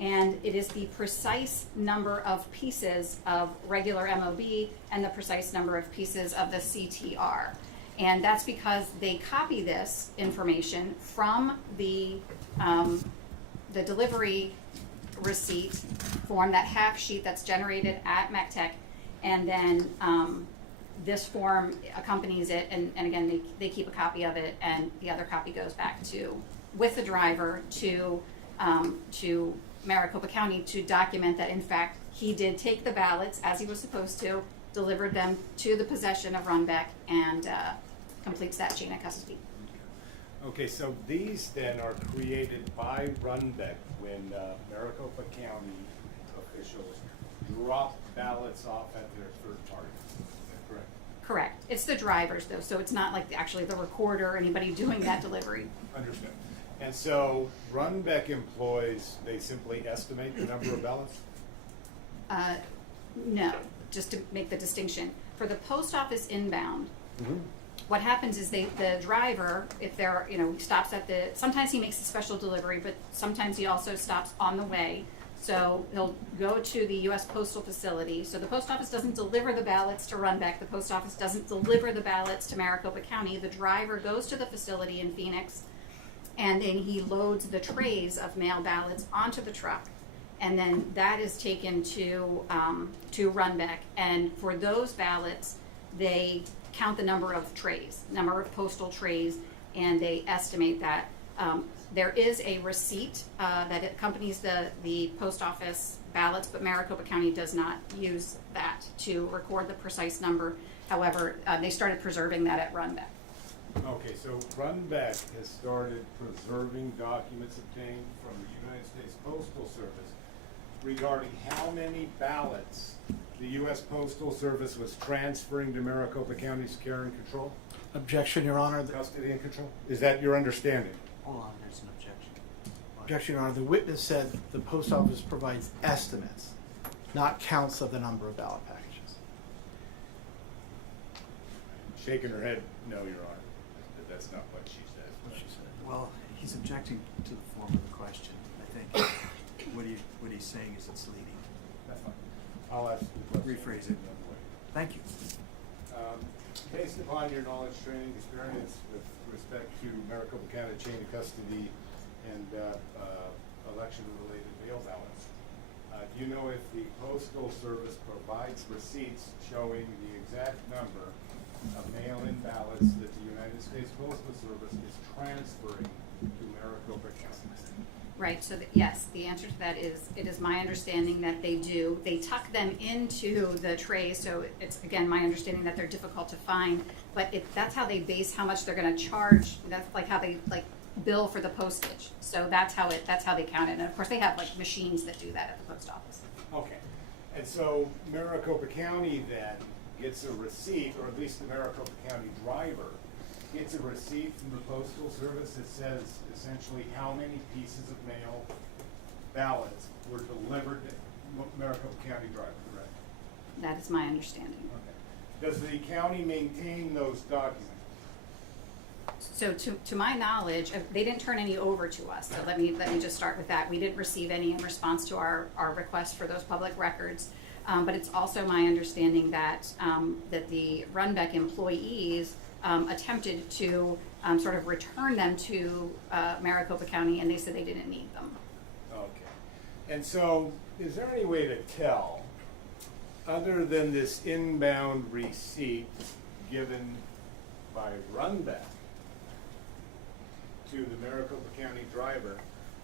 and it is the precise number of pieces of regular MOB and the precise number of pieces of the CTR. And that's because they copy this information from the delivery receipt form, that half sheet that's generated at MECTEC, and then this form accompanies it, and again, they keep a copy of it, and the other copy goes back with the driver to to Maricopa County to document that in fact he did take the ballots as he was supposed to, delivered them to the possession of Runbeck, and completes that chain of custody. Okay, so these then are created by Runbeck when Maricopa County officials drop ballots off at their third party. Is that correct? Correct. It's the drivers though, so it's not like actually the recorder or anybody doing that delivery. Understood. And so Runbeck employees, they simply estimate the number of ballots? No, just to make the distinction. For the post office inbound, what happens is the driver, if they're, he stops at sometimes he makes a special delivery, but sometimes he also stops on the way. So he'll go to the U.S. Postal Facility. So the post office doesn't deliver the ballots to Runbeck. The post office doesn't deliver the ballots to Maricopa County. The driver goes to the facility in Phoenix, and then he loads the trays of mail ballots onto the truck. And then that is taken to Runbeck. And for those ballots, they count the number of trays, number of postal trays, and they estimate that. There is a receipt that accompanies the post office ballots, but Maricopa County does not use that to record the precise number. However, they started preserving that at Runbeck. Okay, so Runbeck has started preserving documents obtained from the United States Postal Service regarding how many ballots the U.S. Postal Service was transferring to Maricopa County's care and control? Objection, Your Honor. Custody and control? Is that your understanding? Hold on, there's an objection. Objection, Your Honor. The witness said the post office provides estimates, not counts of the number of ballot packages. Shaking her head, no, Your Honor. That's not what she said. Well, he's objecting to the form of the question. I think what he's saying is it's leading. That's fine. I'll ask the question. Rephrase it. another way. Thank you. Based upon your knowledge, training, experience with respect to Maricopa County chain of custody and election-related mail ballots, do you know if the Postal Service provides receipts showing the exact number of mail-in ballots that the United States Postal Service is transferring to Maricopa County? Right, so yes, the answer to that is, it is my understanding that they do. They tuck them into the trays, so it's, again, my understanding that they're difficult to find, but that's how they base how much they're gonna charge. That's like how they bill for the postage. So that's how they count it. And of course, they have machines that do that at the post office. Okay, and so Maricopa County then gets a receipt, or at least the Maricopa County driver gets a receipt from the Postal Service that says essentially how many pieces of mail ballots were delivered to Maricopa County driver, correct? That is my understanding. Okay. Does the county maintain those documents? So to my knowledge, they didn't turn any over to us. So let me just start with that. We didn't receive any in response to our request for those public records. But it's also my understanding that that the Runbeck employees attempted to sort of return them to Maricopa County, and they said they didn't need them. Okay. And so, is there any way to tell, other than this inbound receipt given by Runbeck to the Maricopa County driver,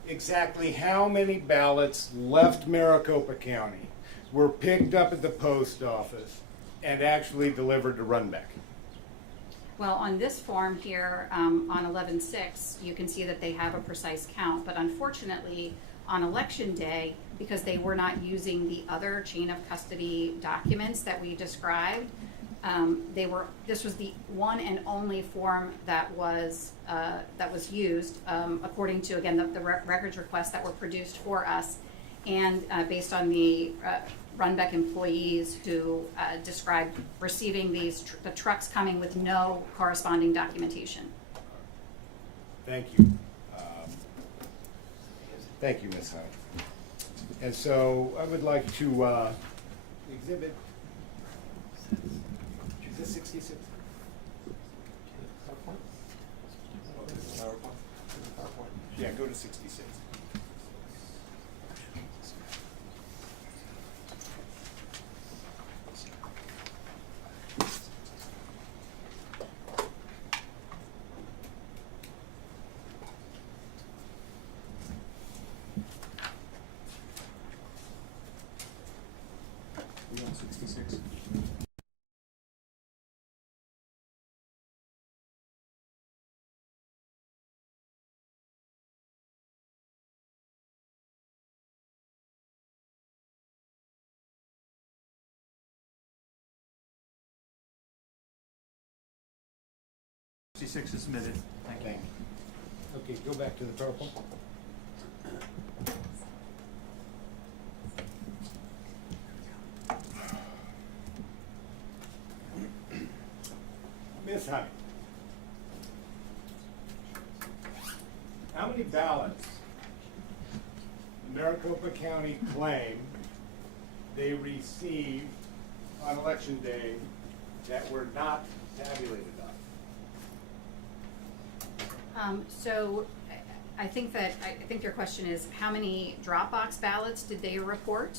exactly how many ballots left Maricopa County, were picked up at the post office, and actually delivered to Runbeck? Well, on this form here, on 11/6, you can see that they have a precise count, but unfortunately, on election day, because they were not using the other chain of custody documents that we described, this was the one and only form that was used, according to, again, the records requests that were produced for us, and based on the Runbeck employees who described receiving the trucks coming with no corresponding documentation. Thank you. Thank you, Ms. Hunt. And so I would like to exhibit, is this 66? Yeah, go to 66. 66. Six is submitted. Thank you. Okay, go back to the purple. Miss Honey, how many ballots Maricopa County claim they received on election day that were not tabulated on? So I think your question is how many Dropbox ballots did they report?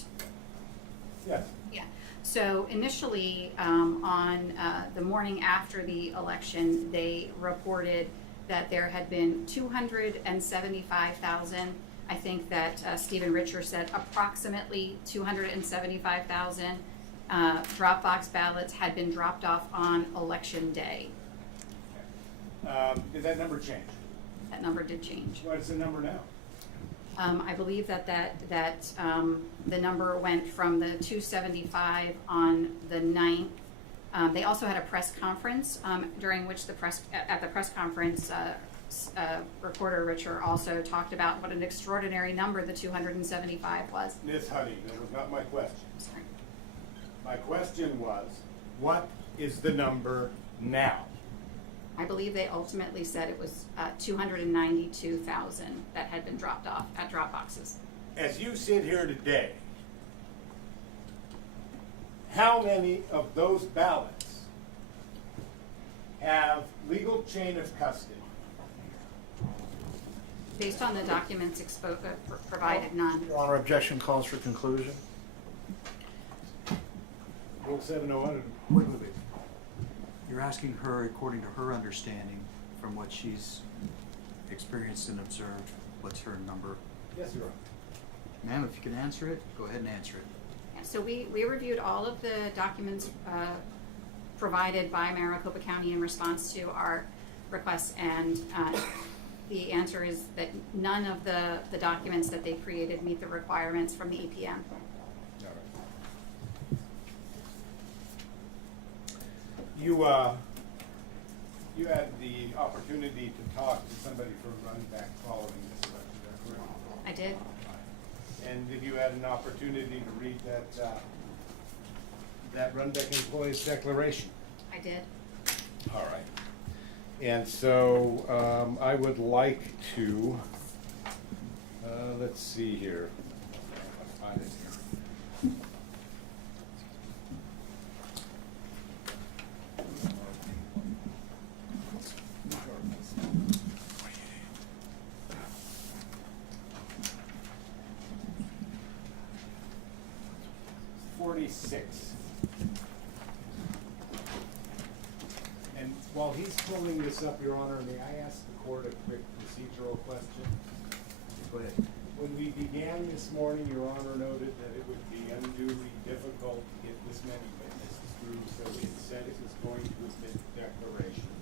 Yes. Yeah. So initially, on the morning after the election, they reported that there had been 275,000. I think that Stephen Richer said approximately 275,000 Dropbox ballots had been dropped off on election day. Did that number change? That number did change. What's the number now? I believe that the number went from the 275 on the 9th. They also had a press conference during which at the press conference, Recorder Richer also talked about what an extraordinary number the 275 was. Ms. Honey, that was not my question. Sorry. My question was, what is the number now? I believe they ultimately said it was 292,000 that had been dropped off at Dropboxes. As you sit here today, how many of those ballots have legal chain of custody? Based on the documents provided, none. Your Honor, objection calls for conclusion. Rule 701. Wait. You're asking her, according to her understanding, from what she's experienced and observed, what's her number? Yes, Your Honor. Ma'am, if you can answer it, go ahead and answer it. Yeah, so we reviewed all of the documents provided by Maricopa County in response to our requests, and the answer is that none of the documents that they created meet the requirements from the EPM. You had the opportunity to talk to somebody for a run back following this election, is that correct? I did. And did you had an opportunity to read that run back employee's declaration? I did. All right. And so I would like to, let's see here. I'll find it here. 46. And while he's pulling this up, Your Honor, may I ask the court a quick procedural question? Go ahead. When we began this morning, Your Honor noted that it would be unduly difficult to get this many witnesses through, so it said it was going to admit declarations,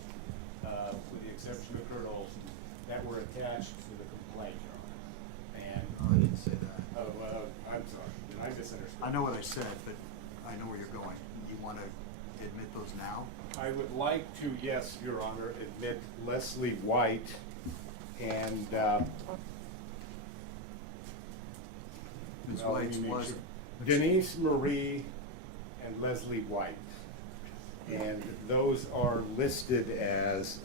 with the exception of Kurt Olson, that were attached to the complaint, Your Honor. And I didn't say that. I'm sorry, did I misunderstand? I know what I said, but I know where you're going. You want to admit those now? I would like to, yes, Your Honor, admit Leslie White and, Ms. well, let White's me make was. sure. Denise Marie and Leslie White. And those are listed as,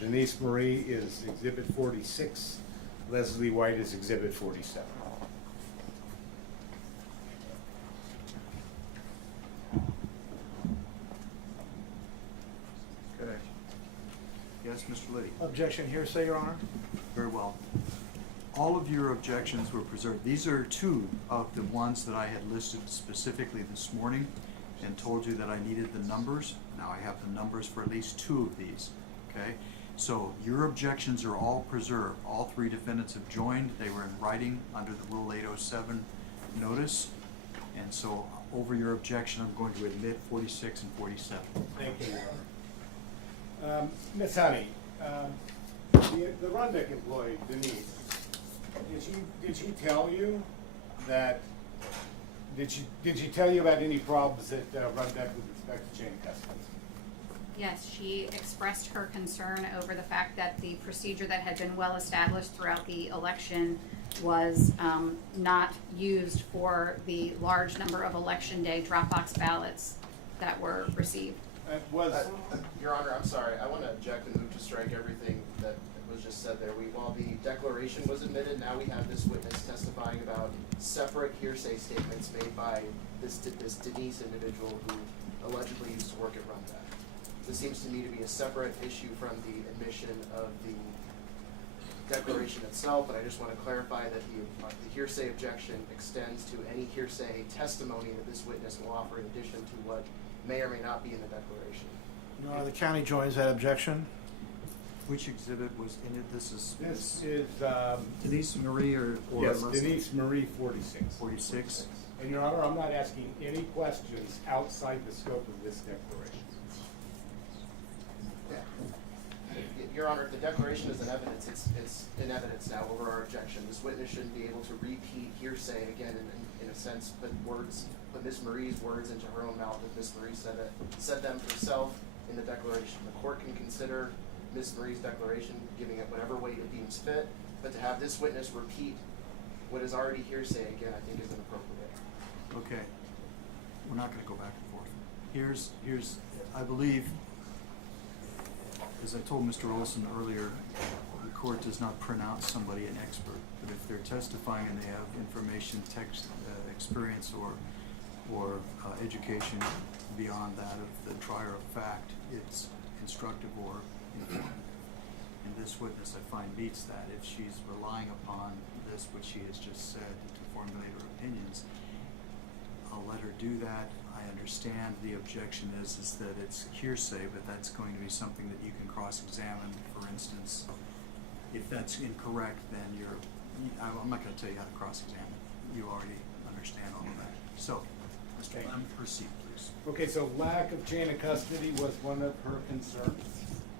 Denise Marie is Exhibit 46, Leslie White is Exhibit 47. Okay. Yes, Mr. Liddy? Objection hearsay, Your Honor. Very well. All of your objections were preserved. These are two of the ones that I had listed specifically this morning and told you that I needed the numbers. Now I have the numbers for at least two of these, okay? So your objections are all preserved. All three defendants have joined. They were in writing under the Rule 807 notice. And so over your objection, I'm going to admit 46 and 47. Thank you, Your Honor. Ms. Honey, the Rundeck employee, Denise, did she tell you that, did she tell you about any problems at Rundeck with respect to chain of custody? Yes, she expressed her concern over the fact that the procedure that had been well established throughout the election was not used for the large number of election day Dropbox ballots that were received. Your Honor, I'm sorry, I want to object and move to strike everything that was just said there. While the declaration was admitted, now we have this witness testifying about separate hearsay statements made by this Denise individual who allegedly used to work at Rundeck. This seems to me to be a separate issue from the admission of the declaration itself, but I just want to clarify that the hearsay objection extends to any hearsay testimony that this witness will offer in addition to what may or may not be in the declaration. Your Honor, the county joins that objection. Which exhibit was in it? This is Denise Marie or yes, Leslie? Denise Marie 46. 46. And Your Honor, I'm not asking any questions outside the scope of this declaration. Your Honor, the declaration is in evidence. It's in evidence now over our objection. This witness shouldn't be able to repeat hearsay again in a sense, put Miss Marie's words into her own mouth if Miss Marie said them herself in the declaration. The court can consider Miss Marie's declaration, giving it whatever weight it deems fit, but to have this witness repeat what is already hearsay again, I think is inappropriate. Okay. We're not going to go back and forth. Here's, I believe, as I told Mr. Olson earlier, the court does not pronounce somebody an expert, but if they're testifying and they have information, experience, or education beyond that of the trier of fact, it's instructive or informing. And this witness, I find, meets that. If she's relying upon this, which she has just said, to formulate her opinions, I'll let her do that. I understand the objection is that it's hearsay, but that's going to be something that you can cross-examine. For instance, if that's incorrect, then I'm not going to tell you how to cross-examine. You already understand all of that. So, Mr. Lamb, proceed, please. Okay, so lack of chain of custody was one of her concerns?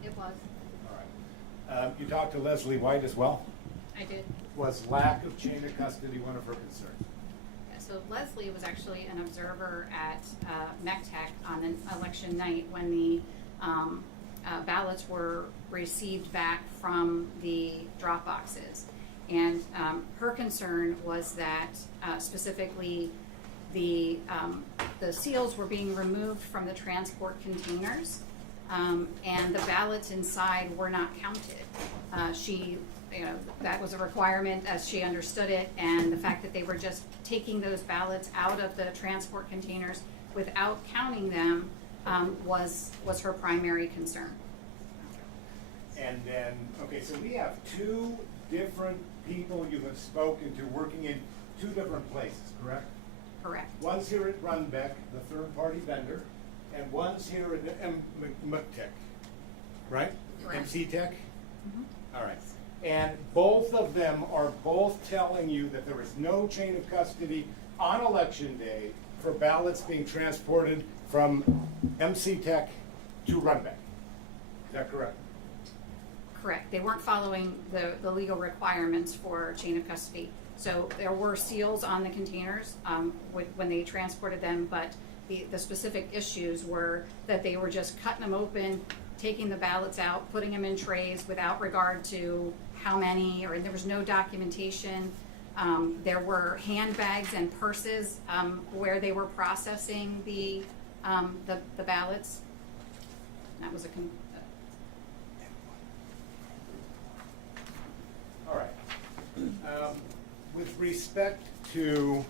It was. All right. You talked to Leslie White as well? I did. Was lack of chain of custody one of her concerns? So Leslie was actually an observer at MECTEC on an election night when the ballots were received back from the drop boxes. And her concern was that specifically the seals were being removed from the transport containers and the ballots inside were not counted. That was a requirement as she understood it, and the fact that they were just taking those ballots out of the transport containers without counting them was her primary concern. And then, okay, so we have two different people you have spoken to working in two different places, correct? Correct. One's here at Runbeck, the third-party vendor, and one's here at MECTEC, right? Correct. MC Tech? Mm-hmm. All right. And both of them are both telling you that there is no chain of custody on election day for ballots being transported from MC Tech to Runbeck. Is that correct? Correct. They weren't following the legal requirements for chain of custody. So there were seals on the containers when they transported them, but the specific issues were that they were just cutting them open, taking the ballots out, putting them in trays without regard to how many, or there was no documentation. There were handbags and purses where they were processing the ballots. That was All right. With respect to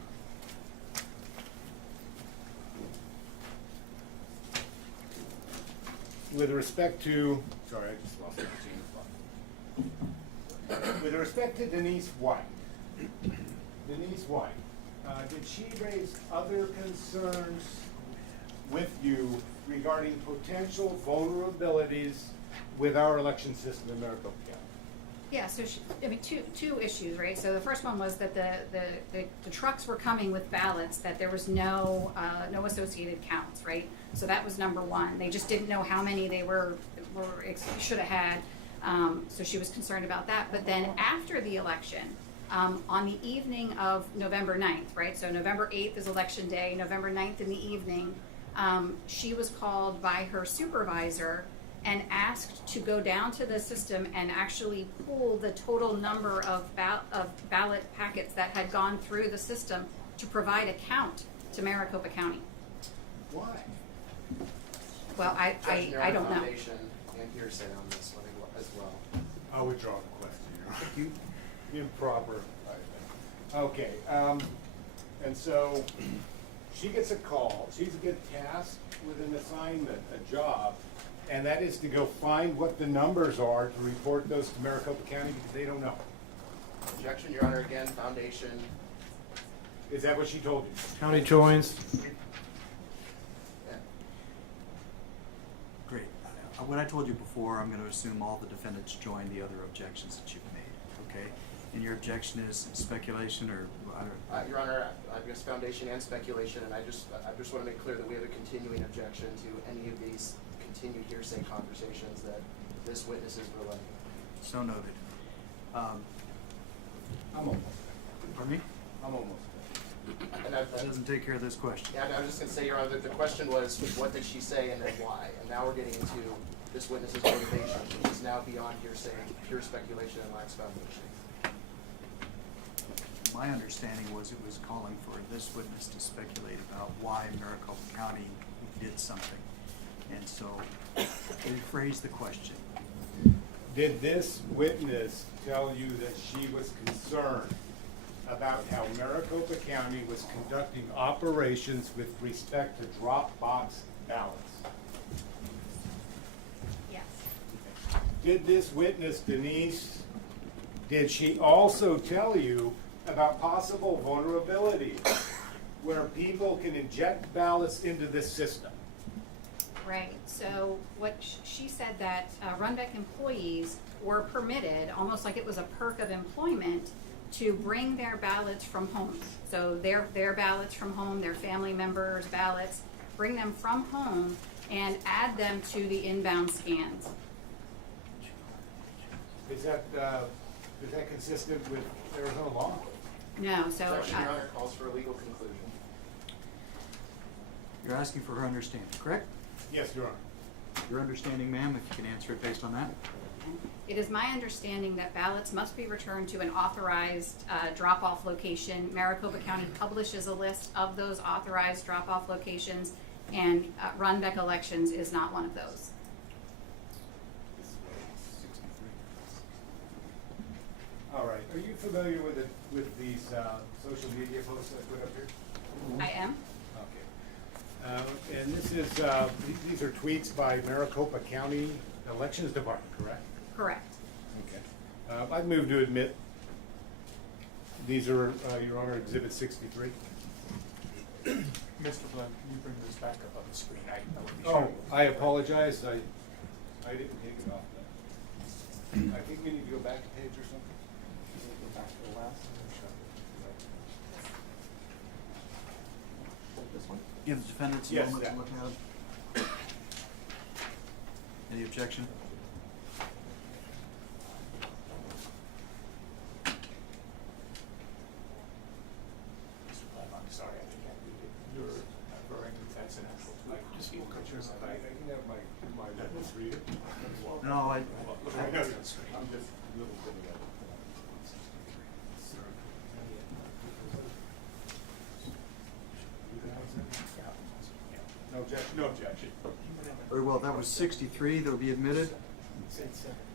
sorry, I just lost my chain of thought. With respect to Denise White, did she raise other concerns with you regarding potential vulnerabilities with our election system in Maricopa County? Yeah, so two issues, right? So the first one was that the trucks were coming with ballots, that there was no associated counts, right? So that was number one. They just didn't know how many they should have had. So she was concerned about that. But then after the election, on the evening of November 9th, right? So November 8th is election day, November 9th in the evening, she was called by her supervisor and asked to go down to the system and actually pull the total number of ballot packets that had gone through the system to provide a count to Maricopa County. Why? Well, I don't know. Foundation and hearsay on this one as well. I'll withdraw the question. Improper. Okay, and so she gets a call, she's get tasked with an assignment, a job, and that is to go find what the numbers are to report those to Maricopa County because they don't know. Objection, Your Honor, again, Foundation. Is that what she told you? County joins. Great. What I told you before, I'm going to assume all the defendants join the other objections that you've made, okay? And your objection is speculation or? Your Honor, I guess Foundation and speculation, and I just want to make clear that we have a continuing objection to any of these continued hearsay conversations that this witness is relaying. So noted. I'm almost. Pardon me? I'm almost. And That doesn't take care of this question. Yeah, I was just going to say, Your Honor, that the question was, what did she say and then why? And now we're getting into this witness's motivation, which is now beyond hearsay, pure speculation and lacks foundation. My understanding was it was calling for this witness to speculate about why Maricopa County did something. And so, rephrase the question. Did this witness tell you that she was concerned about how Maricopa County was conducting operations with respect to drop box ballots? Yes. Did this witness, Denise, did she also tell you about possible vulnerability where people can inject ballots into this system? Right, so what she said that Runbeck employees were permitted, almost like it was a perk of employment, to bring their ballots from home. So their ballots from home, their family members' ballots, bring them from home and add them to the inbound scans. Is that consistent with Arizona law? No, so Objection, Your Honor, calls for a legal conclusion. You're asking for her understanding, correct? Yes, Your Honor. Your understanding, ma'am, if you can answer it based on that? it is my understanding that ballots must be returned to an authorized drop-off location. Maricopa County publishes a list of those authorized drop-off locations, and Runbeck Elections is not one of those. All right, are you familiar with these social media posts I put up here? I am. Okay. And this is, these are tweets by Maricopa County Elections Department, correct? Correct. Okay. I'd move to admit these are, Your Honor, Exhibit 63. Mr. Flynn, can you bring this back up on the screen? I would be Oh, sure. I apologize, I didn't take it off then. I think we need to go back a page or something. Go back to the last This one? Give the defendants a Yes, moment to that. look at it. Any objection? Mr. Flynn, I'm sorry, I can't read it. You're referring to that's an actual tweet. Just look at yours. I can have my witness read it. No, I, Look at it on the screen. I'm just a little bit of that. No objection, no objection. very well, that was 63 that'll be admitted.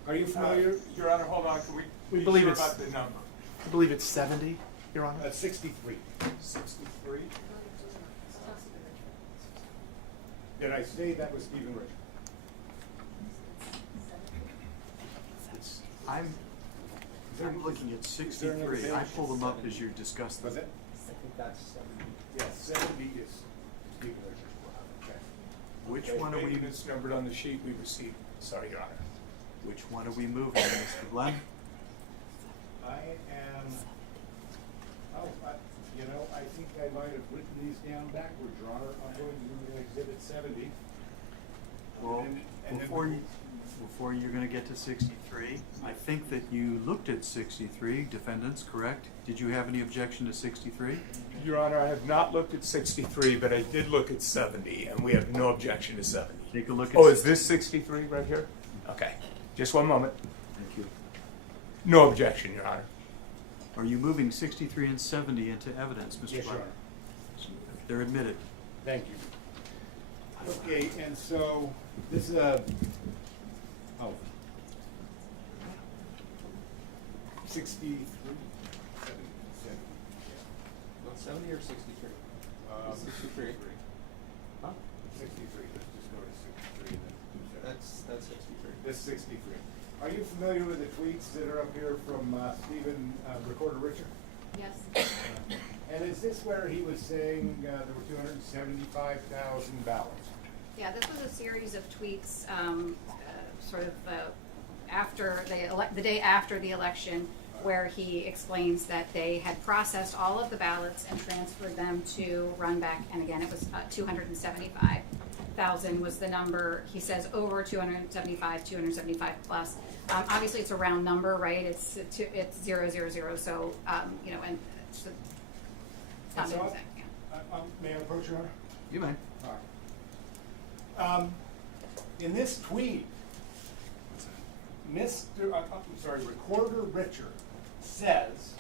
Are you familiar? Your Honor, hold on, can we We be believe sure it's- about the number? I believe it's 70, Your Honor. That's 63. 63? Did I say that was Stephen Richard? I'm looking at 63. I pulled them up as you discussed them. Was it? I think that's 70. Yeah, 70 is Stephen Richard. Okay. Which Okay, one are we, maybe it's numbered on the sheet we received. Sorry, Your Honor. which one are we moving, Mr. Glenn? I think I might have written these down backwards, Your Honor. I'm going to Exhibit 70. Well, And then before you're gonna get to 63, I think that you looked at 63, defendants, correct? Did you have any objection to 63? Your Honor, I have not looked at 63, but I did look at 70, and we have no objection to 70. Take a look at. Oh, is this 63 right here? Okay, just one moment. Thank you. No objection, Your Honor. Are you moving 63 and 70 into evidence, Mr. Yes, Your Butler? Honor. They're admitted. Thank you. Okay, and so this is a, 63? 70 or 63? 63. Huh? 63, let's just go to 63 and then do 70. That's 63. This 63. Are you familiar with the tweets that are up here from Stephen Recorder Richard? Yes. And is this where he was saying there were 275,000 ballots? Yeah, this was a series of tweets, after the day after the election, where he explains that they had processed all of the ballots and transferred them to Runback, and again, it was 275,000 was the number. He says over 275 plus. Obviously, it's a round number, right? It's 000. So and it's not So, exact. Yeah. may I approach your Honor? You may. All right. In this tweet, Recorder Richard says,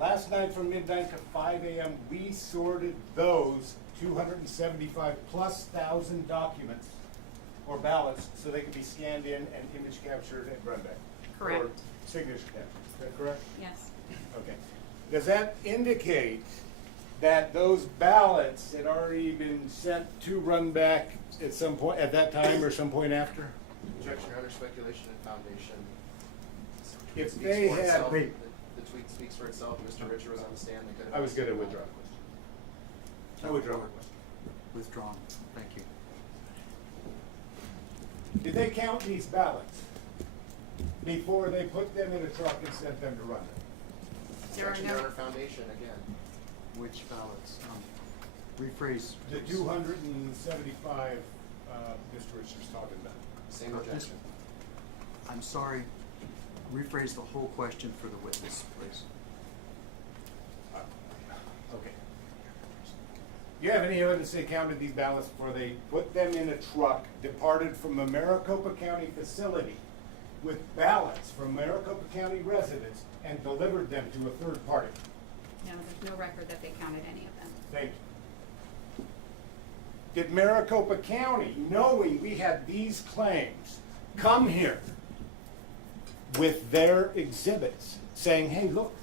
last night from midnight to 5 a.m., we sorted those 275 plus thousand documents or ballots so they could be scanned in and image captured and run back. Correct. Or signature captured. Is that correct? Yes. Okay. Does that indicate that those ballots had already been sent to Runback at some point, at that time or some point after? Objection, Your Honor, speculation and foundation. If Speaks they for had- itself. Wait. The tweet speaks for itself. Mr. Richard was on the stand. They could have I was asked going to him. withdraw. I withdraw my question. Withdrawn. Thank you. Did they count these ballots before they put them in a truck and sent them to Runback? There are Objection, no- Your Honor, foundation again. Which ballots? Rephrase. The 275 Mr. Richards talking about. Same objection. I'm sorry. Rephrase the whole question for the witness, please. Okay. Do you have any evidence they counted these ballots before they put them in a truck, departed from a Maricopa County facility with ballots from Maricopa County residents and delivered them to a third party? No, there's no record that they counted any of them. Thank you. Did Maricopa County, knowing we had these claims, come here with their exhibits saying, hey, look,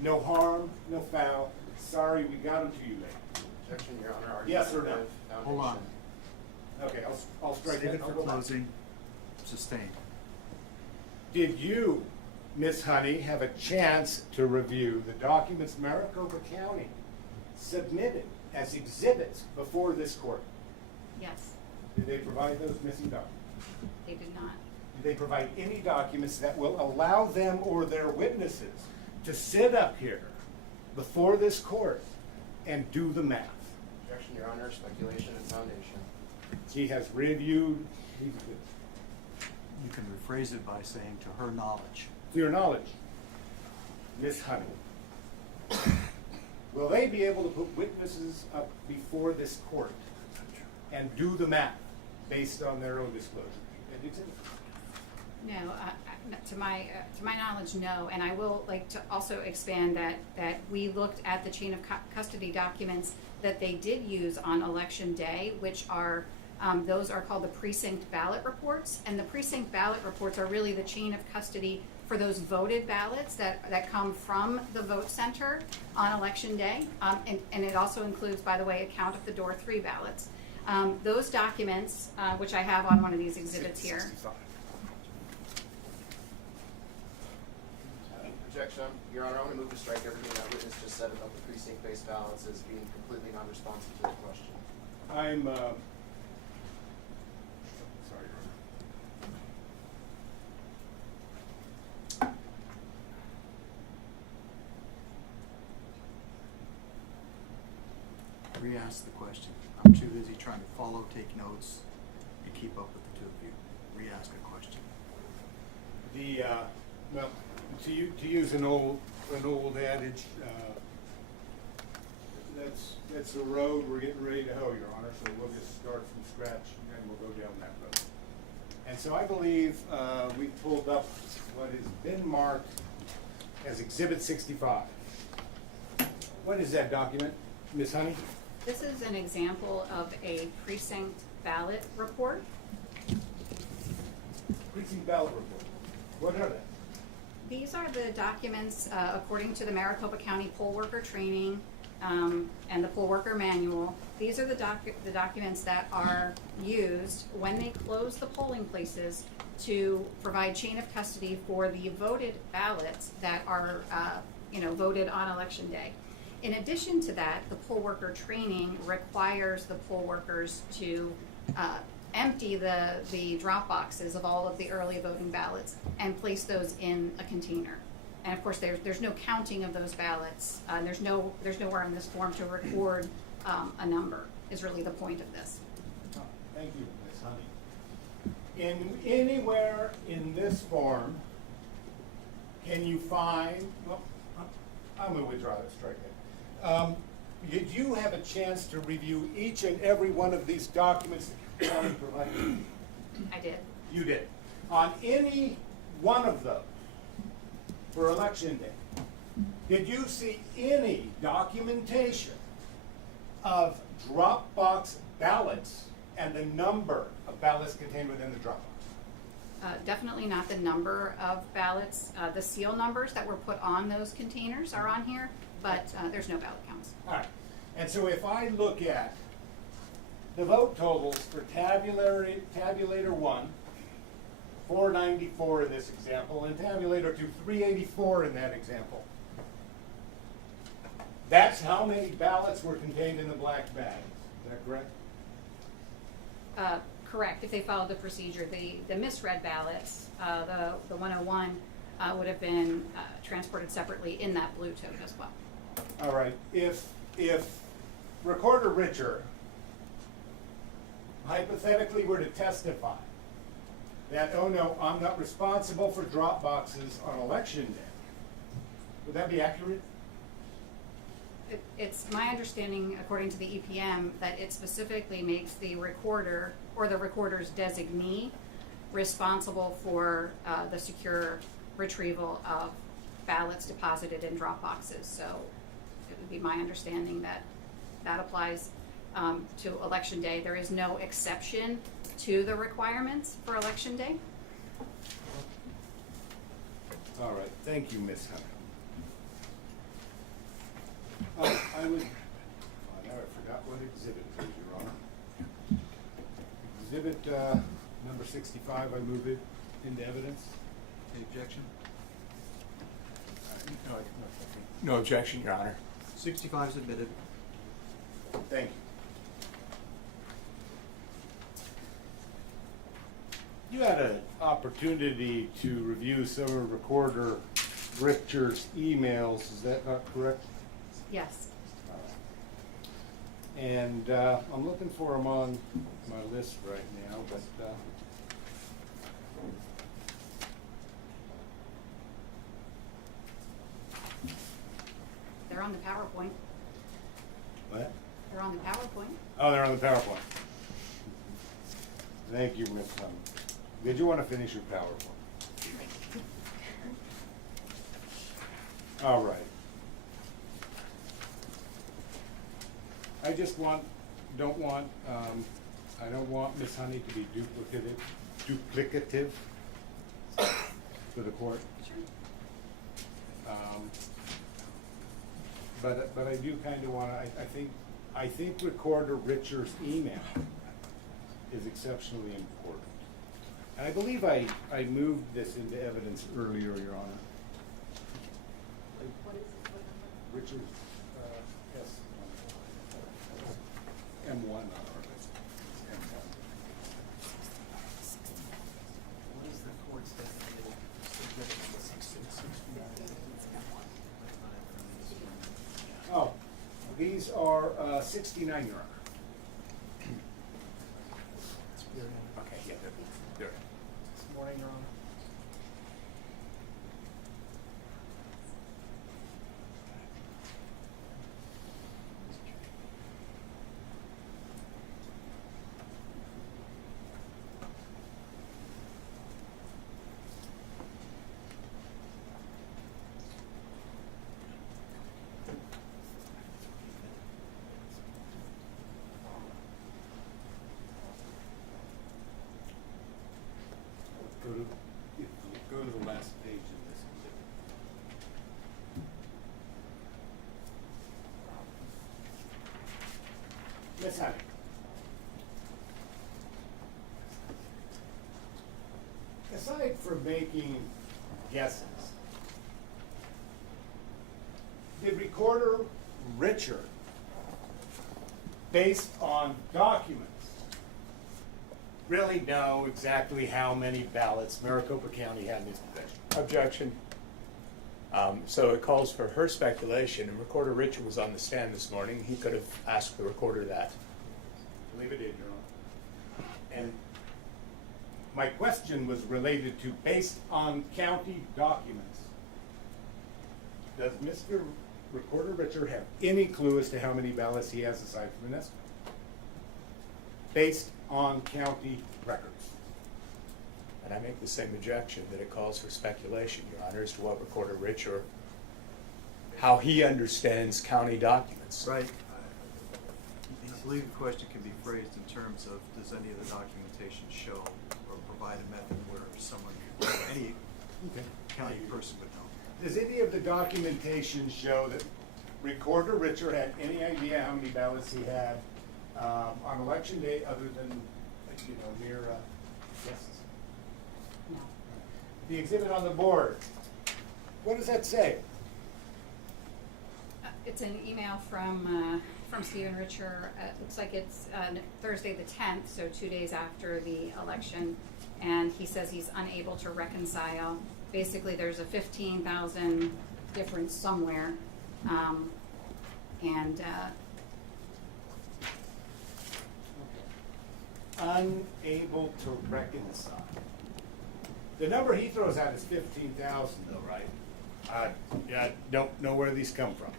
no harm, no foul, sorry we got them to you late? Objection, Your Honor. Argument Yes or no? of foundation. Hold on. Okay, I'll strike Save that. it for closing. Sustained. Did you, Ms. Honey, have a chance to review the documents Maricopa County submitted as exhibits before this court? Yes, Did they provide those missing documents? they did not. Did they provide any documents that will allow them or their witnesses to sit up here before this court and do the math? Objection, Your Honor, speculation and foundation. He has reviewed, You can rephrase it by saying to her knowledge. to your knowledge, Ms. Honey, will they be able to put witnesses up before this court and do the math based on their own disclosure? And exhibit? No, to my knowledge, no. And I will like to also expand that we looked at the chain of custody documents that they did use on election day, which are those are called the precinct ballot reports, and the precinct ballot reports are really the chain of custody for those voted ballots that come from the vote center on election day, and it also includes, by the way, a count of the door 3 ballots. Those documents, which I have on one of these exhibits here. 65. Objection, Your Honor, I want to move to strike everything that witness just said about the precinct-based ballots as being completely non-responsive to the question. I'm, sorry, Your Honor. Re-ask the question. I'm too busy trying to follow, take notes, and keep up with the two of you. Re-ask a question. Well, to use an old adage, that's the road we're getting ready to hoe, Your Honor, so we'll just start from scratch and we'll go down that road. And so I believe we've pulled up what has been marked as Exhibit 65. What is that document, Ms. Honey? This is an example of a precinct ballot report. Precinct ballot report. What are they? These are the documents, according to the Maricopa County Poll Worker Training and the Poll Worker Manual. These are the documents that are used when they close the polling places to provide chain of custody for the voted ballots that are, voted on election day. In addition to that, the poll worker training requires the poll workers to empty the drop boxes of all of the early voting ballots and place those in a container. And of course, there's no counting of those ballots. There's nowhere in this form to record a number. Is really the point of this. Oh, thank you, Ms. Honey. Anywhere in this form, can you find? Well, I'm going to withdraw that strike. Did you have a chance to review each and every one of these documents that the county provided? I did. You did. On any one of those, for election day, did you see any documentation of drop box ballots and the number of ballots contained within the drop box? Definitely not the number of ballots. The seal numbers that were put on those containers are on here, but there's no ballot counts. All right. And so if I look at the vote totals for tabulator 1, 494 in this example, and tabulator 2, 384 in that example, that's how many ballots were contained in the black bag. Is that correct? Correct. If they followed the procedure, the misread ballots, the 101 would have been transported separately in that blue tote as well. All right. If Recorder Richer hypothetically were to testify that, oh no, I'm not responsible for drop boxes on election day, would that be accurate? It's my understanding, according to the EPM, that it specifically makes the recorder or the recorder's designee responsible for the secure retrieval of ballots deposited in drop boxes. So it would be my understanding that that applies to election day. There is no exception to the requirements for election day. All right. Thank you, Ms. Hunter. I would, now I forgot what exhibit it is, Your Honor. Exhibit number 65, I move it into evidence. Any objection? No objection, Your Honor. 65 is admitted. Thank you. You had an opportunity to review some of Recorder Richer's emails, is that not correct? Yes. And I'm looking for them on my list right now, but They're on the PowerPoint. what? They're on the PowerPoint. Oh, they're on the PowerPoint. Thank you, Ms. Hunter. Did you want to finish your PowerPoint? All right. I just don't want Ms. Honey to be duplicative to the court. Sure. But I do kind of want to, I think Recorder Richer's email is exceptionally important. And I believe I moved this into evidence earlier, Your Honor. What is this, what number? Richard, yes. M1 on our list. M1. What is the court's definition? Oh, these These are 69, Your Honor. Okay, yeah, they're. This morning, Your Honor. Go to the last page of this exhibit. Ms. Honey. Aside from making guesses, did Recorder Richard, based on documents, really know exactly how many ballots Maricopa County had in its possession? Objection. So it calls for her speculation, and Recorder Richard was on the stand this morning. He could have asked the recorder that. I believe it did, Your Honor. And my question was related to based on county documents. Does Mr. Recorder Richard have any clue as to how many ballots he has aside from an estimate? Based on county records. And I make the same objection, that it calls for speculation, Your Honor, as to what Recorder Richard, how he understands county documents. Right. I believe the question can be phrased in terms of, does any of the documentation show or provide a method where someone, any county person would know? Does any of the documentation show that Recorder Richard had any idea how many ballots he had on election day, other than, mere guesses? No. The exhibit on the board, what does that say? It's an email from Stephen Richer. It looks like it's Thursday the 10th, so 2 days after the election, and he says he's unable to reconcile. Basically, there's a 15,000 difference somewhere, and Unable to reconcile. The number he throws out is 15,000, though, right? I don't know where these come from.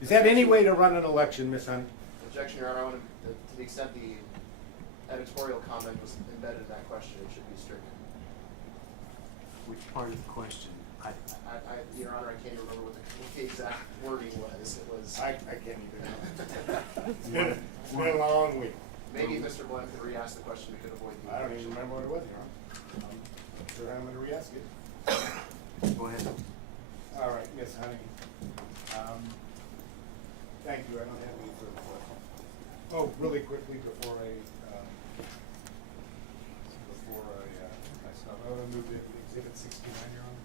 Is that any way to run an election, Ms. Hunt? Objection, Your Honor. I want to the extent the editorial comment was embedded in that question, it should be stricken. Which part of the question? Your Honor, I can't remember what the exact wording was. It was. I can't even. It's been a long week. Maybe if Mr. Blunt could re-ask the question, we could avoid the. I don't even remember what it was, Your Honor. I'm sure I'm going to re-ask it. Go ahead. All right, Ms. Honey. Thank you. I don't have any further questions. Oh, really quickly before I stop, I want to move to Exhibit 69, Your Honor.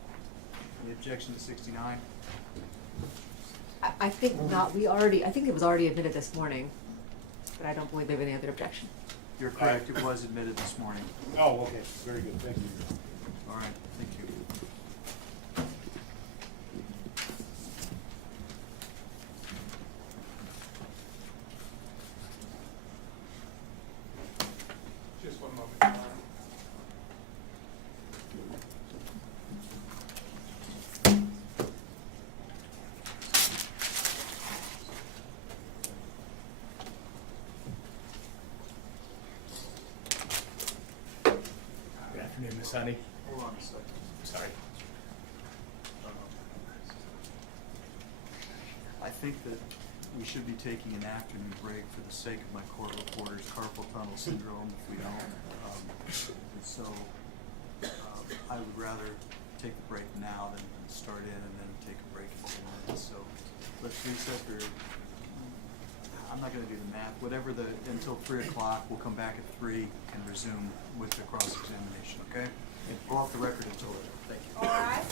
The objection to 69? I think not, I think it was already admitted this morning, but I don't believe we have any other objection. You're correct, it was admitted this morning. Oh, okay, very good, thank you. All right, thank you. Just one moment, Your Honor. Good afternoon, Ms. Honey. Hold on a second. Sorry. I think that we should be taking an afternoon break for the sake of my court reporter's carpal tunnel syndrome if we don't. And so I would rather take the break now than start in and then take a break in 10 minutes. So let's reset for, I'm not going to do the math, whatever until 3 o'clock. We'll come back at 3 and resume with the cross-examination, okay? Go off the record until then. Thank you. All right.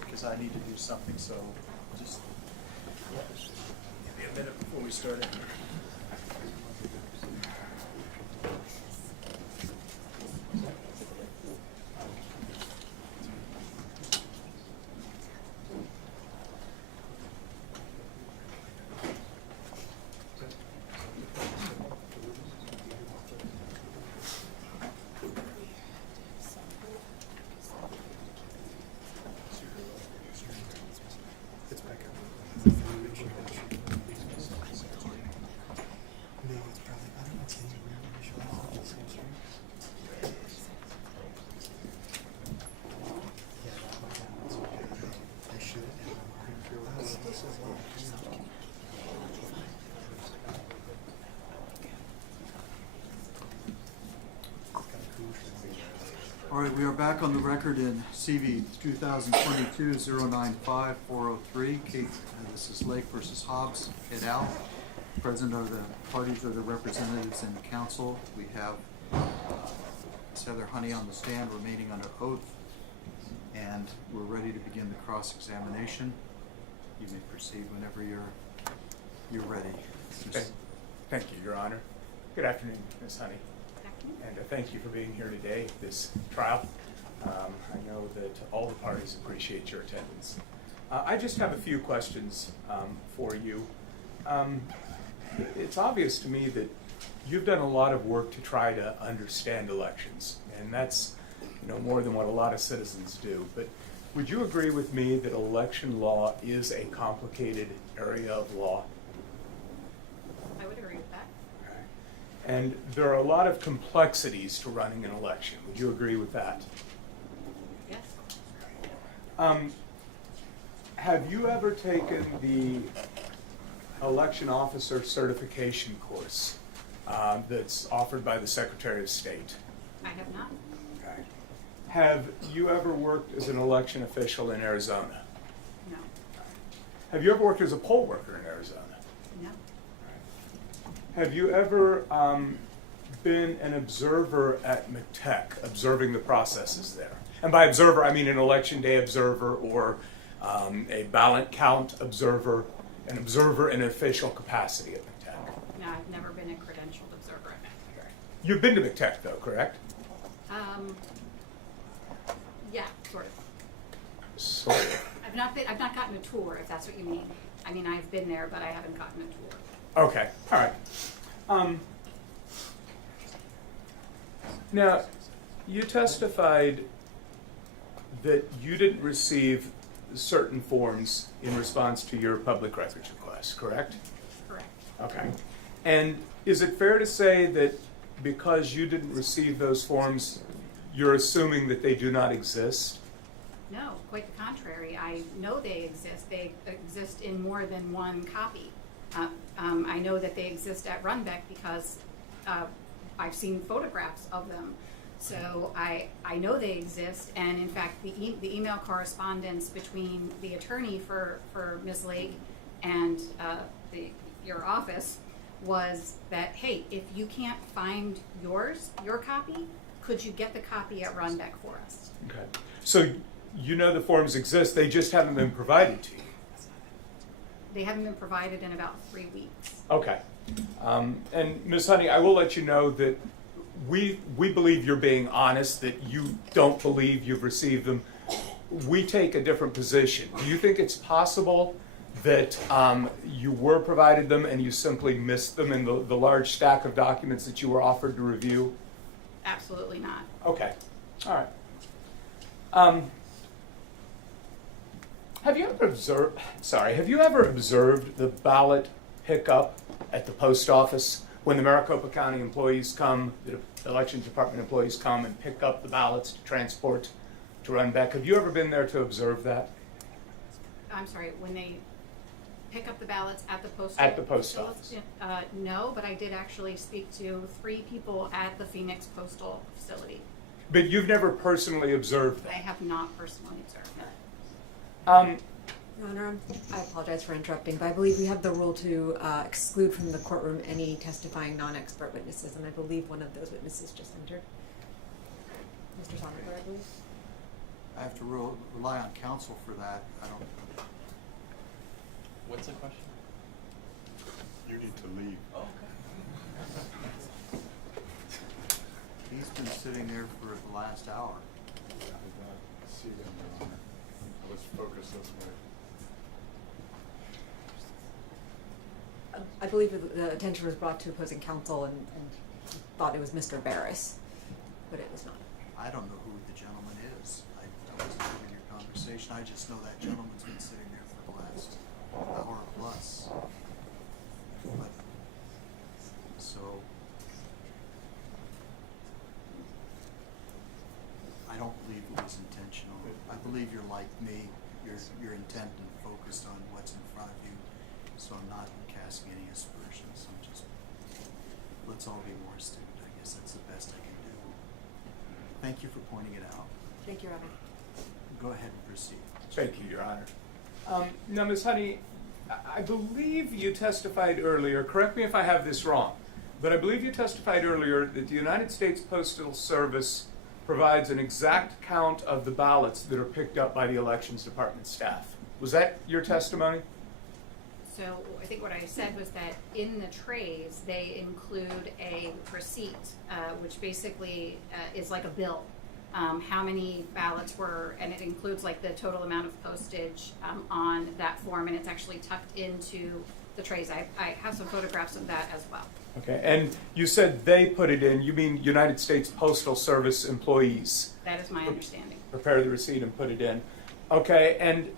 because I need to do something, so just give me a minute before we start it. All right, we are back on the record in CV 2022-095-403. This is Lake versus Hobbs et al. Present are the parties or the representatives in the council. We have Ms. Heather Honey on the stand remaining under oath, and we're ready to begin the cross-examination. You may proceed whenever you're ready. Okay. Thank you, Your Honor. Good afternoon, Ms. Honey. And thank you for being here today at this trial. I know that all the parties appreciate your attendance. I just have a few questions for you. It's obvious to me that you've done a lot of work to try to understand elections, and that's more than what a lot of citizens do. But would you agree with me that election law is a complicated area of law? I would agree with that. And there are a lot of complexities to running an election. Would you agree with that? Yes. Have you ever taken the election officer certification course that's offered by the Secretary of State? I have not. Okay. Have you ever worked as an election official in Arizona? No. Have you ever worked as a poll worker in Arizona? No. Have you ever been an observer at McTech, observing the processes there? And by observer, I mean an election day observer or a ballot count observer, an observer in official capacity at McTech. No, I've never been a credentialed observer at McTech. You've been to McTech though, correct? Yeah, sort of. Sort of. I've not gotten a tour, if that's what you mean. I mean, I've been there, but I haven't gotten a tour. Okay, all right. Now, you testified that you didn't receive certain forms in response to your public records request, correct? Correct. Okay. And is it fair to say that because you didn't receive those forms, you're assuming that they do not exist? No, quite the contrary. I know they exist. They exist in more than one copy. I know that they exist at Runbeck because I've seen photographs of them. So I know they exist, and in fact, the email correspondence between the attorney for Ms. Lake and your office was that, hey, if you can't find your copy, could you get the copy at Runbeck for us? Okay. So you know the forms exist, they just haven't been provided to you. They haven't been provided in about 3 weeks. Okay. And Ms. Honey, I will let you know that we believe you're being honest, that you don't believe you've received them. We take a different position. Do you think it's possible that you were provided them and you simply missed them in the large stack of documents that you were offered to review? Absolutely not. Okay. All right. Have you ever observed the ballot pickup at the post office when the Maricopa County employees come, the election department employees come and pick up the ballots to transport to Runbeck? Have you ever been there to observe that? I'm sorry, when they pick up the ballots at the post At the post office. No, but I did actually speak to 3 people at the Phoenix Postal Facility. But you've never personally observed I that? have not personally observed that. Your Honor, I apologize for interrupting, but I believe we have the rule to exclude from the courtroom any testifying non-expert witnesses, and I believe one of those witnesses just entered. Mr. Sonneberg, I believe. I have to rely on counsel for that. I don't. What's the question? You need to leave. Oh, okay. He's been sitting there for the last hour. I did not see them, Your Honor. Let's focus this way. I believe the attention was brought to opposing counsel and thought it was Mr. Barris, but it was not. I don't know who the gentleman is. I wasn't in your conversation. I just know that gentleman's been sitting there for the last hour plus. But, so, I don't believe it was intentional. I believe you're like me. You're intent and focused on what's in front of you. So I'm not casting any aspersions. I'm just, let's all be more astute. I guess that's the best I can do. Thank you for pointing it out. Thank you, Your Honor. Go ahead and proceed. Thank you, Your Honor. Now, Ms. Honey, I believe you testified earlier, correct me if I have this wrong, but I believe you testified earlier that the United States Postal Service provides an exact count of the ballots that are picked up by the Elections Department staff. Was that your testimony? So I think what I said was that in the trays, they include a receipt, which basically is like a bill. How many ballots were, and it includes like the total amount of postage on that form, and it's actually tucked into the trays. I have some photographs of that as well. Okay, and you said they put it in, you mean United States Postal Service employees? That is my understanding. Prepare the receipt and put it in. Okay, and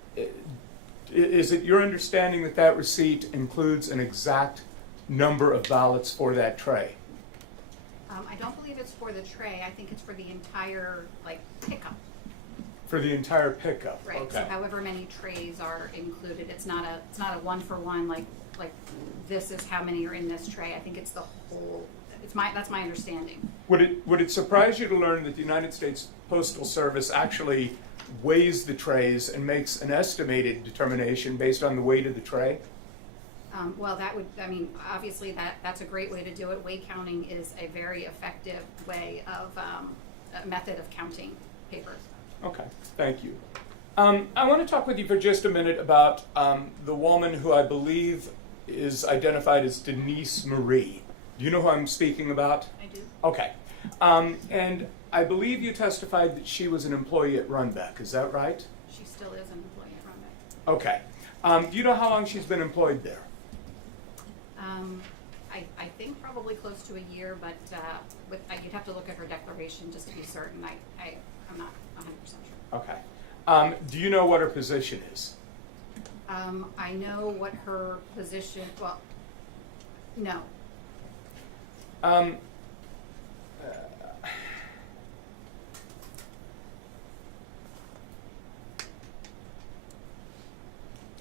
is it your understanding that that receipt includes an exact number of ballots for that tray? I don't believe it's for the tray. I think it's for the entire like pickup. For the entire pickup? Right. Okay. So however many trays are included, it's not a one for one like this is how many are in this tray. I think it's the whole. That's my understanding. Would it surprise you to learn that the United States Postal Service actually weighs the trays and makes an estimated determination based on the weight of the tray? Well, that would, I mean, obviously that's a great way to do it. Weight counting is a very effective way of, a method of counting papers. Okay, thank you. I want to talk with you for just a minute about the woman who I believe is identified as Denise Marie. Do you know who I'm speaking about? I do. Okay. And I believe you testified that she was an employee at Runbeck. Is that right? She still is an employee at Runbeck. Okay. Do you know how long she's been employed there? I think probably close to a year, but you'd have to look at her declaration just to be certain. I'm not 100% sure. Okay. Do you know what her position is? I know what her position, well, no. All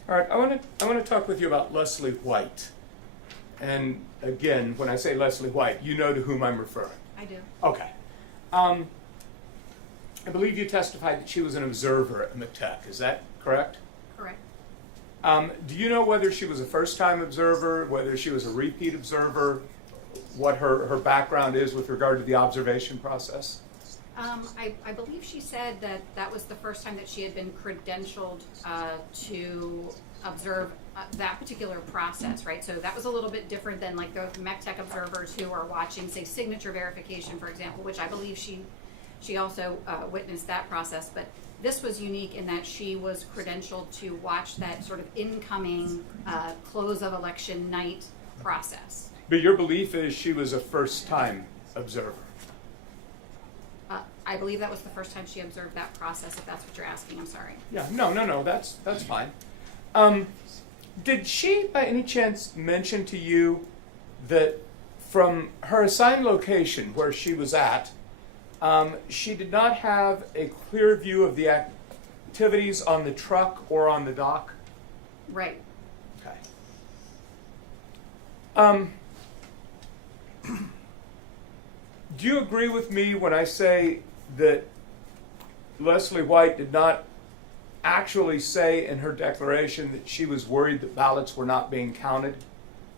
right, I want to talk with you about Leslie White. And again, when I say Leslie White, you know to whom I'm referring. I do. Okay. I believe you testified that she was an observer at McTech. Is that correct? Correct. Do you know whether she was a first-time observer, whether she was a repeat observer, what her background is with regard to the observation process? I believe she said that was the first time that she had been credentialed to observe that particular process, right? So that was a little bit different than like the MechTech observers who are watching, say, signature verification, for example, which I believe she also witnessed that process. But this was unique in that she was credentialed to watch that sort of incoming close of election night process. But your belief is she was a first-time observer? I believe that was the first time she observed that process, if that's what you're asking. I'm sorry. Yeah, no, that's fine. Did she, by any chance, mention to you that from her assigned location where she was at, she did not have a clear view of the activities on the truck or on the dock? Right. Okay. Do you agree with me when I say that Leslie White did not actually say in her declaration that she was worried that ballots were not being counted?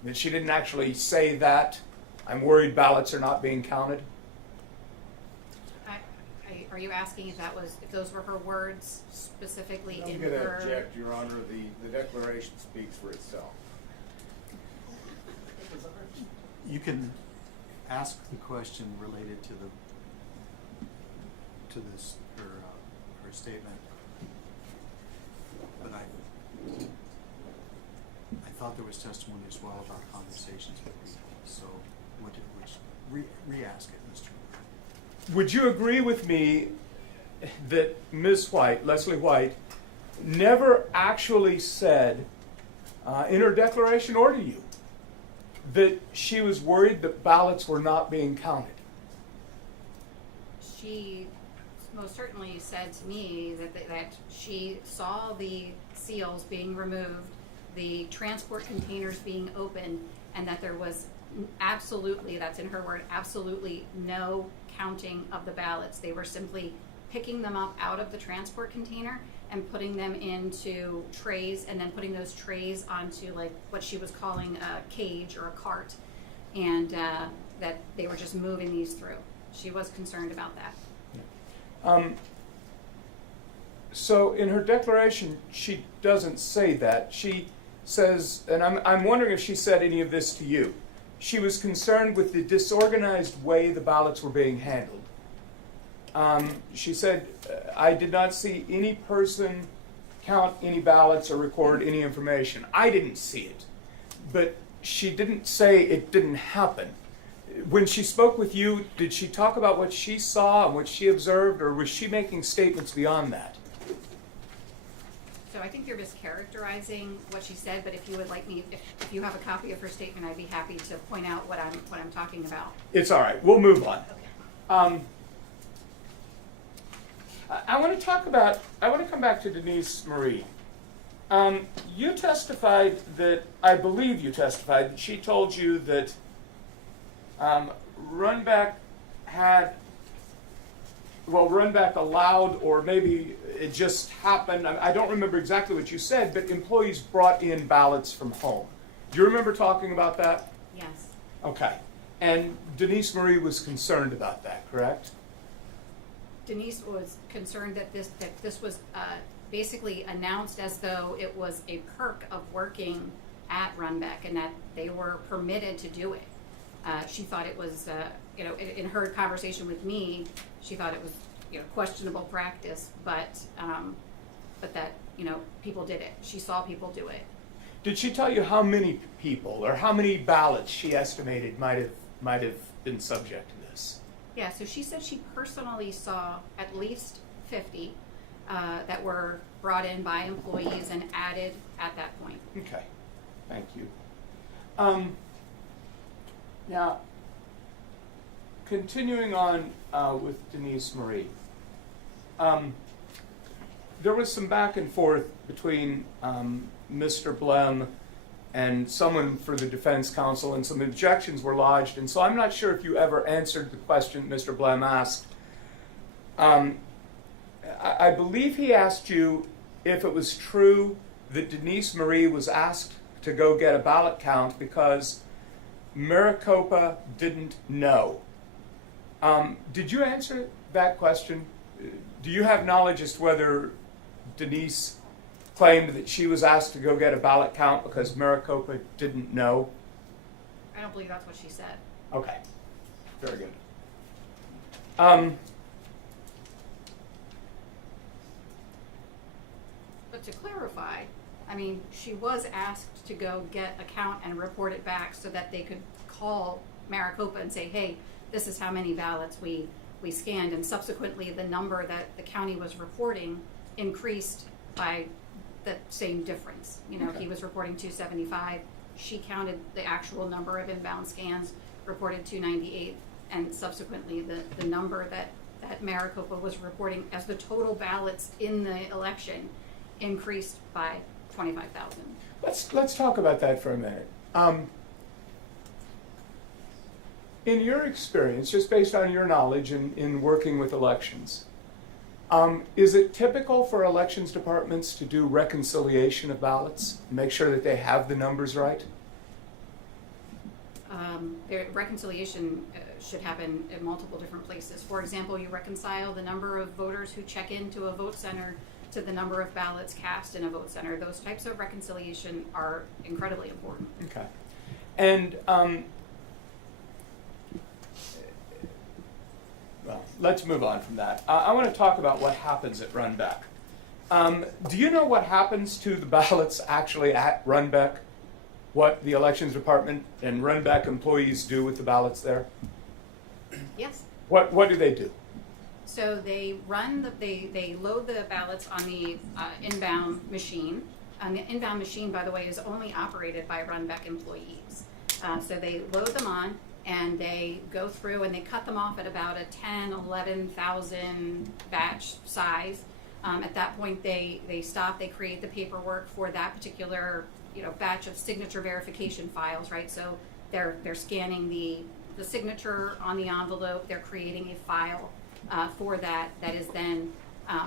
That she didn't actually say that, I'm worried ballots are not being counted? Are you asking if those were her words specifically I'm in going to her? object, Your Honor. The declaration speaks for itself. You can ask the question related to this, her statement, but I thought there was testimony as well about conversations with people, so re-ask it, Mr. Would you agree with me that Ms. White, Leslie White, never actually said in her declaration or to you that she was worried that ballots were not being counted? She most certainly said to me that she saw the seals being removed, the transport containers being opened, and that there was absolutely, that's in her word, absolutely no counting of the ballots. They were simply picking them up out of the transport container and putting them into trays, and then putting those trays onto like what she was calling a cage or a cart, and that they were just moving these through. She was concerned about that. So in her declaration, she doesn't say that. She says, and I'm wondering if she said any of this to you. She was concerned with the disorganized way the ballots were being handled. She said, I did not see any person count any ballots or record any information. I didn't see it. But she didn't say it didn't happen. When she spoke with you, did she talk about what she saw and what she observed, or was she making statements beyond that? So I think you're mischaracterizing what she said, but if you would like me, if you have a copy of her statement, I'd be happy to point out what I'm talking about. It's all right. We'll move on. Okay. I want to come back to Denise Marie. You testified that, I believe you testified that she told you that Runback allowed, or maybe it just happened, I don't remember exactly what you said, but employees brought in ballots from home. Do you remember talking about that? Yes. Okay. And Denise Marie was concerned about that, correct? Denise was concerned that this was basically announced as though it was a perk of working at Runback, and that they were permitted to do it. She thought it was, in her conversation with me, she thought it was, questionable practice, but that, people did it. She saw people do it. Did she tell you how many people or how many ballots she estimated might have been subject to this? Yeah, so she said she personally saw at least 50 that were brought in by employees and added at that point. Okay, thank you. Now, continuing on with Denise Marie, there was some back and forth between Mr. Blem and someone for the defense counsel, and some objections were lodged, and so I'm not sure if you ever answered the question Mr. Blem asked. I believe he asked you if it was true that Denise Marie was asked to go get a ballot count because Maricopa didn't know. Did you answer that question? Do you have knowledge as to whether Denise claimed that she was asked to go get a ballot count because Maricopa didn't know? I don't believe that's what she said. Okay, very good. But to clarify, I mean, she was asked to go get a count and report it back so that they could call Maricopa and say, hey, this is how many ballots we scanned, and subsequently the number that the county was reporting increased by the same difference. Okay. He was reporting 275. She counted the actual number of inbound scans, reported 298, and subsequently the number that Maricopa was reporting as the total ballots in the election increased by 25,000. Let's talk about that for a minute. In your experience, just based on your knowledge in working with elections, is it typical for elections departments to do reconciliation of ballots, make sure that they have the numbers right? reconciliation should happen in multiple different places. For example, you reconcile the number of voters who check into a vote center to the number of ballots cast in a vote center. Those types of reconciliation are incredibly important. Okay. And, well, let's move on from that. I want to talk about what happens at Runbeck. Do you know what happens to the ballots actually at Runbeck? What the elections department and Runbeck employees do with the ballots there? Yes. What do they do? So they they load the ballots on the inbound machine. The inbound machine, by the way, is only operated by Runbeck employees. So they load them on, and they go through and they cut them off at about a 11,000 batch size. At that point, they stop. They create the paperwork for that particular batch of signature verification files, right? So they're scanning the signature on the envelope. They're creating a file for that is then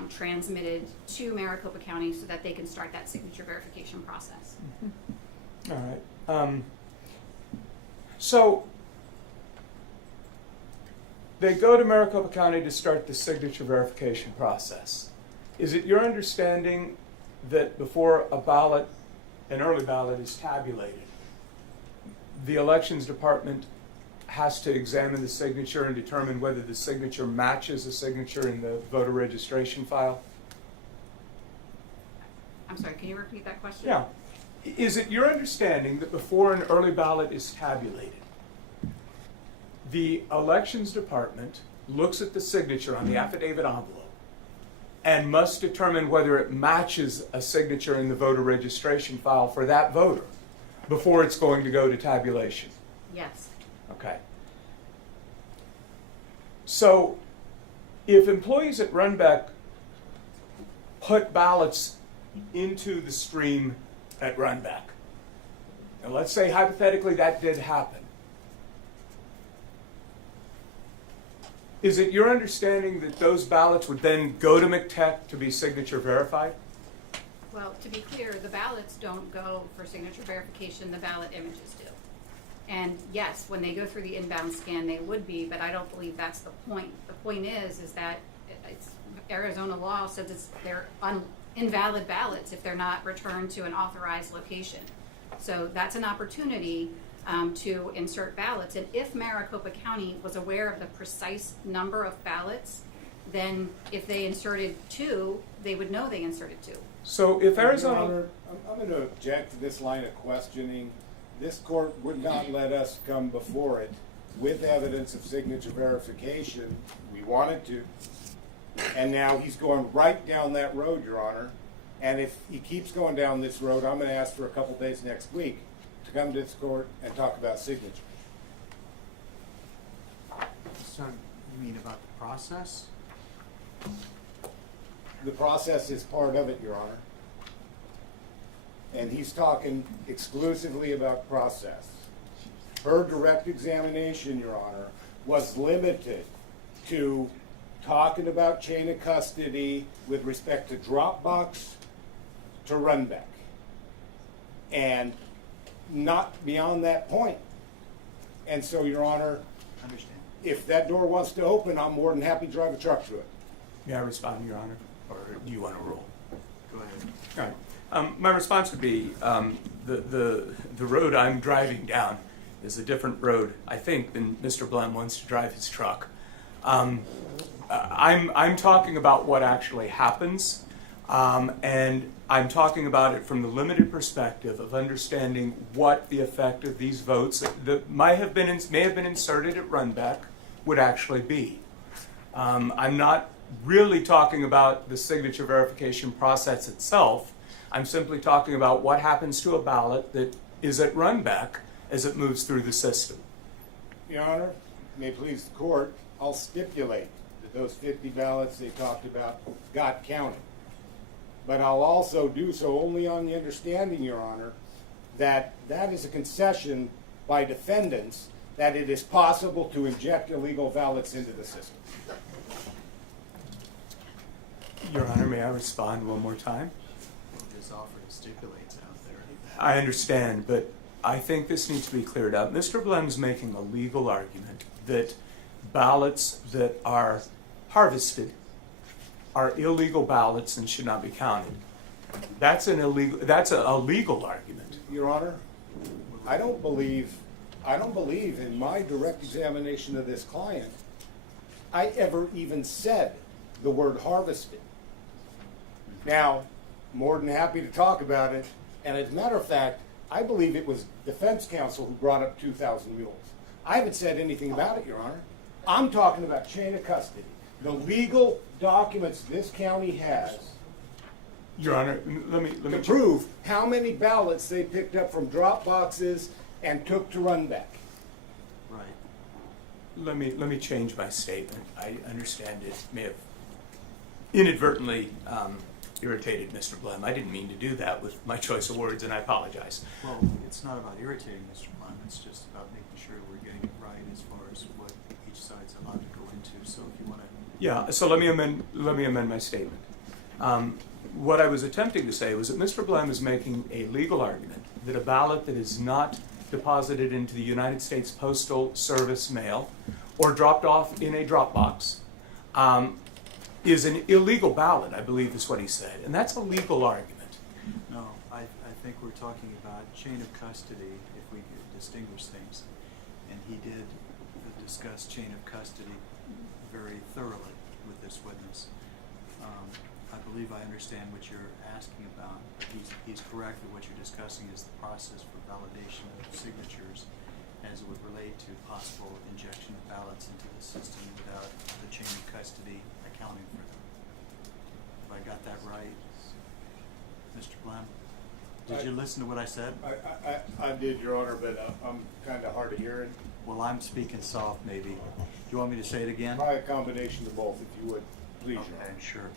transmitted to Maricopa County so that they can start that signature verification process. Mm-hmm. All right. So they go to Maricopa County to start the signature verification process. Is it your understanding that before an early ballot is tabulated, the elections department has to examine the signature and determine whether the signature matches a signature in the voter registration file? I'm sorry, can you repeat that question? Yeah. Is it your understanding that before an early ballot is tabulated, the elections department looks at the signature on the affidavit envelope and must determine whether it matches a signature in the voter registration file for that voter before it's going to go to tabulation? Yes. Okay. So if employees at Runbeck put ballots into the stream at Runbeck, and let's say hypothetically that did happen, is it your understanding that those ballots would then go to McTech to be signature verified? Well, to be clear, the ballots don't go for signature verification, the ballot images do. And yes, when they go through the inbound scan, they would be, but I don't believe that's the point. The point is that Arizona law says they're invalid ballots if they're not returned to an authorized location. So that's an opportunity to insert ballots. And if Maricopa County was aware of the precise number of ballots, then if they inserted 2, they would know they inserted 2. So if Your Arizona... Honor, I'm going to object to this line of questioning. This court would not let us come before it with evidence of signature verification. We wanted to. And now he's going right down that road, Your Honor. And if he keeps going down this road, I'm going to ask for a couple days next week to come to this court and talk about signatures. So you mean about the process? The process is part of it, Your Honor. And he's talking exclusively about process. Her direct examination, Your Honor, was limited to talking about chain of custody with respect to Dropbox to Runbeck. And not beyond that point. And so, Your Honor, Understand. if that door wants to open, I'm more than happy to drive a truck through it. May I respond, Your Honor? Or do you want to rule? Go ahead. All right. My response would be the road I'm driving down is a different road, I think, than Mr. Blum wants to drive his truck. I'm talking about what actually happens, and I'm talking about it from the limited perspective of understanding what the effect of these votes that may have been inserted at Runbeck would actually be. I'm not really talking about the signature verification process itself. I'm simply talking about what happens to a ballot that is at Runbeck as it moves through the system. Your Honor, may it please the court, I'll stipulate that those 50 ballots they talked about got counted. But I'll also do so only on the understanding, Your Honor, that that is a concession by defendants that it is possible to inject illegal ballots into the system. Your Honor, may I respond one more time? This offer stipulates out there. I understand, but I think this needs to be cleared up. Mr. Blem's making a legal argument that ballots that are harvested are illegal ballots and should not be counted. That's a legal argument. Your Honor, I don't believe in my direct examination of this client, I ever even said the word harvested. Now, more than happy to talk about it, and as a matter of fact, I believe it was defense counsel who brought up 2,000 mules. I haven't said anything about it, Your Honor. I'm talking about chain of custody. The legal documents this county has Your Honor, let me to prove how many ballots they picked up from drop boxes and took to run back. Right. Let me change my statement. I understand it may have inadvertently irritated Mr. Blem. I didn't mean to do that with my choice of words, and I apologize. Well, it's not about irritating Mr. Blem, it's just about making sure we're getting it right as far as what each side's allowed to go into. So if you want to... Yeah, so let me amend my statement. What I was attempting to say was that Mr. Blem is making a legal argument that a ballot that is not deposited into the United States Postal Service mail or dropped off in a drop box is an illegal ballot, I believe is what he said. And that's a legal argument. No, I think we're talking about chain of custody, if we could distinguish things. And he did discuss chain of custody very thoroughly with this witness. I believe I understand what you're asking about. He's correct that what you're discussing is the process for validation of signatures as it would relate to possible injection of ballots into the system without the chain of custody accounting for them. Have I got that right, Mr. Blem? Did you listen to what I said? I did, Your Honor, but I'm kind of hard of hearing. Well, I'm speaking soft, maybe. Do you want me to say it again? Probably a combination of both, if you would, please, Your Okay, Honor. sure.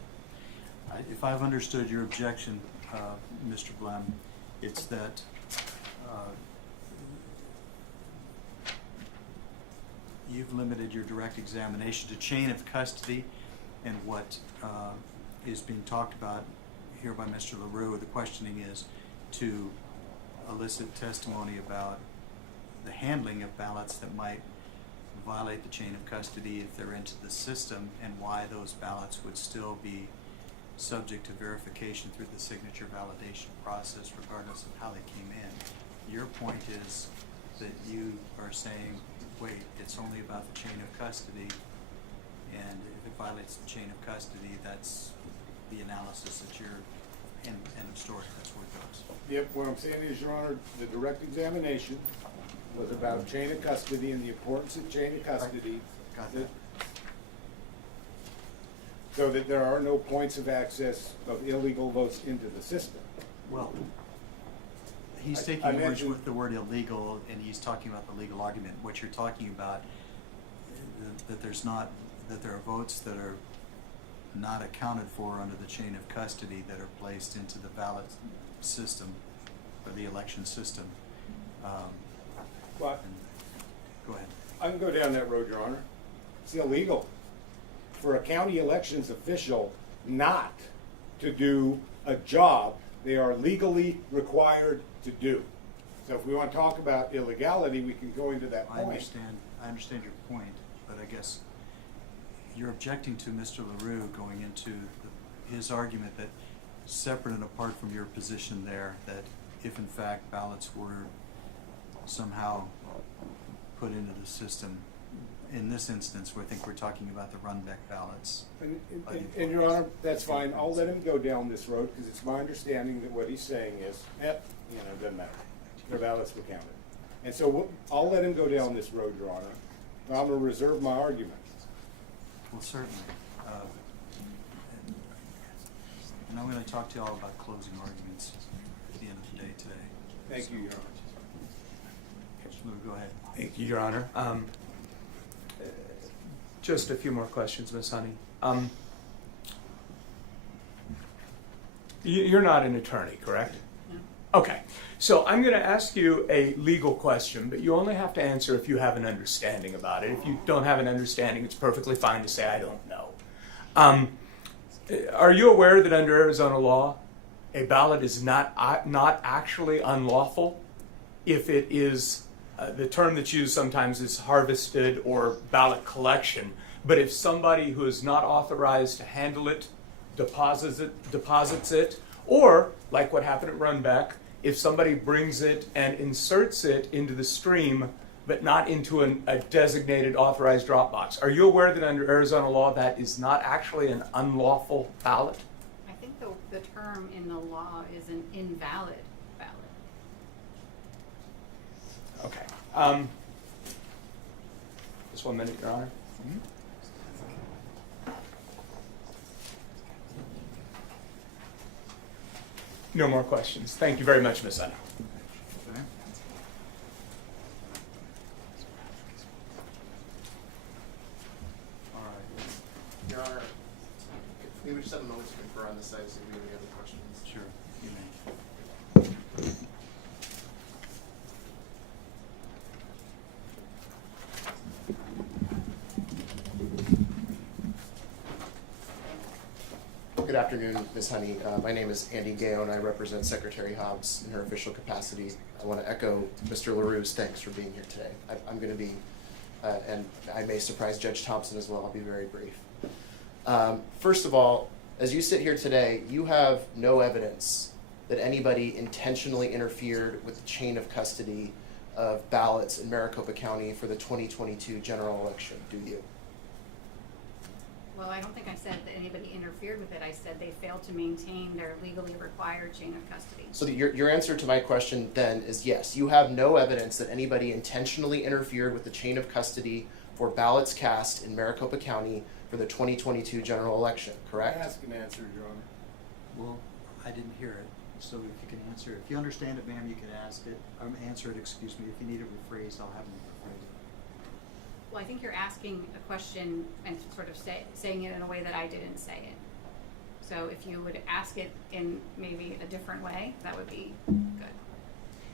If I've understood your objection, Mr. Blem, it's that you've limited your direct examination to chain of custody, and what is being talked about here by Mr. LaRue, the questioning is to elicit testimony about the handling of ballots that might violate the chain of custody if they're into the system, and why those ballots would still be subject to verification through the signature validation process regardless of how they came in. Your point is that you are saying, wait, it's only about the chain of custody, and if it violates the chain of custody, that's the analysis that you're end of story, that's where it goes. Yep, what I'm saying is, Your Honor, the direct examination was about chain of custody and the importance of chain of custody. Got that. So that there are no points of access of illegal votes into the system. Well, he's I taking words mentioned- with the word illegal, and he's talking about the legal argument. What you're talking about, that there are votes that are not accounted for under the chain of custody that are placed into the ballot system or the election system. Well, Go ahead. I can go down that road, Your Honor. It's illegal for a county elections official not to do a job they are legally required to do. So if we want to talk about illegality, we can go into that point. I understand your point, but I guess you're objecting to Mr. LaRue going into his argument that separate and apart from your position there, that if in fact ballots were somehow put into the system, in this instance, I think we're talking about the run-back ballots. And Your Honor, that's fine. I'll let him go down this road because it's my understanding that what he's saying is, it doesn't matter. Their ballots were counted. And so I'll let him go down this road, Your Honor. But I'm going to reserve my argument. Well, certainly. And I'm going to talk to you all about closing arguments at the end of the day today. Thank you, Your Honor. Go ahead. Thank you, Your Honor. Just a few more questions, Ms. Honey. You're not an attorney, correct? No. Okay. So I'm going to ask you a legal question, but you only have to answer if you have an understanding about it. If you don't have an understanding, it's perfectly fine to say, I don't know. Are you aware that under Arizona law, a ballot is not actually unlawful if it is, the term that's used sometimes is harvested or ballot collection, but if somebody who is not authorized to handle it deposits it, or like what happened at Runback, if somebody brings it and inserts it into the stream, but not into a designated authorized drop box. Are you aware that under Arizona law that is not actually an unlawful ballot? I think the term in the law is an invalid ballot. Okay. Just 1 minute, Your Honor. No more questions. Thank you very much, Ms. Anna. Okay. All right. Your Honor, we would just have a moment to confer on this side, see if we have any other questions. Sure, you may. Good afternoon, Ms. Honey. My name is Andy Gayo, and I represent Secretary Hobbs in her official capacity. I want to echo Mr. LaRue's thanks for being here today. I'm going to be, and I may surprise Judge Thompson as well, I'll be very brief. First of all, as you sit here today, you have no evidence that anybody intentionally interfered with the chain of custody of ballots in Maricopa County for the 2022 general election, do you? Well, I don't think I said that anybody interfered with it. I said they failed to maintain their legally required chain of custody. So your answer to my question then is yes. You have no evidence that anybody intentionally interfered with the chain of custody for ballots cast in Maricopa County for the 2022 general election, correct? Ask and answer, Your Honor. Well, I didn't hear it, so if you can answer, if you understand it, ma'am, you can ask it, answer it, excuse me. If you need it rephrased, I'll have it rephrased. Well, I think you're asking a question and sort of saying it in a way that I didn't say it. So if you would ask it in maybe a different way, that would be good.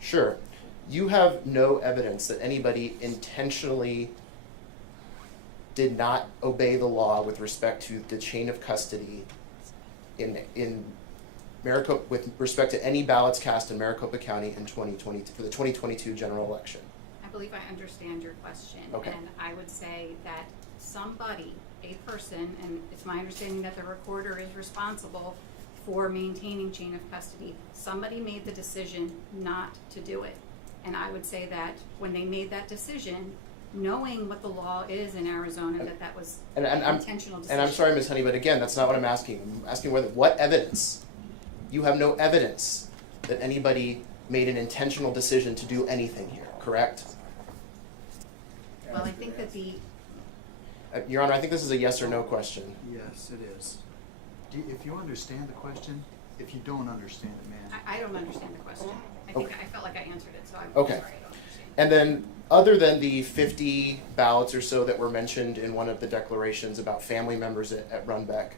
Sure. You have no evidence that anybody intentionally did not obey the law with respect to the chain of custody in Maricopa, with respect to any ballots cast in Maricopa County in 2020 for the 2022 general election. I believe I understand your question. Okay. And I would say that somebody, a person, and it's my understanding that the recorder is responsible for maintaining chain of custody. Somebody made the decision not to do it. And I would say that when they made that decision, knowing what the law is in Arizona, that was an intentional decision. And I'm sorry, Ms. Honey, but again, that's not what I'm asking. I'm asking what evidence? You have no evidence that anybody made an intentional decision to do anything here, correct? Well, I think that Your Honor, I think this is a yes or no question. Yes, it is. If you understand the question, if you don't understand it, ma'am. I don't understand the question. I think I felt like I answered it, so I'm Okay. sorry, I don't understand. And then, other than the 50 ballots or so that were mentioned in one of the declarations about family members at Runbeck,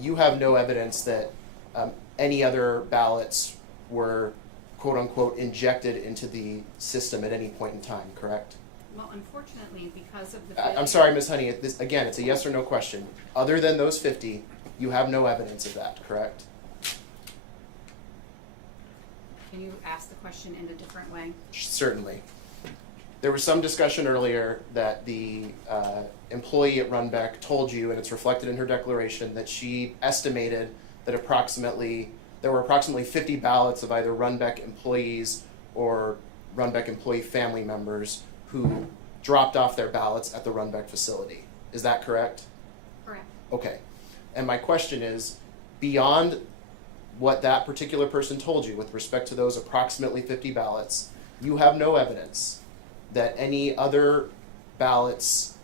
you have no evidence that any other ballots were, quote unquote, injected into the system at any point in time, correct? Well, unfortunately, because of the I'm sorry, Ms. Honey, again, it's a yes or no question. Other than those 50, you have no evidence of that, correct? Can you ask the question in a different way? Certainly. There was some discussion earlier that the employee at Runbeck told you, and it's reflected in her declaration, that she estimated that there were approximately 50 ballots of either Runbeck employees or Runbeck employee family members who dropped off their ballots at the Runbeck facility. Is that correct? Correct. Okay. And my question is, beyond what that particular person told you with respect to those approximately 50 ballots, you have no evidence that any other ballots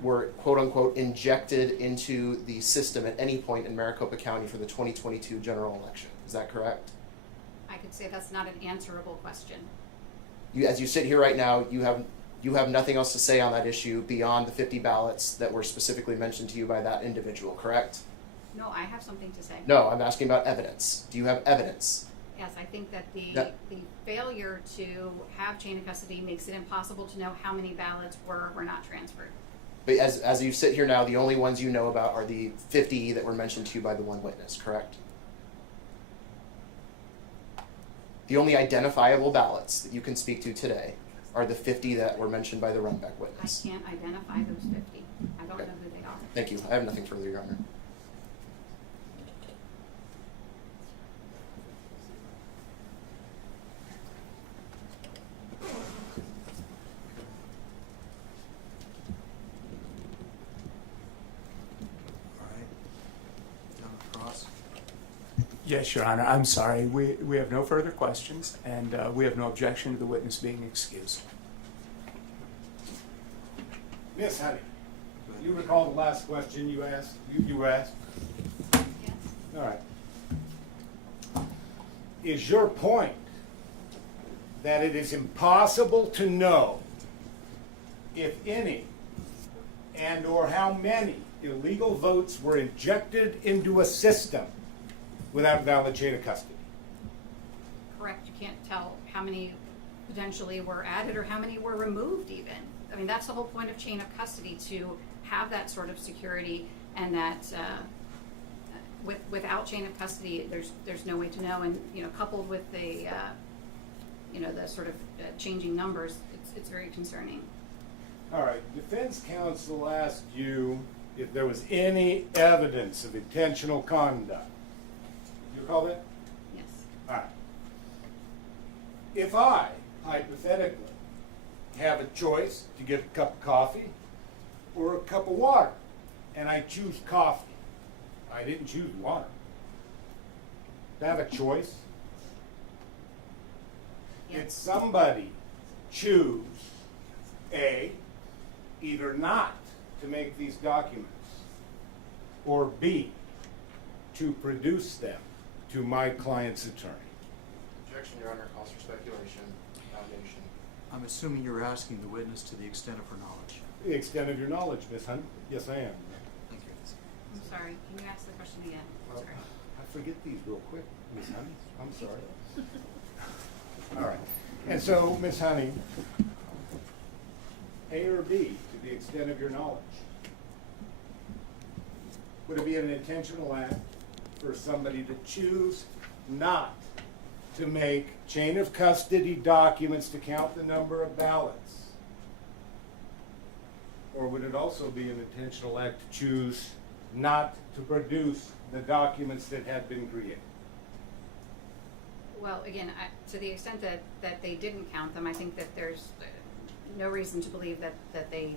were, quote unquote, injected into the system at any point in Maricopa County for the 2022 general election. Is that correct? I could say that's not an answerable question. As you sit here right now, you have nothing else to say on that issue beyond the 50 ballots that were specifically mentioned to you by that individual, correct? No, I have something to say. No, I'm asking about evidence. Do you have evidence? Yes, I think that the failure to have chain of custody makes it impossible to know how many ballots were not transferred. But as you sit here now, the only ones you know about are the 50 that were mentioned to you by the one witness, correct? The only identifiable ballots that you can speak to today are the 50 that were mentioned by the Runback I witness. can't identify those 50. I don't know who they are. Thank you. I have nothing further, Your Honor. All right. Down across. Yes, Your Honor, I'm sorry. We have no further questions, and we have no objection to the witness being excused. Miss Honey, you recall the last question you asked? You were asked? Yes. All right. Is your point that it is impossible to know if any and or how many illegal votes were injected into a system without valid chain of custody? Correct. You can't tell how many potentially were added or how many were removed even. I mean, that's the whole point of chain of custody, to have that sort of security, and that without chain of custody, there's no way to know. And, you know, coupled with the, you know, the sort of changing numbers, it's very concerning. All right, defense counsel asked you if there was any evidence of intentional conduct. You recall that? Yes. All right. If I, hypothetically, have a choice to get a cup of coffee or a cup of water, and I choose coffee, I didn't choose water. Do I have a choice? Did somebody choose, A, either not to make these documents, or B, to produce them to my client's attorney? Objection, Your Honor, calls for speculation, foundation. I'm assuming you're asking the witness to the extent of her knowledge. The extent of your knowledge, Miss Hunt. Yes, I am. Thank you. I'm sorry. Can you ask the question again? Well, Sorry. I forget these real quick, Miss Honey. I'm sorry. All right. And so, Miss Honey, A or B, to the extent of your knowledge, would it be an intentional act for somebody to choose not to make chain of custody documents to count the number of ballots? Or would it also be an intentional act to choose not to produce the documents that had been created? Well, again, to the extent that they didn't count them, I think that there's no reason to believe that they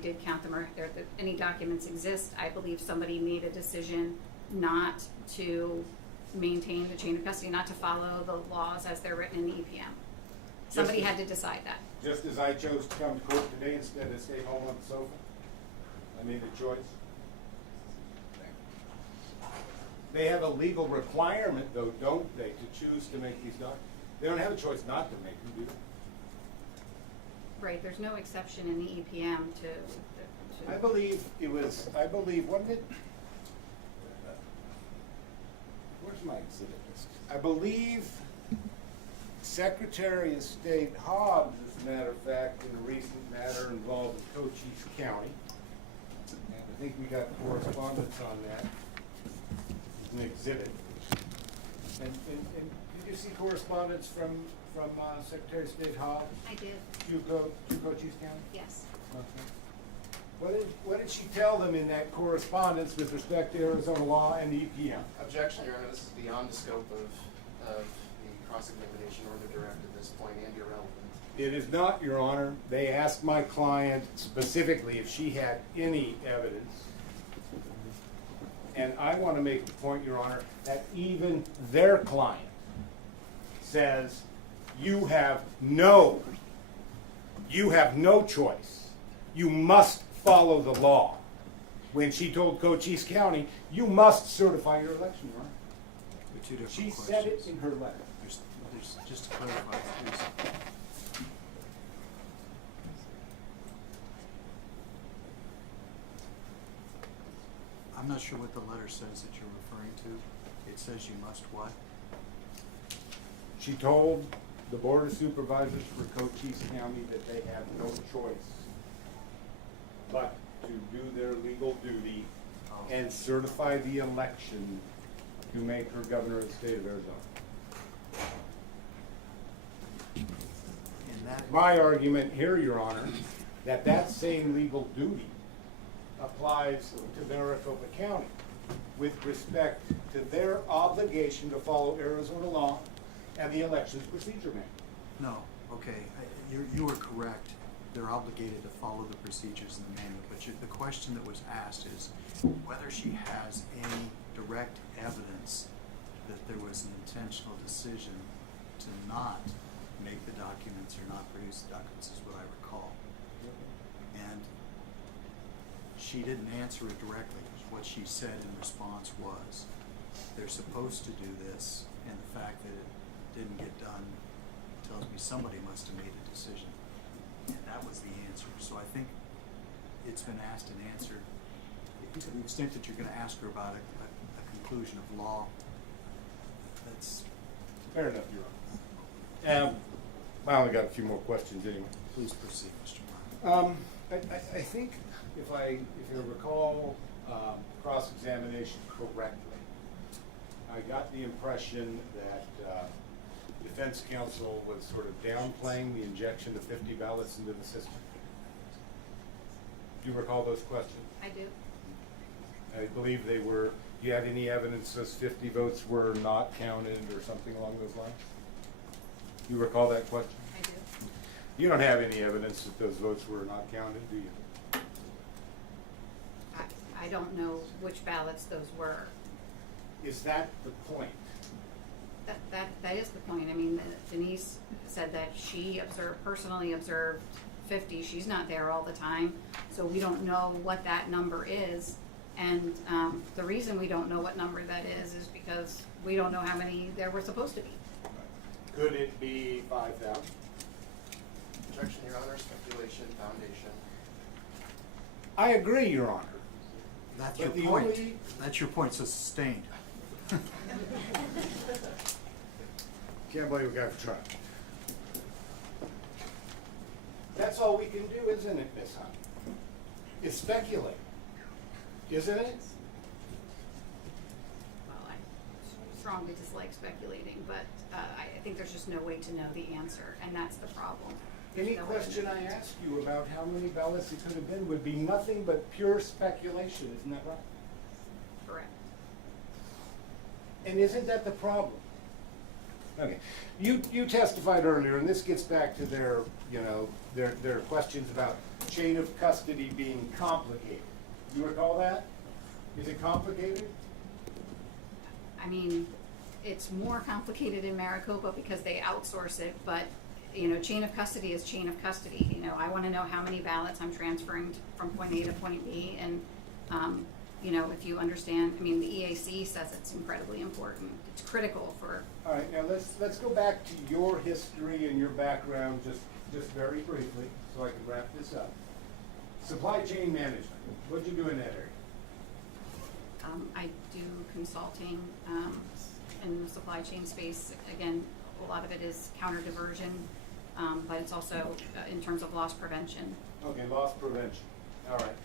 did count them, or that any documents exist. I believe somebody made a decision not to maintain the chain of custody, not to follow the laws as they're written in the EPM. Somebody had to decide that. Just as I chose to come to court today instead of stay home on the sofa, I made a choice. They have a legal requirement, though, don't they, to choose to make these documents? They don't have a choice not to make them, do they? Right, there's no exception in the EPM to I believe it was, wasn't it? Where's my exhibit list? I believe Secretary of State Hobbs, as a matter of fact, in a recent matter involved with Cochise County. And I think we got correspondence on that. It's an exhibit. And did you see correspondence from Secretary of State Hobbs? I did. To Cochise County? Yes. Okay. What did she tell them in that correspondence with respect to Arizona law and the EPM? Objection, Your Honor, this is beyond the scope of the cross-examination order direct at this point and irrelevant. It is not, Your Honor. They asked my client specifically if she had any evidence. And I want to make the point, Your Honor, that even their client says you have no choice. You must follow the law. When she told Cochise County, you must certify your election, Your Honor. They're two different She questions. said it in her letter. There's, just to clarify, please. I'm not sure what the letter says that you're referring to. It says you must what? She told the Board of Supervisors for Cochise County that they have no choice but to do their legal duty and certify the election to make her governor of the state of Arizona. my argument here, Your Honor, that that same legal duty applies to Maricopa County with respect to their obligation to follow Arizona law and the elections procedure manual. No, okay, you were correct. They're obligated to follow the procedures in the manual, but the question that was asked is whether she has any direct evidence that there was an intentional decision to not make the documents or not produce the documents, is what I recall. And she didn't answer it directly. What she said in response was, they're supposed to do this, and the fact that it didn't get done tells me somebody must have made a decision. And that was the answer. So I think it's been asked and answered. To the extent that you're going to ask her about a conclusion of law, that's... Fair enough, Your Honor. I only got a few more questions anyway. Please proceed, Mr. Brown. I think if you recall cross-examination correctly, I got the impression that defense counsel was sort of downplaying the injection of 50 ballots into the system. Do you recall those questions? I do. I believe they were, do you have any evidence those 50 votes were not counted or something along those lines? You recall that question? I do. You don't have any evidence that those votes were not counted, do you? I don't know which ballots those were. Is that the point? That is the point. I mean, Denise said that she personally observed 50. She's not there all the time, so we don't know what that number is. And the reason we don't know what number that is because we don't know how many there were supposed to be. Could it be 5,000? Objection, Your Honor, speculation, foundation. I agree, Your Honor. That's But your the point. only- That's your point, so sustained. Can't believe we got to try. That's all we can do, isn't it, Miss Hunt? Is speculate, isn't it? Well, I strongly dislike speculating, but I think there's just no way to know the answer, and that's the problem. There's Any no way to question know the I answer. ask you about how many ballots it could have been would be nothing but pure speculation, isn't that right? Correct. And isn't that the problem? Okay, you testified earlier, and this gets back to their questions about chain of custody being complicated. You recall that? Is it complicated? I mean, it's more complicated in Maricopa because they outsource it, but, chain of custody is chain of custody. I want to know how many ballots I'm transferring from point A to point B, and, if you understand, the EAC says it's incredibly important. It's critical for... All right, now let's go back to your history and your background just very briefly, so I can wrap this up. Supply chain management, what'd you do in that area? I do consulting in the supply chain space. Again, a lot of it is counter diversion, but it's also in terms of loss prevention. Okay, loss prevention, all right.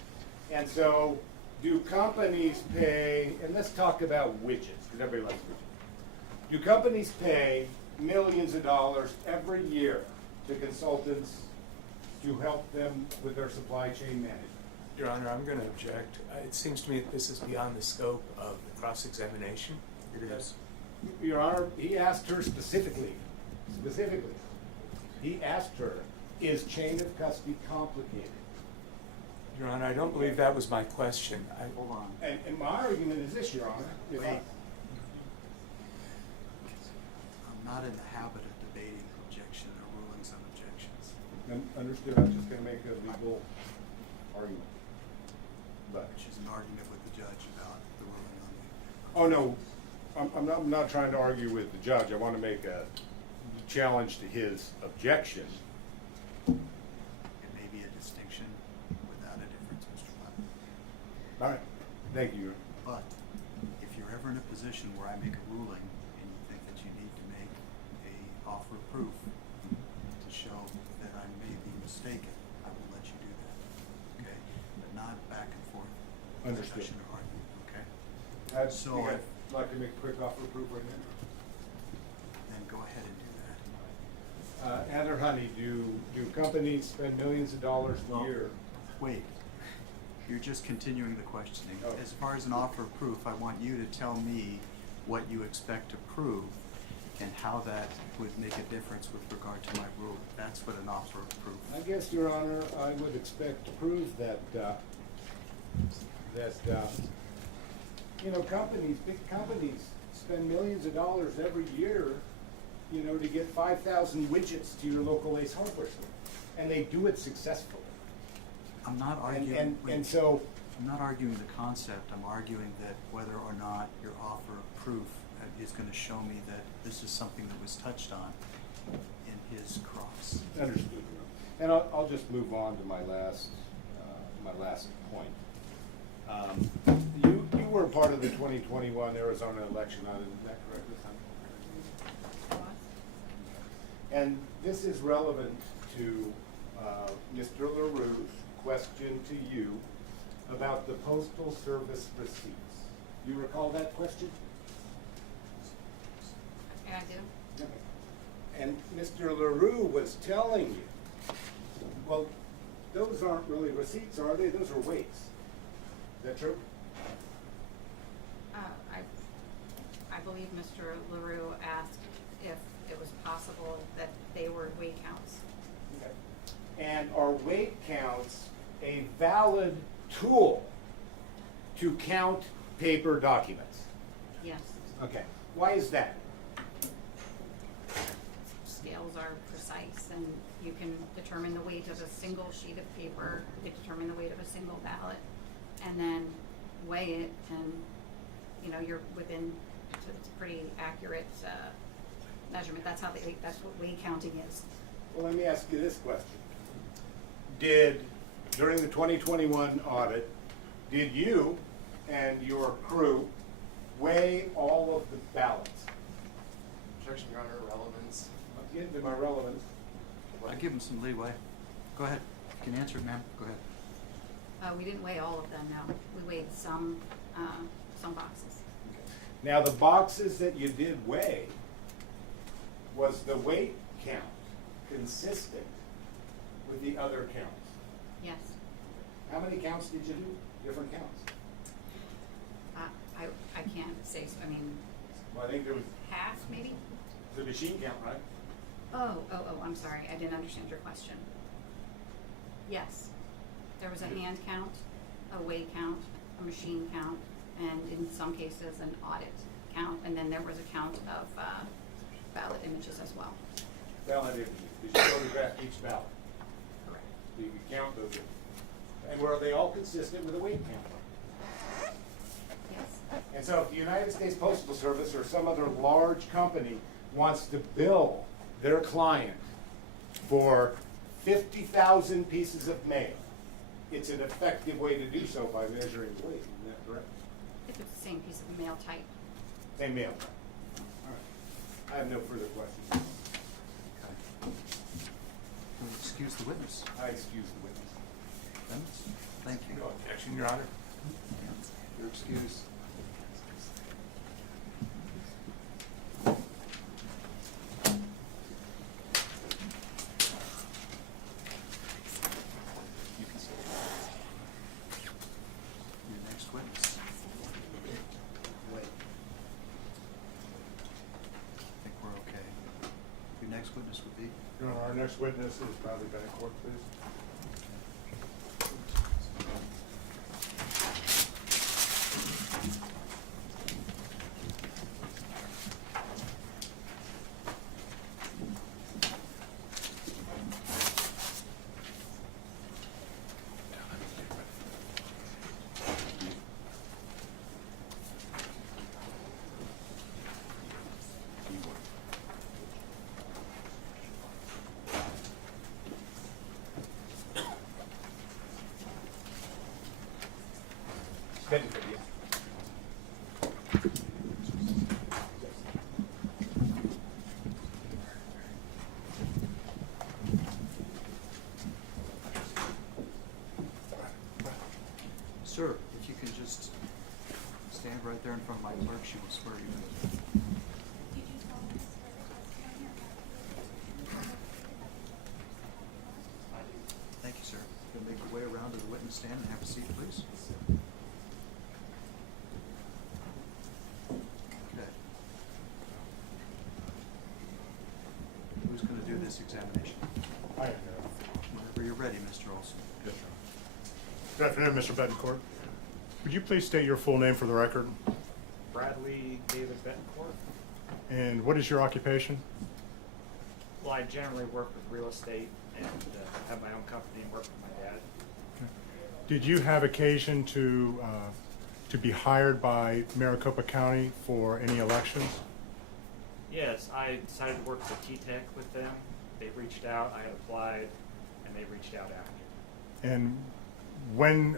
And so, do companies pay, and let's talk about widgets, because everybody likes widgets. Do companies pay millions of dollars every year to consultants to help them with their supply chain management? Your Honor, I'm going to object. It seems to me that this is beyond the scope of the cross-examination. It is. Your Honor, he asked her specifically, he asked her, is chain of custody complicated? Your Honor, I don't believe that was my question. Hold on. And my argument is this, Your Honor. Wait. I'm not in the habit of debating objection or rulings on objections. Understood, I'm just gonna make a legal argument. But, Which is an argument with the judge about the ruling on the... oh no, I'm not trying to argue with the judge, I wanna make a challenge to his objection. It may be a distinction without a difference, Mr. Platt. All right, thank you. But if you're ever in a position where I make a ruling and you think that you need to make a offer of proof to show that I may be mistaken, I will let you do that, okay? But not back and forth. Understood. Discussion or argument, okay? So I'd like to make a quick offer of proof right now. Then go ahead and do that. At her Honey, do companies spend millions of dollars a Well, year? Wait, you're just continuing the questioning. Oh. As far as an offer of proof, I want you to tell me what you expect to prove and how that would make a difference with regard to my rule. That's what an offer of proof. I guess, Your Honor, I would expect to prove that, you know, big companies spend millions of dollars every year, you know, to get 5,000 widgets to your local Ace Hardware store. And they do it successfully. I'm not arguing. And wait, so, I'm not arguing the concept. I'm arguing that whether or not your offer of proof is going to show me that this is something that was touched on in his cross. understood, Your Honor. And I'll just move on to my last point. You were part of the 2021 Arizona election, is that correct, Ms. Hunt? And this is relevant to Mr. LaRue's question to you about the Postal Service receipts. You recall that question? Yeah, I do. And Mr. LaRue was telling you, well, those aren't really receipts, are they? Those are weights. Is that true? I believe Mr. LaRue asked if it was possible that they were weight counts. Okay. And are weight counts a valid tool to count paper documents? Yes. Okay. Why is that? Scales are precise, and you can determine the weight of a single sheet of paper, you can determine the weight of a single ballot, and then weigh it, and, you know, you're within, it's a pretty accurate measurement. That's what weight counting is. Well, let me ask you this question. During the 2021 audit, did you and your crew weigh all of the ballots? Objection, Your Honor, relevance. I'm getting to my relevance. I give him some leeway. Go ahead. You can answer it, ma'am. Go ahead. We didn't weigh all of them, no. We weighed some boxes. Now, the boxes that you did weigh, was the weight count consistent with the other counts? Yes. How many counts did you do? Different counts? I can't say, I mean, Well, I think there was half, maybe? the machine count, right? Oh, I'm sorry, I didn't understand your question. Yes, there was a hand count, a weigh count, a machine count, and in some cases, an audit count, and then there was a count of ballot images as well. Ballot images. Did you photograph each ballot? Correct. You could count those. And were they all consistent with a weight count? Yes. And so if the United States Postal Service or some other large company wants to bill their client for 50,000 pieces of mail, it's an effective way to do so by measuring weight, isn't that correct? If it's the same piece of mail type. Same mail type. All right. I have no further questions. Okay. You'll excuse the witness. I excuse the witness. Dennis? Thank you. No objection, Your Honor. You're excused. You can sit. Your next witness. Wait. I think we're okay. Your next witness would be? Your Honor, our next witness is Bradley Bencourt, please. Bencourt, yes. Sir, if you can just stand right there in front of my clerk, she will swear you in. to the witness stand and have a seat, please. Okay. Who's going to do this examination? I am. Whenever you're ready, Mr. Olson. Yes, sir. Good afternoon, Mr. Betancourt. Would you please state your full name for the record? Bradley David Betancourt. And what is your occupation? Well, I generally work with real estate and have my own company and work with my dad. Did you have occasion to be hired by Maricopa County for any elections? Yes, I decided to work for T-Tech with them. They reached out, I applied, and they reached out after. And when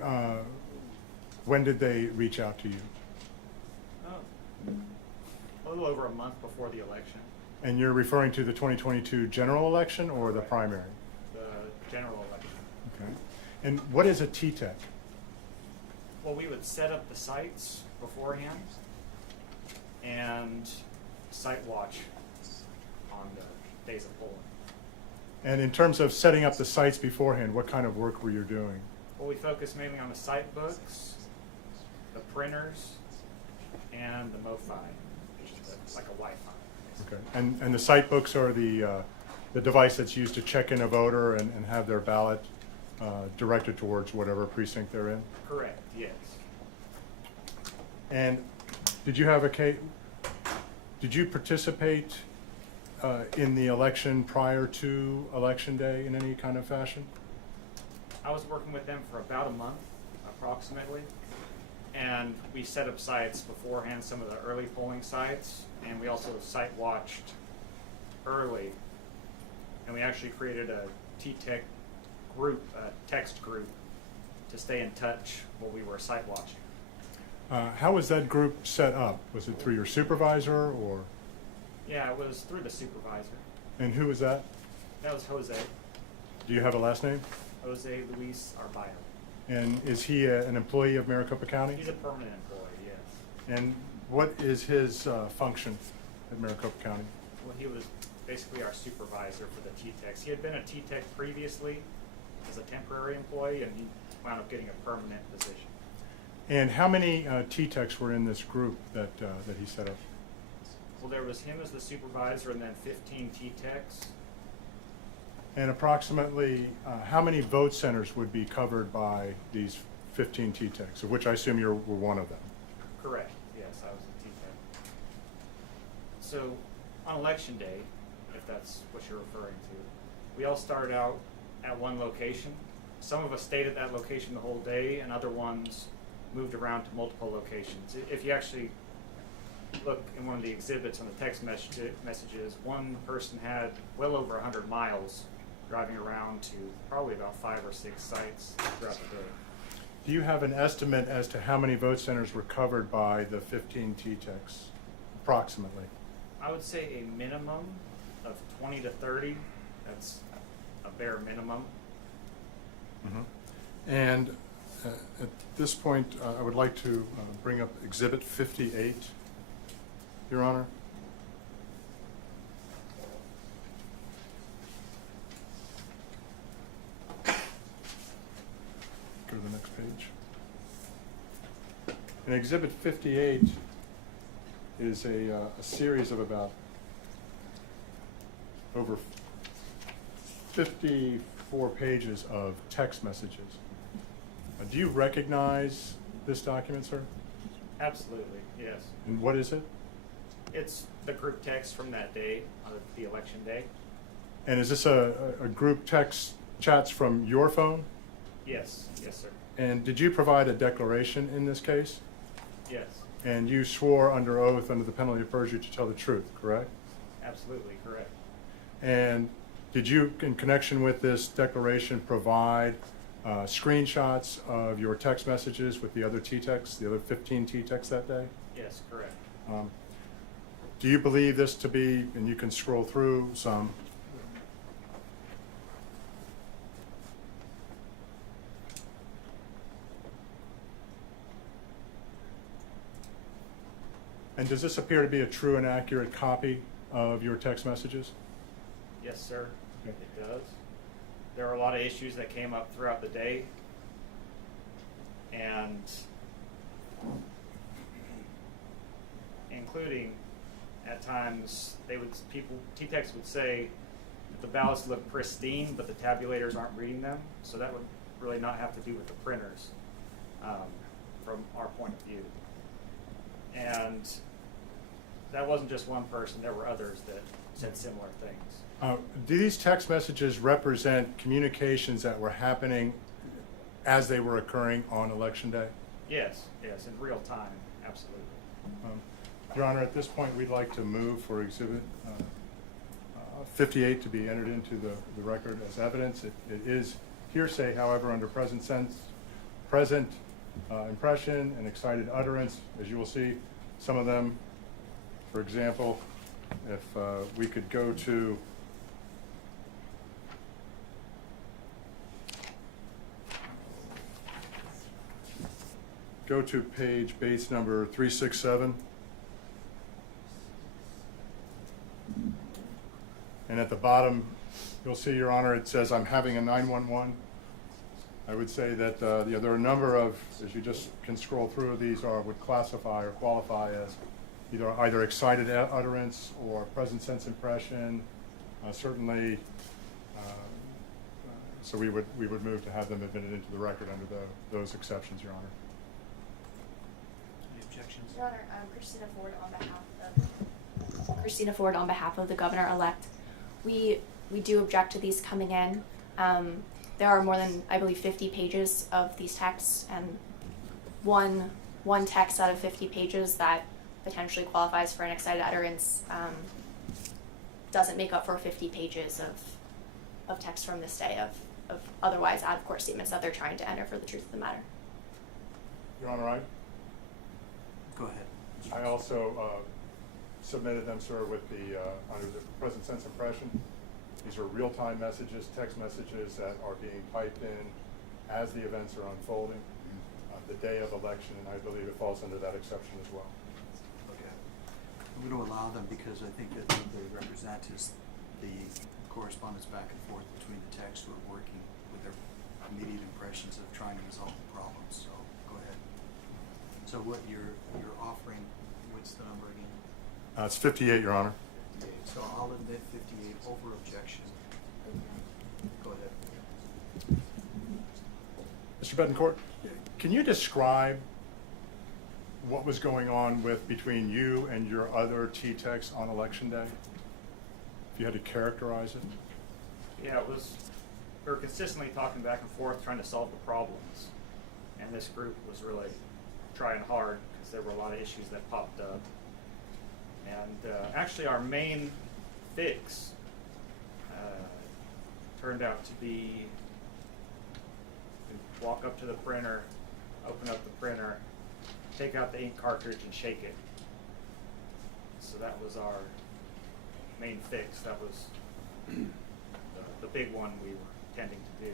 did they reach out to you? Oh, a little over a month before the election, And you're referring to the 2022 general election or the primary? the general election. Okay. And what is a T-Tech? Well, we would set up the sites beforehand and site watch on the days of polling. And in terms of setting up the sites beforehand, what kind of work were you doing? Well, we focus mainly on the site books, the printers, and the MoFi, which is like a Wi-Fi. Okay. And the site books are the device that's used to check in a voter and have their ballot directed towards whatever precinct they're in? Correct, yes. And did you participate in the election prior to Election Day in any kind of fashion? I was working with them for about a month, approximately, and we set up sites beforehand, some of the early polling sites, and we also site watched early, and we actually created a T-Tech group, a text group, to stay in touch while we were site watching. How was that group set up? Was it through your supervisor or? Yeah, it was through the supervisor. And who was that? That was Jose. Do you have a last name? Jose Luis Arbayo. And is he an employee of Maricopa County? He's a permanent employee, yes. And what is his function at Maricopa County? Well, he was basically our supervisor for the T-Techs. He had been a T-Tech previously as a temporary employee, and he wound up getting a permanent position. And how many T-Techs were in this group that he set up? Well, there was him as the supervisor and then 15 T-Techs. And approximately how many vote centers would be covered by these 15 T-Techs, of which I assume you were one of them? Correct, yes, I was a T-Tech. So on election day, if that's what you're referring to, we all started out at one location. Some of us stayed at that location the whole day, and other ones moved around to multiple locations. If you actually look in one of the exhibits on the text messages, one person had well over 100 miles driving around to probably about 5 or 6 sites throughout the day. Do you have an estimate as to how many vote centers were covered by the 15 T-Techs, approximately? I would say a minimum of 20 to 30. That's a bare minimum. And at this point, I would like to bring up Exhibit 58, Your Honor. Go to the next page. And Exhibit 58 is a series of about over 54 pages of text messages. Do you recognize this document, sir? Absolutely, yes. And what is it? It's the group text from that day, the election day. And is this a group text chats from your phone? Yes, yes, sir. And did you provide a declaration in this case? Yes, And you swore under oath under the penalty of perjury to tell the truth, correct? absolutely correct. And did you, in connection with this declaration, provide screenshots of your text messages with the other T-Techs, the other 15 T-Techs that day? Yes, correct. Do you believe this to be, and you can scroll through some, and does this appear to be a true and accurate copy of your text messages? Yes, sir, Okay. it does. There are a lot of issues that came up throughout the day, and including at times T-Techs would say that the ballots look pristine, but the tabulators aren't reading them. So that would really not have to do with the printers from our point of view. And that wasn't just one person, there were others that said similar things. Do these text messages represent communications that were happening as they were occurring on Election Day? Yes, yes, in real time, absolutely. Your Honor, at this point, we'd like to move for Exhibit 58 to be entered into the record as evidence. It is hearsay, however, under present impression and excited utterance. As you will see, some of them, for example, if we could go to page base number 367. And at the bottom, you'll see, Your Honor, it says, "I'm having a 911." I would say that there are a number of, as you just can scroll through, these would classify or qualify as either excited utterance or present sense impression. Certainly, so we would move to have them admitted into the record under those exceptions, Your Honor. Any objections? Your Honor, Christina Ford on behalf of the governor-elect. We do object to these coming in. There are more than, I believe, 50 pages of these texts, and one text out of 50 pages that potentially qualifies for an excited utterance doesn't make up for 50 pages of text from this day of otherwise out-of-court statements that they're trying to enter for the truth of the matter. Your Honor, Go ahead. I also submitted them, sir, with under the present sense impression. These are real-time messages, text messages that are being typed in as the events are unfolding, the day of election, and I believe it falls under that exception as well. Okay. I'm going to allow them because I think that they represent is the correspondence back and forth between the texts who are working with their immediate impressions of trying to resolve the problem. So go ahead. So what you're offering, what's the number again? It's 58, Your Honor. 58. So I'll admit 58 over objection. Go ahead. Mr. Betancourt, can you describe what was going on between you and your other T-Techs on Election Day? If you had to characterize it. Yeah, we were consistently talking back and forth trying to solve the problems, and this group was really trying hard because there were a lot of issues that popped up. And actually our main fix turned out to be walk up to the printer, open up the printer, take out the ink cartridge and shake it. So that was our main fix. That was the big one we were intending to do.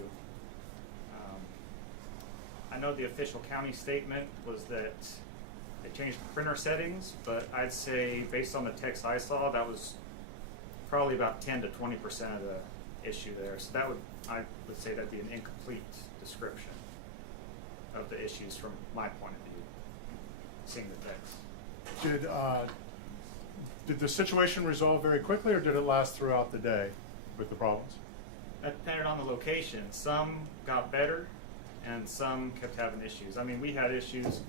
I know the official county statement was that they changed the printer settings, but I'd say based on the text I saw, that was probably about 10 to 20% of the issue there. So I would say that'd be an incomplete description of the issues from my point of view, seeing the text. Did the situation resolve very quickly, or did it last throughout the day with the problems? That depended on the location. Some got better, and some kept having issues. I mean, we had issues.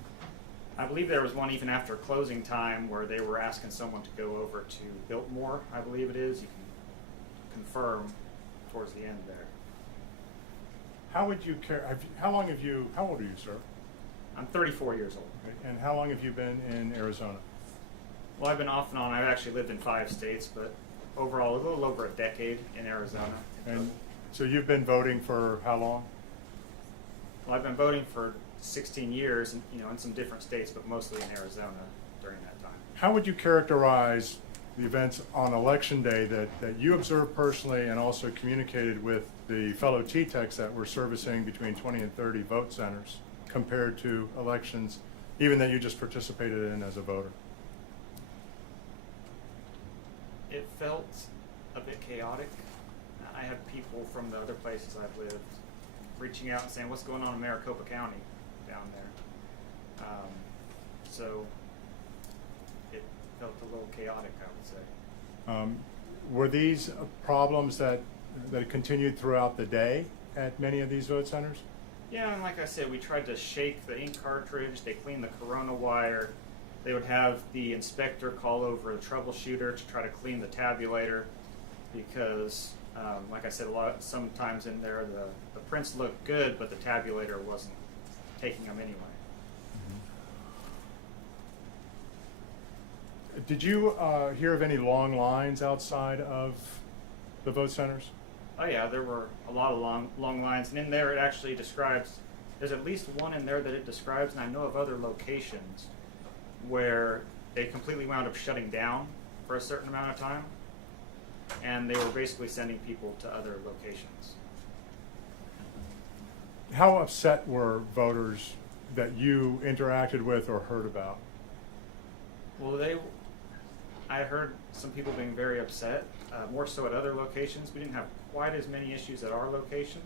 I believe there was one even after closing time where they were asking someone to go over to Biltmore, I believe it is. You can confirm towards the end there. How would you how old are you, sir? I'm 34 years old. And how long have you been in Arizona? Well, I've been off and on. I've actually lived in 5 states, but overall, a little over a decade in Arizona. And so you've been voting for how long? Well, I've been voting for 16 years, in some different states, but mostly in Arizona during that time. How would you characterize the events on Election Day that you observed personally and also communicated with the fellow T-Techs that were servicing between 20 and 30 vote centers compared to elections, even that you just participated in as a voter? It felt a bit chaotic. I had people from the other places I've lived reaching out and saying, "What's going on in Maricopa County?" down there. So it felt a little chaotic, I would say. Were these problems that continued throughout the day at many of these vote centers? Yeah, and like I said, we tried to shake the ink cartridge. They cleaned the corona wire. They would have the inspector call over a troubleshooter to try to clean the tabulator because, like I said, sometimes in there the prints looked good, but the tabulator wasn't taking them anyway. Did you hear of any long lines outside of the vote centers? Oh yeah, there were a lot of long lines, and in there it actually describes, there's at least one in there that it describes, and I know of other locations where they completely wound up shutting down for a certain amount of time, and they were basically sending people to other locations. How upset were voters that you interacted with or heard about? Well, I heard some people being very upset, more so at other locations. We didn't have quite as many issues at our location,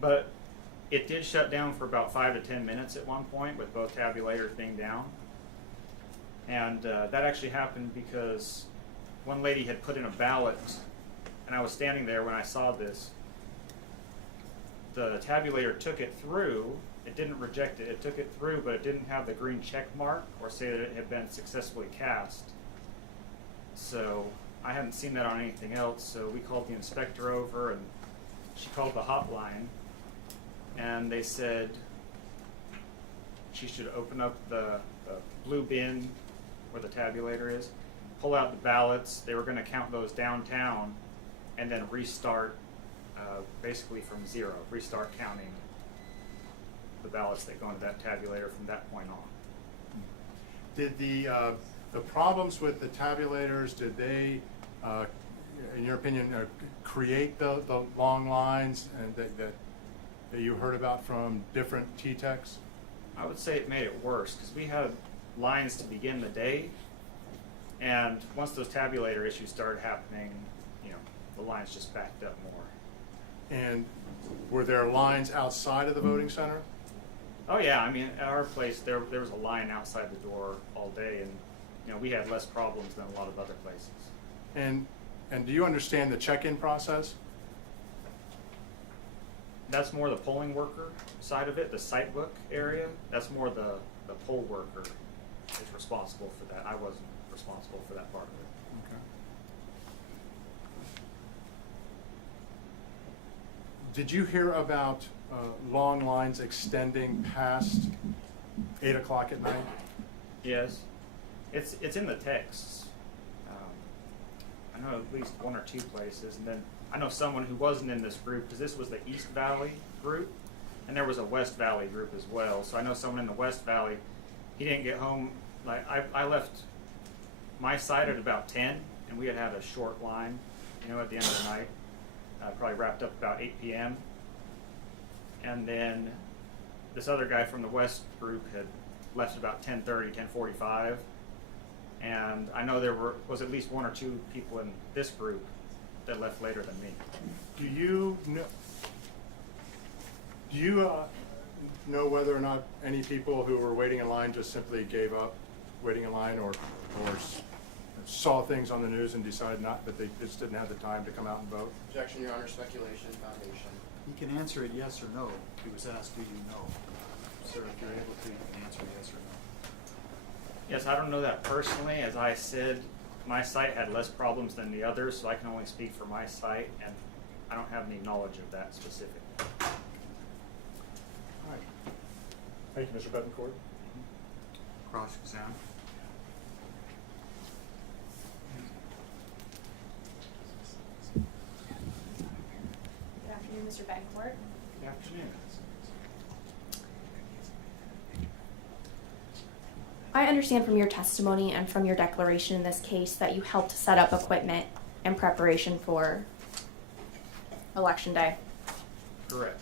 but it did shut down for about 5 to 10 minutes at one point with both tabulators being down. And that actually happened because one lady had put in a ballot, and I was standing there when I saw this. The tabulator took it through. It didn't reject it. It took it through, but it didn't have the green check mark or say that it had been successfully cast. So I hadn't seen that on anything else, so we called the inspector over, and she called the hotline, and they said she should open up the blue bin where the tabulator is, pull out the ballots. They were going to count those downtown, and then restart basically from zero, restart counting the ballots that go into that tabulator from that point on. Did the problems with the tabulators, did they, in your opinion, create the long lines and that you heard about from different T-Techs? I would say it made it worse because we had lines to begin the day, and once those tabulator issues started happening, the lines just backed up more. And were there lines outside of the voting center? Oh yeah, I mean, at our place there was a line outside the door all day, and we had less problems than a lot of other places. And do you understand the check-in process? That's more the polling worker side of it, the site book area. That's more the poll worker is responsible for that. I wasn't responsible for that part of it. Okay. Did you hear about long lines extending past 8 o'clock at night? Yes, it's in the texts. I know at least one or two places, and then I know someone who wasn't in this group because this was the East Valley group, and there was a West Valley group as well. So I know someone in the West Valley. He didn't get home. Like I left my site at about 10, and we had a short line, at the end of the night. Probably wrapped up about 8 p.m. And then this other guy from the West group had left about 10:30, 10:45. And I know there was at least one or two people in this group that left later than me. Do you know whether or not any people who were waiting in line just simply gave up waiting in line, or saw things on the news and decided that they just didn't have the time to come out and vote? Objection, Your Honor. Speculation, foundation. He can answer it yes or no. He was asked, do you know? Sir, if you're able to, you can answer yes or no. Yes, I don't know that personally. As I said, my site had less problems than the others, so I can only speak for my site, and I don't have any knowledge of that specifically. All right. Thank you, Mr. Betancourt. Cross-exam. Good afternoon, Mr. Betancourt. Good afternoon. I understand from your testimony and from your declaration in this case that you helped set up equipment in preparation for Election Day. Correct.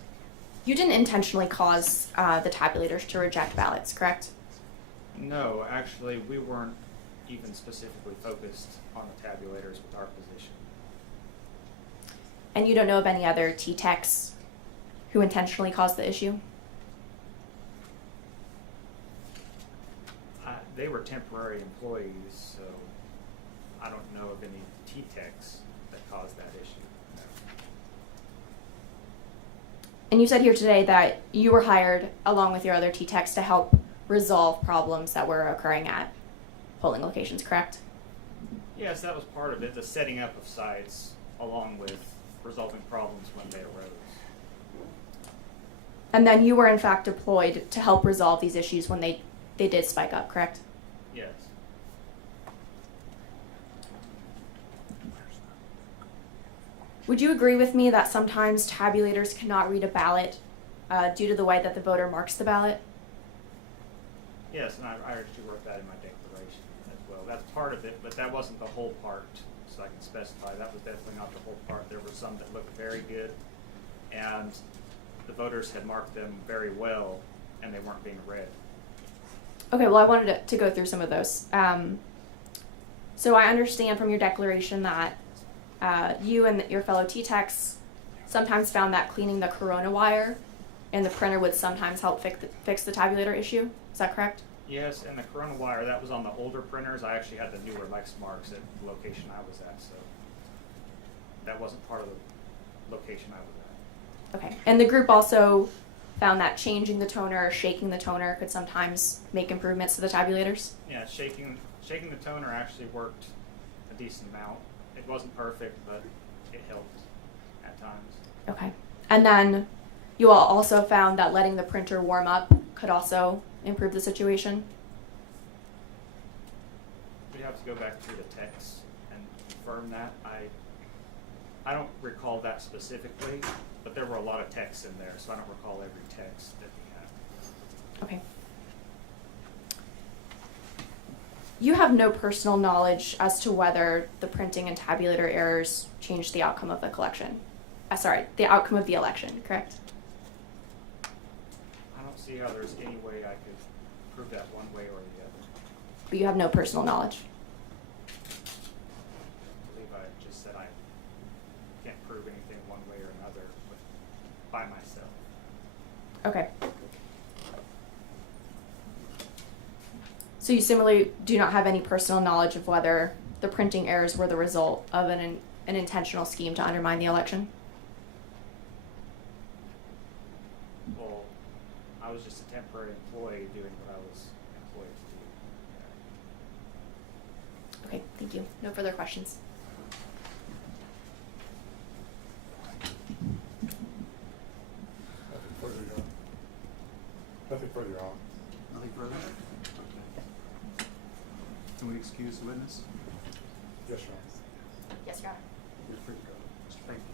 You didn't intentionally cause the tabulators to reject ballots, correct? No, actually, we weren't even specifically focused on the tabulators with our position. And you don't know of any other T-Techs who intentionally caused the issue? they were temporary employees, so I don't know of any T-Techs that caused that issue. And you said here today that you were hired along with your other T-Techs to help resolve problems that were occurring at polling locations, correct? Yes, that was part of it, the setting up of sites along with resolving problems when they arose. And then you were in fact deployed to help resolve these issues when they did spike up, correct? Yes. Would you agree with me that sometimes tabulators cannot read a ballot due to the way that the voter marks the ballot? Yes, and I actually wrote that in my declaration as well. That's part of it, but that wasn't the whole part, so I can specify. That was definitely not the whole part. There were some that looked very good, and the voters had marked them very well, and they weren't being read. Okay, well, I wanted to go through some of those. So I understand from your declaration that you and your fellow T-Techs sometimes found that cleaning the corona wire and the printer would sometimes help fix the tabulator issue. Is that correct? Yes, and the corona wire, that was on the older printers. I actually had the newer Lexmarks at the location I was at, so that wasn't part of the location I was at. Okay. And the group also found that changing the toner or shaking the toner could sometimes make improvements to the tabulators? Yeah, shaking the toner actually worked a decent amount. It wasn't perfect, but it helped at times. Okay. And then you all also found that letting the printer warm up could also improve the situation? We have to go back through the text and confirm that. I don't recall that specifically, but there were a lot of texts in there, so I don't recall every text that we had. Okay. You have no personal knowledge as to whether the printing and tabulator errors changed the outcome of the collection. The outcome of the election, correct? I don't see how there's any way I could prove that one way or the other. But you have no personal knowledge. I believe I just said I can't prove anything one way or another by myself. Okay. So you similarly do not have any personal knowledge of whether the printing errors were the result of an intentional scheme to undermine the election? Well, I was just a temporary employee doing what I was employed to do. Okay, thank you. No further questions. Nothing further, Your Honor. Nothing further, Your Honor. Nothing further? Okay. Can we excuse the witness? Yes, Your Honor. Yes, Your Honor. You're free to go. Thank you.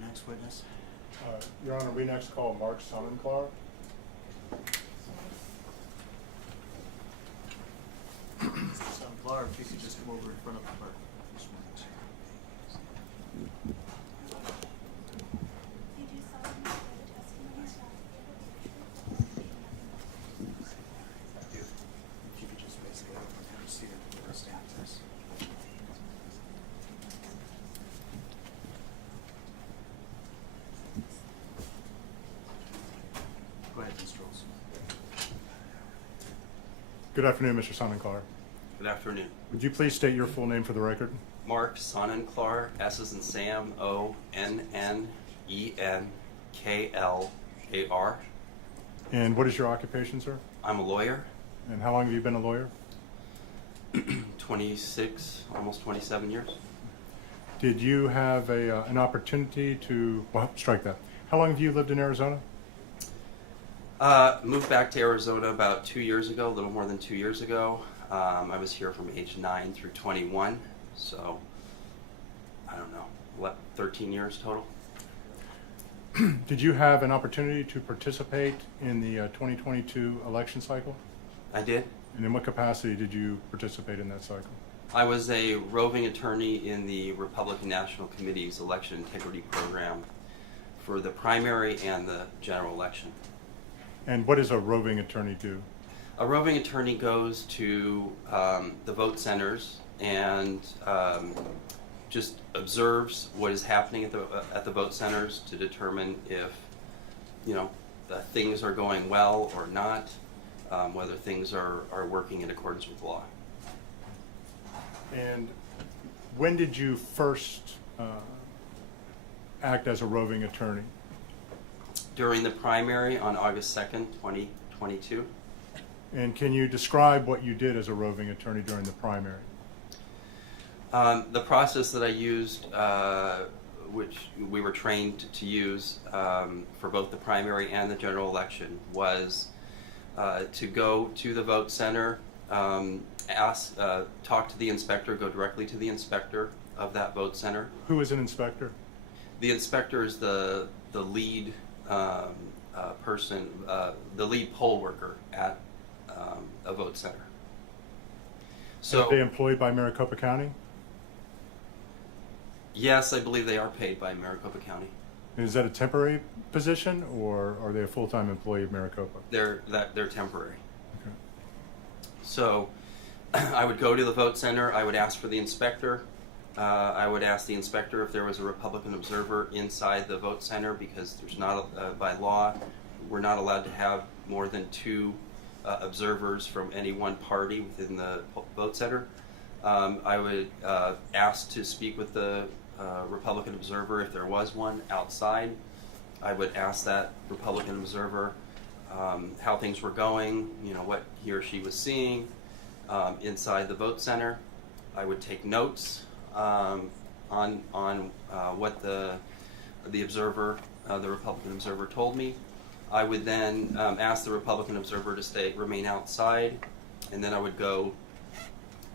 Next witness. Your Honor, we next call Mark Sonnenklar. Clark, if you could just come over in front of the clerk. Just one. Did you solemnly swear the testimony about If you could just basically have a seat at the stand test. Go ahead, Mr. Olson. Good afternoon, Mr. Sonnenklar. Good afternoon. Would you please state your full name for the record? Mark Sonnenklar, S as in Sam, O-N-N-E-N-K-L-A-R. And what is your occupation, sir? I'm a lawyer. And how long have you been a lawyer? 26, almost 27 years. Did you have an opportunity to, well, strike that. How long have you lived in Arizona? Moved back to Arizona about 2 years ago, a little more than 2 years ago. I was here from age 9 through 21, so I don't know, what, 13 years total? Did you have an opportunity to participate in the 2022 election cycle? I did. And in what capacity did you participate in that cycle? I was a roving attorney in the Republican National Committee's election integrity program for the primary and the general election. And what does a roving attorney do? A roving attorney goes to the vote centers and just observes what is happening at the vote centers to determine if, you know, things are going well or not, whether things are working in accordance with law. And when did you first act as a roving attorney? During the primary on August 2nd, 2022. And can you describe what you did as a roving attorney during the primary? The process that I used, which we were trained to use for both the primary and the general election, was to go to the vote center, talk to the inspector, go directly to the inspector of that vote center. Who is an inspector? The inspector is the lead person, the lead poll worker at a vote center. So are they employed by Maricopa County? Yes, I believe they are paid by Maricopa County. Is that a temporary position, or are they a full-time employee of Maricopa? They're temporary. Okay. So I would go to the vote center. I would ask for the inspector. I would ask the inspector if there was a Republican observer inside the vote center, because there's not, by law, we're not allowed to have more than 2 observers from any one party within the vote center. I would ask to speak with the Republican observer if there was one outside. I would ask that Republican observer how things were going, you know, what he or she was seeing inside the vote center. I would take notes on what the observer, the Republican observer, told me. I would then ask the Republican observer to remain outside, and then I would go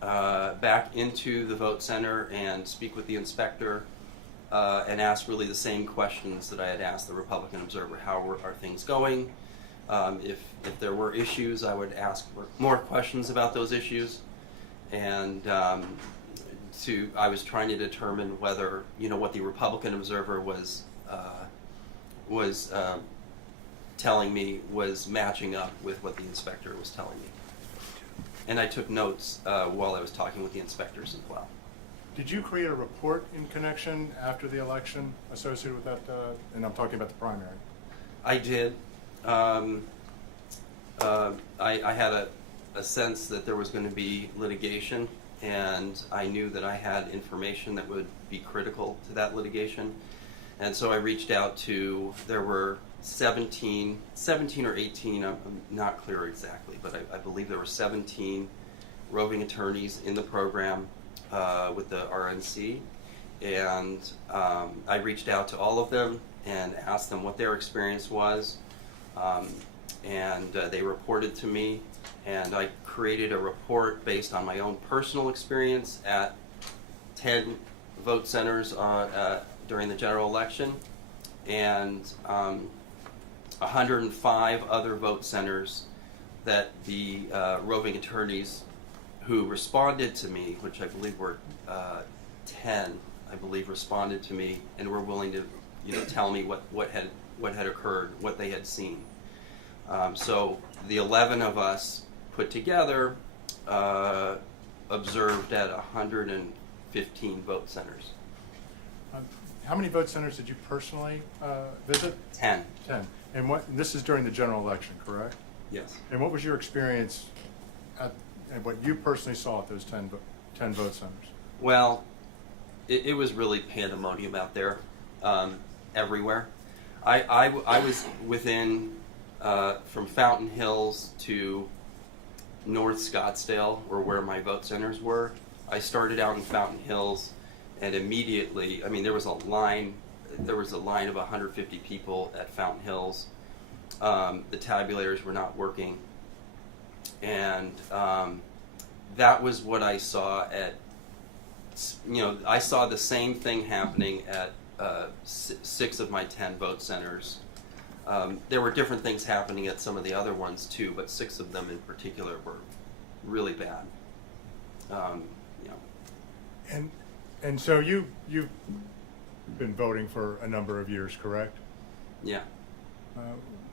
back into the vote center and speak with the inspector and ask really the same questions that I had asked the Republican observer. How are things going? If there were issues, I would ask more questions about those issues, and I was trying to determine whether, you know, what the Republican observer was telling me was matching up with what the inspector was telling me. And I took notes while I was talking with the inspectors as well. Did you create a report in connection after the election associated with that, and I'm talking about the primary? I did. I had a sense that there was going to be litigation, and I knew that I had information that would be critical to that litigation. And so I reached out to, there were 17 or 18, I'm not clear exactly, but I believe there were 17 roving attorneys in the program with the RNC. And I reached out to all of them and asked them what their experience was. And they reported to me, and I created a report based on my own personal experience at 10 vote centers during the general election, and 105 other vote centers that the roving attorneys who responded to me, which I believe were 10, I believe, responded to me and were willing to, you know, tell me what had occurred, what they had seen. So the 11 of us put together observed at 115 vote centers. How many vote centers did you personally visit? 10. 10. And this is during the general election, correct? Yes. And what was your experience and what you personally saw at those 10 vote centers? Well, it was really pandemonium out there, everywhere. I was within, from Fountain Hills to North Scottsdale, or where my vote centers were. I started out in Fountain Hills, and immediately, I mean, there was a line of 150 people at Fountain Hills, The tabulators were not working, and that was what I saw at, I saw the same thing happening at 6 of my 10 vote centers. There were different things happening at some of the other ones too, but 6 of them in particular were really bad. And so you've been voting for a number of years, correct? Yeah.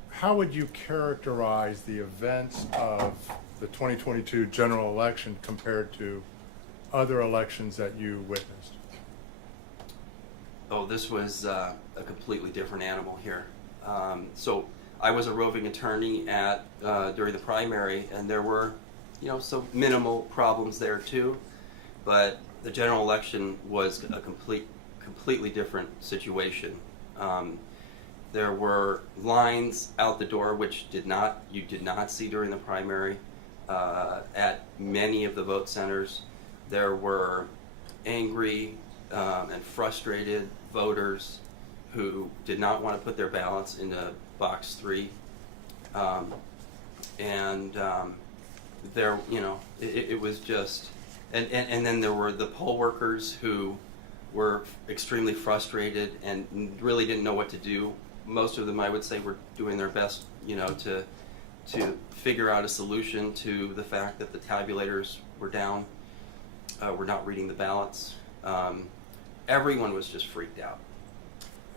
How would you characterize the events of the 2022 general election compared to other elections that you witnessed? Oh, this was a completely different animal here. So I was a roving attorney at during the primary, and there were, some minimal problems there too, but the general election was a completely different situation. There were lines out the door which you did not see during the primary at many of the vote centers. There were angry and frustrated voters who did not want to put their ballots into box 3, there, it was just, and then there were the poll workers who were extremely frustrated and really didn't know what to do. Most of them, I would say, were doing their best, to figure out a solution to the fact that the tabulators were down, were not reading the ballots. Everyone was just freaked out.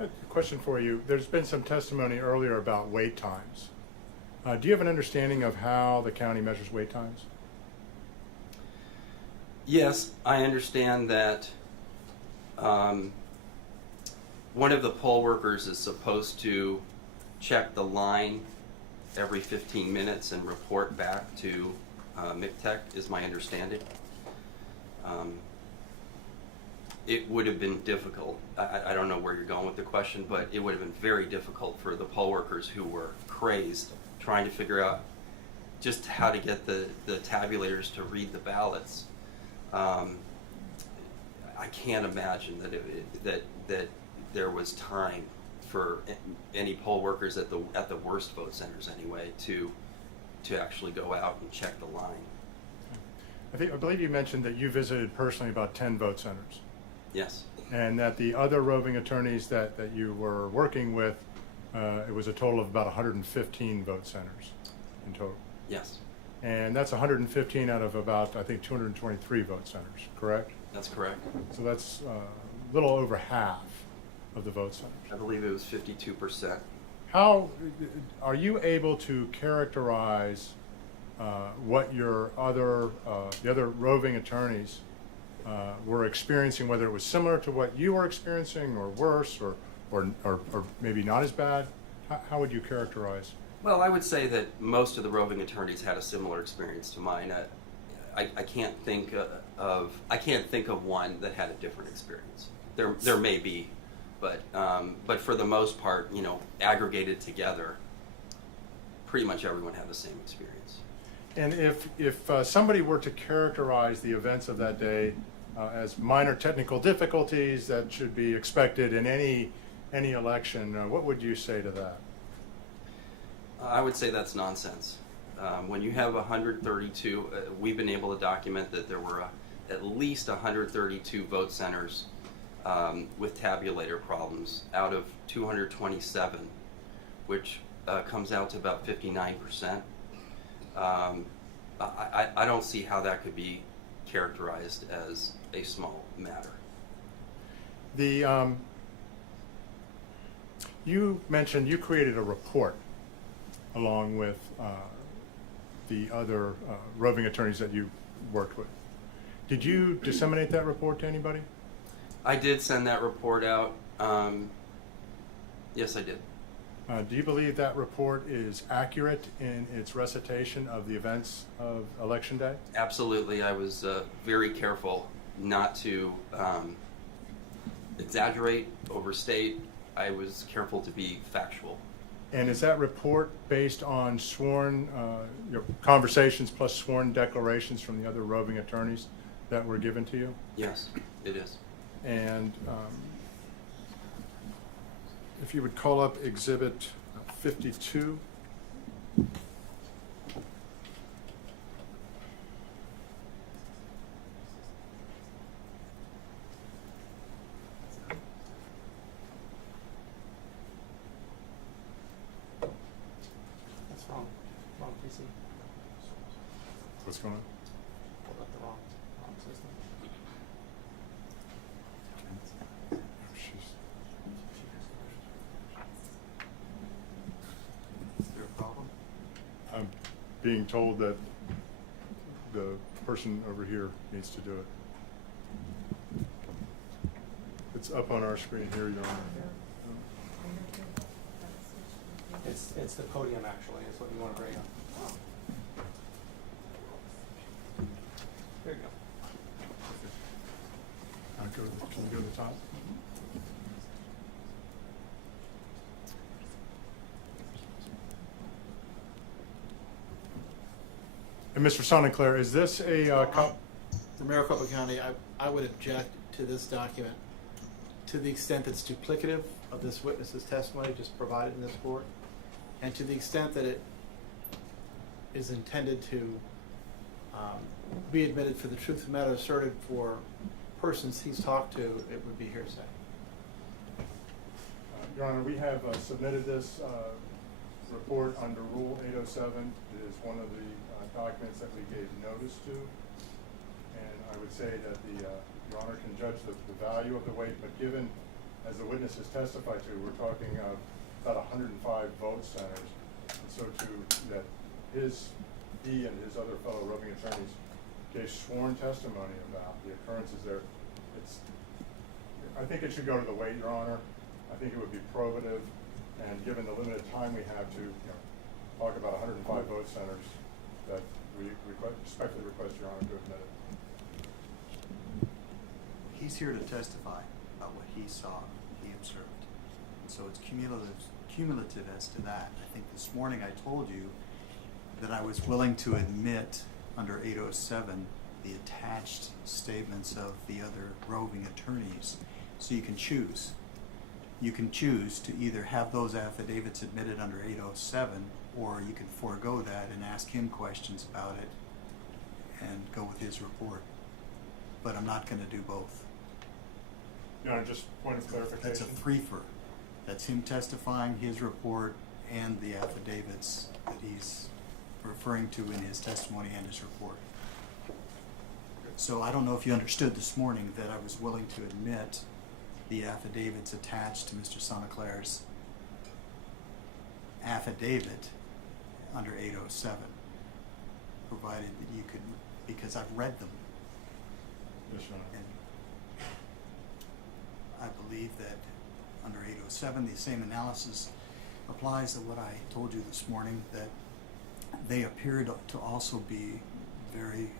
A question for you. There's been some testimony earlier about wait times. Do you have an understanding of how the county measures wait times? Yes, I understand that one of the poll workers is supposed to check the line every 15 minutes and report back to MCTEC, is my understanding. It would have been difficult. I don't know where you're going with the question, but it would have been very difficult for the poll workers who were crazed trying to figure out just how to get the tabulators to read the ballots. I can't imagine that there was time for any poll workers at the worst vote centers anyway to actually go out and check the line. I believe you mentioned that you visited personally about 10 vote centers. Yes. And that the other roving attorneys that you were working with, it was a total of about 115 vote centers in total. Yes. And that's 115 out of about, I think, 223 vote centers, correct? That's correct. So that's a little over half of the vote centers. I believe it was 52%. How are you able to characterize what your the other roving attorneys were experiencing, whether it was similar to what you were experiencing or worse or maybe not as bad? How would you characterize? Well, I would say that most of the roving attorneys had a similar experience to mine. I can't think of one that had a different experience. There may be, but for the most part, aggregated together, pretty much everyone had the same experience. And if somebody were to characterize the events of that day as minor technical difficulties that should be expected in any election, what would you say to that? I would say that's nonsense. When you have 132, we've been able to document that there were at least 132 vote centers with tabulator problems out of 227, which comes out to about 59%. I don't see how that could be characterized as a small matter. You mentioned you created a report along with the other roving attorneys that you worked with. Did you disseminate that report to anybody? I did send that report out. Yes, I did. Do you believe that report is accurate in its recitation of the events of Election Day? Absolutely. I was very careful not to exaggerate, overstate. I was careful to be factual. And is that report based on sworn your conversations plus sworn declarations from the other roving attorneys that were given to you? Yes, it is. And if you would call up Exhibit 52. That's wrong. Wrong PC. What's going on? Pulled up the wrong system. Is there a problem? I'm being told that the person over here needs to do it. It's up on our screen here, Your Honor. It's the podium actually, is what you want to bring up. There you go. Can you go to the top? And Mr. Soniclair, is this a For Maricopa County, I would object to this document to the extent that it's duplicative of this witness's testimony just provided in this court, and to the extent that it is intended to be admitted for the truth of the matter asserted for persons he's talked to, it would be hearsay. Your Honor, we have submitted this report under Rule 807. It is one of the documents that we gave notice to. And I would say that Your Honor can judge the value of the weight, but given, as the witness has testified to, we're talking of about 105 vote centers. And so that he and his other fellow roving attorneys gave sworn testimony about the occurrences there. I think it should go to the weight, Your Honor. I think it would be probative, and given the limited time we have to talk about 105 vote centers, that we respectfully request Your Honor to admit it. He's here to testify about what he saw, he observed. And so it's cumulative as to that. I think this morning I told you that I was willing to admit under 807 the attached statements of the other roving attorneys. So you can choose. You can choose to either have those affidavits admitted under 807, or you can forego that and ask him questions about it and go with his report. But I'm not going to do both. Your Honor, just point of clarification. That's a threefer. That's him testifying, his report, and the affidavits that he's referring to in his testimony and his report. So I don't know if you understood this morning that I was willing to admit the affidavits attached to Mr. Soniclair's affidavit under 807, provided that you could, because I've read them. Yes, Your Honor. And I believe that under 807, the same analysis applies to what I told you this morning, that they appear to also be very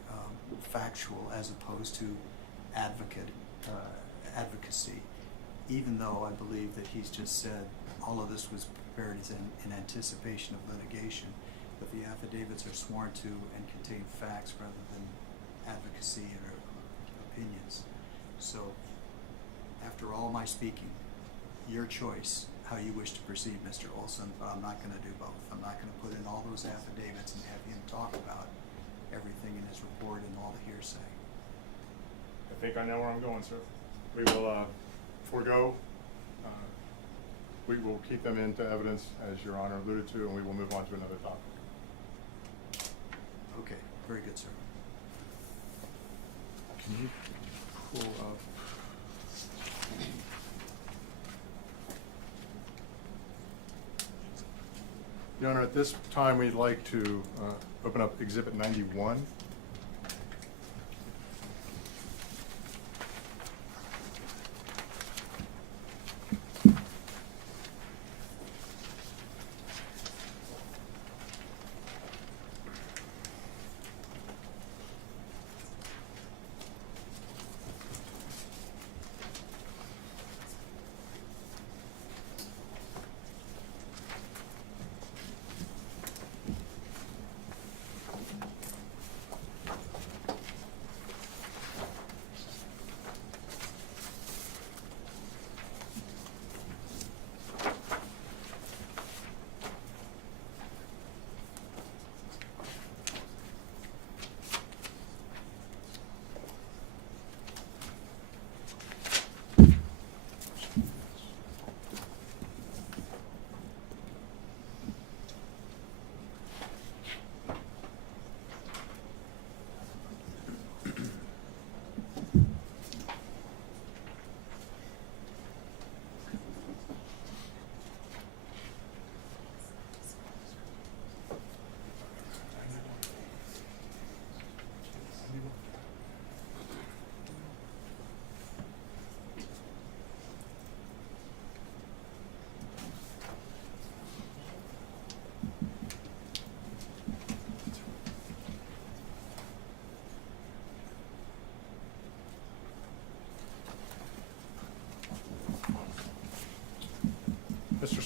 factual as opposed to advocacy, even though I believe that he's just said all of this was prepared in anticipation of litigation, but the affidavits are sworn to and contain facts rather than advocacy or opinions. So after all my speaking, your choice how you wish to proceed, Mr. Olson, but I'm not going to do both. I'm not going to put in all those affidavits and have him talk about everything in his report and all the hearsay. I think I know where I'm going, sir. We will forego. We will keep them into evidence, as Your Honor alluded to, and we will move on to another topic. Okay, very good, sir. Can you pull up? Your Honor, at this time, we'd like to open up Exhibit 91.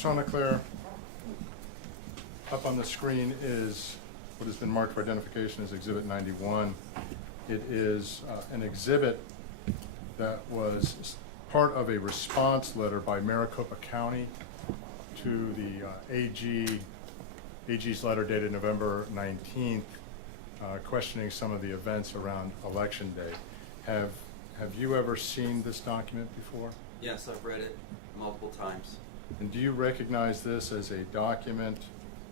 Sonaclair, up on the screen is what has been marked for identification as Exhibit 91. It is an exhibit that was part of a response letter by Maricopa County to the AG's letter dated November 19th, questioning some of the events around Election Day. Have you ever seen this document before? Yes, I've read it multiple times. And do you recognize this as a document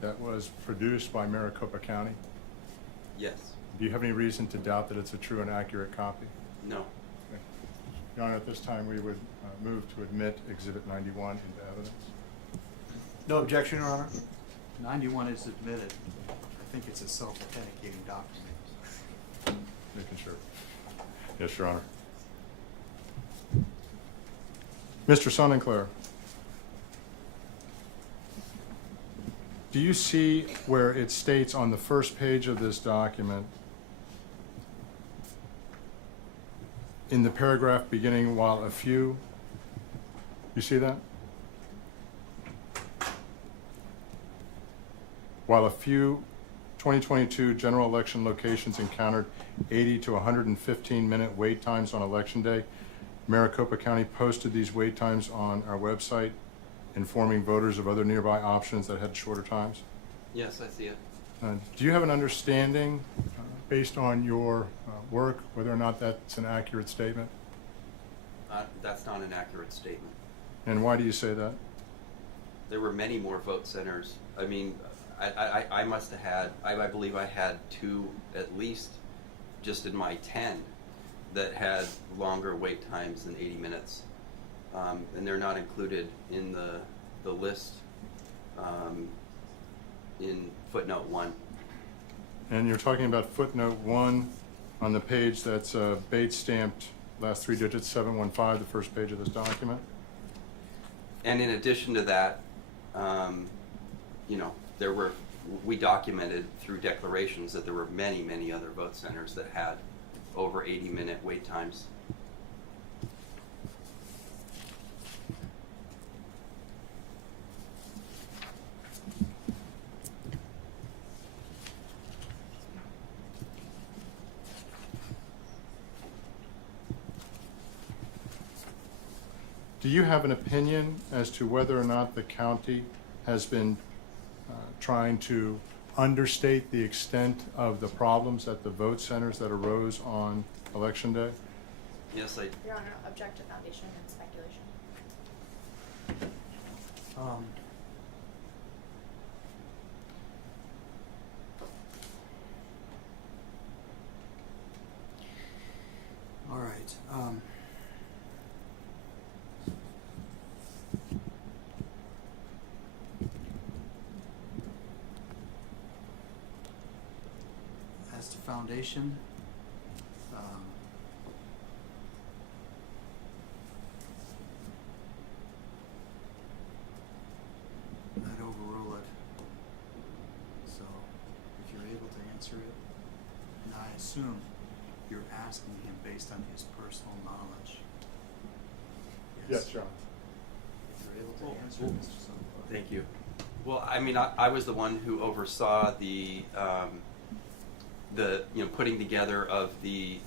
that was produced by Maricopa County? Yes. Do you have any reason to doubt that it's a true and accurate copy? No. Okay. Your Honor, at this time we would move to admit Exhibit 91 into evidence. No objection, Your Honor. 91 is admitted. I think it's a self-authenticating document. Making sure. Yes, Your Honor. Mr. Sonnenclair, do you see where it states on the first page of this document, in the paragraph beginning, while a few, you see that? While a few 2022 general election locations encountered 80 to 115-minute wait times on Election Day, Maricopa County posted these wait times on our website, informing voters of other nearby options that had shorter times. Yes, I see it. Do you have an understanding, based on your work, whether or not that's an accurate statement? That's not an accurate statement. And why do you say that? There were many more vote centers. I mean, I must have had, I believe I had 2 at least, just in my 10, that had longer wait times than 80 minutes. And they're not included in the list in footnote 1. And you're talking about footnote 1 on the page that's Bates stamped, last 3 digits, 715, the first page of this document? And in addition to that, you know, we documented through declarations that there were many, many other vote centers that had over 80-minute wait times. Do you have an opinion as to whether or not the county has been trying to understate the extent of the problems at the vote centers that arose on Election Day? Yes, Your Honor, object to foundation and speculation. All right. As to foundation, I'd overrule it. So, if you're able to answer it, and I assume you're asking him based on his personal knowledge. Yes, Your Honor. If you're able to answer it, Mr. Sunflower. Thank you. Well, I mean, I was the one who oversaw the putting together of the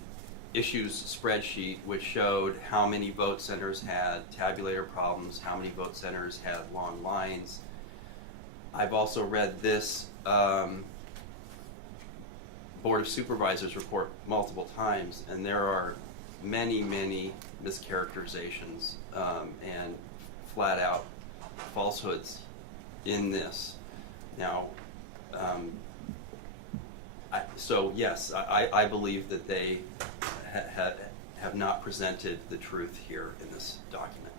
issues spreadsheet, which showed how many vote centers had tabulator problems, how many vote centers had long lines. I've also read this Board of Supervisors report multiple times, and there are many, many mischaracterizations and flat out falsehoods in this. Now, so yes, I believe that they have not presented the truth here in this document.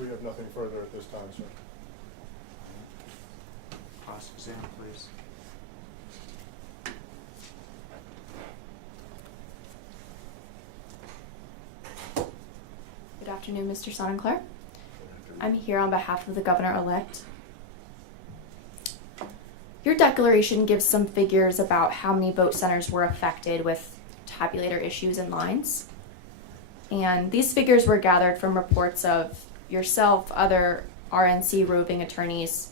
We have nothing further at this time, sir. Cross-examine, please. Good afternoon, Mr. Sonnenclair. I'm here on behalf of the governor-elect. Your declaration gives some figures about how many vote centers were affected with tabulator issues and lines. And these figures were gathered from reports of yourself, other RNC roving attorneys,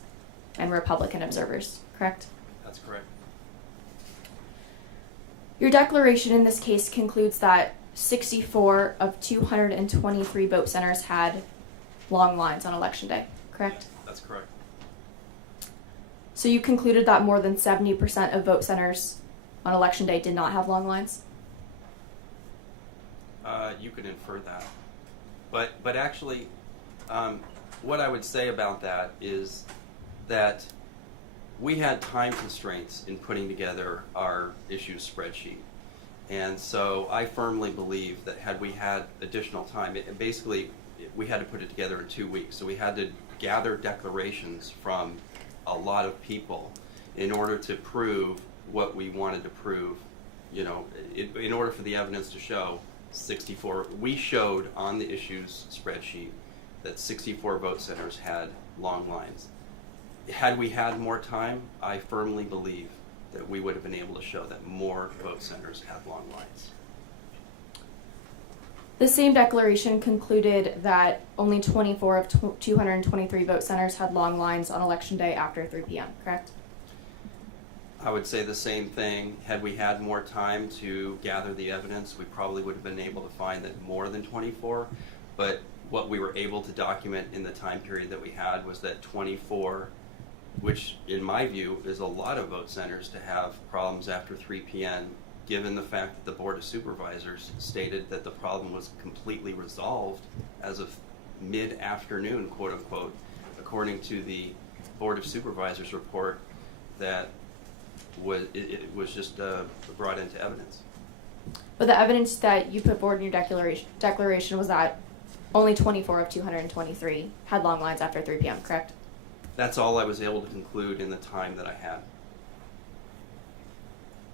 and Republican observers, correct? That's correct. Your declaration in this case concludes that 64 of 223 vote centers had long lines on election day, correct? That's correct. So you concluded that more than 70% of vote centers on election day did not have long lines? You could infer that. But actually, what I would say about that is that we had time constraints in putting together our issues spreadsheet. And so I firmly believe that had we had additional time, we had to put it together in 2 weeks. So we had to gather declarations from a lot of people in order to prove what we wanted to prove. You know, in order for the evidence to show 64, we showed on the issues spreadsheet that 64 vote centers had long lines. Had we had more time, I firmly believe that we would have been able to show that more vote centers had long lines. The same declaration concluded that only 24 of 223 vote centers had long lines on election day after 3 p.m., correct? I would say the same thing. Had we had more time to gather the evidence, we probably would have been able to find that more than 24. But what we were able to document in the time period that we had was that 24, which in my view is a lot of vote centers to have problems after 3 p.m., given the fact that the Board of Supervisors stated that the problem was completely resolved as of mid-afternoon, quote unquote, according to the Board of Supervisors report that it was just brought into evidence. But the evidence that you put forward in your declaration was that only 24 of 223 had long lines after 3 p.m., correct? That's all I was able to conclude in the time that I had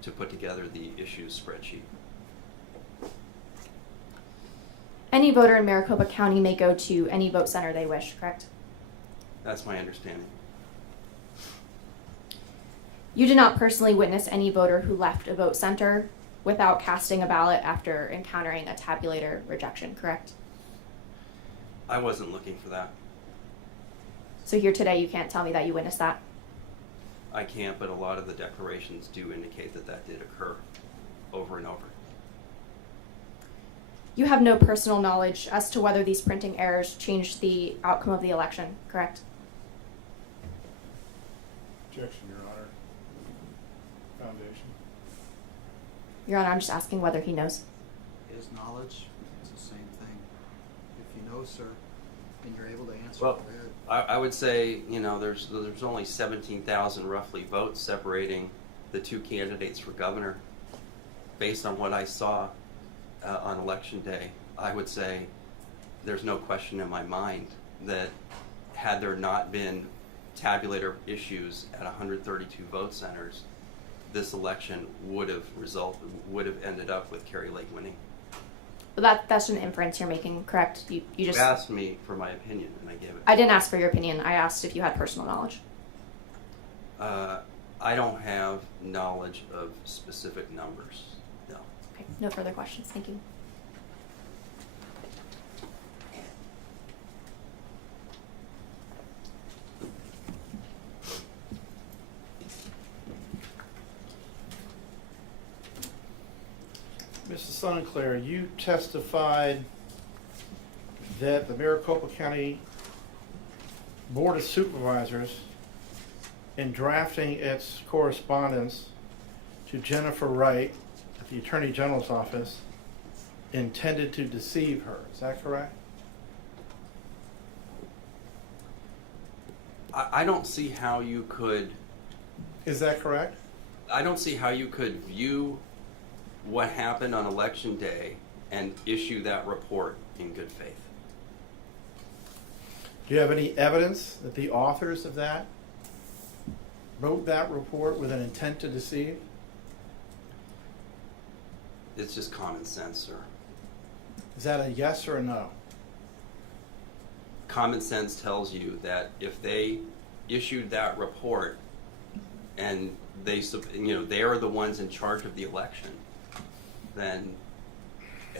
to put together the issues spreadsheet. Any voter in Maricopa County may go to any vote center they wish, correct? That's my understanding. You did not personally witness any voter who left a vote center without casting a ballot after encountering a tabulator rejection, correct? I wasn't looking for that. So here today you can't tell me that you witnessed that? I can't, but a lot of the declarations do indicate that that did occur over and over. You have no personal knowledge as to whether these printing errors changed the outcome of the election, correct? Objection, Your Honor. Foundation. Your Honor, I'm just asking whether he knows. His knowledge is the same thing. If you know, sir, and you're able to answer, Well, go ahead. I would say, you know, there's only 17,000 roughly votes separating the two candidates for governor. Based on what I saw on election day, I would say there's no question in my mind that had there not been tabulator issues at 132 vote centers, this election would have ended up with Kari Lake winning. But that's an inference you're making, correct? You just asked me for my opinion, and I gave it. I didn't ask for your opinion. I asked if you had personal knowledge. I don't have knowledge of specific numbers. No. Okay, no further questions. Thank you. Mrs. Sunclair, you testified that the Maricopa County Board of Supervisors, in drafting its correspondence to Jennifer Wright at the Attorney General's office, intended to deceive her. Is that correct? I don't see how you could. Is that correct? I don't see how you could view what happened on election day and issue that report in good faith. Do you have any evidence that the authors of that wrote that report with an intent to deceive? It's just common sense, sir. Is that a yes or a no? Common sense tells you that if they issued that report and they are the ones in charge of the election, then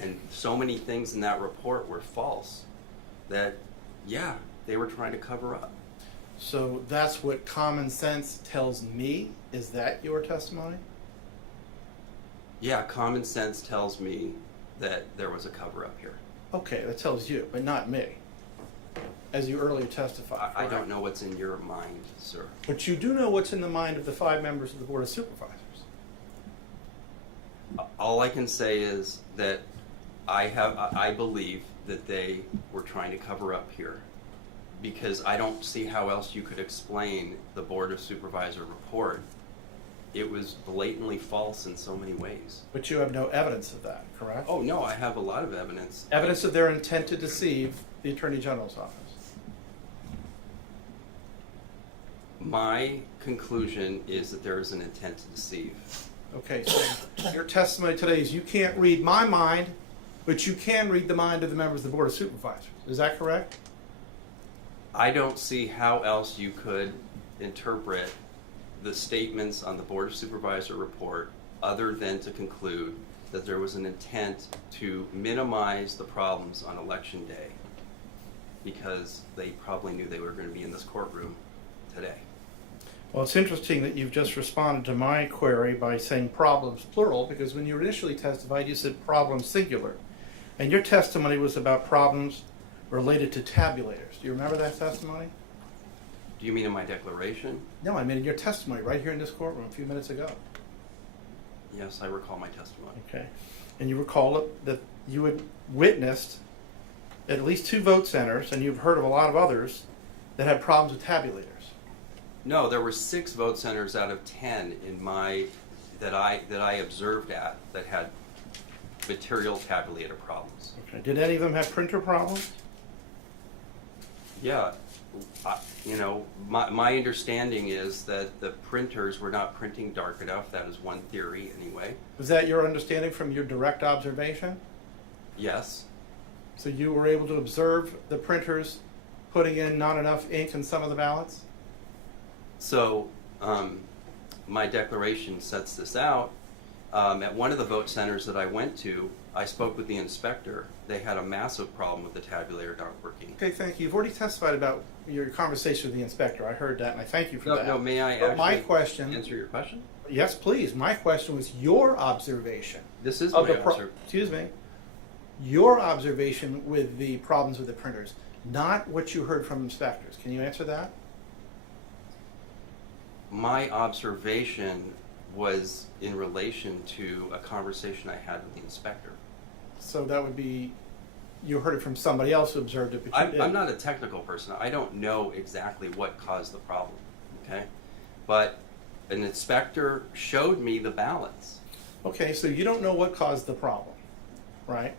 And so many things in that report were false that, yeah, they were trying to cover up. So that's what common sense tells me? Is that your testimony? Yeah, common sense tells me that there was a cover up here. Okay, that tells you, but not me, as you earlier testified. I don't know what's in your mind, sir. But you do know what's in the mind of the 5 members of the Board of Supervisors. All I can say is that I believe that they were trying to cover up here, because I don't see how else you could explain the Board of Supervisor report. It was blatantly false in so many ways. But you have no evidence of that, correct? Oh, no, I have a lot of evidence. Evidence of their intent to deceive the Attorney General's office. My conclusion is that there is an intent to deceive. Okay, so your testimony today is you can't read my mind, but you can read the mind of the members of the Board of Supervisors. Is that correct? I don't see how else you could interpret the statements on the Board of Supervisor report other than to conclude that there was an intent to minimize the problems on election day, because they probably knew they were going to be in this courtroom today. Well, it's interesting that you've just responded to my query by saying problems plural, because when you initially testified, you said problems singular. And your testimony was about problems related to tabulators. Do you remember that testimony? Do you mean in my declaration? No, I mean in your testimony right here in this courtroom a few minutes ago. Yes, I recall my testimony. Okay. And you recall that you had witnessed at least 2 vote centers, and you've heard of a lot of others that had problems with tabulators. No, there were 6 vote centers out of 10 in my that I observed at that had material tabulator problems. Okay. Did any of them have printer problems? Yeah, my understanding is that the printers were not printing dark enough. That is one theory, anyway. Was that your understanding from your direct observation? Yes. So you were able to observe the printers putting in not enough ink in some of the ballots? So, my declaration sets this out. At one of the vote centers that I went to, I spoke with the inspector. They had a massive problem with the tabulator not working. Okay, thank you. You've already testified about your conversation with the inspector. I heard that, and I thank you for that. No, may I But my actually question, answer your question? Yes, please. My question was your observation. This is of my the observation. Your observation with the problems with the printers, not what you heard from inspectors. Can you answer that? My observation was in relation to a conversation I had with the inspector. So that would be, you heard it from somebody else who observed it, but you didn't. I'm not a technical person. I don't know exactly what caused the problem, okay? But an inspector showed me the ballots. Okay, so you don't know what caused the problem, right?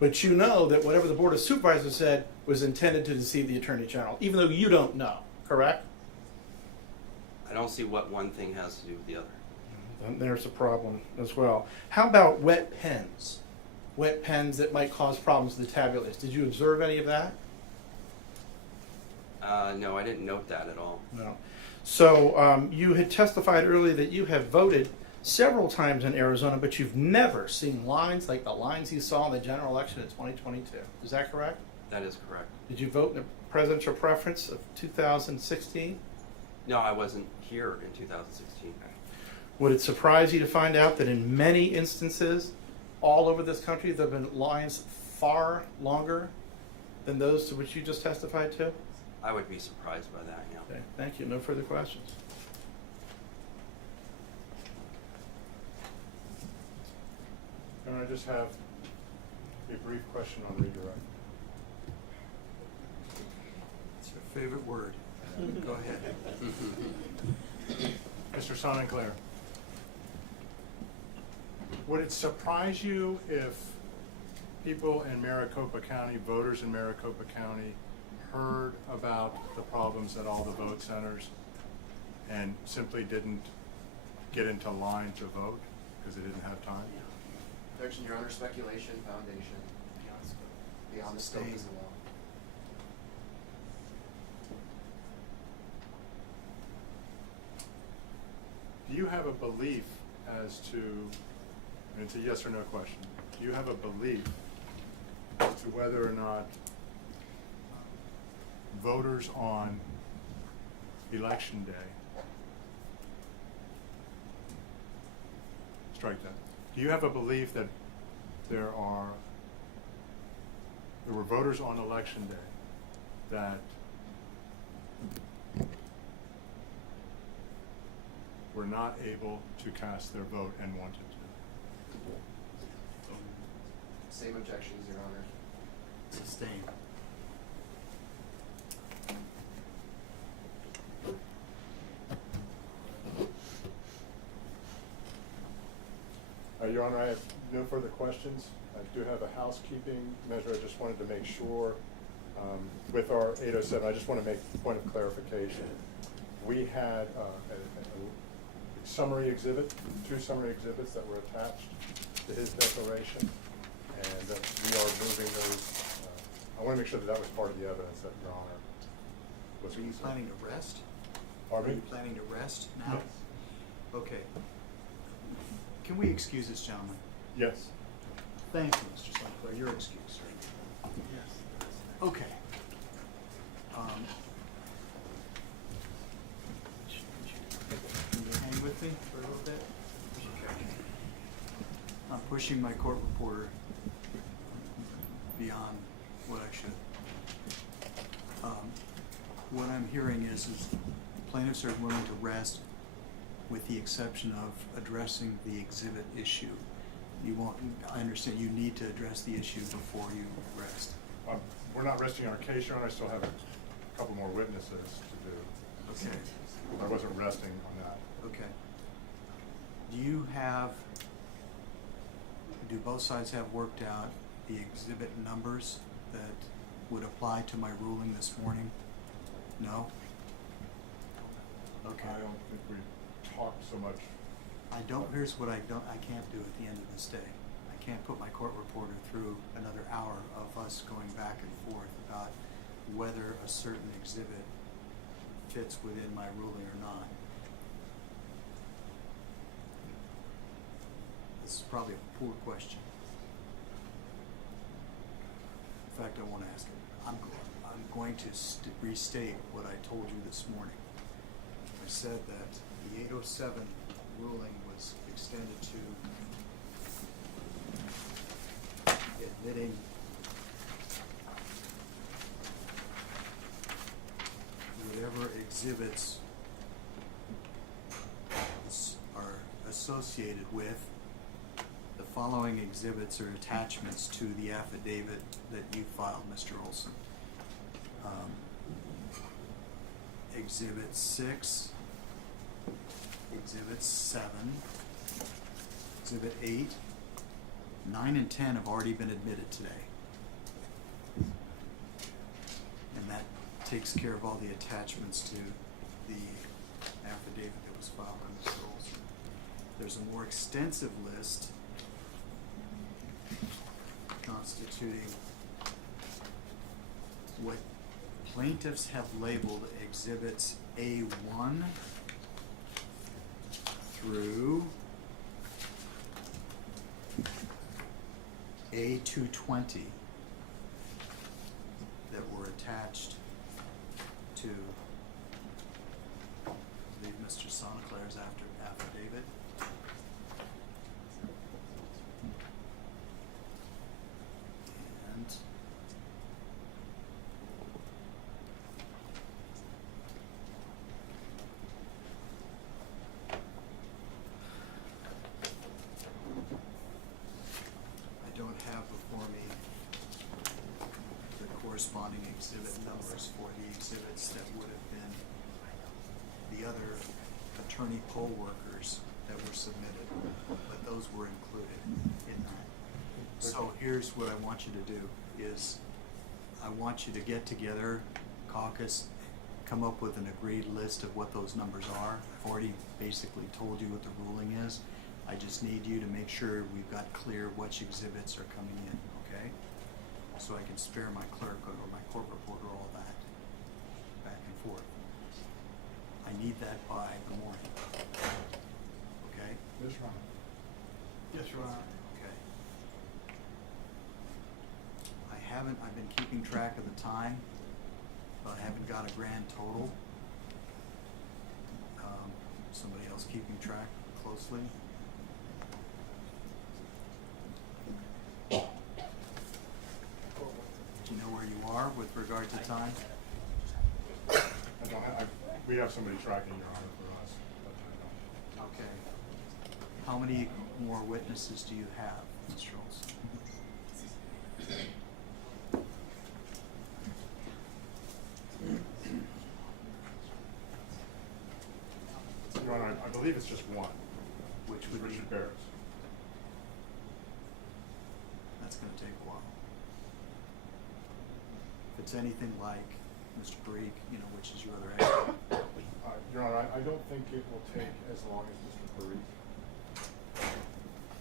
But you know that whatever the Board of Supervisors said was intended to deceive the Attorney General, even though you don't know, correct? I don't see what one thing has to do with the other. Then there's a problem as well. How about wet pens? Wet pens that might cause problems with the tabulators. Did you observe any of that? No, I didn't note that at all. No. So you had testified earlier that you have voted several times in Arizona, but you've never seen lines like the lines you saw in the general election in 2022. Is that correct? That is correct. Did you vote in the presidential preference of 2016? No, I wasn't here in 2016. Would it surprise you to find out that in many instances, all over this country, there have been lines far longer than those to which you just testified to? I would be surprised by that, yeah. Okay, thank you. No further questions. And I just have a brief question on redirect. It's your favorite word. Go ahead. Mr. Sonnenklair, would it surprise you if people in Maricopa County, voters in Maricopa County, heard about the problems at all the vote centers and simply didn't get into line to vote because they didn't have time? Objection, Your Honor, speculation, foundation, beyond the scope of the law. Do you have a belief as to and it's a yes or no question. Do you have a belief as to whether or not voters on election day, strike that. Do you have a belief that there were voters on election day that were not able to cast their vote and wanted to? Same objections, Your Honor. Sustained. Your Honor, I have no further questions. I do have a housekeeping measure. I just wanted to make sure, with our 807, I just want to make a point of clarification. We had a summary exhibit, 2 summary exhibits that were attached to his declaration, and that we are moving those. I want to make sure that that was part of the evidence that Your Honor was. Are you planning to rest? Pardon Are me? you planning to rest now? Yes. Okay. Can we excuse this gentleman? Yes. Thank you, Mr. Sinclair. You're excused, right? Yes. Okay. Can you hang with me for a little bit? Okay. I'm pushing my court reporter beyond what I should. What I'm hearing is plaintiffs are willing to rest with the exception of addressing the exhibit issue. I understand you need to address the issue before you rest. We're not resting our case, Your Honor. I still have a couple more witnesses to do. Okay. I wasn't resting on that. Okay. Do both sides have worked out the exhibit numbers that would apply to my ruling this morning? No? Okay. I don't think we talked so much. Here's what I can't do at the end of this day. I can't put my court reporter through another hour of us going back and forth about whether a certain exhibit fits within my ruling or not. This is probably a poor question. In fact, I won't ask it. I'm going to restate what I told you this morning. I said that the 807 ruling was extended to admitting whatever exhibits are associated with. The following exhibits are attachments to the affidavit that you filed, Mr. Olson. Exhibit 6, Exhibit 7, Exhibit 8, 9 and 10 have already been admitted today. And that takes care of all the attachments to the affidavit that was filed by Mr. Olson. There's a more extensive list constituting what plaintiffs have labeled exhibits A1 through A220 that were attached to, I believe, Mr. Sinclair's affidavit. And I don't have before me the corresponding exhibit numbers for the exhibits that would have been the other attorney poll workers that were submitted, but those were included in that. So here's what I want you to do is I want you to get together, caucus, come up with an agreed list of what those numbers are. I've already basically told you what the ruling is. I just need you to make sure we've got clear which exhibits are coming in, okay? So I can spare my clerk or my court reporter all that back and forth. I need that by the morning, okay? Yes, Your Honor. Yes, Your Honor. Okay. I've been keeping track of the time, but I haven't got a grand total. Somebody else keeping track closely? Do you know where you are with regard to time? We have somebody tracking, Your Honor, for us, but I don't. Okay. How many more witnesses do you have, Mr. Olson? Your Honor, I believe it's just one. Which would be? Richard Barris. That's gonna take a while. If it's anything like Mr. Parikh, you know, which is your other expert. Your Honor, I don't think it will take as long as Mr. Parikh.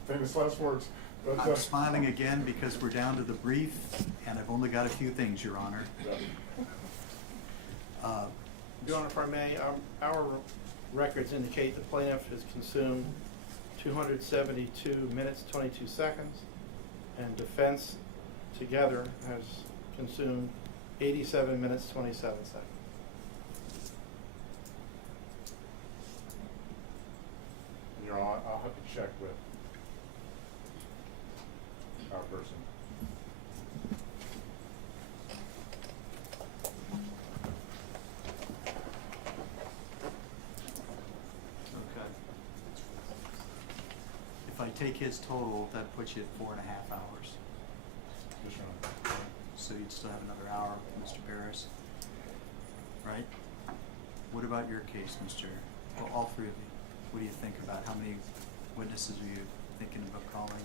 Famous last words. But, I'm smiling again because we're down to the brief, and I've only got a few things, Your Honor. Your Honor, if I may, our records indicate the plaintiff has consumed 272 minutes, 22 seconds, and defense together has consumed 87 minutes, 27 seconds. Your Honor, I'll have to check with our person. Okay. If I take his total, that puts you at 4.5 hours. Yes, Your Honor. So you'd still have another hour, Mr. Barris, right? What about your case, well, all three of you? What do you think about how many witnesses are you thinking about calling?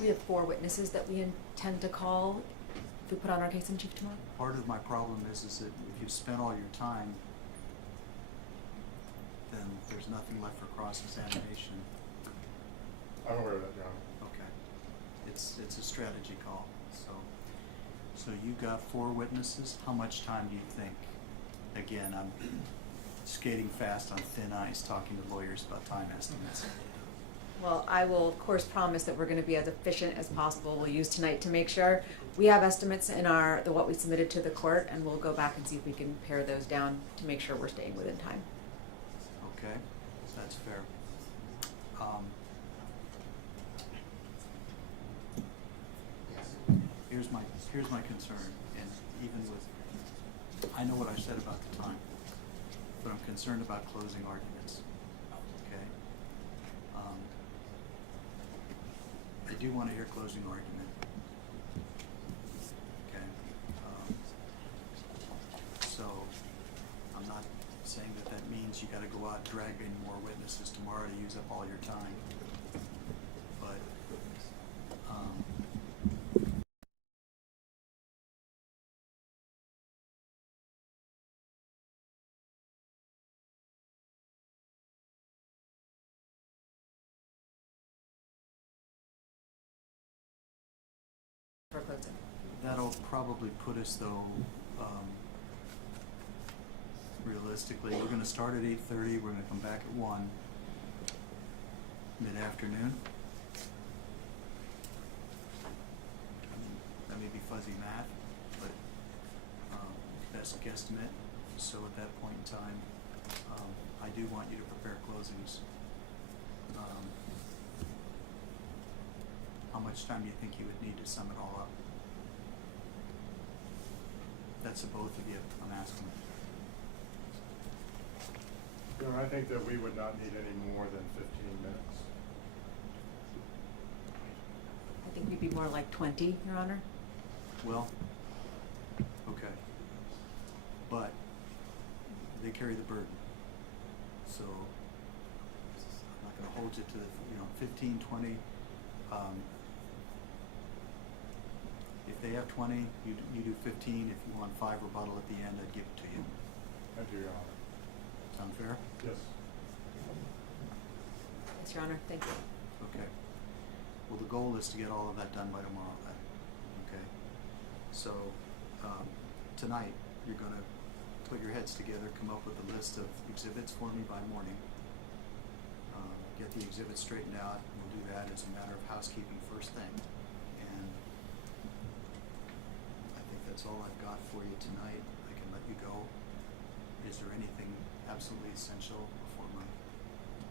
We have 4 witnesses that we intend to call if we put on our case in chief tomorrow. Part of my problem is that if you've spent all your time, then there's nothing left for cross-examination. I'm aware of that, Your Honor. Okay. It's a strategy call. So you got 4 witnesses. How much time do you think? Again, I'm skating fast on thin ice talking to lawyers about time estimates. Well, I will of course promise that we're going to be as efficient as possible. We'll use tonight to make sure we have estimates in what we submitted to the court, and we'll go back and see if we can pare those down to make sure we're staying within time. Okay, that's fair. Here's my concern, and even with, I know what I said about the time, but I'm concerned about closing arguments. Okay. I do want to hear closing argument. Okay. So I'm not saying that means you got to go out dragging more witnesses tomorrow to use up all your time, but For closing. that'll probably put us though, realistically, we're gonna start at 8:30, we're gonna come back at 1, mid-afternoon. That may be fuzzy math, but, that's a guesstimate. So at that point in time, I do want you to prepare closings. How much time do you think you would need to sum it all up? That's the both of you, I'm asking. Your Honor, I think that we would not need any more than 15 minutes. I think we'd be more like 20, Your Honor. Well, okay. But they carry the burden. So I'm not gonna hold you to the, 15, 20. If they have 20, you do 15. If you want 5 rebuttal at the end, I'd give it to you. Thank you, Your Honor. Sound fair? Yes. Yes, Your Honor. Thank you. Okay. Well, the goal is to get all of that done by tomorrow then. Okay. So, tonight, you're gonna put your heads together, come up with a list of exhibits for me by morning. the exhibits straightened out. We'll do that as a matter of housekeeping first thing. And I think that's all I've got for you tonight. I can let you go. Is there anything absolutely essential before my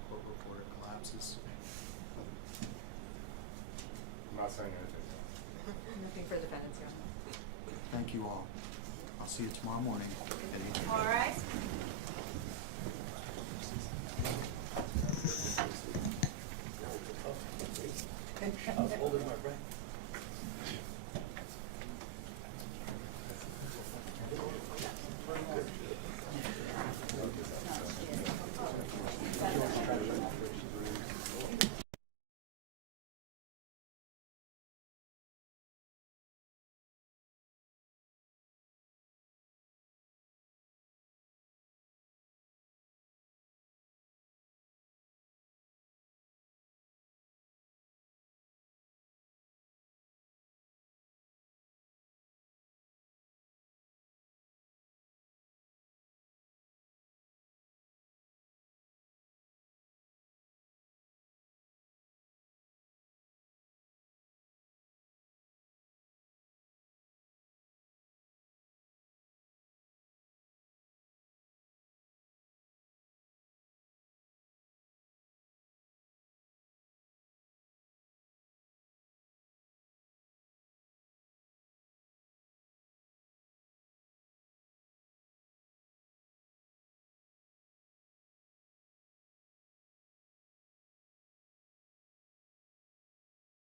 court reporter collapses? I'm not saying anything. Nothing for defendants, Your Honor. Thank you all. I'll see you tomorrow morning at 8. All right.